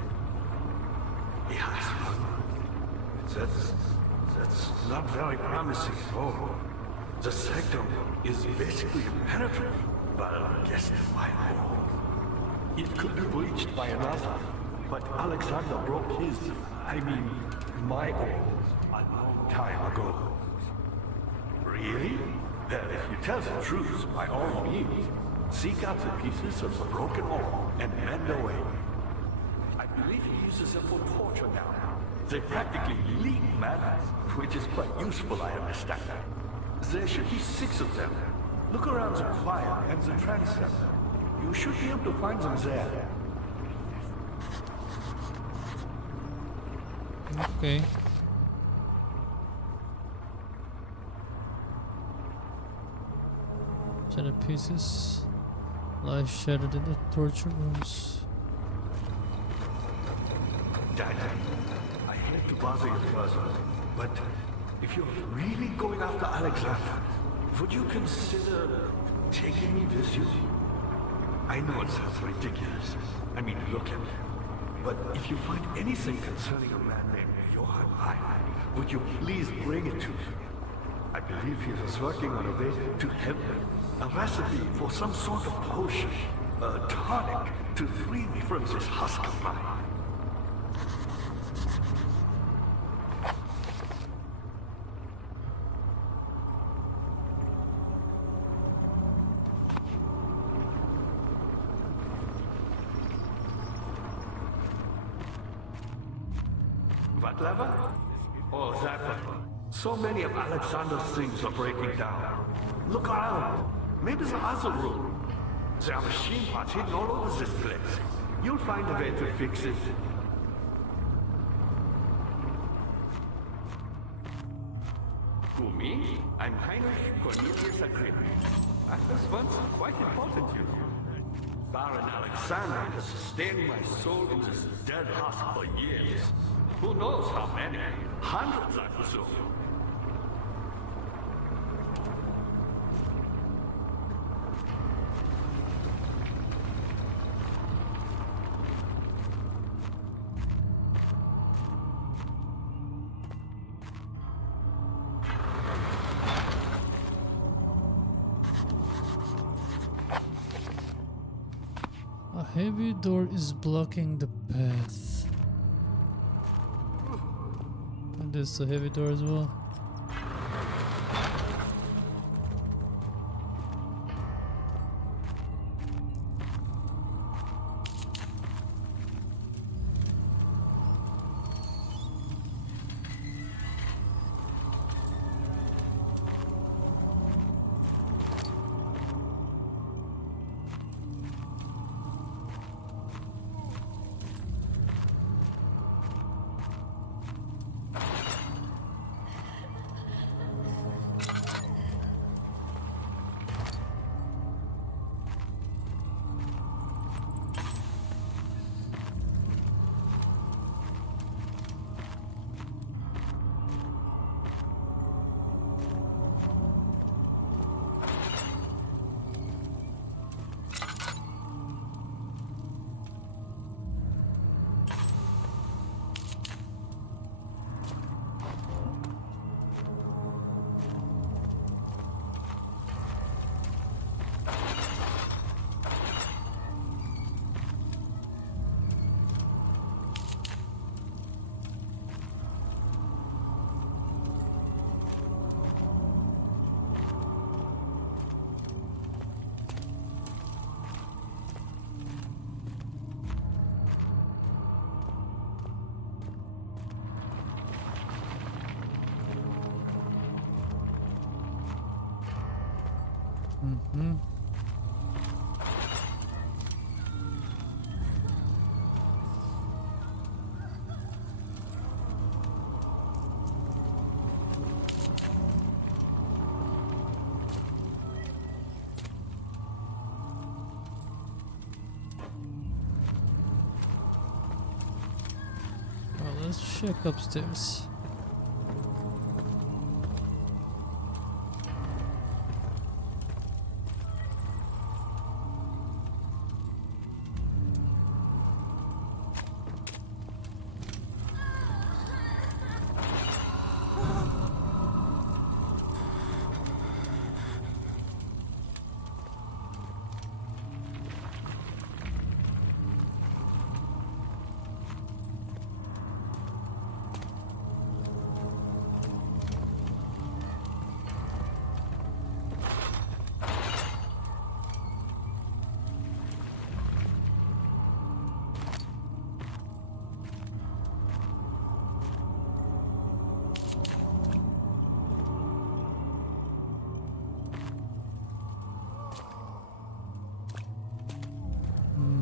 He has one. That's not very promising at all. The sectum is basically impenetrable. Well, guess my hole. It could be breached by another, but Alexander broke his, my arm, a long time ago. Really? Well, if you tell the truth, by all means, seek out the pieces of the broken arm and mend away. I believe he uses them for torture now. They practically leak madness, which is quite useful, I understand. There should be 6 of them. Look around the choir and the transept. You should be able to find them there. Okay. Shattered pieces lie shattered in the torture rooms. Daniel, I hate to bother you further, but if you're really going after Alexander, would you consider taking me with you? I know it sounds ridiculous. I mean, look at me. But if you find anything concerning a man named Johann I, would you please bring it to me? I believe he was working on a way to help me. A recipe for some sort of potion, a tonic to free me from this husk of mine. What lever? Oh, that one. So many of Alexander's things are breaking down. Look around. Maybe the other room. There are machine parts hidden all over this place. You'll find a way to fix it. Who, me? I'm Heinrich Cornelius Agrippa. I was once quite important to you. Baron Alexander has sustained my soul in this dead husk for years. Who knows how many? Hundreds, I presume. heavy door is blocking the path. And there's a heavy door as well. Mm-hmm. Well, let's check upstairs.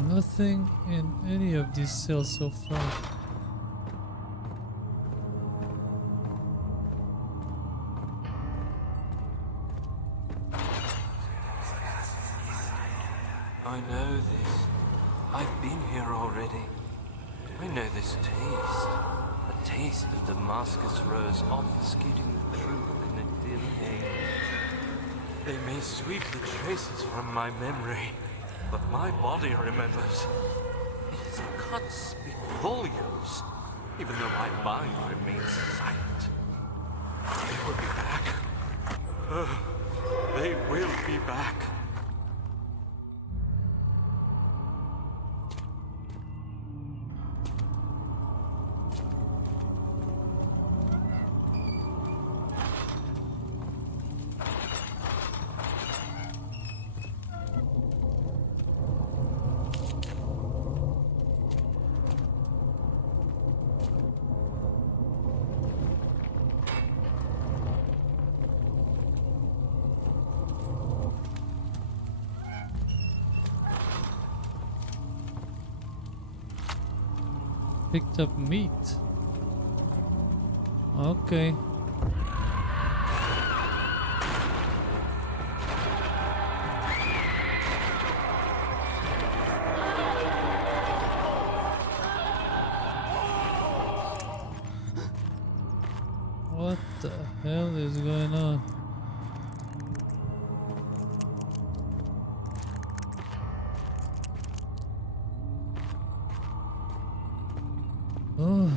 Nothing in any of these cells so far. I know this. I've been here already. I know this taste. A taste of Damascus rose obfuscating the truth in a dim haze. They may sweep the traces from my memory, but my body remembers. Its cuts speak volumes, even though my mind remains silent. They will be back. They will be back. Picked up meat. Okay. What the hell is going on? Oh.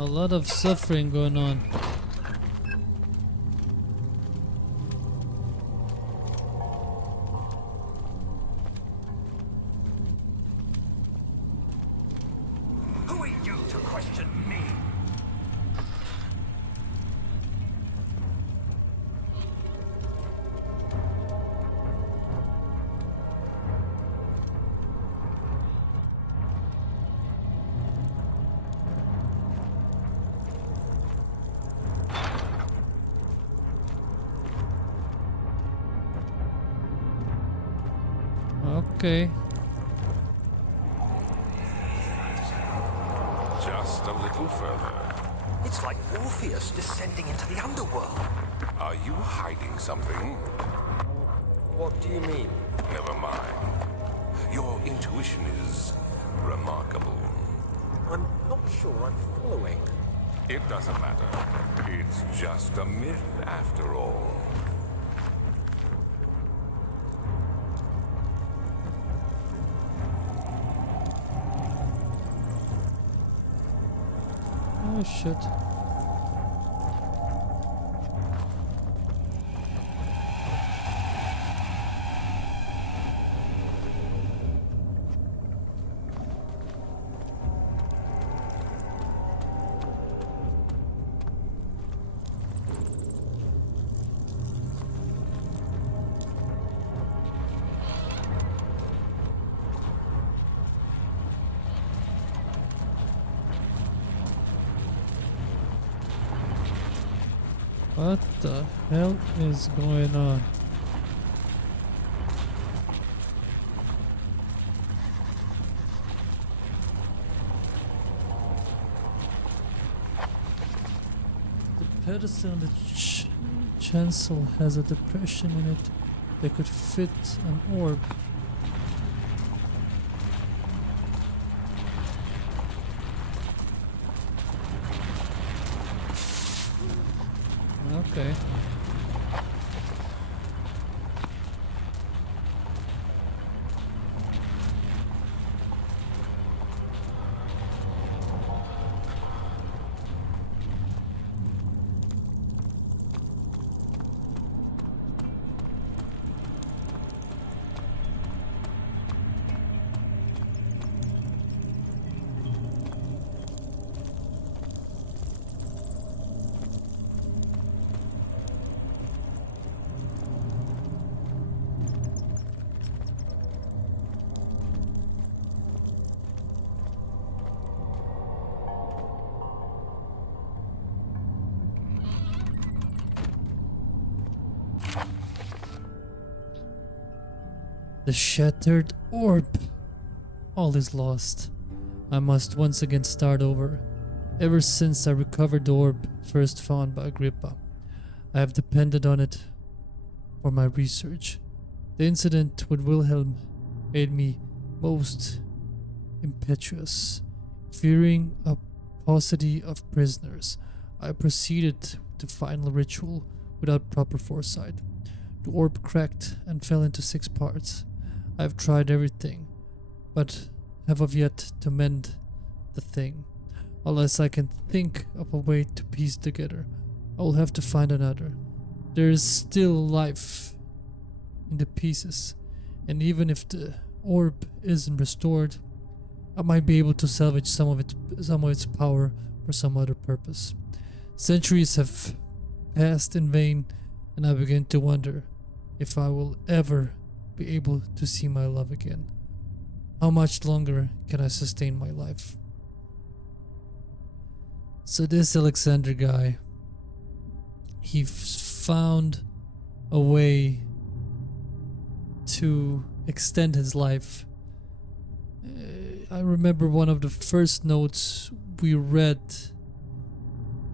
A lot of suffering going on. Who are you to question me? Okay. Just a little further. It's like Orpheus descending into the underworld. Are you hiding something? What do you mean? Never mind. Your intuition is remarkable. I'm not sure I'm following. It doesn't matter. It's just a myth after all. Oh shit. What the hell is going on? The pedestal in the chancel has a depression in it that could fit an orb. Okay. The shattered orb. All is lost. I must once again start over. Ever since I recovered the orb first found by Agrippa, I have depended on it for my research. The incident with Wilhelm made me most impetuous. Fearing a paucity of prisoners, I proceeded to the final ritual without proper foresight. The orb cracked and fell into 6 parts. I have tried everything, but have of yet to mend the thing. Unless I can think of a way to piece together, I will have to find another. There is still life in the pieces, and even if the orb isn't restored, I might be able to salvage some of its power for some other purpose. Centuries have passed in vain, and I begin to wonder if I will ever be able to see my love again. How much longer can I sustain my life? So this Alexander guy, he found a way to extend his life. I remember one of the first notes we read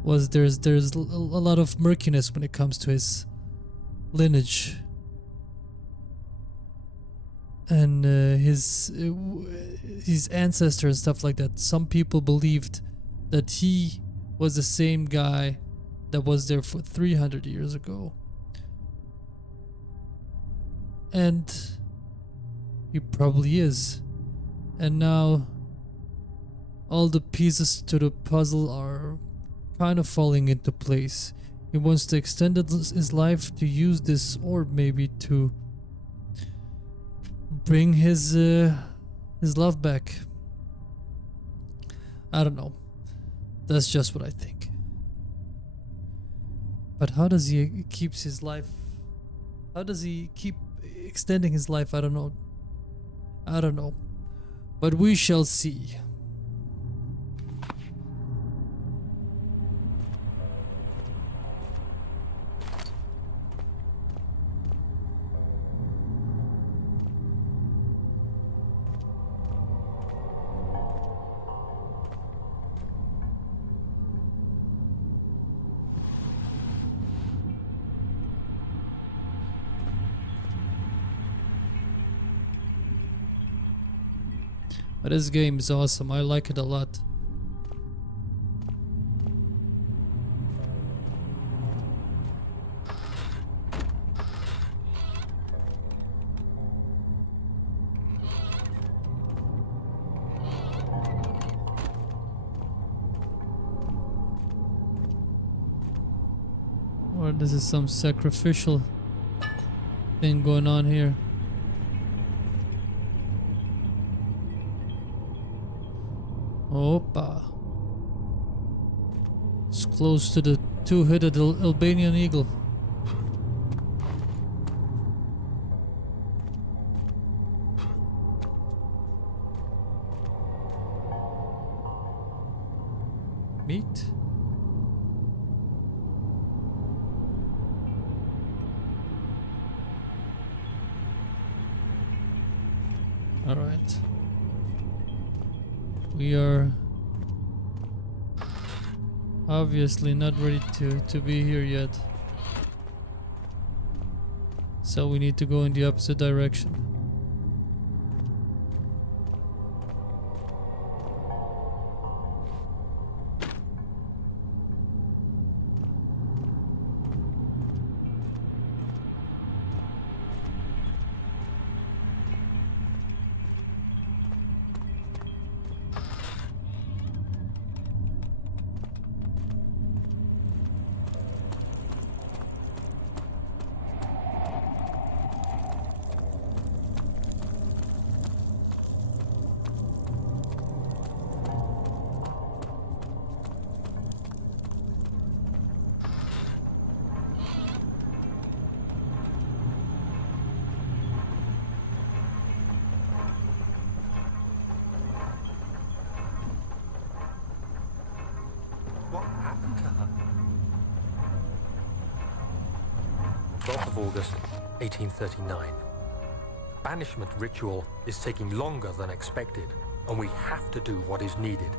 was there's a lot of murkiness when it comes to his lineage and his ancestors and stuff like that. Some people believed that he was the same guy that was there for 300 years ago, and he probably is. And now All the pieces to the puzzle are kind of falling into place. He wants to extend his life to use this orb maybe to bring his love back. I don't know. That's just what I think. But how does he keeps his life? How does he keep extending his life? I don't know. I don't know. But we shall see. But this game is awesome. I like it a lot. Or this is some sacrificial thing going on here. Opa. It's close to the two-headed Albanian eagle. Meat? All right. We are obviously not ready to be here yet. So we need to go in the opposite direction. What happened to her? 12th of August, 1839. The banishment ritual is taking longer than expected, and we have to do what is needed.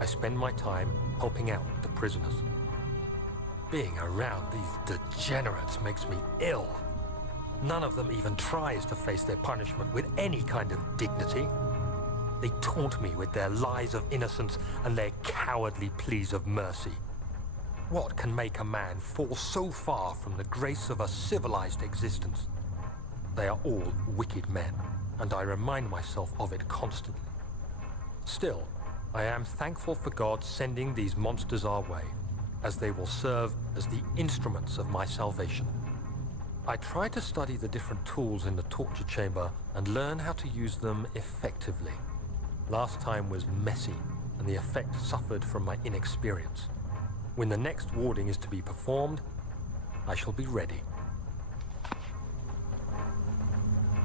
I spend my time helping out the prisoners. Being around these degenerates makes me ill. None of them even tries to face their punishment with any kind of dignity. They taunt me with their lies of innocence and their cowardly pleas of mercy. What can make a man fall so far from the grace of a civilized existence? They are all wicked men, and I remind myself of it constantly. Still, I am thankful for God sending these monsters our way, as they will serve as the instruments of my salvation. I try to study the different tools in the torture chamber and learn how to use them effectively. Last time was messy, and the effect suffered from my inexperience. When the next warding is to be performed, I shall be ready.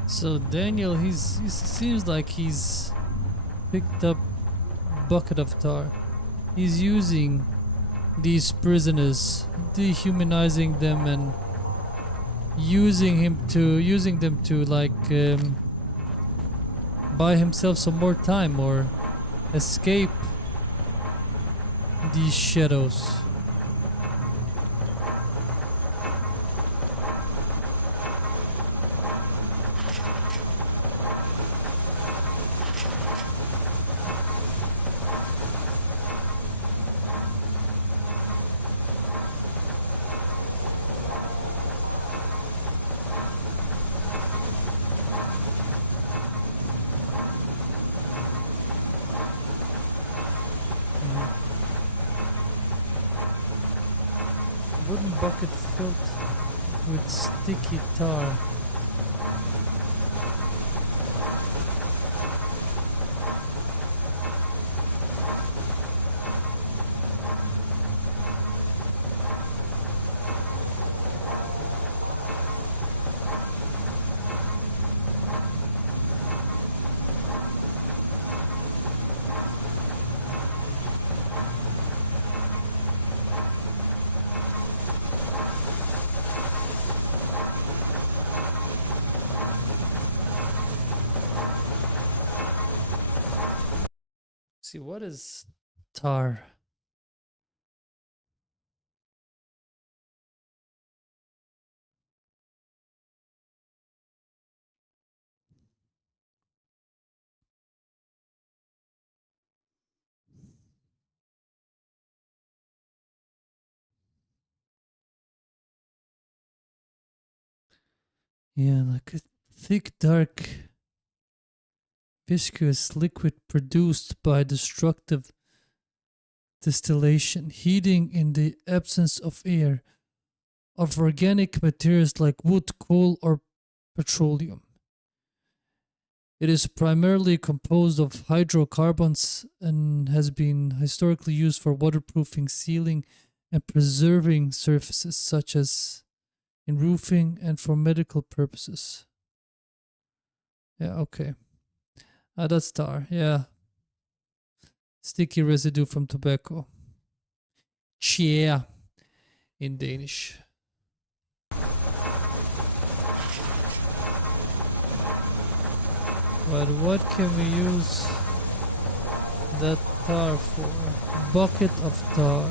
So Daniel, he seems like he's picked up a bucket of tar. He's using these prisoners, dehumanizing them and using them to like buy himself some more time or escape these shadows. wooden bucket filled with sticky tar. See, what is tar? Yeah, like a thick, dark, viscous liquid produced by destructive distillation, heating in the absence of air, of organic materials like wood, coal, or petroleum. It is primarily composed of hydrocarbons and has been historically used for waterproofing, sealing, and preserving surfaces, such as in roofing and for medical purposes. Yeah, okay. That's tar, yeah. Sticky residue from tobacco. Tjære in Danish. But what can we use that tar for? Bucket of tar.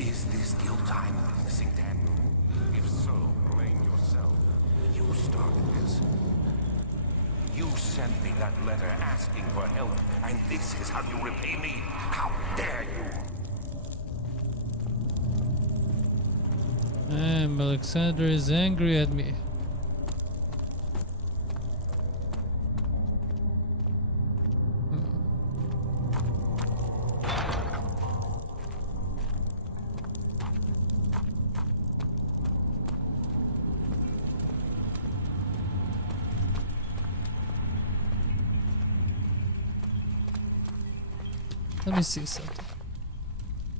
Is this guilt I'm witnessing, Daniel? If so, blame yourself. You started this. You sent me that letter asking for help, and this is how you repay me? How dare you! Alexander is angry at me. Let me see something.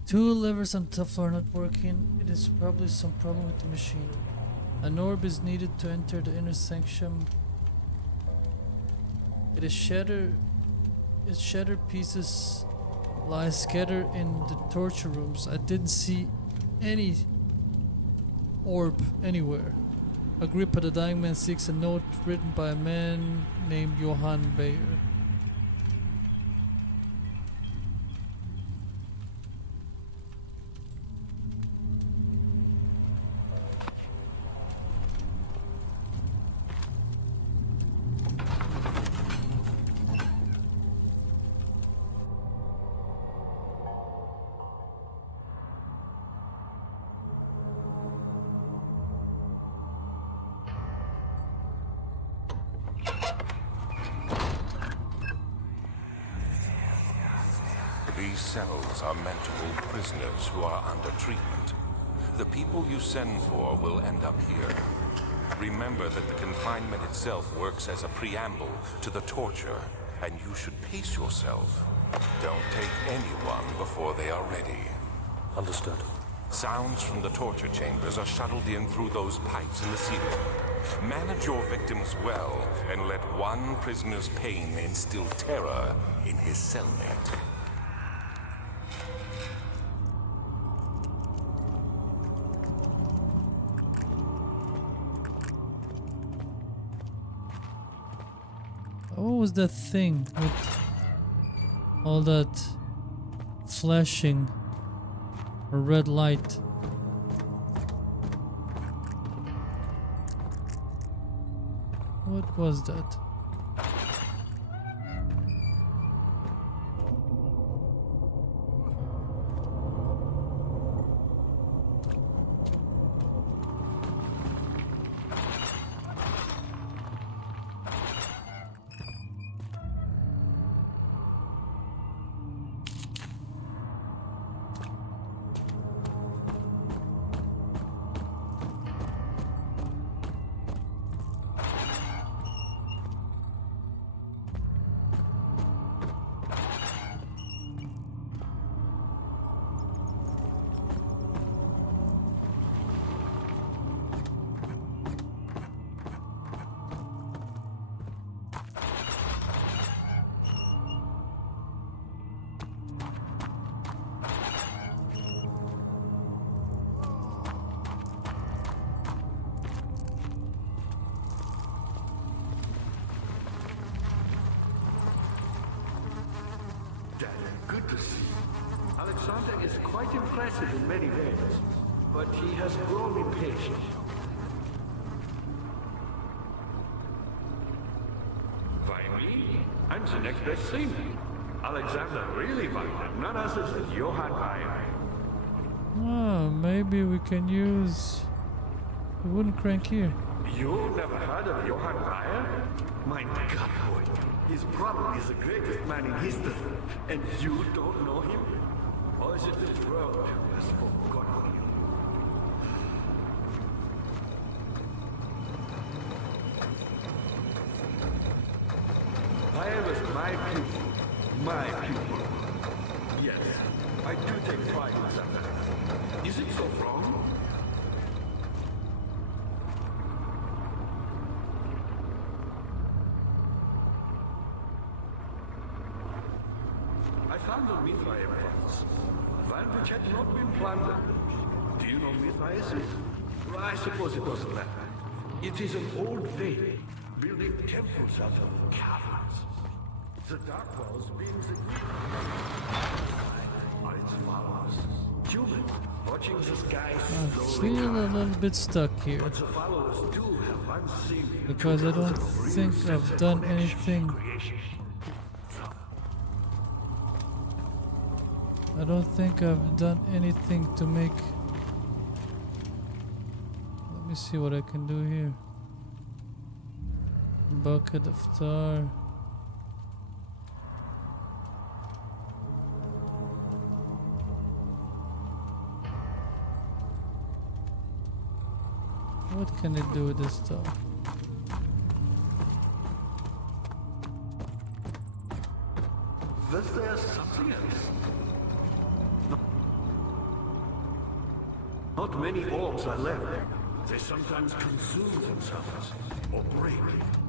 Two levers on top are not working. It is probably some problem with the machine. An orb is needed to enter the inner sanctum. It is shattered. Its shattered pieces lie scattered in the torture rooms. I didn't see any orb anywhere. Agrippa the dying man seeks a note written by a man named Johann Bayer. These cells are meant to hold prisoners who are under treatment. The people you send for will end up here. Remember that the confinement itself works as a preamble to the torture, and you should pace yourself. Don't take anyone before they are ready. Understood. Sounds from the torture chambers are shuttled in through those pipes in the ceiling. Manage your victims well, and let one prisoner's pain instill terror in his cellmate. What was that thing with all that flashing or red light? What was that? Dad, good to see you. Alexander is quite impressive in many ways, but he has grown impatient. Why me? I'm the next best thing. Alexander really wanted none other than Johann Weyer. Oh, maybe we can use the wooden crank here. You never heard of Johann Weyer? My God, boy. He's probably the greatest man in history. And you don't know him? Or is it this world has forgotten him? Weyer was my pupil. My pupil. Yes, I do take pride in that. Is it so wrong? I found a Mithraeum once, one which had not been plundered. Do you know Mithraeum? Well, I suppose it doesn't matter. It is an old faith, building temples out of caverns. The dark walls being the are its followers. Human, watching the sky I slowly feel a climb. little bit stuck here But the followers do have unseen because I don't 2000 of real think sense I've of done connection anything. creation. I don't think I've done anything to make. Let me see what I can do here. Bucket of tar. What can it do with this stuff? Was there something else? Not many orbs are left. They sometimes consume themselves or break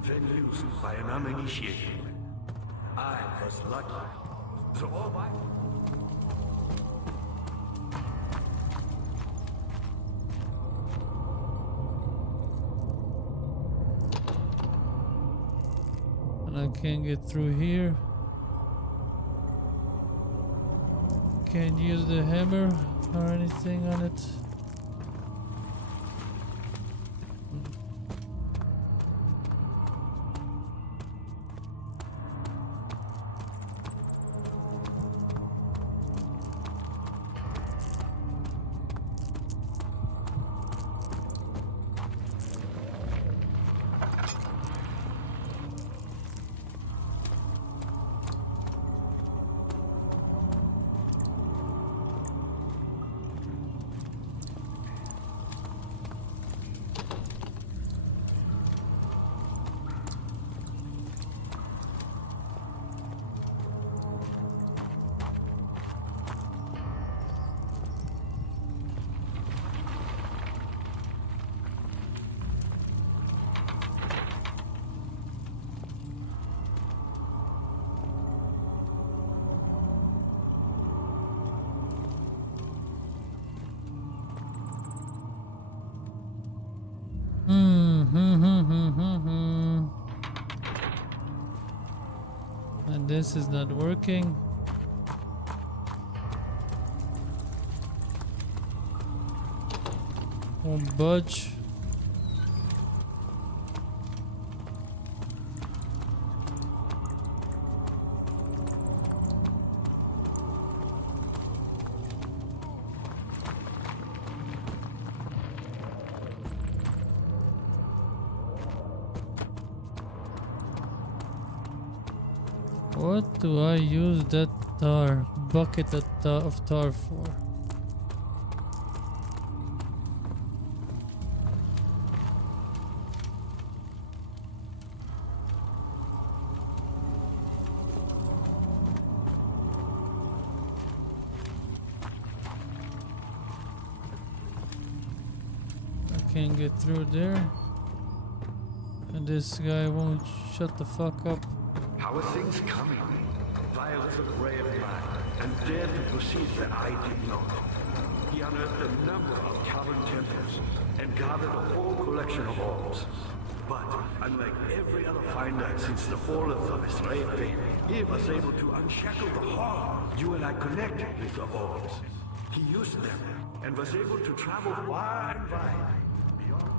when used by an uninitiated. I was lucky. The orb I... And I can't get through here. Can't use the hammer or anything on it. This is not working. Won't budge. What do I use that bucket of tar for? I can't get through there. And this guy won't shut the fuck up. How are things coming? Violet took ray of mine and dared to proceed that I did not. He unearthed a number of cavern temples and gathered a whole collection of orbs. But unlike every other finder since the fall of his ray of fame, he was able to unshackle the horror you and I connected with the orbs. He used them and was able to travel far and wide beyond.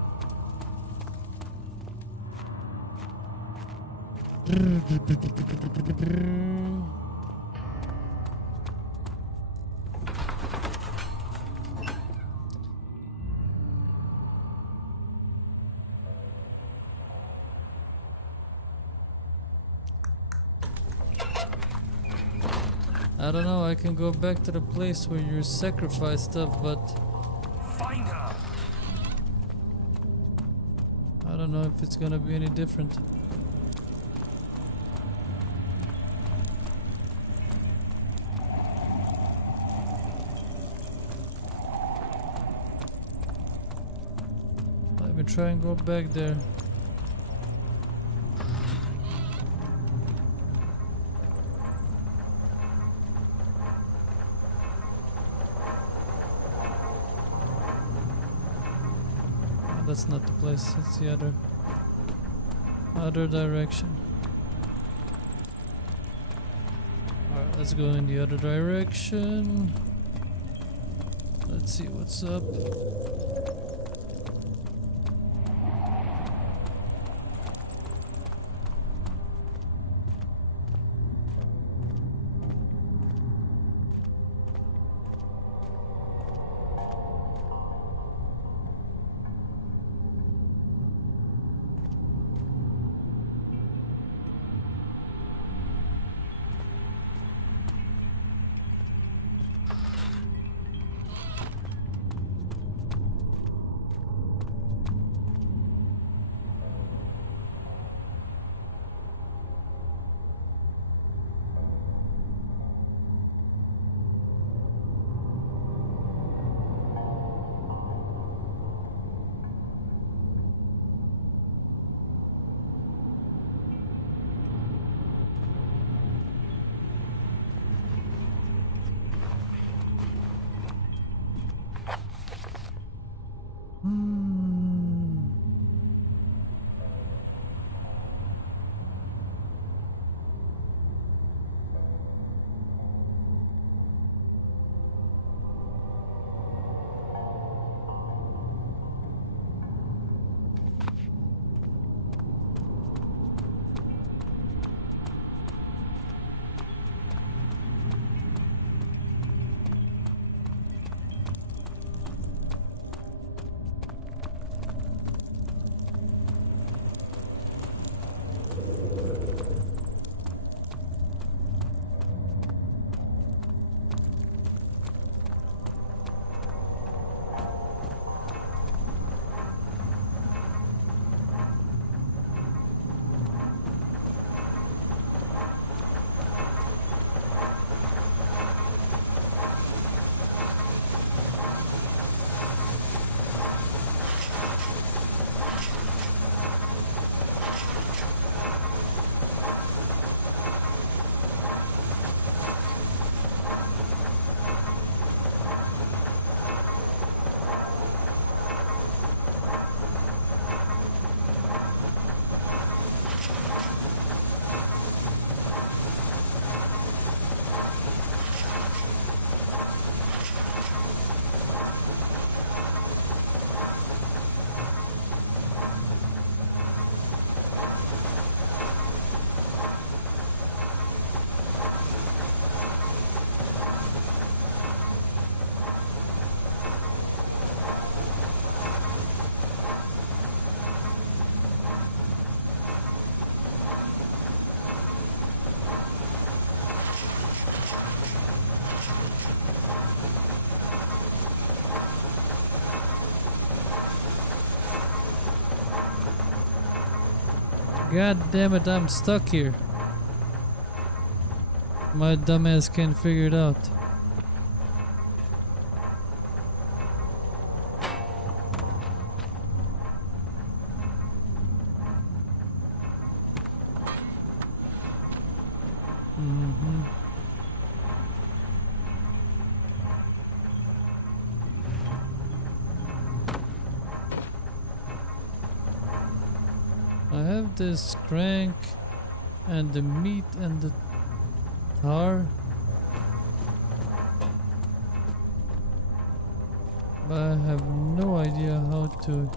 I don't know, I can go back to the place where you sacrifice stuff, but Find her! I don't know if it's gonna be any different. Let me try and go back there. That's not the place, it's the other direction. Alright, let's go in the other direction. Let's see what's up. God damn it, I'm stuck here. My dumbass can't figure it out. I have this crank and the meat and the tar, but I have no idea how to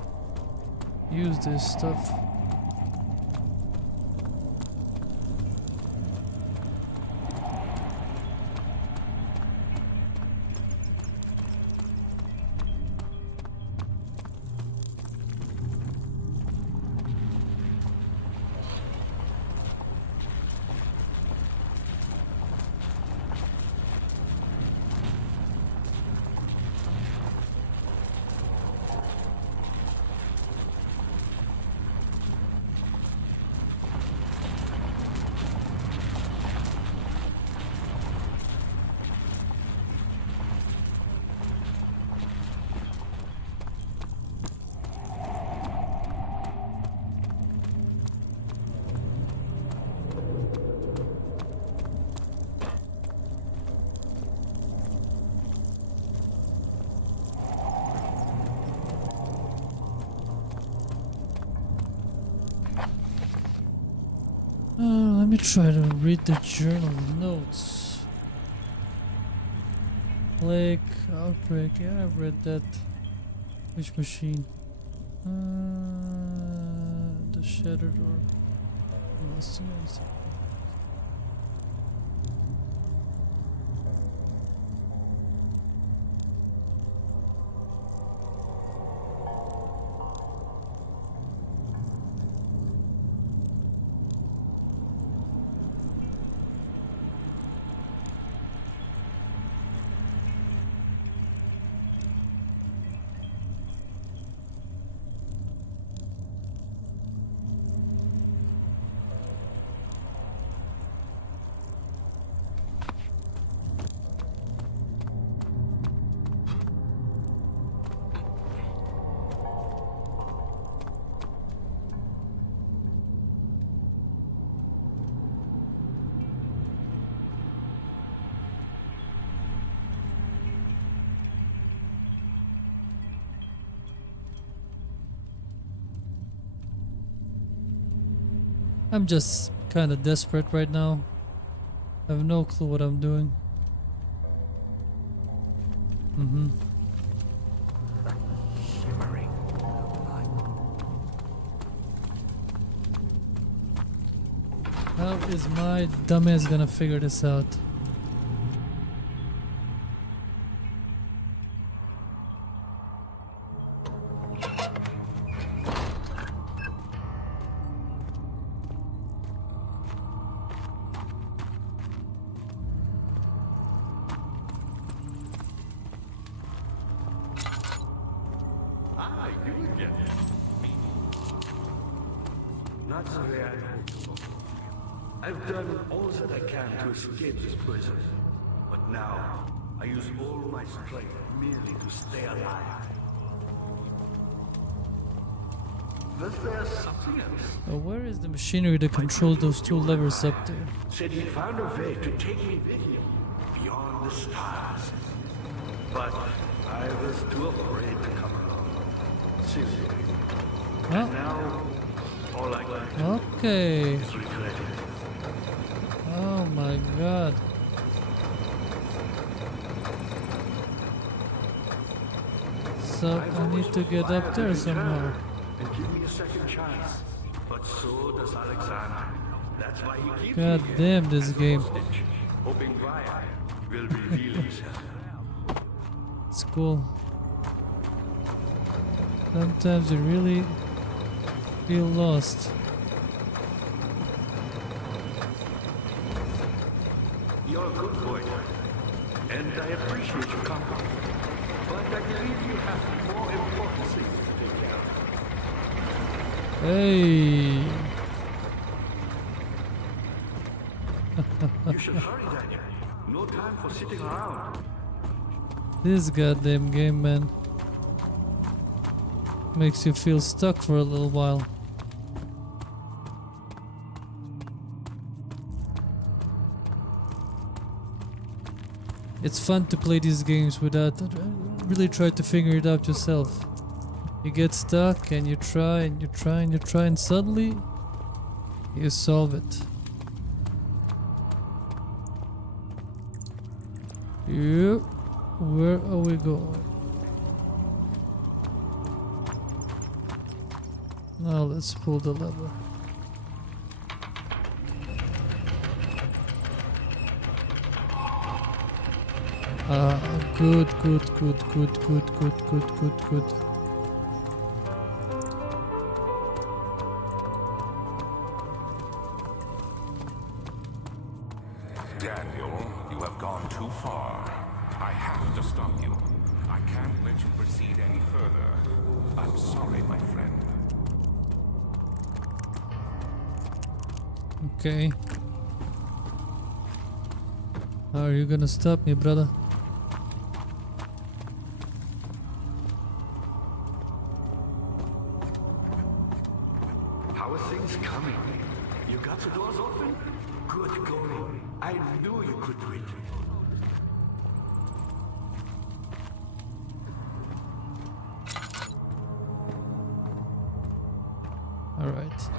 use this stuff. Let me try to read the journal notes. Plague, outbreak, yeah, I've read that. Which machine? The shattered door. Investigate. I'm just kind of desperate right now. I have no clue what I'm doing. Shimmering How is my dumbass gonna figure this out? You again. Not so very I hope. I've done all that I can to escape this prison. But now, I use all my strength merely to stay alive. Was there something else? Where is the machinery that controls those two levers up there? Said he found a way to take me with him beyond the stars. But I was too afraid to come along. Seriously. Well, And now, all I can do okay. is regret it. Oh my god. So I need to get up there somehow. And give me a second chance. But so does Alexander. That's why he keeps God me here damn this as a game. hostage, hoping Brian will reveal himself. It's cool. Sometimes you really feel lost. You're a good boy, and I appreciate your company. But I believe you have more important things to take care of. Hey, You should hurry, Daniel. No time for sitting around. This goddamn game, man, makes you feel stuck for a little while. It's fun to play these games without really try to figure it out yourself. You get stuck and you try and you try and you try and suddenly you solve it. Yep. Where are we going? Now let's pull the lever. Good. Daniel, you have gone too far. I have to stop you. I can't let you proceed any further. I'm sorry, my friend. Okay. How are you gonna stop me, brother? How are things coming? You got the doors open? Good going. I knew you could do it. All right.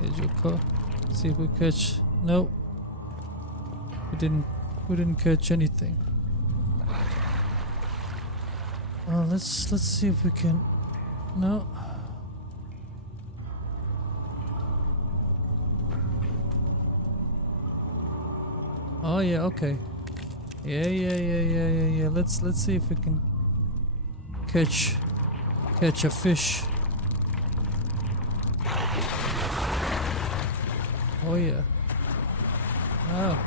Here's your car. See if we catch. No. We didn't catch anything. Let's see if we can. No. Oh yeah, okay. Yeah. Let's see if we can catch a fish. Oh yeah. Oh.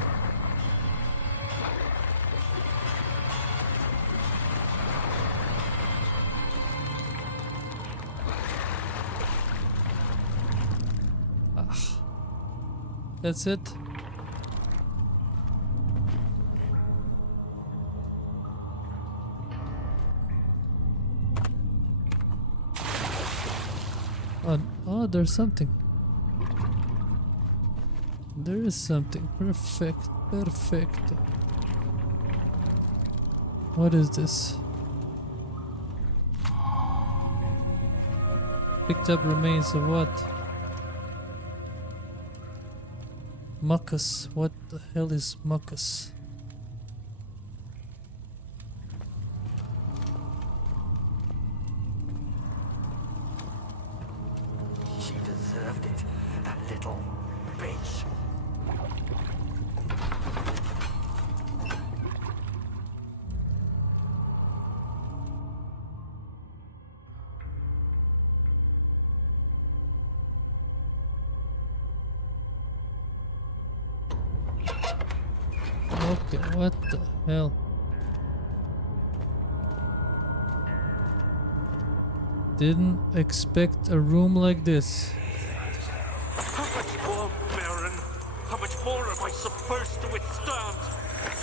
Ah. That's it. Oh, there's something. There is something. Perfect. What is this? Picked up remains of what? Mucus. What the hell is mucus? She deserved it, that little bitch. Okay, what the hell? Didn't expect a room like this. How much more, Baron? How much more am I supposed to withstand?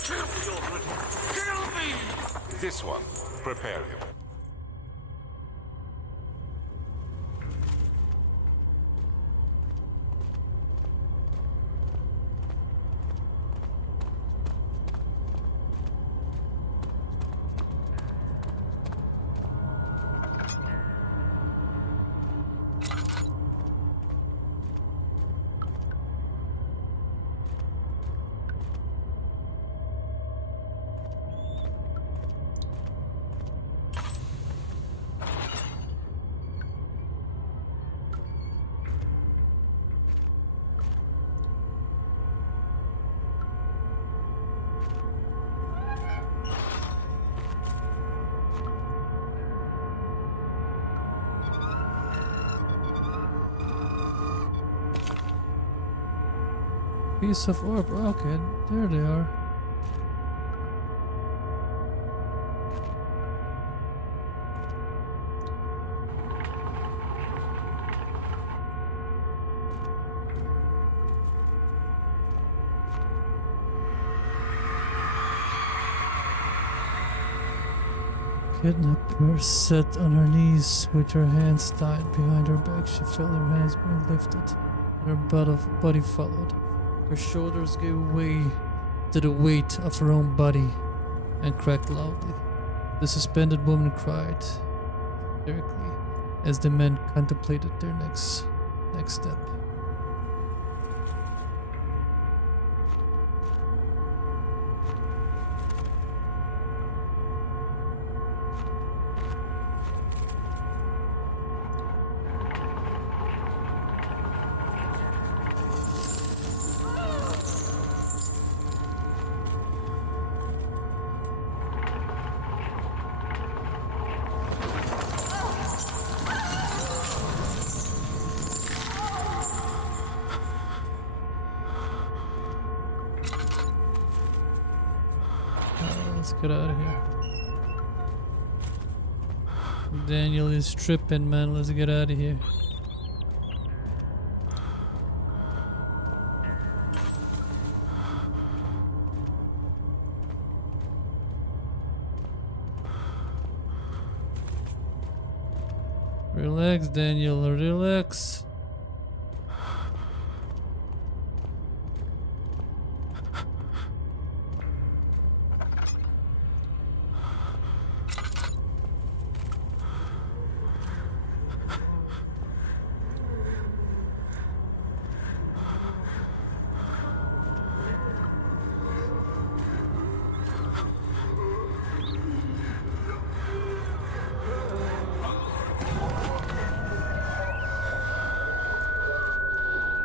Kill me already! Kill me! This one, prepare him. piece of orb. Okay, there they are. Kidnapper sat on her knees with her hands tied behind her back. She felt her hands being lifted, and her body followed. Her shoulders gave way to the weight of her own body and cracked loudly. The suspended woman cried hysterically as the men contemplated their next step. Let's get out of here. Daniel is tripping, man. Let's get out of here. Relax, Daniel. Relax.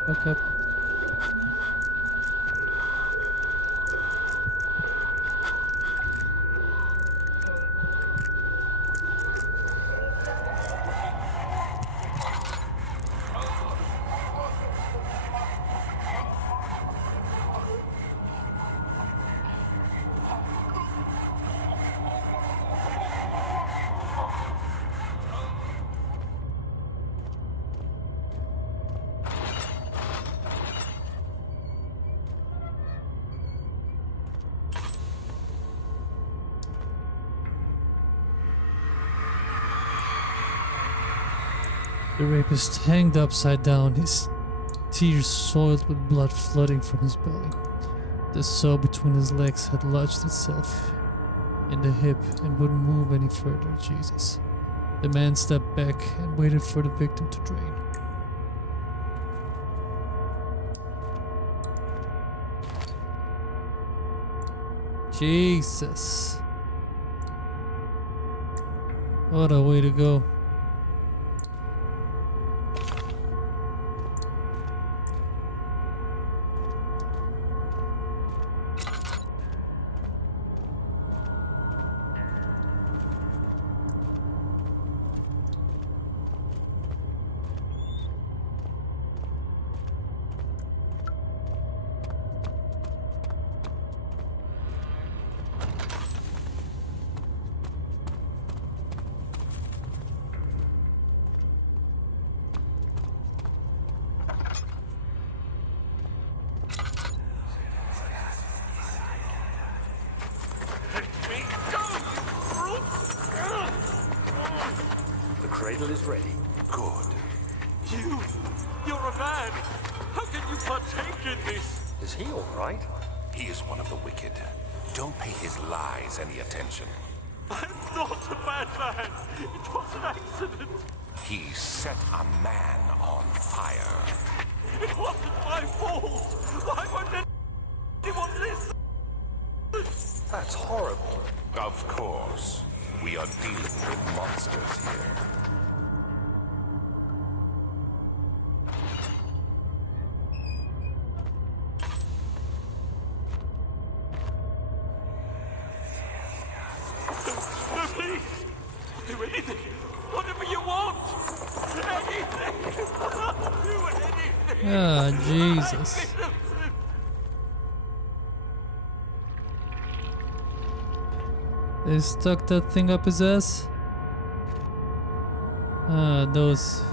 Okay. The rapist hanged upside down, his tears soiled with blood flooding from his belly. The saw between his legs had lodged itself in the hip and wouldn't move any further. Jesus. The man stepped back and waited for the victim to drain. Jesus. What a way to go. The cradle is ready. Good. You're a man. How can you partake in this? Is he all right? He is one of the wicked. Don't pay his lies any attention. I'm not a bad man. It was an accident. He set a man on fire. It wasn't my fault. Why won't anyone listen? That's horrible. Of course. We are dealing with monsters here. No, please. Do anything. Whatever you want. Anything. Do anything. Ah, Jesus. They stuck that thing up his ass? Ah, those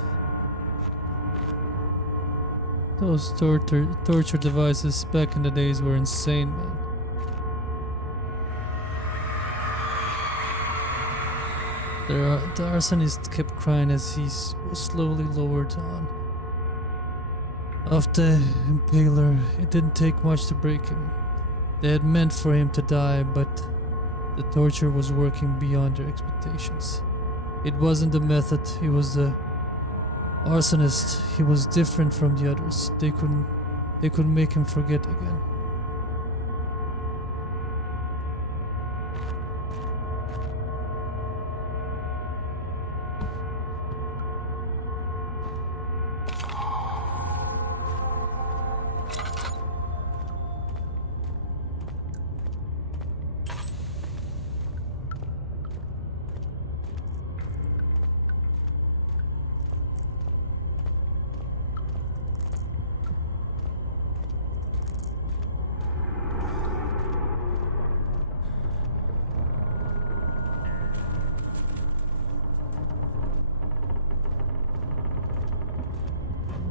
torture devices back in the days were insane, man. The arsonist kept crying as he was slowly lowered on. Off the impaler, it didn't take much to break him. They had meant for him to die, but the torture was working beyond their expectations. It wasn't the method, it was the arsonist. He was different from the others. They couldn't make him forget again.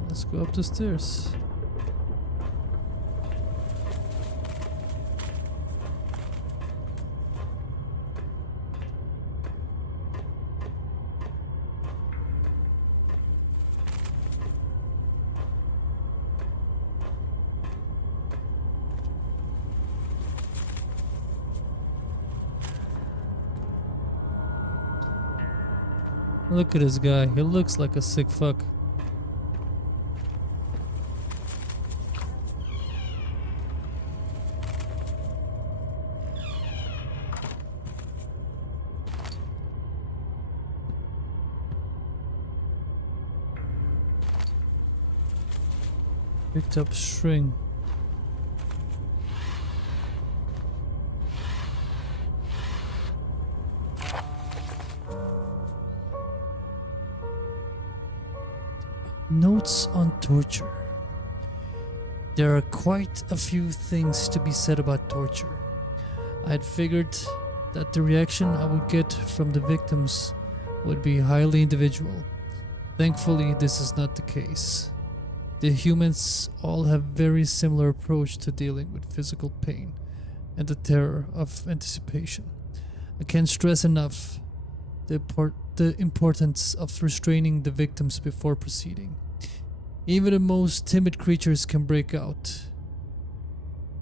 Let's go up the stairs. Look at this guy. He looks like a sick fuck. Picked up string. Notes on torture. There are quite a few things to be said about torture. I had figured that the reaction I would get from the victims would be highly individual. Thankfully, this is not the case. The humans all have very similar approach to dealing with physical pain and the terror of anticipation. I can't stress enough the importance of restraining the victims before proceeding. Even the most timid creatures can break out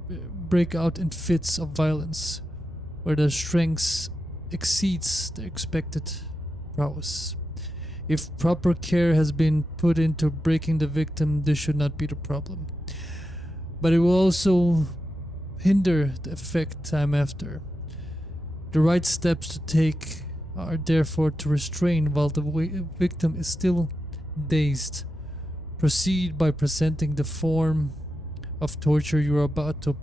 in fits of violence where their strength exceeds their expected prowess. If proper care has been put into breaking the victim, this should not be the problem. But it will also hinder the effect I'm after. The right steps to take are therefore to restrain while the victim is still dazed. Proceed by presenting the form of torture you are about to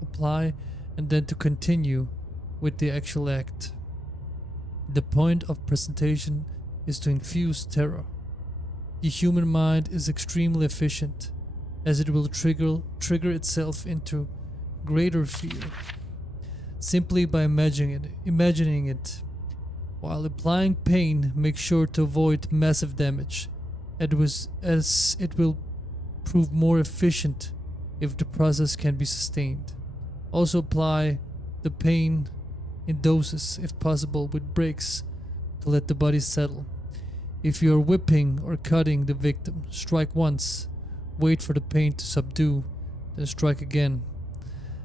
apply, and then to continue with the actual act. The point of presentation is to infuse terror. The human mind is extremely efficient, as it will trigger itself into greater fear simply by imagining it. While applying pain, make sure to avoid massive damage, as it will prove more efficient if the process can be sustained. Also apply the pain in doses if possible, with breaks to let the body settle. If you are whipping or cutting the victim, strike once, wait for the pain to subdue, then strike again.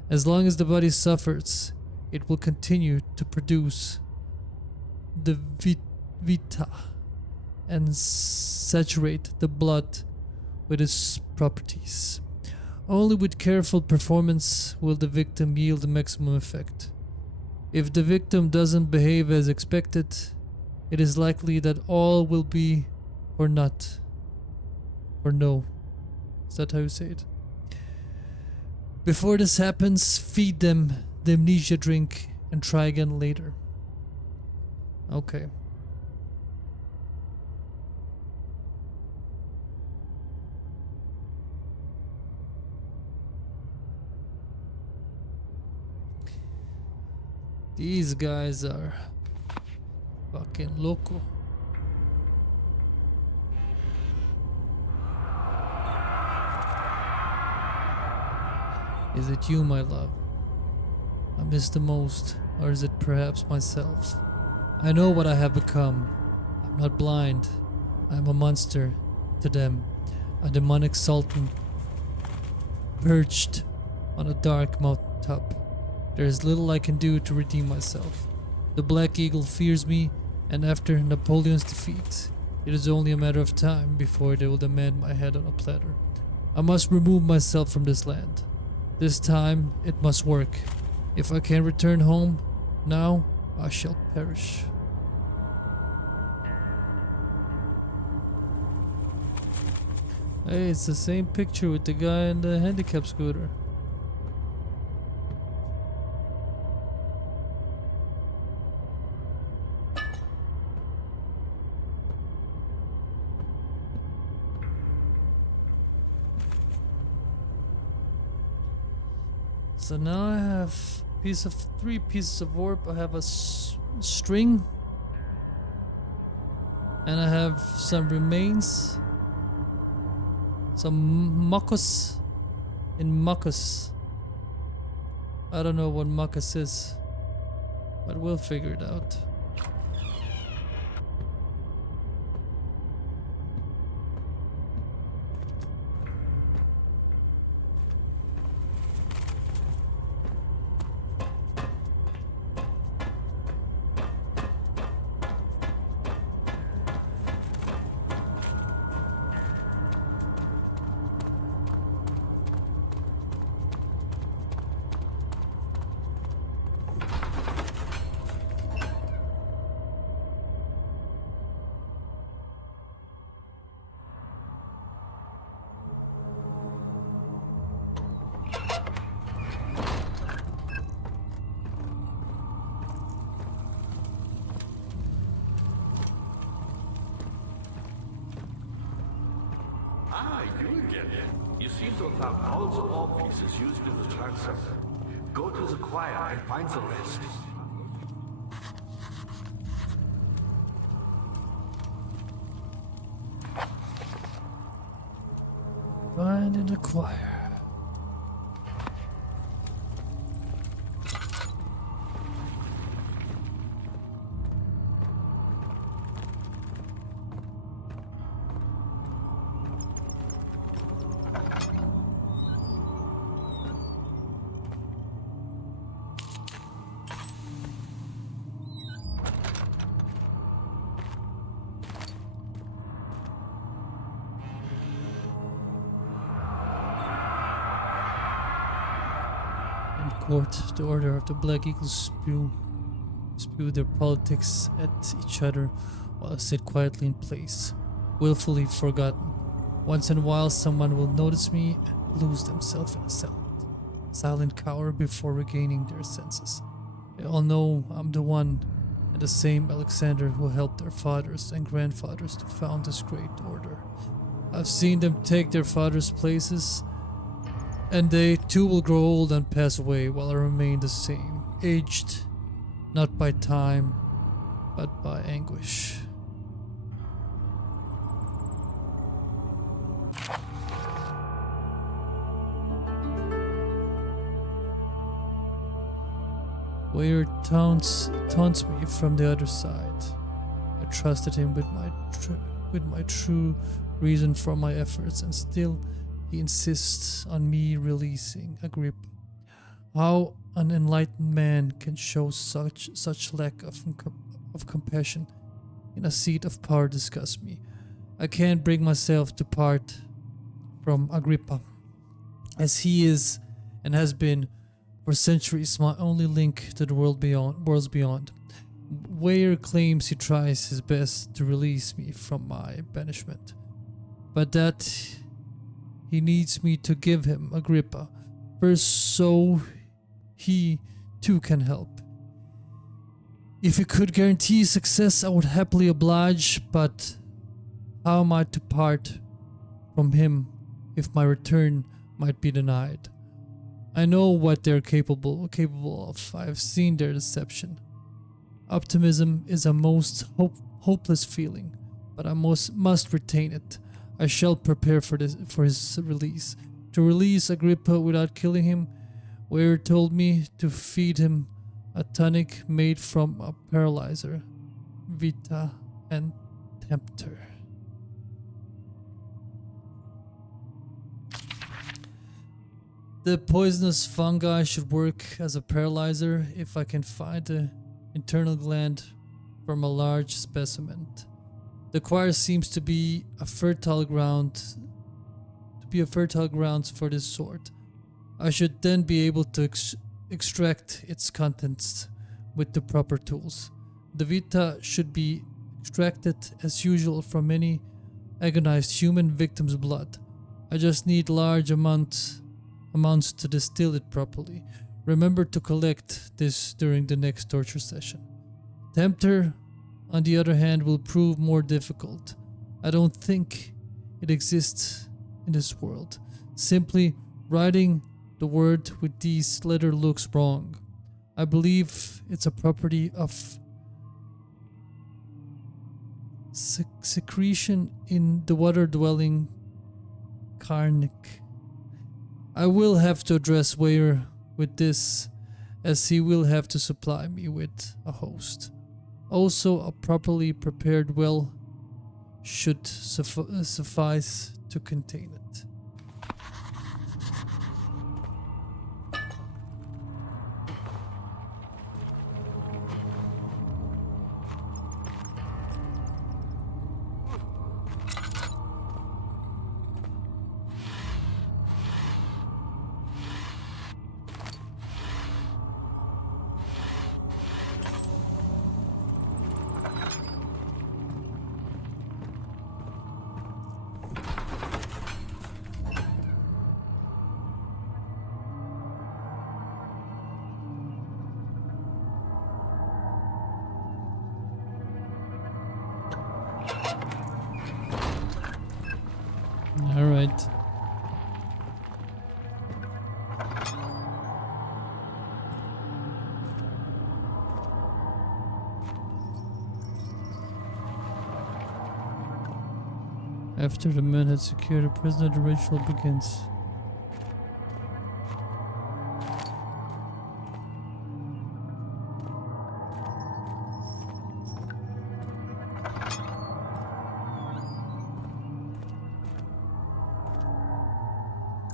As long as the body suffers, it will continue to produce the vita and saturate the blood with its properties. Only with careful performance will the victim yield the maximum effect. If the victim doesn't behave as expected, it is likely that all will be for naught. Or no. Is that how you say it? Before this happens, feed them the amnesia drink and try again later. Okay. These guys are fucking loco. Is it you, my love, I miss the most, or is it perhaps myself? I know what I have become. I'm not blind. I'm a monster to them, a demonic sultan perched on a dark mountaintop. There is little I can do to redeem myself. The Black Eagle fears me, and after Napoleon's defeat, it is only a matter of time before they will demand my head on a platter. I must remove myself from this land. This time, it must work. If I can return home, now I shall perish. Hey, it's the same picture with the guy in the handicap scooter. So now I have three pieces of warp. I have a string, and I have some remains, some mucus in mucus. I don't know what mucus is, but we'll figure it out. Ah, you again. You seem to have found all the ore pieces used in the transfer. Go to the choir and find the rest. Find and acquire. Court, the Order of the Black Eagles spew their politics at each other while I sit quietly in place, willfully forgotten. Once in a while someone will notice me and lose themselves in a silent cower before regaining their senses. They all know I'm the one and the same Alexander who helped their fathers and grandfathers to found this great order. I've seen them take their fathers' places, and they too will grow old and pass away while I remain the same, aged not by time, but by anguish. Weird taunts me from the other side. I trusted him with my true reason for my efforts, and still he insists on me releasing Agrippa. How an enlightened man can show such lack of compassion in a seat of power disgusts me. I can't bring myself to part from Agrippa, as he is and has been for centuries my only link to the worlds beyond. Weyer claims he tries his best to release me from my banishment, but that he needs me to give him Agrippa first so he too can help. If he could guarantee success, I would happily oblige, but how am I to part from him if my return might be denied? I know what they're capable of. I have seen their deception. Optimism is a most hopeless feeling, but I must retain it. I shall prepare for his release. To release Agrippa without killing him, Weir told me to feed him a tonic made from a paralyzer, Vita and Tempter. The poisonous fungi should work as a paralyzer if I can find the internal gland from a large specimen. The choir seems to be a fertile ground for this sort. I should then be able to extract its contents with the proper tools. The Vita should be extracted as usual from any agonized human victim's blood. I just need large amounts to distill it properly. Remember to collect this during the next torture session. Tempter, on the other hand, will prove more difficult. I don't think it exists in this world. Simply writing the word with these letters looks wrong. I believe it's a property of secretion in the water-dwelling Karnak. I will have to address Weir with this, as he will have to supply me with a host. Also, a properly prepared well should suffice to contain it. All right. After the men had secured a prisoner, the ritual begins.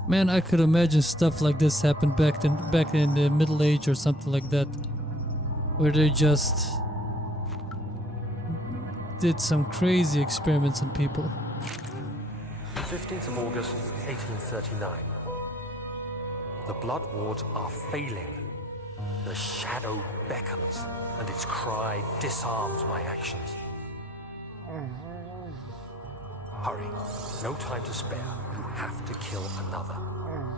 Man, I could imagine stuff like this happened back in the Middle Age or something like that, where they just did some crazy experiments on people. 15th of August, 1839. The blood wards are failing. The shadow beckons, and its cry disarms my actions. Hurry. No time to spare. You have to kill another.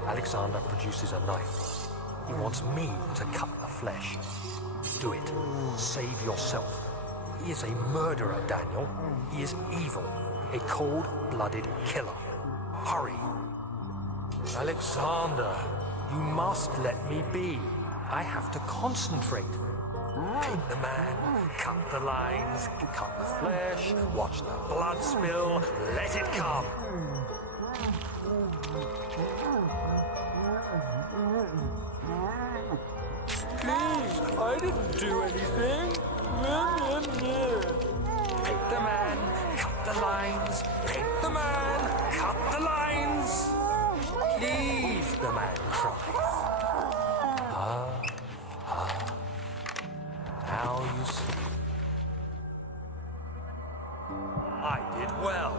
Alexander produces a knife. He wants me to cut the flesh. Do it. Save yourself. He is a murderer, Daniel. He is evil. A cold-blooded killer. Hurry. Alexander, you must let me be. I have to concentrate. Paint the man, cut the lines, cut the flesh, watch the blood spill, let it come. Please, I didn't do anything. Paint the man, cut the lines, paint the man, cut the lines. Please, the man cries. Now you see. I did well.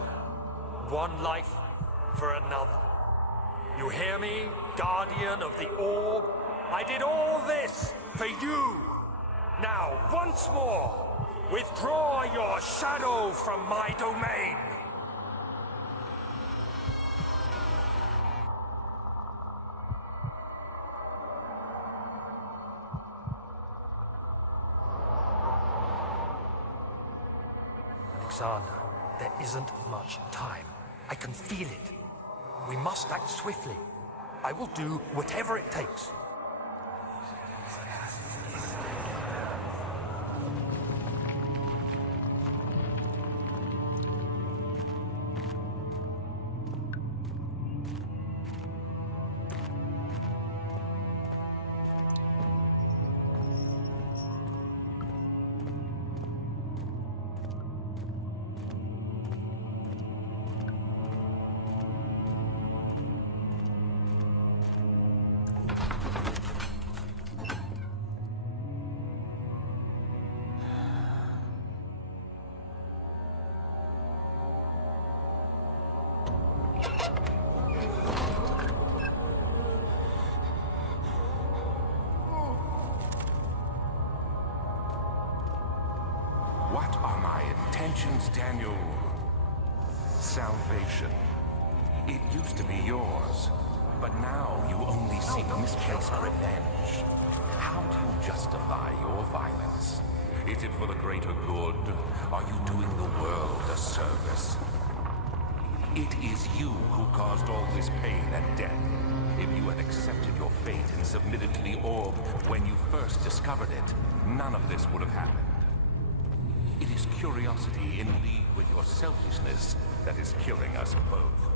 One life for another. You hear me, guardian of the orb? I did all this for you. Now, once more, withdraw your shadow from my domain. Alexander, there isn't much time. I can feel it. We must act swiftly. I will do whatever it takes. What are my intentions, Daniel? Salvation. It used to be yours, but now you only seek misplaced revenge. How do you justify your violence? Is it for the greater good? Are you doing the world a service? It is you who caused all this pain and death. If you had accepted your fate and submitted to the orb when you first discovered it, none of this would have happened. It is curiosity in league with your selfishness that is killing us both.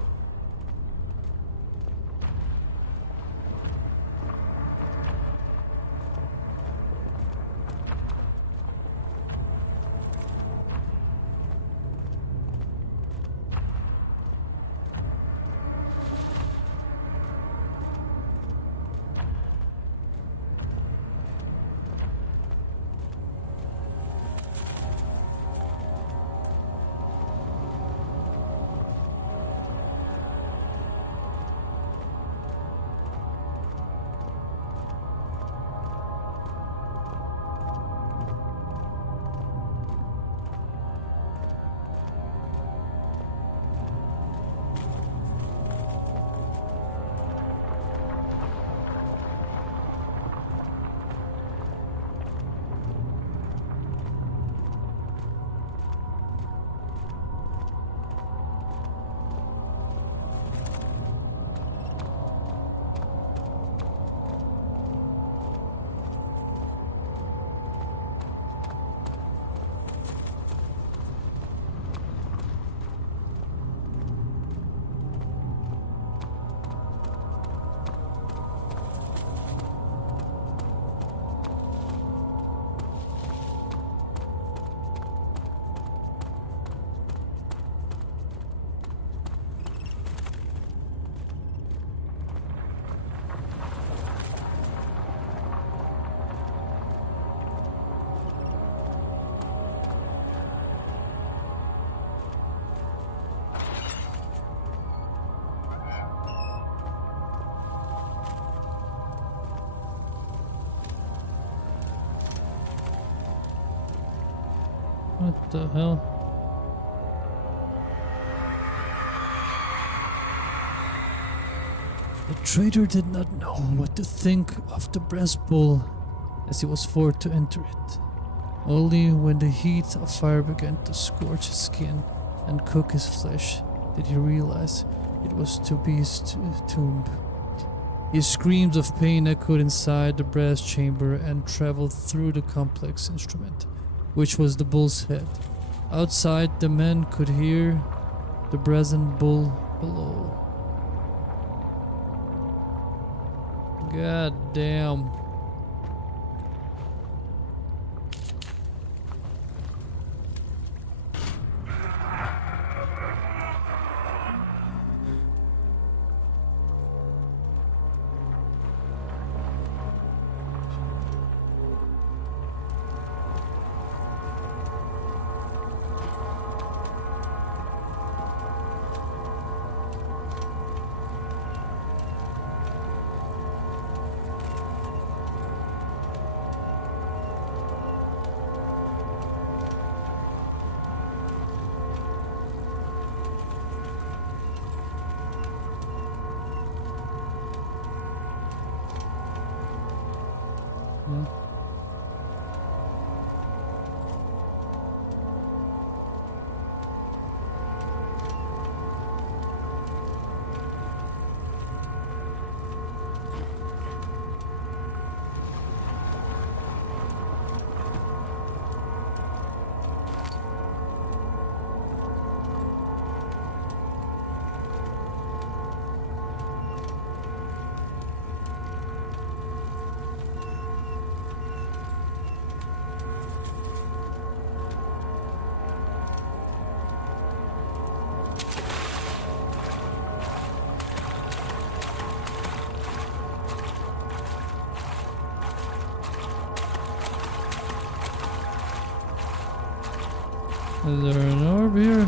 What the hell? The traitor did not know what to think of the brass bull as he was forced to enter it. Only when the heat of fire began to scorch his skin and cook his flesh did he realize it was to be his tomb. His screams of pain echoed inside the brass chamber and traveled through the complex instrument, which was the bull's head. Outside, the men could hear the brazen bull below. God damn. Is there an orb here?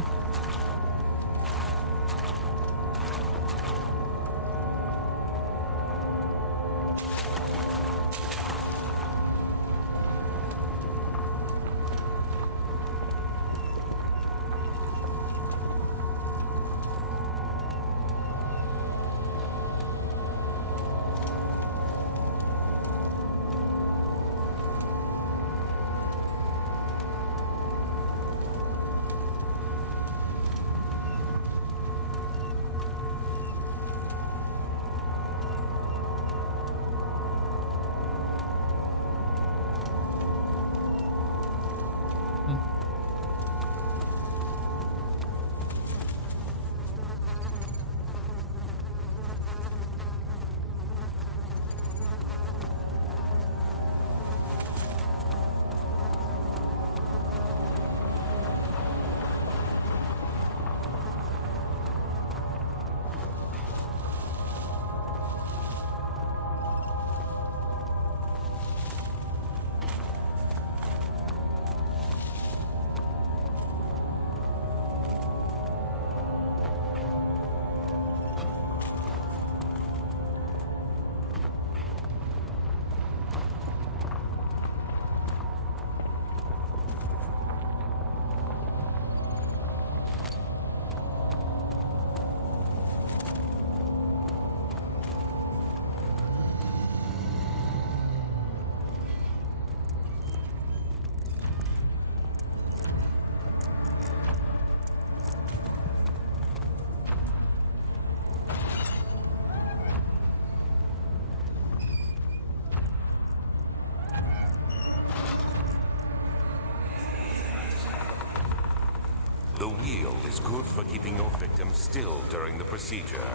The wheel is good for keeping your victim still during the procedure.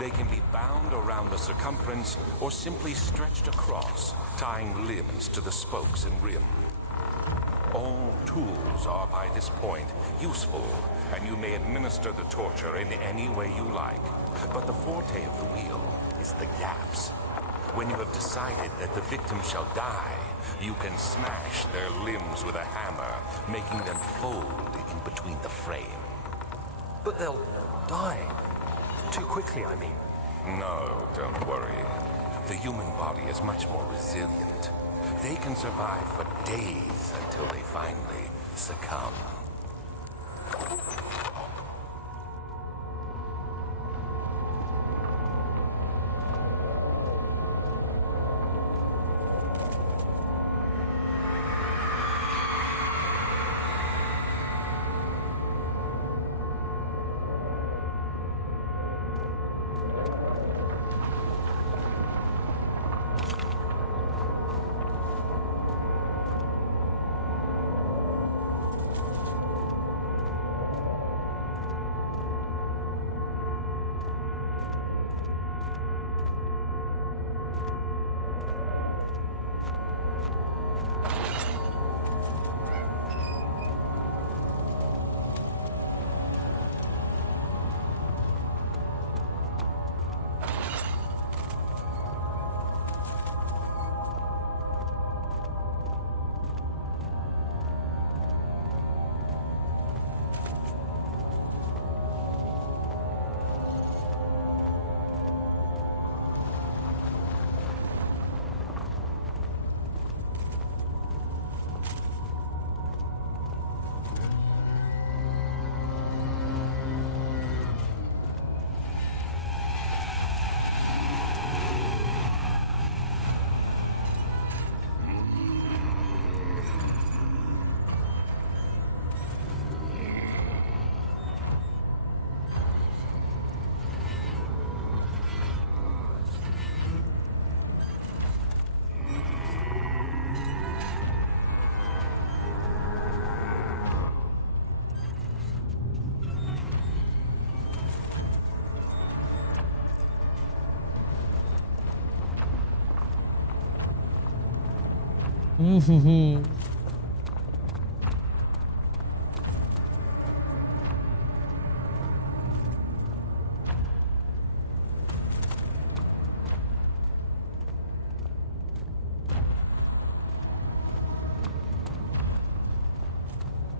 They can be bound around the circumference or simply stretched across, tying limbs to the spokes and rim. All tools are by this point useful, and you may administer the torture in any way you like. But the forte of the wheel is the gaps. When you have decided that the victim shall die, you can smash their limbs with a hammer, making them fold in between the frame. But they'll die. Too quickly, I mean. No, don't worry. The human body is much more resilient. They can survive for days until they finally succumb.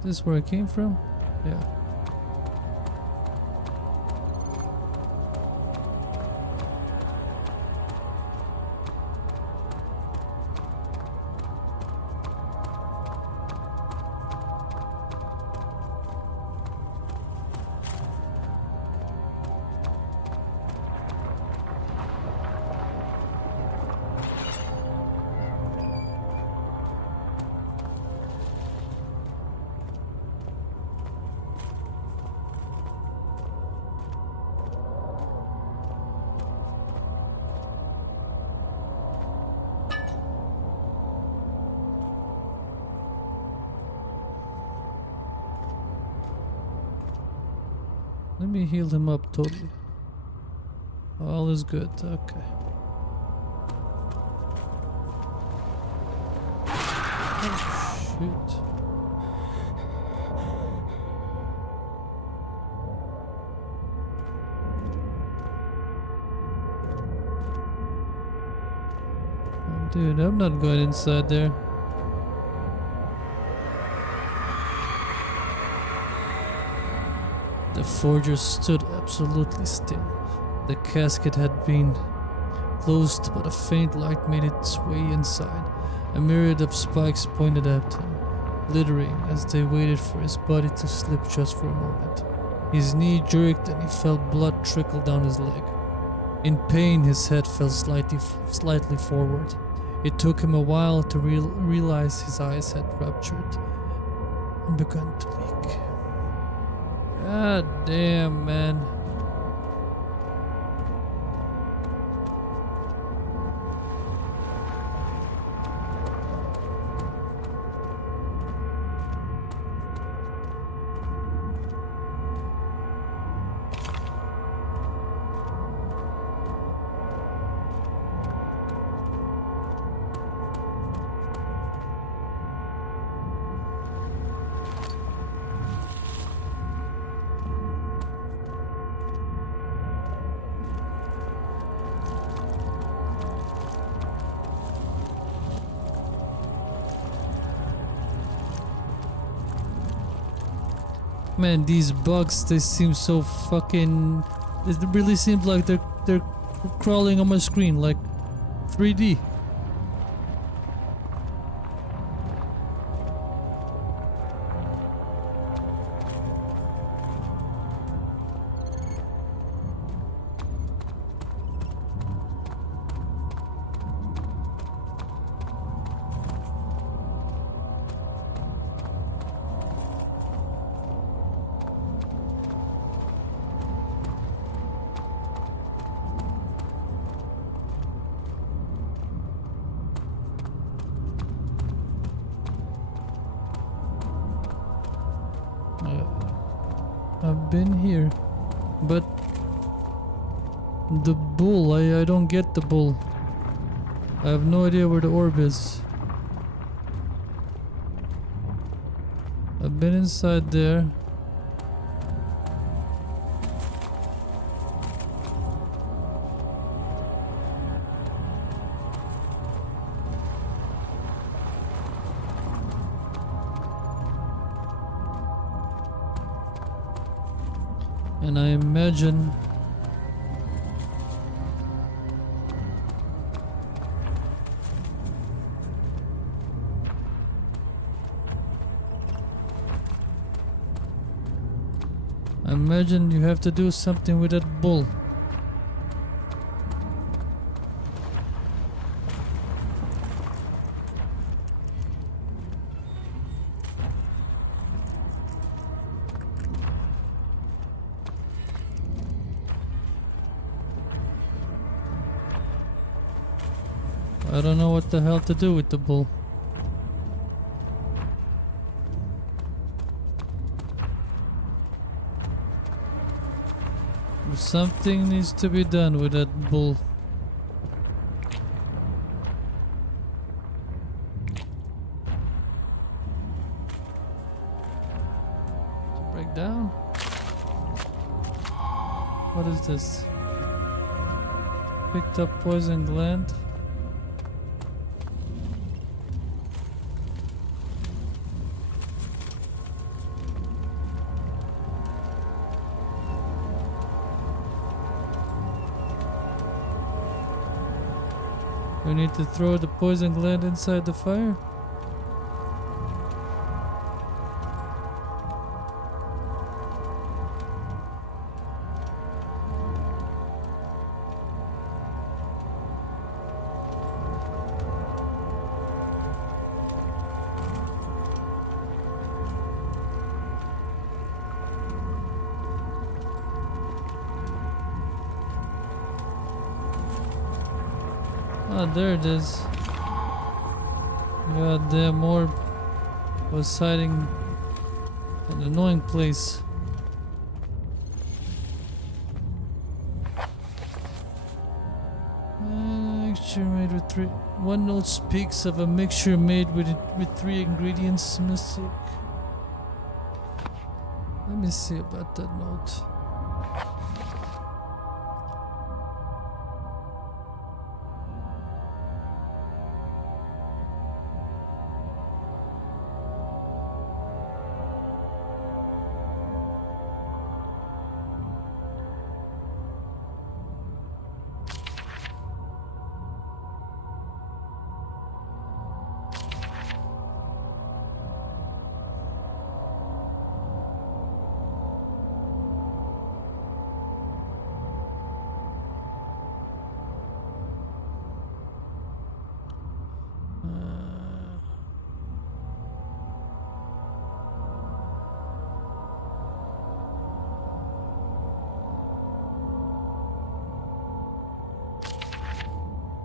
This where I came from? Yeah. Let me heal him up totally. All is good, okay. Oh, shoot. Oh, dude, I'm not going inside there. The forger stood absolutely still. The casket had been closed, but a faint light made its way inside. A myriad of spikes pointed at him, glittering as they waited for his body to slip just for a moment. His knee jerked and he felt blood trickle down his leg. In pain, his head fell slightly forward. It took him a while to realize his eyes had ruptured and begun to leak. God damn, man. Man, these bugs, they seem so fucking... It really seems like they're crawling on my screen, like 3D. I've been here, but the bull, I don't get the bull. I have no idea where the orb is. I've been inside there. And I imagine you have to do something with that bull. I don't know what the hell to do with the bull. Something needs to be done with that bull. Break down? What is this? Picked up poison gland. We need to throw the poison gland inside the fire. Ah, there it is. God damn orb was hiding in an annoying place. Mixture made with three. One note speaks of a mixture made with 3 ingredients. Mystic. Let me see about that note.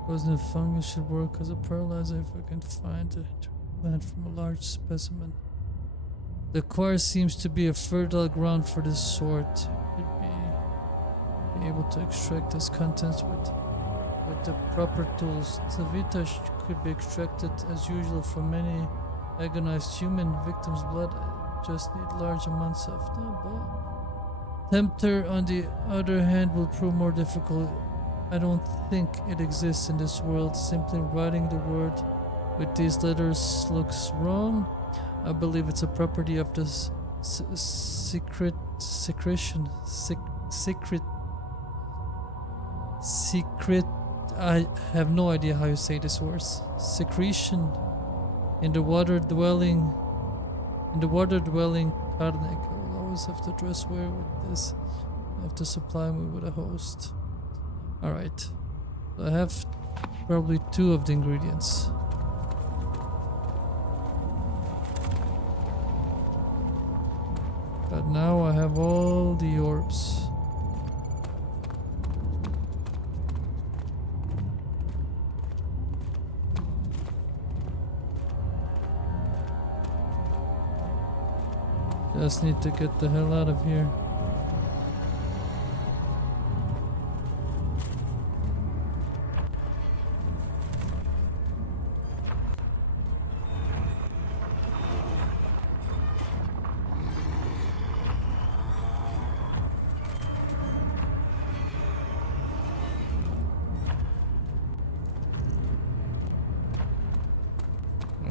Poison fungus should work as a paralyzer if I can find a plant from a large specimen. The quarry seems to be a fertile ground for this sort. You'd be able to extract its contents with the proper tools. The vita could be extracted as usual from many agonized human victims' blood. Just need large amounts of them. Tempter, on the other hand, will prove more difficult. I don't think it exists in this world. Simply writing the word with these letters looks wrong. I believe it's a property of this secret. I have no idea how you say this word. Secretion in the water dwelling. Karnak. I will always have to dress wear with this. I have to supply me with a host. Alright, so I have probably 2 of the ingredients. But now I have all the orbs. Just need to get the hell out of here.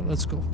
Let's go.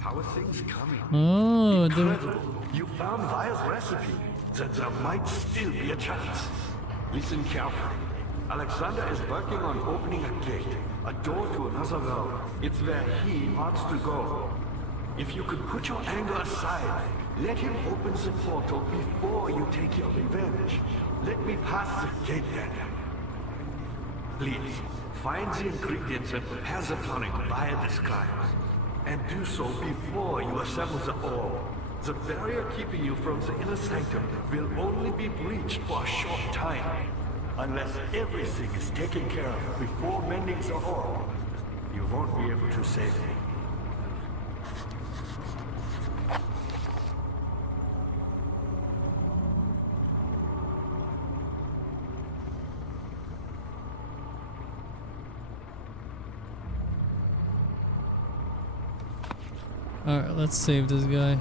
How are things coming? Oh, Incredible. You found Vire's recipe. Then there might still be a chance. Listen carefully. Alexander is working on opening a gate, a door to another world. It's where he wants to go. If you could put your anger aside, let him open the portal before you take your revenge. Let me pass the gate, Daniel. Please, find the ingredients and prepare the tonic via disguise. And do so before you assemble the orb. The barrier keeping you from the inner sanctum will only be breached for a short time. Unless everything is taken care of before mending the orb, you won't be able to save me. Alright, let's save this guy.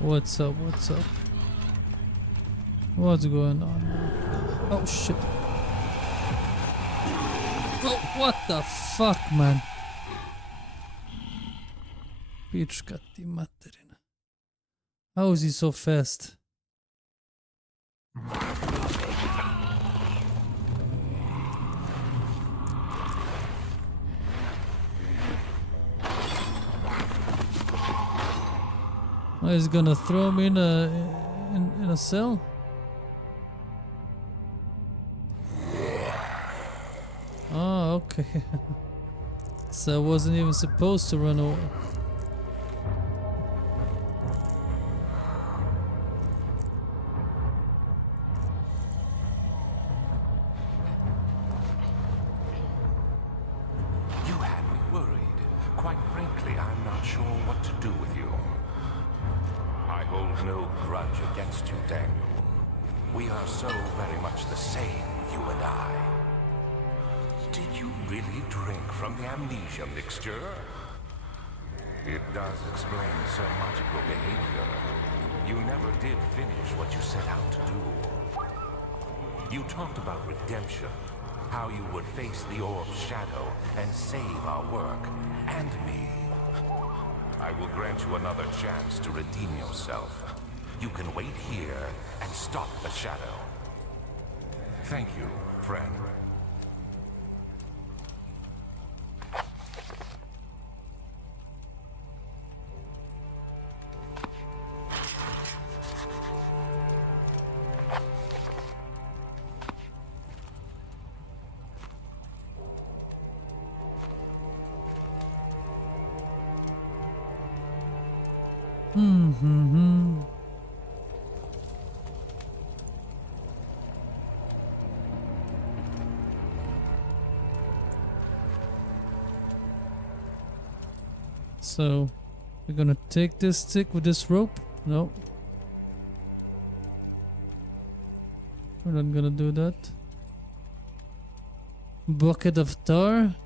What's up? What's up? What's going on now? Oh shit. Oh, what the fuck, man? Pička ti materina. How is he so fast? Oh, he's gonna throw me in a cell? Oh, okay. So I wasn't even supposed to run away. You had me worried. Quite frankly, I'm not sure what to do with you. I hold no grudge against you, Daniel. We are so very much the same, you and I. Did you really drink from the amnesia mixture? It does explain so much of your behavior. You never did finish what you set out to do. You talked about redemption, how you would face the orb's shadow and save our work, and me. I will grant you another chance to redeem yourself. You can wait here and stop the shadow. Thank you, friend. So, we're gonna take this stick with this rope? No. We're not gonna do that. Bucket of tar?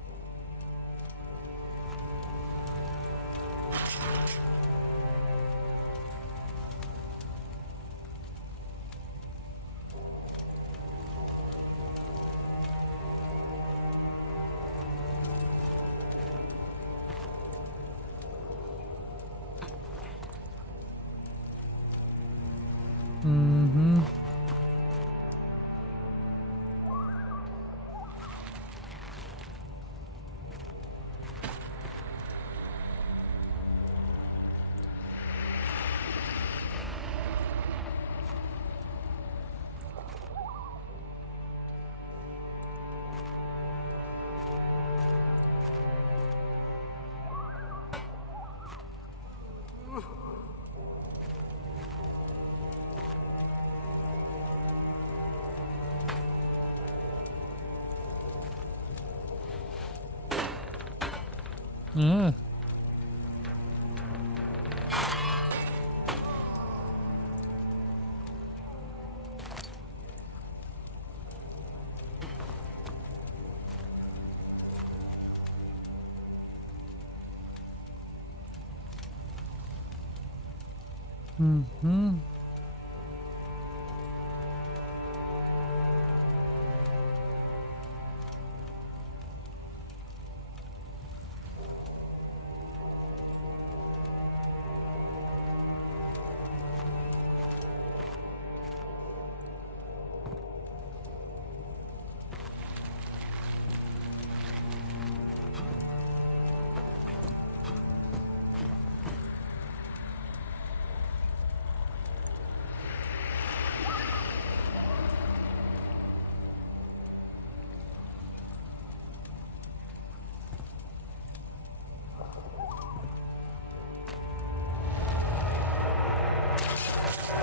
Ah. Mm-hmm.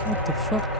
What the fuck?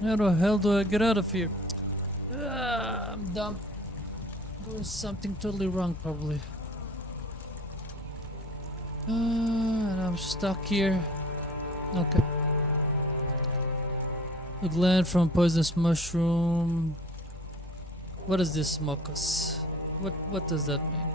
How the hell do I get out of here? I'm dumb. Doing something totally wrong, probably. And I'm stuck here. Okay. The gland from poisonous mushroom. What is this, mucus? What does that mean?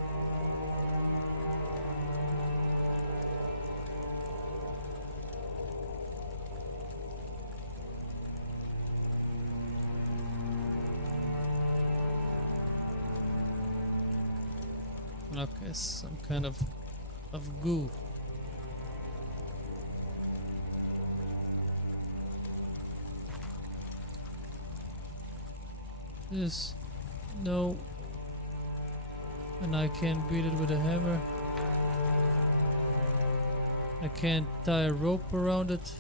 Okay, some kind of goo. This, no, and I can't beat it with a hammer. I can't tie a rope around it.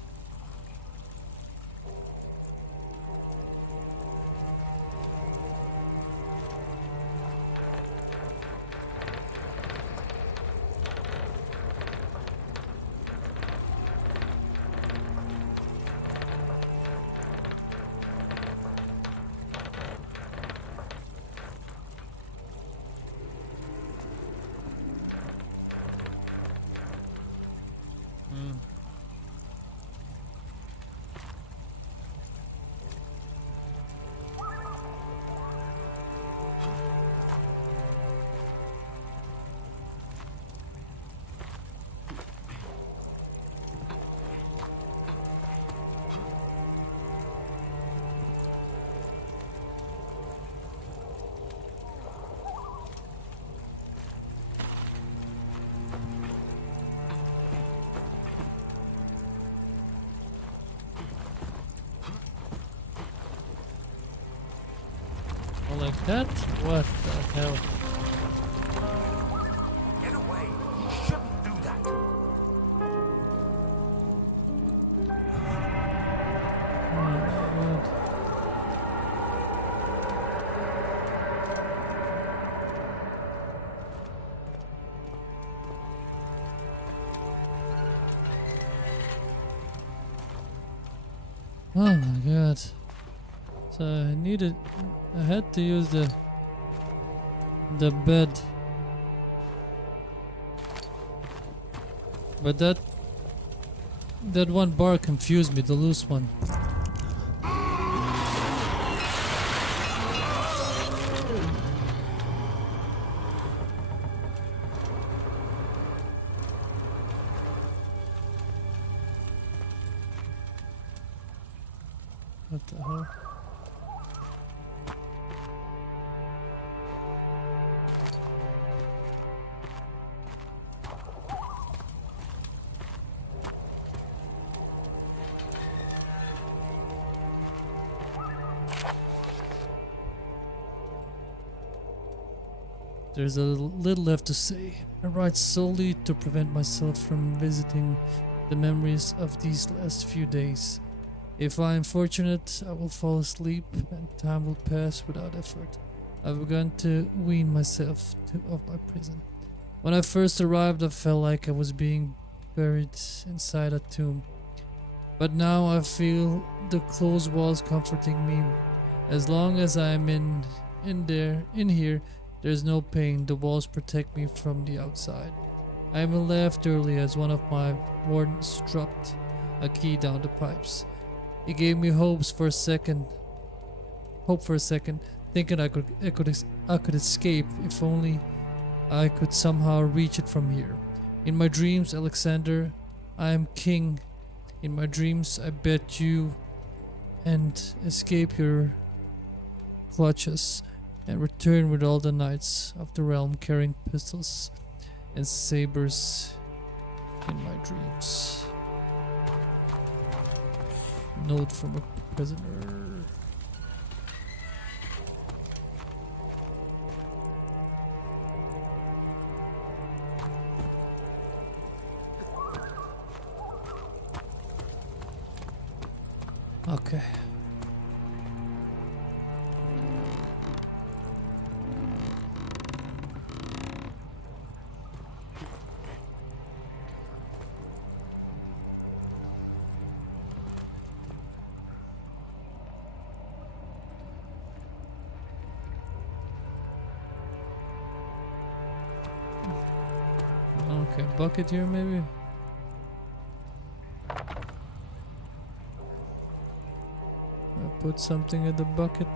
Like that? What the hell? Get away! You shouldn't do that! Oh, God. Oh my God. So I had to use the bed. But that one bar confused me, the loose one. What the hell? There's a little left to say. I write solely to prevent myself from visiting the memories of these last few days. If I am fortunate, I will fall asleep and time will pass without effort. I've begun to wean myself of my prison. When I first arrived, I felt like I was being buried inside a tomb. But now I feel the closed walls comforting me. As long as I am in here, there's no pain. The walls protect me from the outside. I even laughed early as one of my wardens dropped a key down the pipes. It gave me hope for a second, thinking I could escape if only I could somehow reach it from here. In my dreams, Alexander, I am king. In my dreams, I bet you and escape your clutches and return with all the knights of the realm carrying pistols and sabers in my dreams. Note from a prisoner. Okay. Okay, bucket here maybe? I'll put something in the bucket.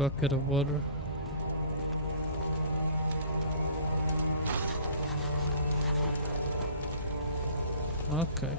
bucket of water. Okay.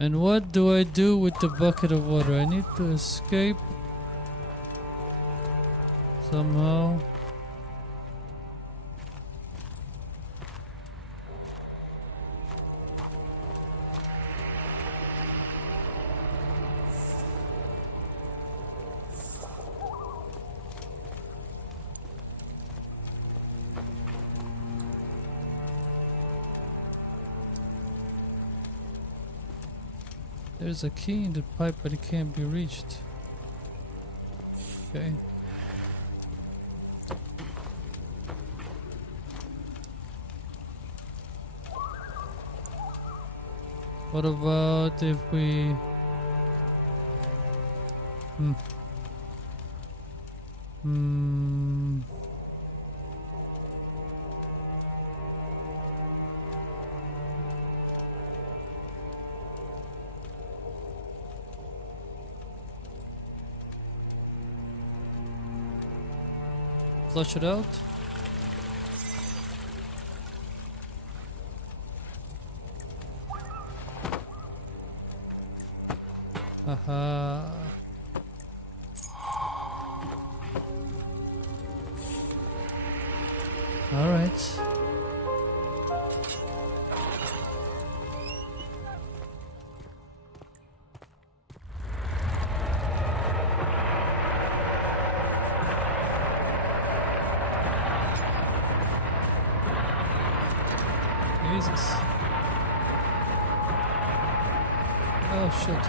And what do I do with the bucket of water? I need to escape somehow. There's a key in the pipe, but it can't be reached. Okay. What about if we... Flush it out. Haha. All right. Jesus. Oh shit.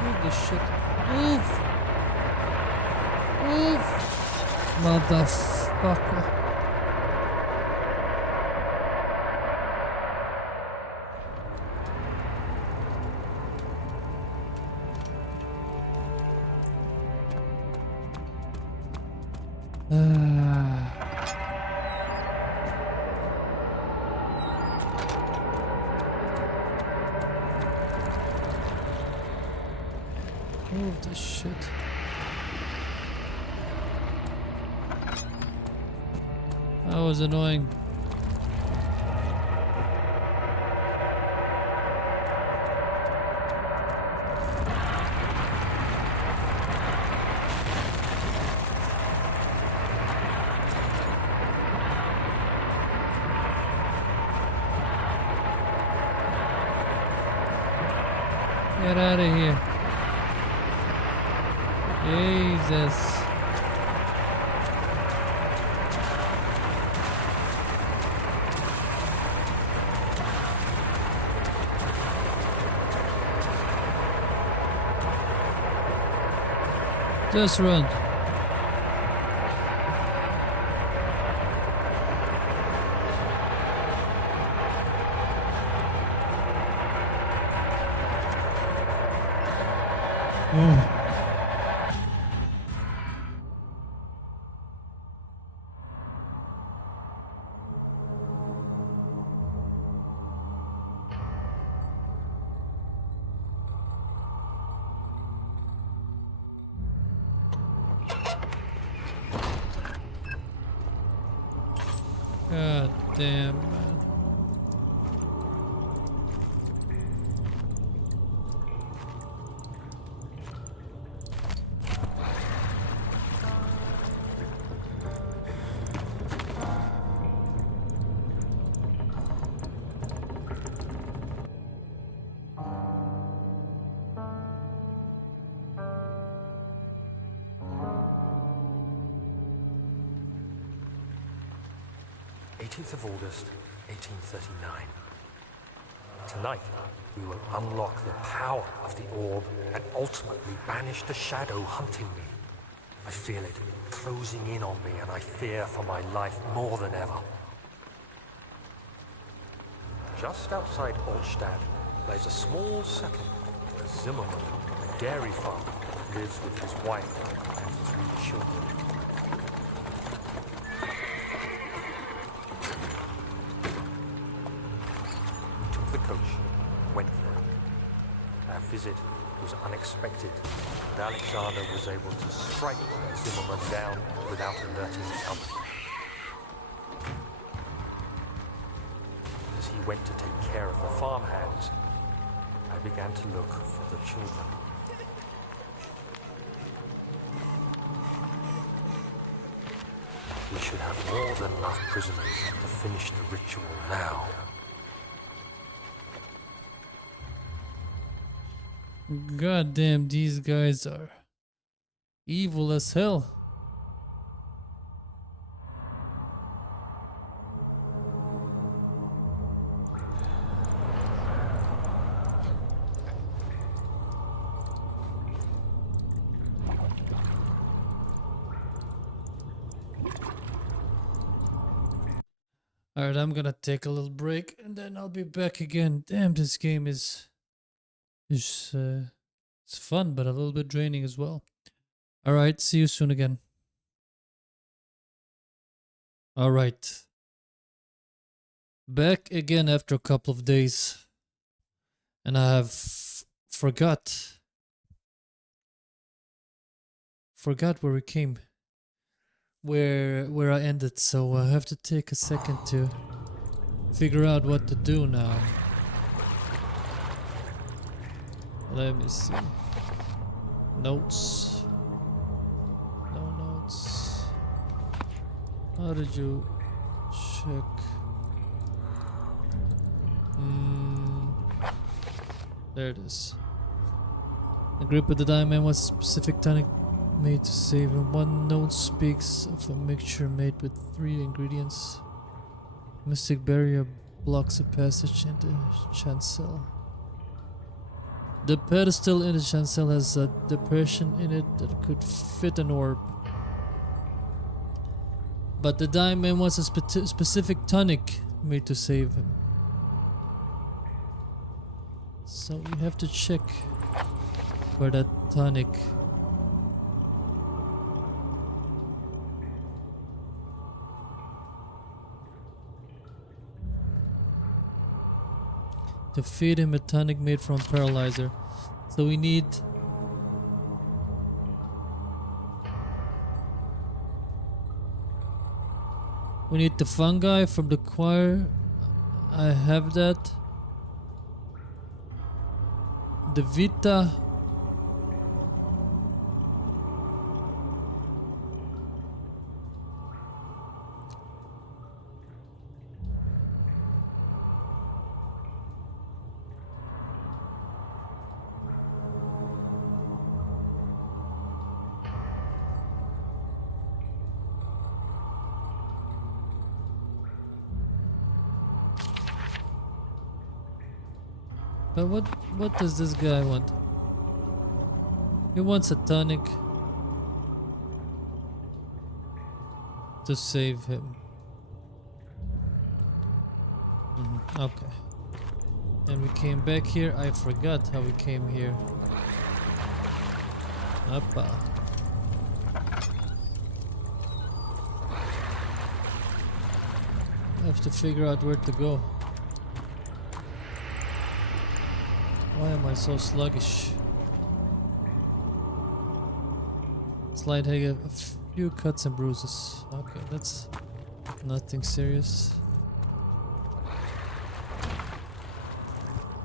Move this shit. Move! Move! Motherfucker. Move this shit. That was annoying. Get out of here. Jesus. Just run. God damn, man. Of August, 1839. Tonight, we will unlock the power of the orb and ultimately banish the shadow hunting me. I feel it closing in on me and I fear for my life more than ever. Just outside Altstadt lies a small settlement where Zimmerman, a dairy farmer, lives with his wife and 3 children. Coach went there. Our visit was unexpected, and Alexander was able to strike Zimmerman down without alerting the company. As he went to take care of the farmhands, I began to look for the children. We should have more than enough prisoners to finish the ritual now. God damn, these guys are evil as hell. Alright, I'm gonna take a little break and then I'll be back again. Damn, this game is it's fun, but a little bit draining as well. All right, see you soon again. All right, back again after a couple of days, and I have forgot where we came, where I ended. So I have to take a second to figure out what to do now. Let me see. Notes. No notes. How did you check? There it is. The grip of the diamond was specific tonic made to save him. One note speaks of a mixture made with 3 ingredients. Mystic barrier blocks a passage into chancel. The pedestal in the chancel has a depression in it that could fit an orb. But the diamond was a specific tonic made to save him. So we have to check for that tonic. To feed him a tonic made from paralyzer. So we need the fungi from the choir. I have that. The Vita. But what does this guy want? He wants a tonic. to save him. Okay. And we came back here. I forgot how we came here. Appa. I have to figure out where to go. Why am I so sluggish? Slight head, a few cuts and bruises. Okay, that's nothing serious.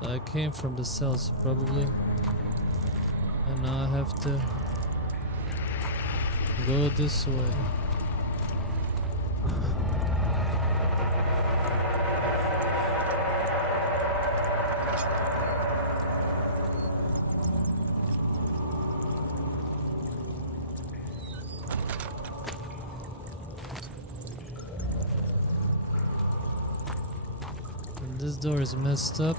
I came from the cells probably. And now I have to go this way. And this door is messed up.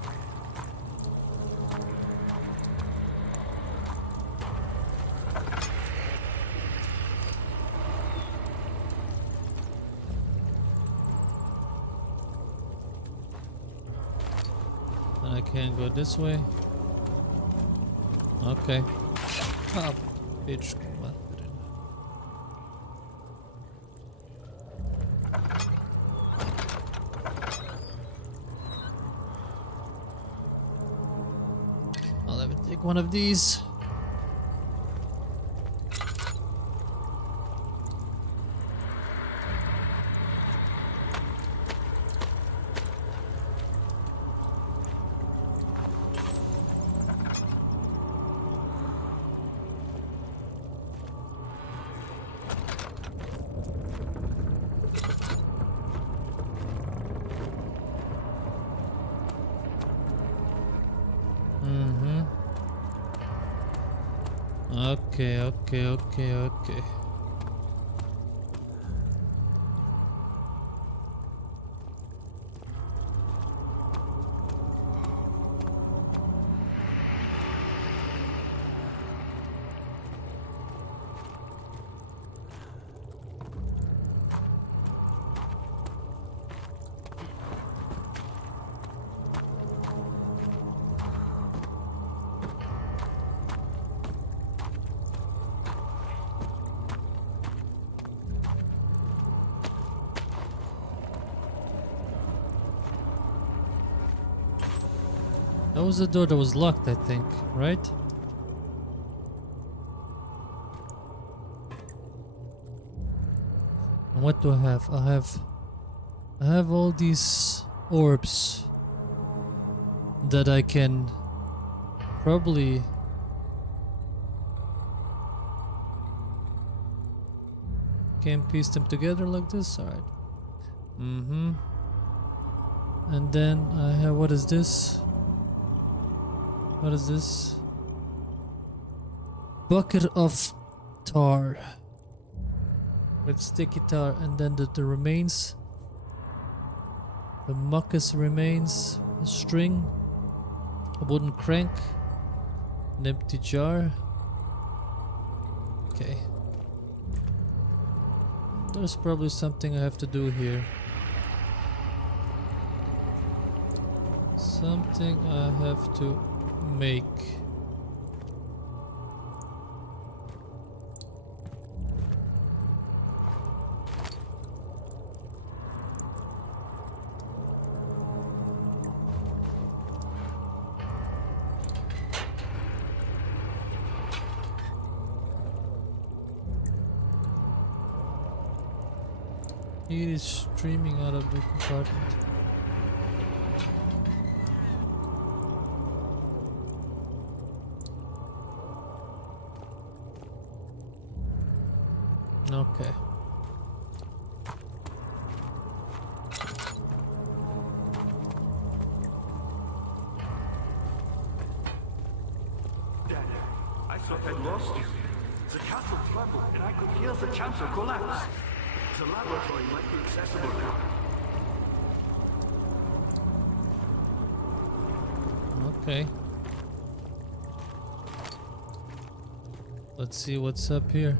I can't go this way. Okay. Ah, bitch. Let me take one of these. Okay. That was the door that was locked, I think, right? And what do I have? I have all these orbs that I can probably can piece them together like this. All right. And then I have, what is this? What is this? Bucket of tar with sticky tar, and then the remains, the mucus remains, a string, a wooden crank, an empty jar. Okay. There's probably something I have to do here. Something I have to make. Heat is streaming out of the compartment. Okay. Dad, I thought I'd lost you. The castle trembled and I could hear the chancel collapse. The laboratory might be accessible now. Okay. Let's see what's up here.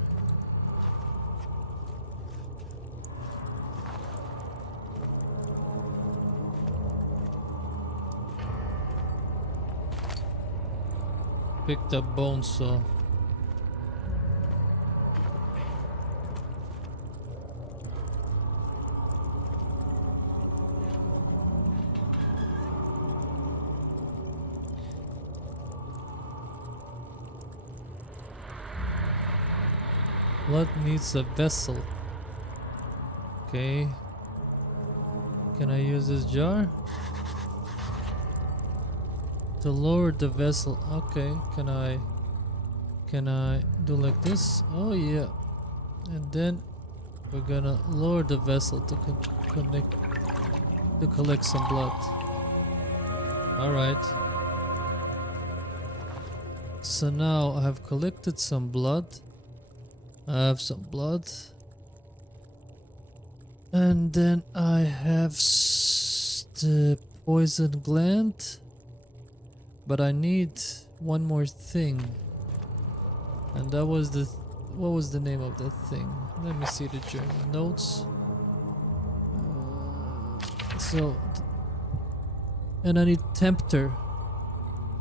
picked up bone saw. Blood needs a vessel. Okay. Can I use this jar? To lower the vessel. Okay. Can I do like this? Oh yeah. And then we're gonna lower the vessel to collect some blood. All right. So now I have collected some blood. I have some blood. And then I have the poison gland. But I need one more thing. And that was the... What was the name of that thing? Let me see the journal notes. And I need tempter.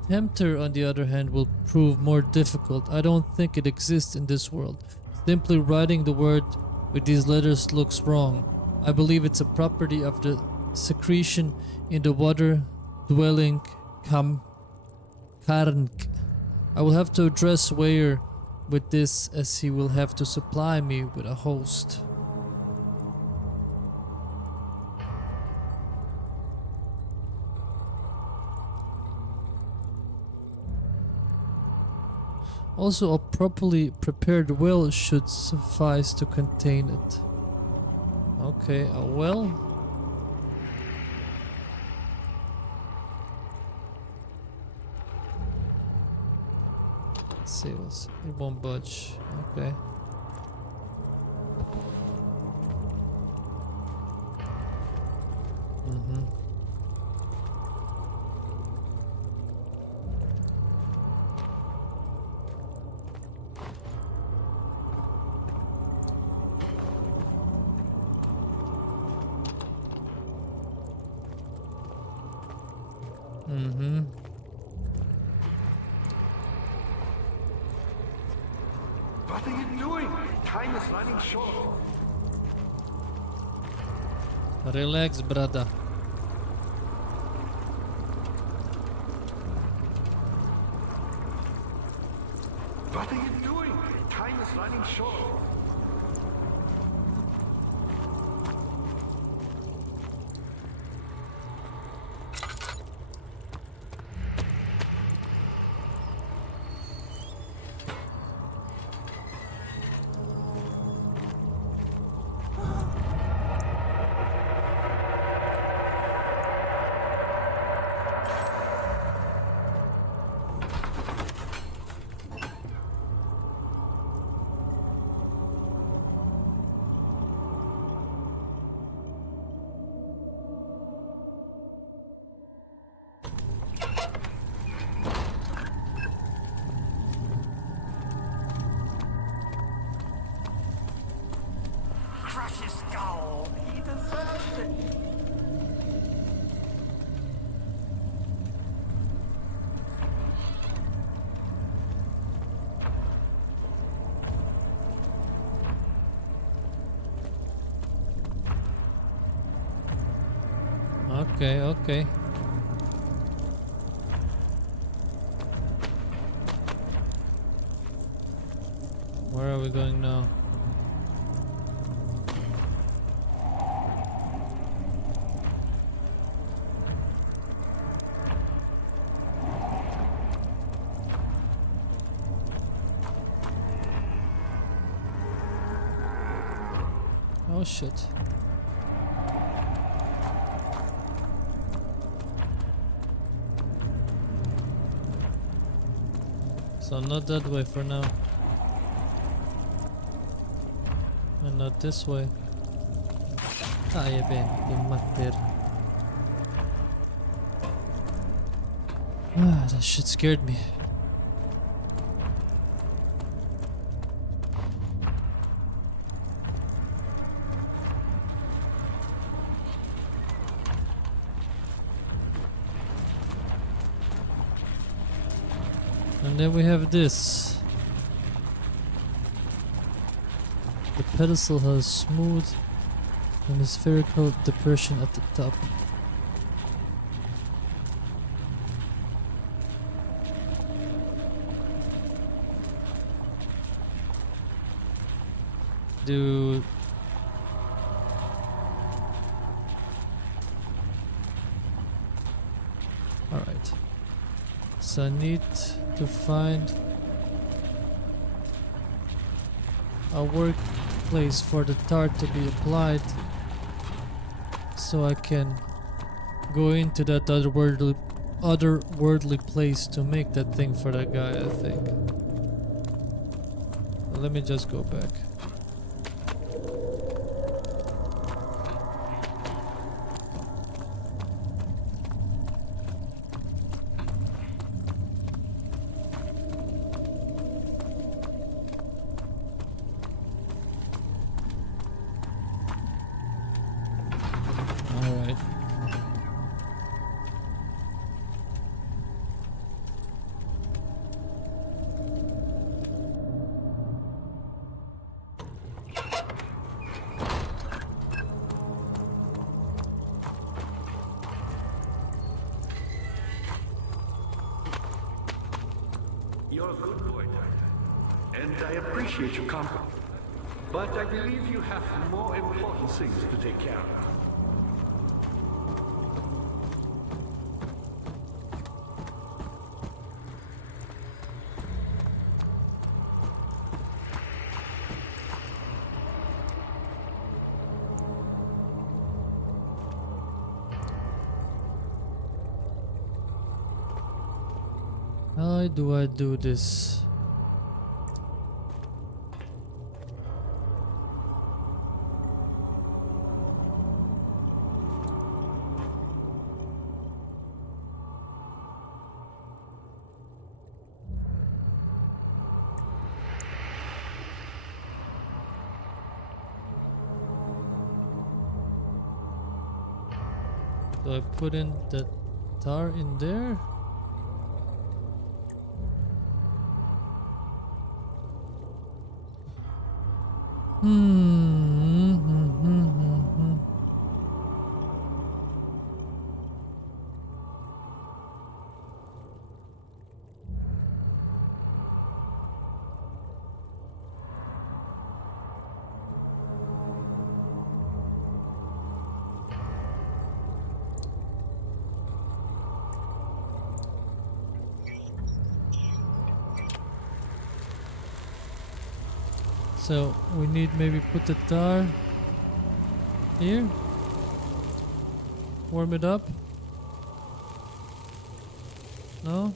Tempter, on the other hand, will prove more difficult. I don't think it exists in this world. Simply writing the word with these letters looks wrong. I believe it's a property of the secretion in the water-dwelling Karnk. I will have to address Weyer with this, as he will have to supply me with a host. Also, a properly prepared well should suffice to contain it. Okay, a well. Let's see, it won't budge. Okay. What are you doing? Time is running short. Relax, brother. What are you doing? Time is running short. Crush his skull. He deserves it. Okay, okay. Where are we going now? Oh shit. So not that way for now. And not this way. Ay, ben, mater. Ah, that shit scared me. And then we have this. The pedestal has smooth and a spherical depression at the top. Dude. Alright. So I need to find a workplace for the tar to be applied so I can go into that otherworldly place to make that thing for that guy, I think. Let me just go back. Alright. You're a good boy, Doctor. And I appreciate your compliment. But I believe you have more important things to take care of. How do I do this? Do I put in the tar in there? So we need maybe put the tar here, warm it up. No?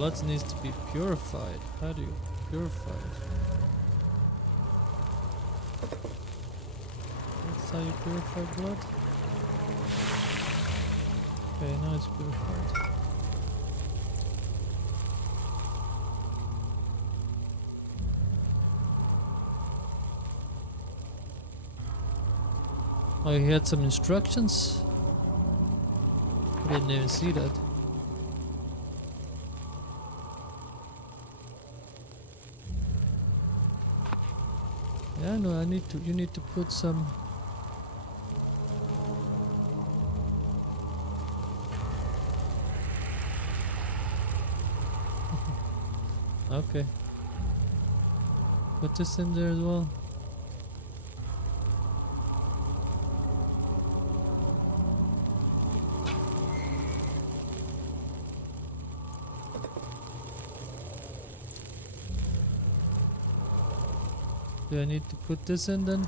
blood needs to be purified. How do you purify it? That's how you purify blood? Okay, now it's purified. Oh, he had some instructions? I didn't even see that. Yeah, no, you need to put some... Okay. Put this in there as well. Do I need to put this in then?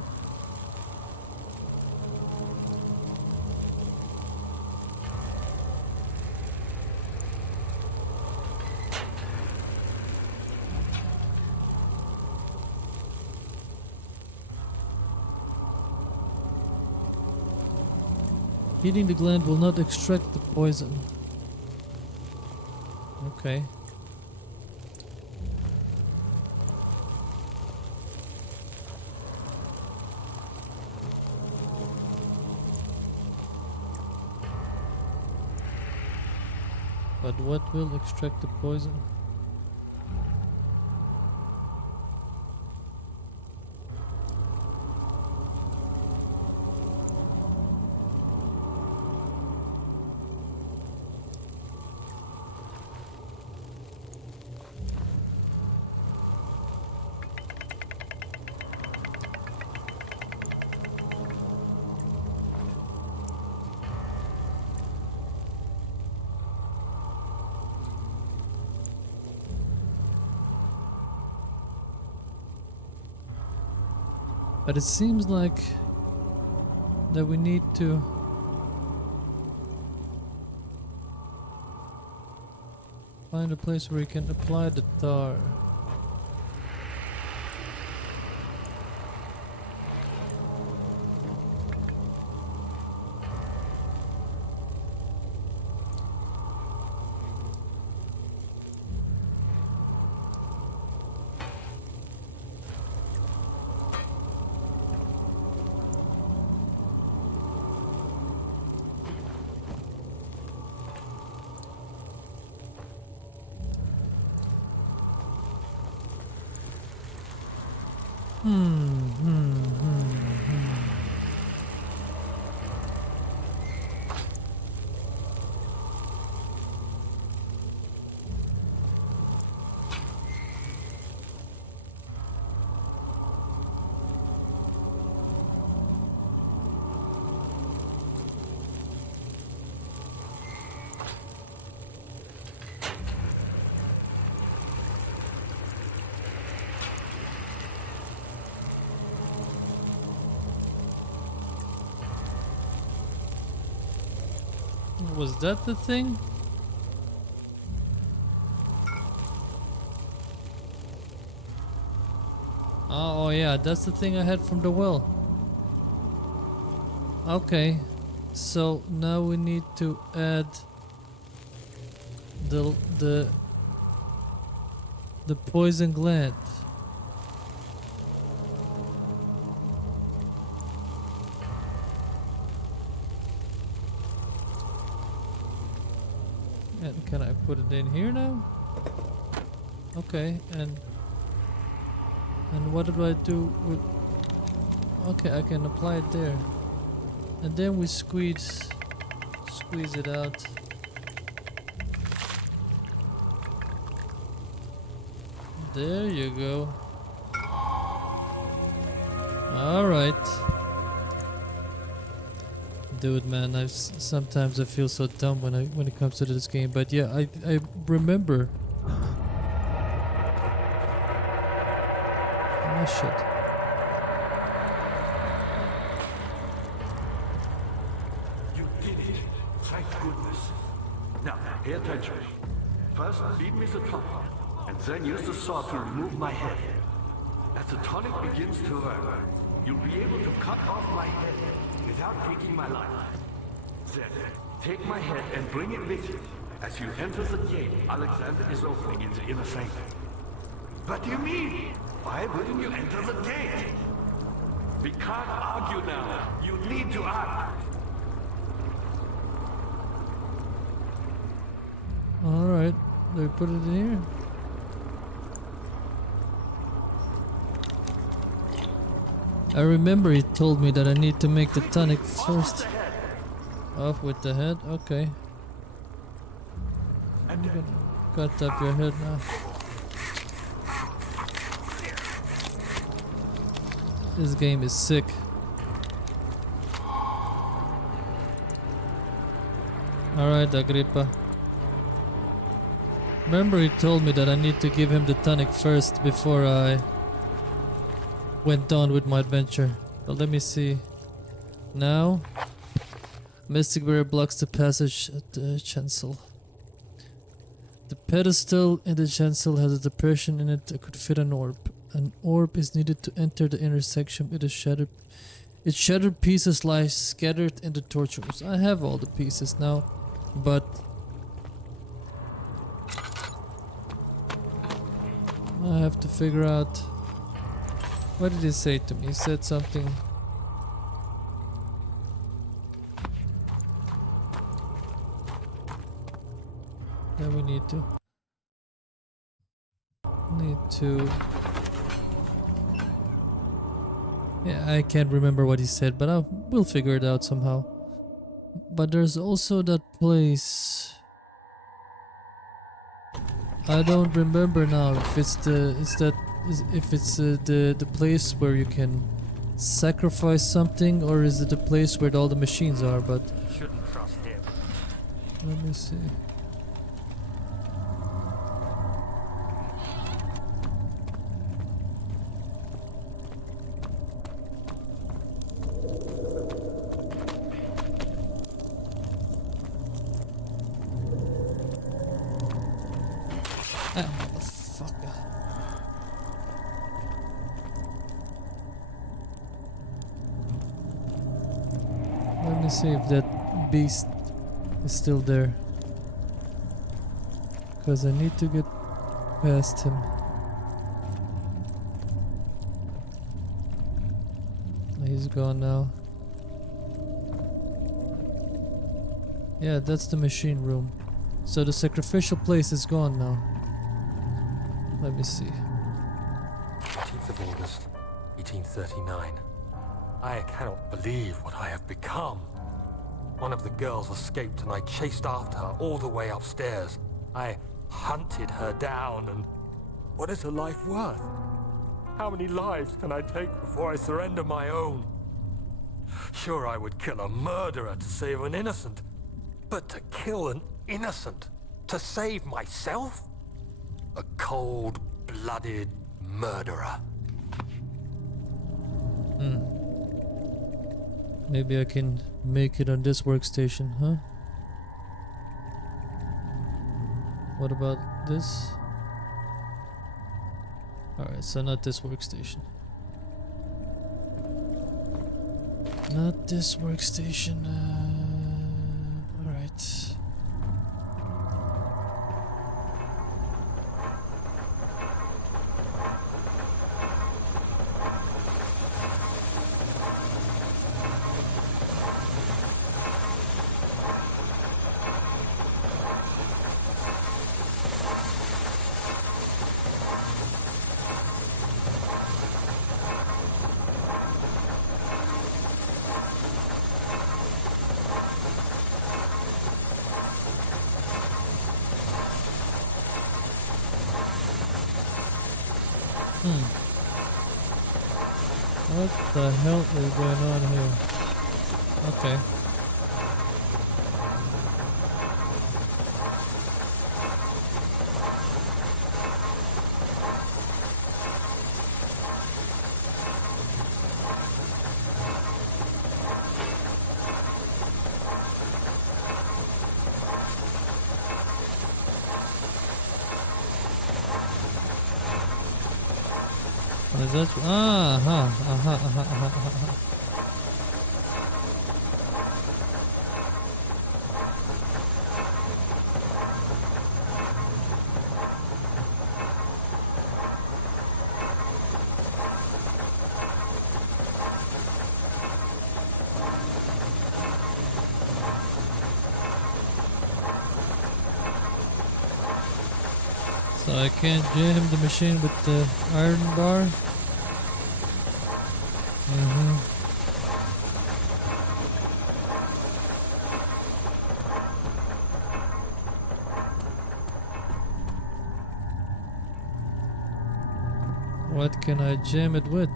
Heating the gland will not extract the poison. Okay. But what will extract the poison? But it seems like that we need to find a place where we can apply the tar. Was that the thing? Oh yeah, that's the thing I had from the well. Okay, so now we need to add the poison gland. And can I put it in here now? Okay, and what do I do with... Okay, I can apply it there. And then we squeeze it out. There you go. Alright. Dude, man, sometimes I feel so dumb when it comes to this game, but yeah, I remember. Oh shit. You did it. Thank goodness. Now, pay attention. First, feed me the tonic, and then use the saw to remove my head. As the tonic begins to work, you'll be able to cut off my head without taking my life. Then, take my head and bring it with you. As you enter the gate Alexander is opening in the inner sanctum. What do you mean? Why wouldn't you enter the gate? We can't argue now. You need to act. Alright, do we put it in here? I remember he told me that I need to make the tonic first. Off with the head, okay. I'm gonna cut up your head now. This game is sick. Alright, Agrippa. Remember he told me that I need to give him the tonic first before I went on with my adventure. But let me see. Now, Mystic Barrier blocks the passage at the chancel. The pedestal in the chancel has a depression in it that could fit an orb. An orb is needed to enter the intersection. It is shattered. Its shattered pieces lie scattered in the torch rooms. I have all the pieces now, but I have to figure out. What did he say to me? He said something. That we need to. Yeah, I can't remember what he said, but we'll figure it out somehow. But there's also that place. I don't remember now if it's the place where you can sacrifice something, or is it the place where all the machines are, but Shouldn't trust him. let me see. Ah, motherfucker. Let me see if that beast is still there. Because I need to get past him. He's gone now. Yeah, that's the machine room. So the sacrificial place is gone now. Let me see. 18th of August, 1839. I cannot believe what I have become. One of the girls escaped and I chased after her all the way upstairs. I hunted her down, and what is her life worth? How many lives can I take before I surrender my own? Sure, I would kill a murderer to save an innocent, but to kill an innocent to save myself? A cold-blooded murderer. Maybe I can make it on this workstation, huh? What about this? Alright, so not this workstation. Not this workstation. Alright. What the hell is going on here? Okay. Is that? So I can't jam the machine with the iron bar. What can I jam it with?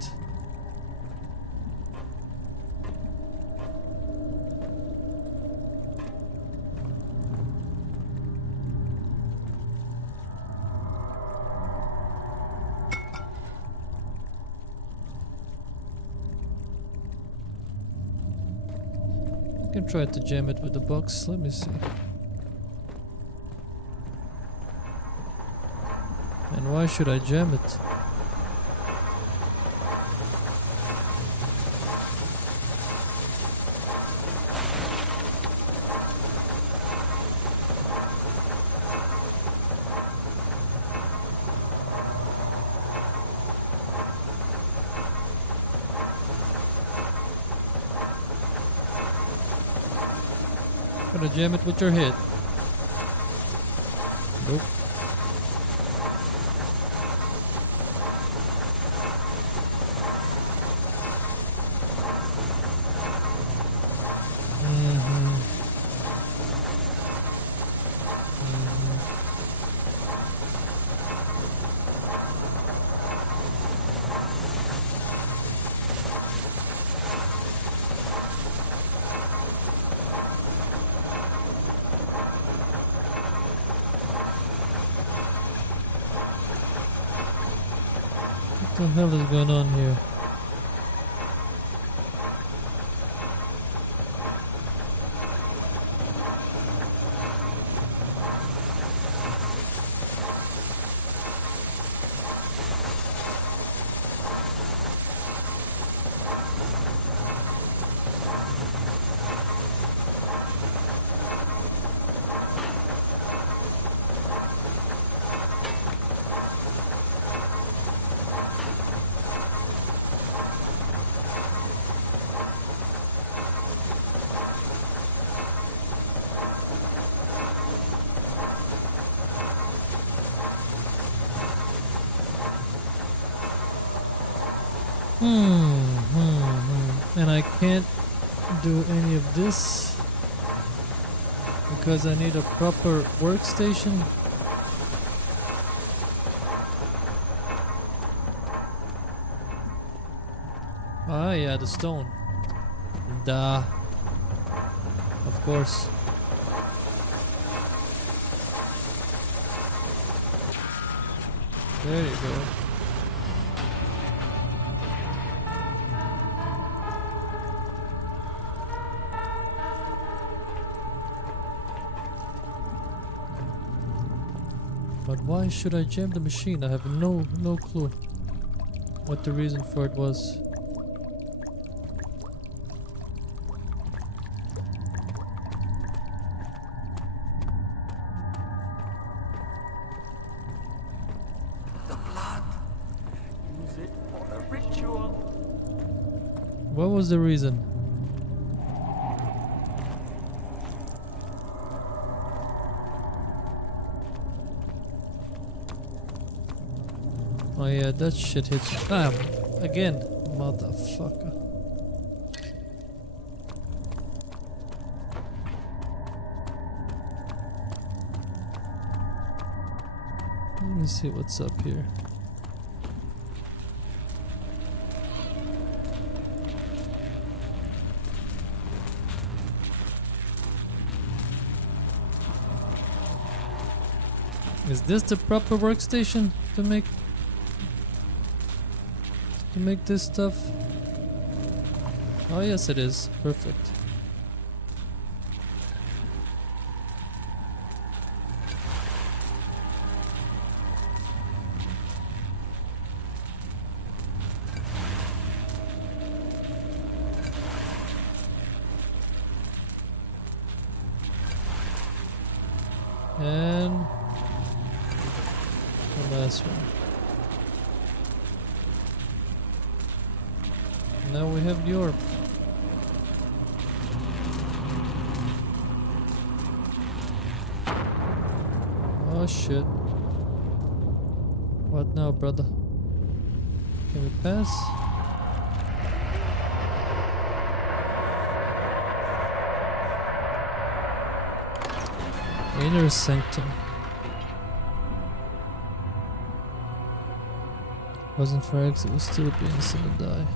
I can try to jam it with the box. Let me see. And why should I jam it? Gonna jam it with your head. Nope. What the hell is going on here? And I can't do any of this because I need a proper workstation. Ah, yeah, the stone. Duh. Of course. There you go. But why should I jam the machine? I have no clue what the reason for it was. The blood. Use it for the ritual. What was the reason? Oh yeah, that shit hits. Ah, again, motherfucker. Let me see what's up here. Is this the proper workstation to make this stuff? Oh yes, it is. Perfect. And the last one. Now we have the orb. Oh shit. What now, brother? Can we pass? Inner sanctum. Wasn't for X, it would still be innocent to die.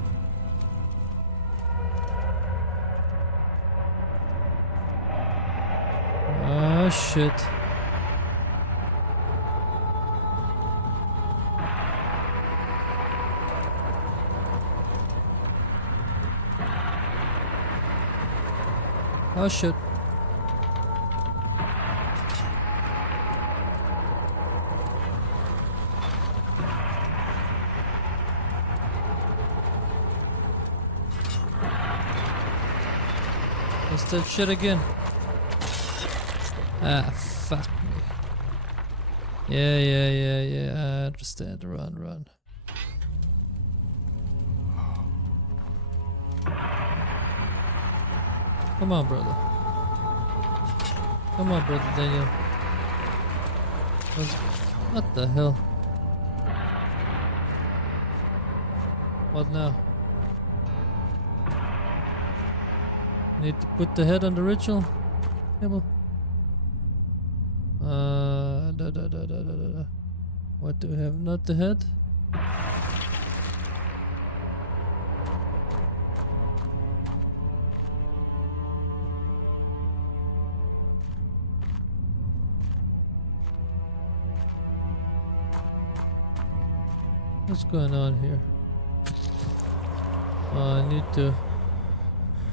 Oh shit. Oh shit. It's that shit again. Ah, fuck me. Yeah. I understand. Run. Come on, brother. Come on, brother Daniel. What the hell? What now? Need to put the head on the ritual table. What do we have? Not the head. What's going on here? I need to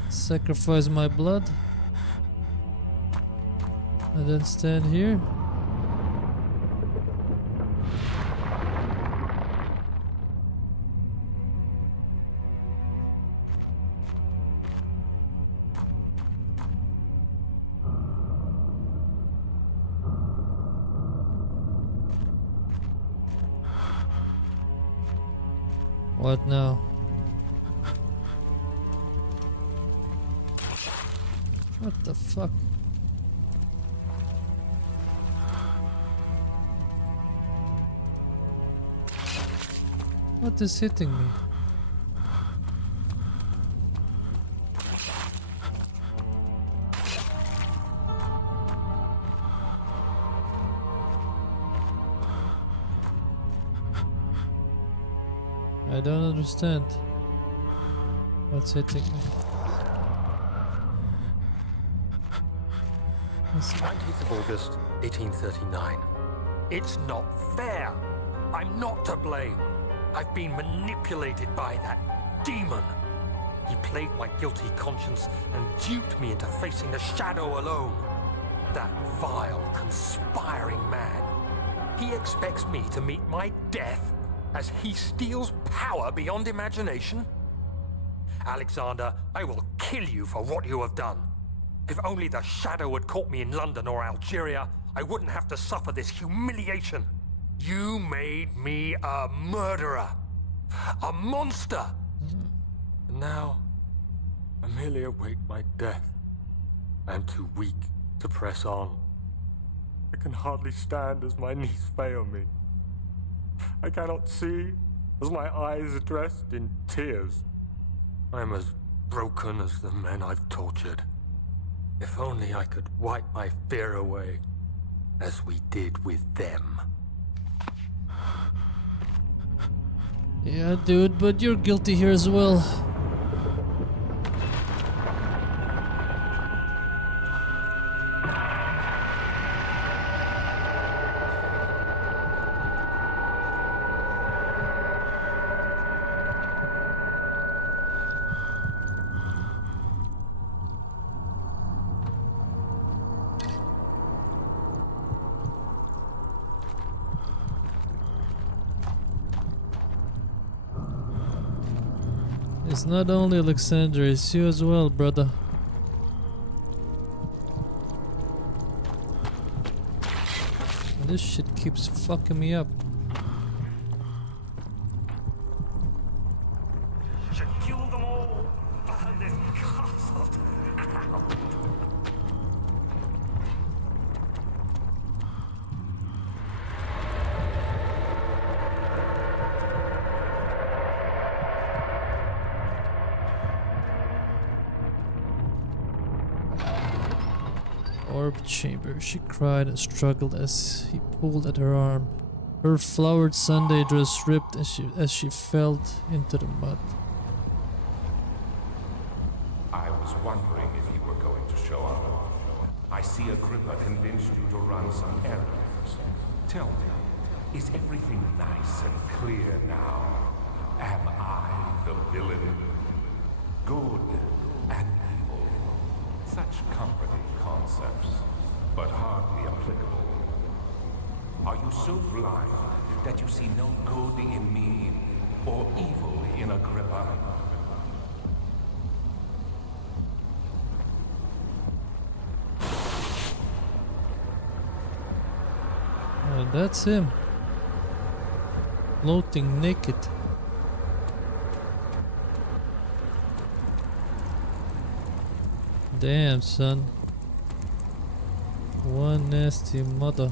sacrifice my blood and then stand here. What now? What the fuck? What is hitting me? I don't understand what's hitting me. 19th of August, 1839. It's not fair. I'm not to blame. I've been manipulated by that demon. He played my guilty conscience and duped me into facing the shadow alone. That vile, conspiring man. He expects me to meet my death as he steals power beyond imagination. Alexander, I will kill you for what you have done. If only the shadow had caught me in London or Algeria, I wouldn't have to suffer this humiliation. You made me a murderer, a monster. And now, I merely await my death. I am too weak to press on. I can hardly stand as my knees fail me. I cannot see as my eyes are dressed in tears. I am as broken as the men I've tortured. If only I could wipe my fear away, as we did with them. Yeah, dude, but you're guilty here as well. It's not only Alexander, it's you as well, brother. This shit keeps fucking me up. Should kill them all. Burn this castle to the ground. Orb chamber. She cried and struggled as he pulled at her arm. Her flowered Sunday dress ripped as she fell into the mud. I was wondering if you were going to show up. I see Agrippa convinced you to run some errands. Tell me, is everything nice and clear now? Am I the villain? Good and evil. Such comforting concepts, but hardly applicable. Are you so blind that you see no good in me or evil in Agrippa? Oh, that's him. Floating naked. Damn, son. One nasty mother.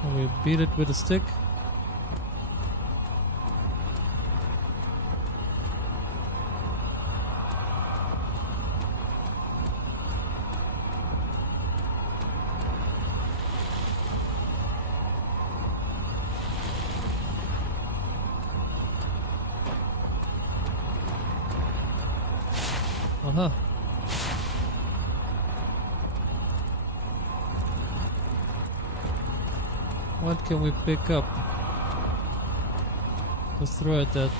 Can we beat it with a stick? Uh-huh. What can we pick up? Let's throw at that.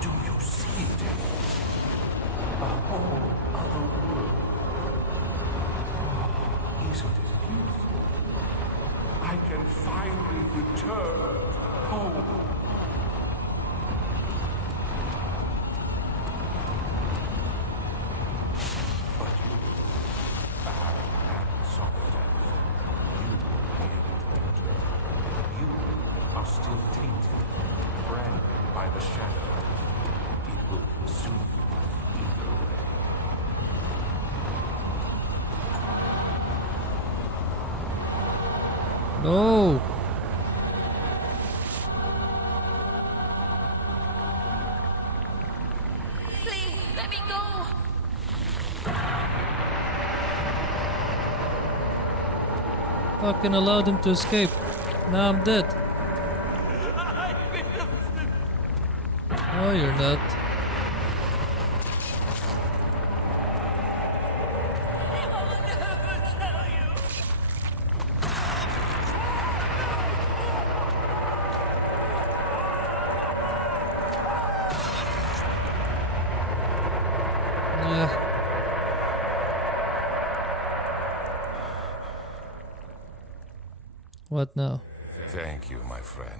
Do you see it? A whole other world. Oh, isn't it beautiful? I can finally return home. But you, bad and solitary, you won't be able to enter. You are still tainted, branded by the shadow. It will consume you either way. No! Please, let me go. Fucking allowed him to escape. Now I'm dead. No, you're not. Yeah. What now? Thank you, my friend.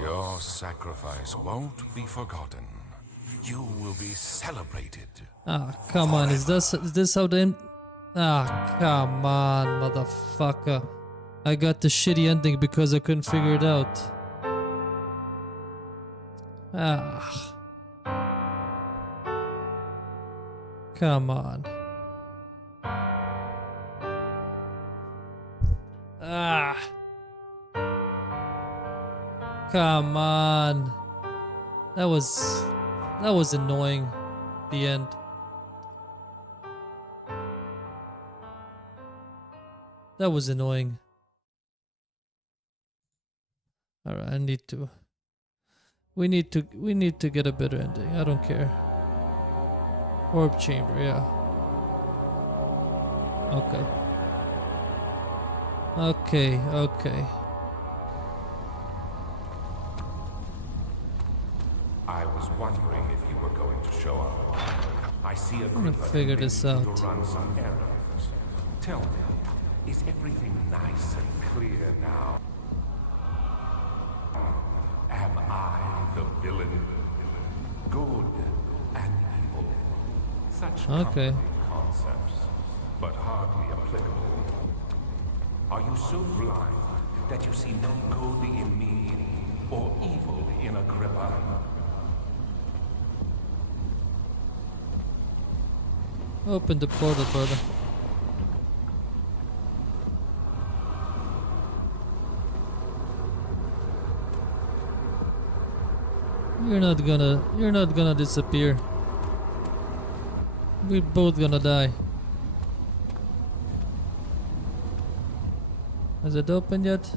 Your sacrifice won't be forgotten. You will be celebrated. Ah, come on. Is this how the end? Ah, come on, motherfucker. I got the shitty ending because I couldn't figure it out. Ah. Come on. Ah. Come on. That was annoying. The end. That was annoying. Alright, I need to We need to get a better ending. I don't care. Orb chamber, yeah. Okay. Okay. I was wondering if you were going to show up. I see a I'm gonna group figure this out. to run some errands. Tell me, is everything nice and clear now? Am I the villain? Good and evil. Such Okay. comforting concepts, but hardly applicable. Are you so blind that you see no good in me or evil in Agrippa? Open the portal, brother. You're not gonna disappear. We're both gonna die. Has it opened yet?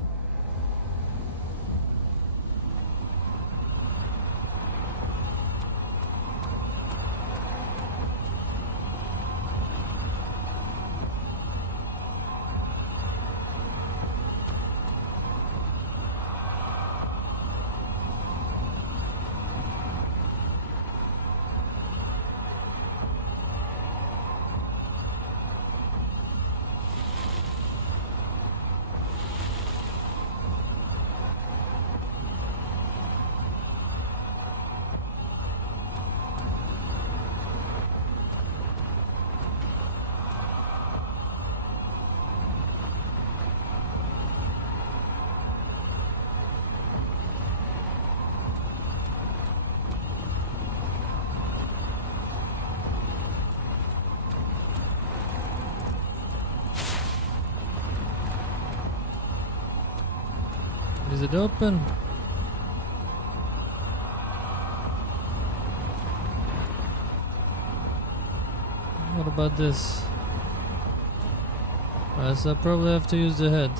Is it open? What about this? Alright, so I probably have to use the head.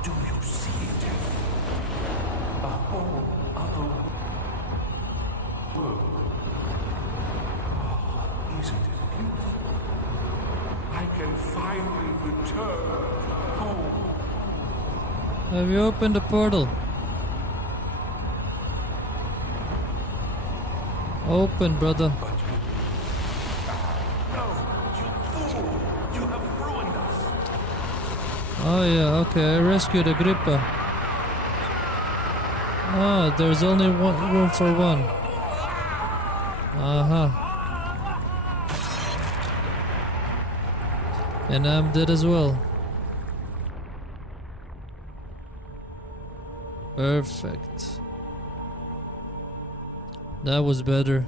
Do you see it? A whole other world. Oh, isn't it beautiful? I can finally return home. Have you opened the portal? Open, brother. But you... No, you fool! You have ruined us! Oh yeah, okay, I rescued Agrippa. Ah, there's only one room for one. Uh-huh. And I'm dead as well. Perfect. That was better.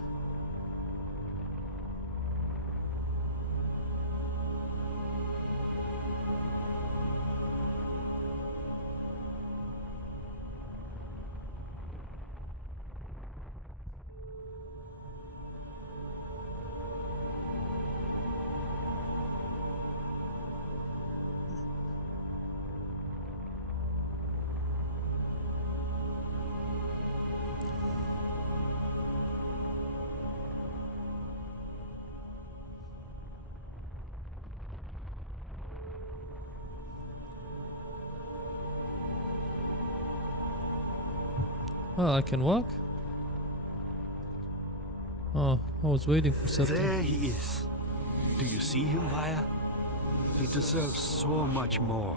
Oh, I can walk? Oh, I was waiting for something. There he is. Do you see him, Vaya? He deserves so much more.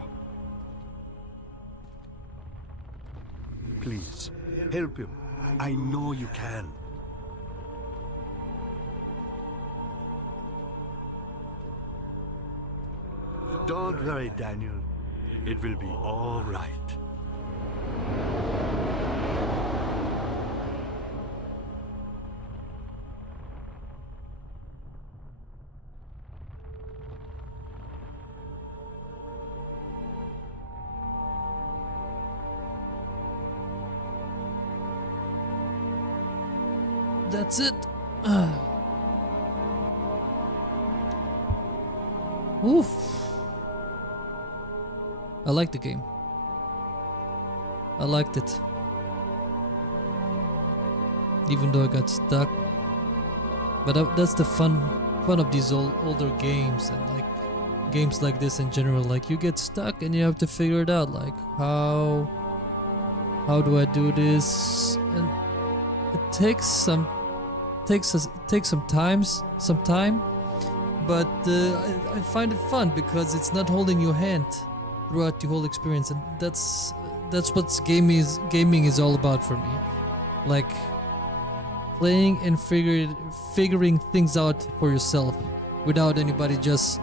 Please, help him. I know you can. Don't worry, Daniel. It will be all right. that's it. Oof. I like the game. I liked it. Even though I got stuck. But that's the fun of these older games, and like games like this in general. Like you get stuck and you have to figure it out. Like how do I do this? And it takes some time, but I find it fun because it's not holding your hand throughout the whole experience, and that's what gaming is all about for me. Like playing and figuring things out for yourself without anybody just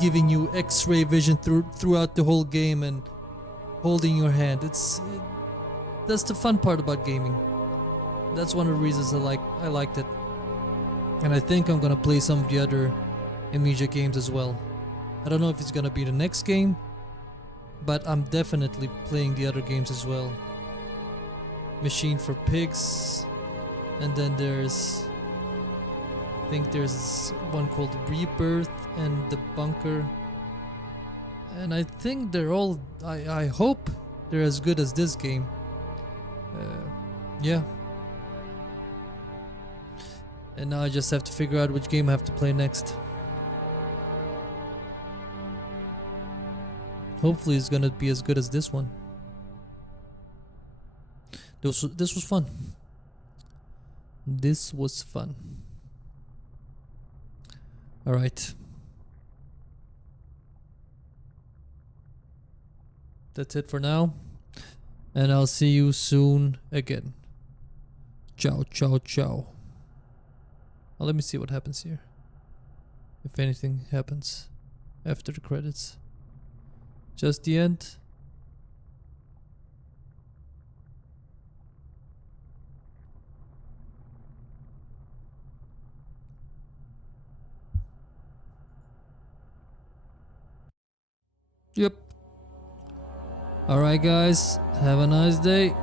giving you X-ray vision throughout the whole game and holding your hand. That's the fun part about gaming. That's one of the reasons I liked it. And I think I'm gonna play some of the other Amnesia games as well. I don't know if it's gonna be the next game, but I'm definitely playing the other games as well. Machine for Pigs, and then I think there's one called Rebirth and The Bunker. And I think they're all, I hope they're as good as this game. Yeah. And now I just have to figure out which game I have to play next. Hopefully it's gonna be as good as this one. This was fun. This was fun. Alright. That's it for now. And I'll see you soon again. Ciao, ciao, ciao. Now let me see what happens here. If anything happens after the credits. Just the end. Yep. Alright guys, have a nice day.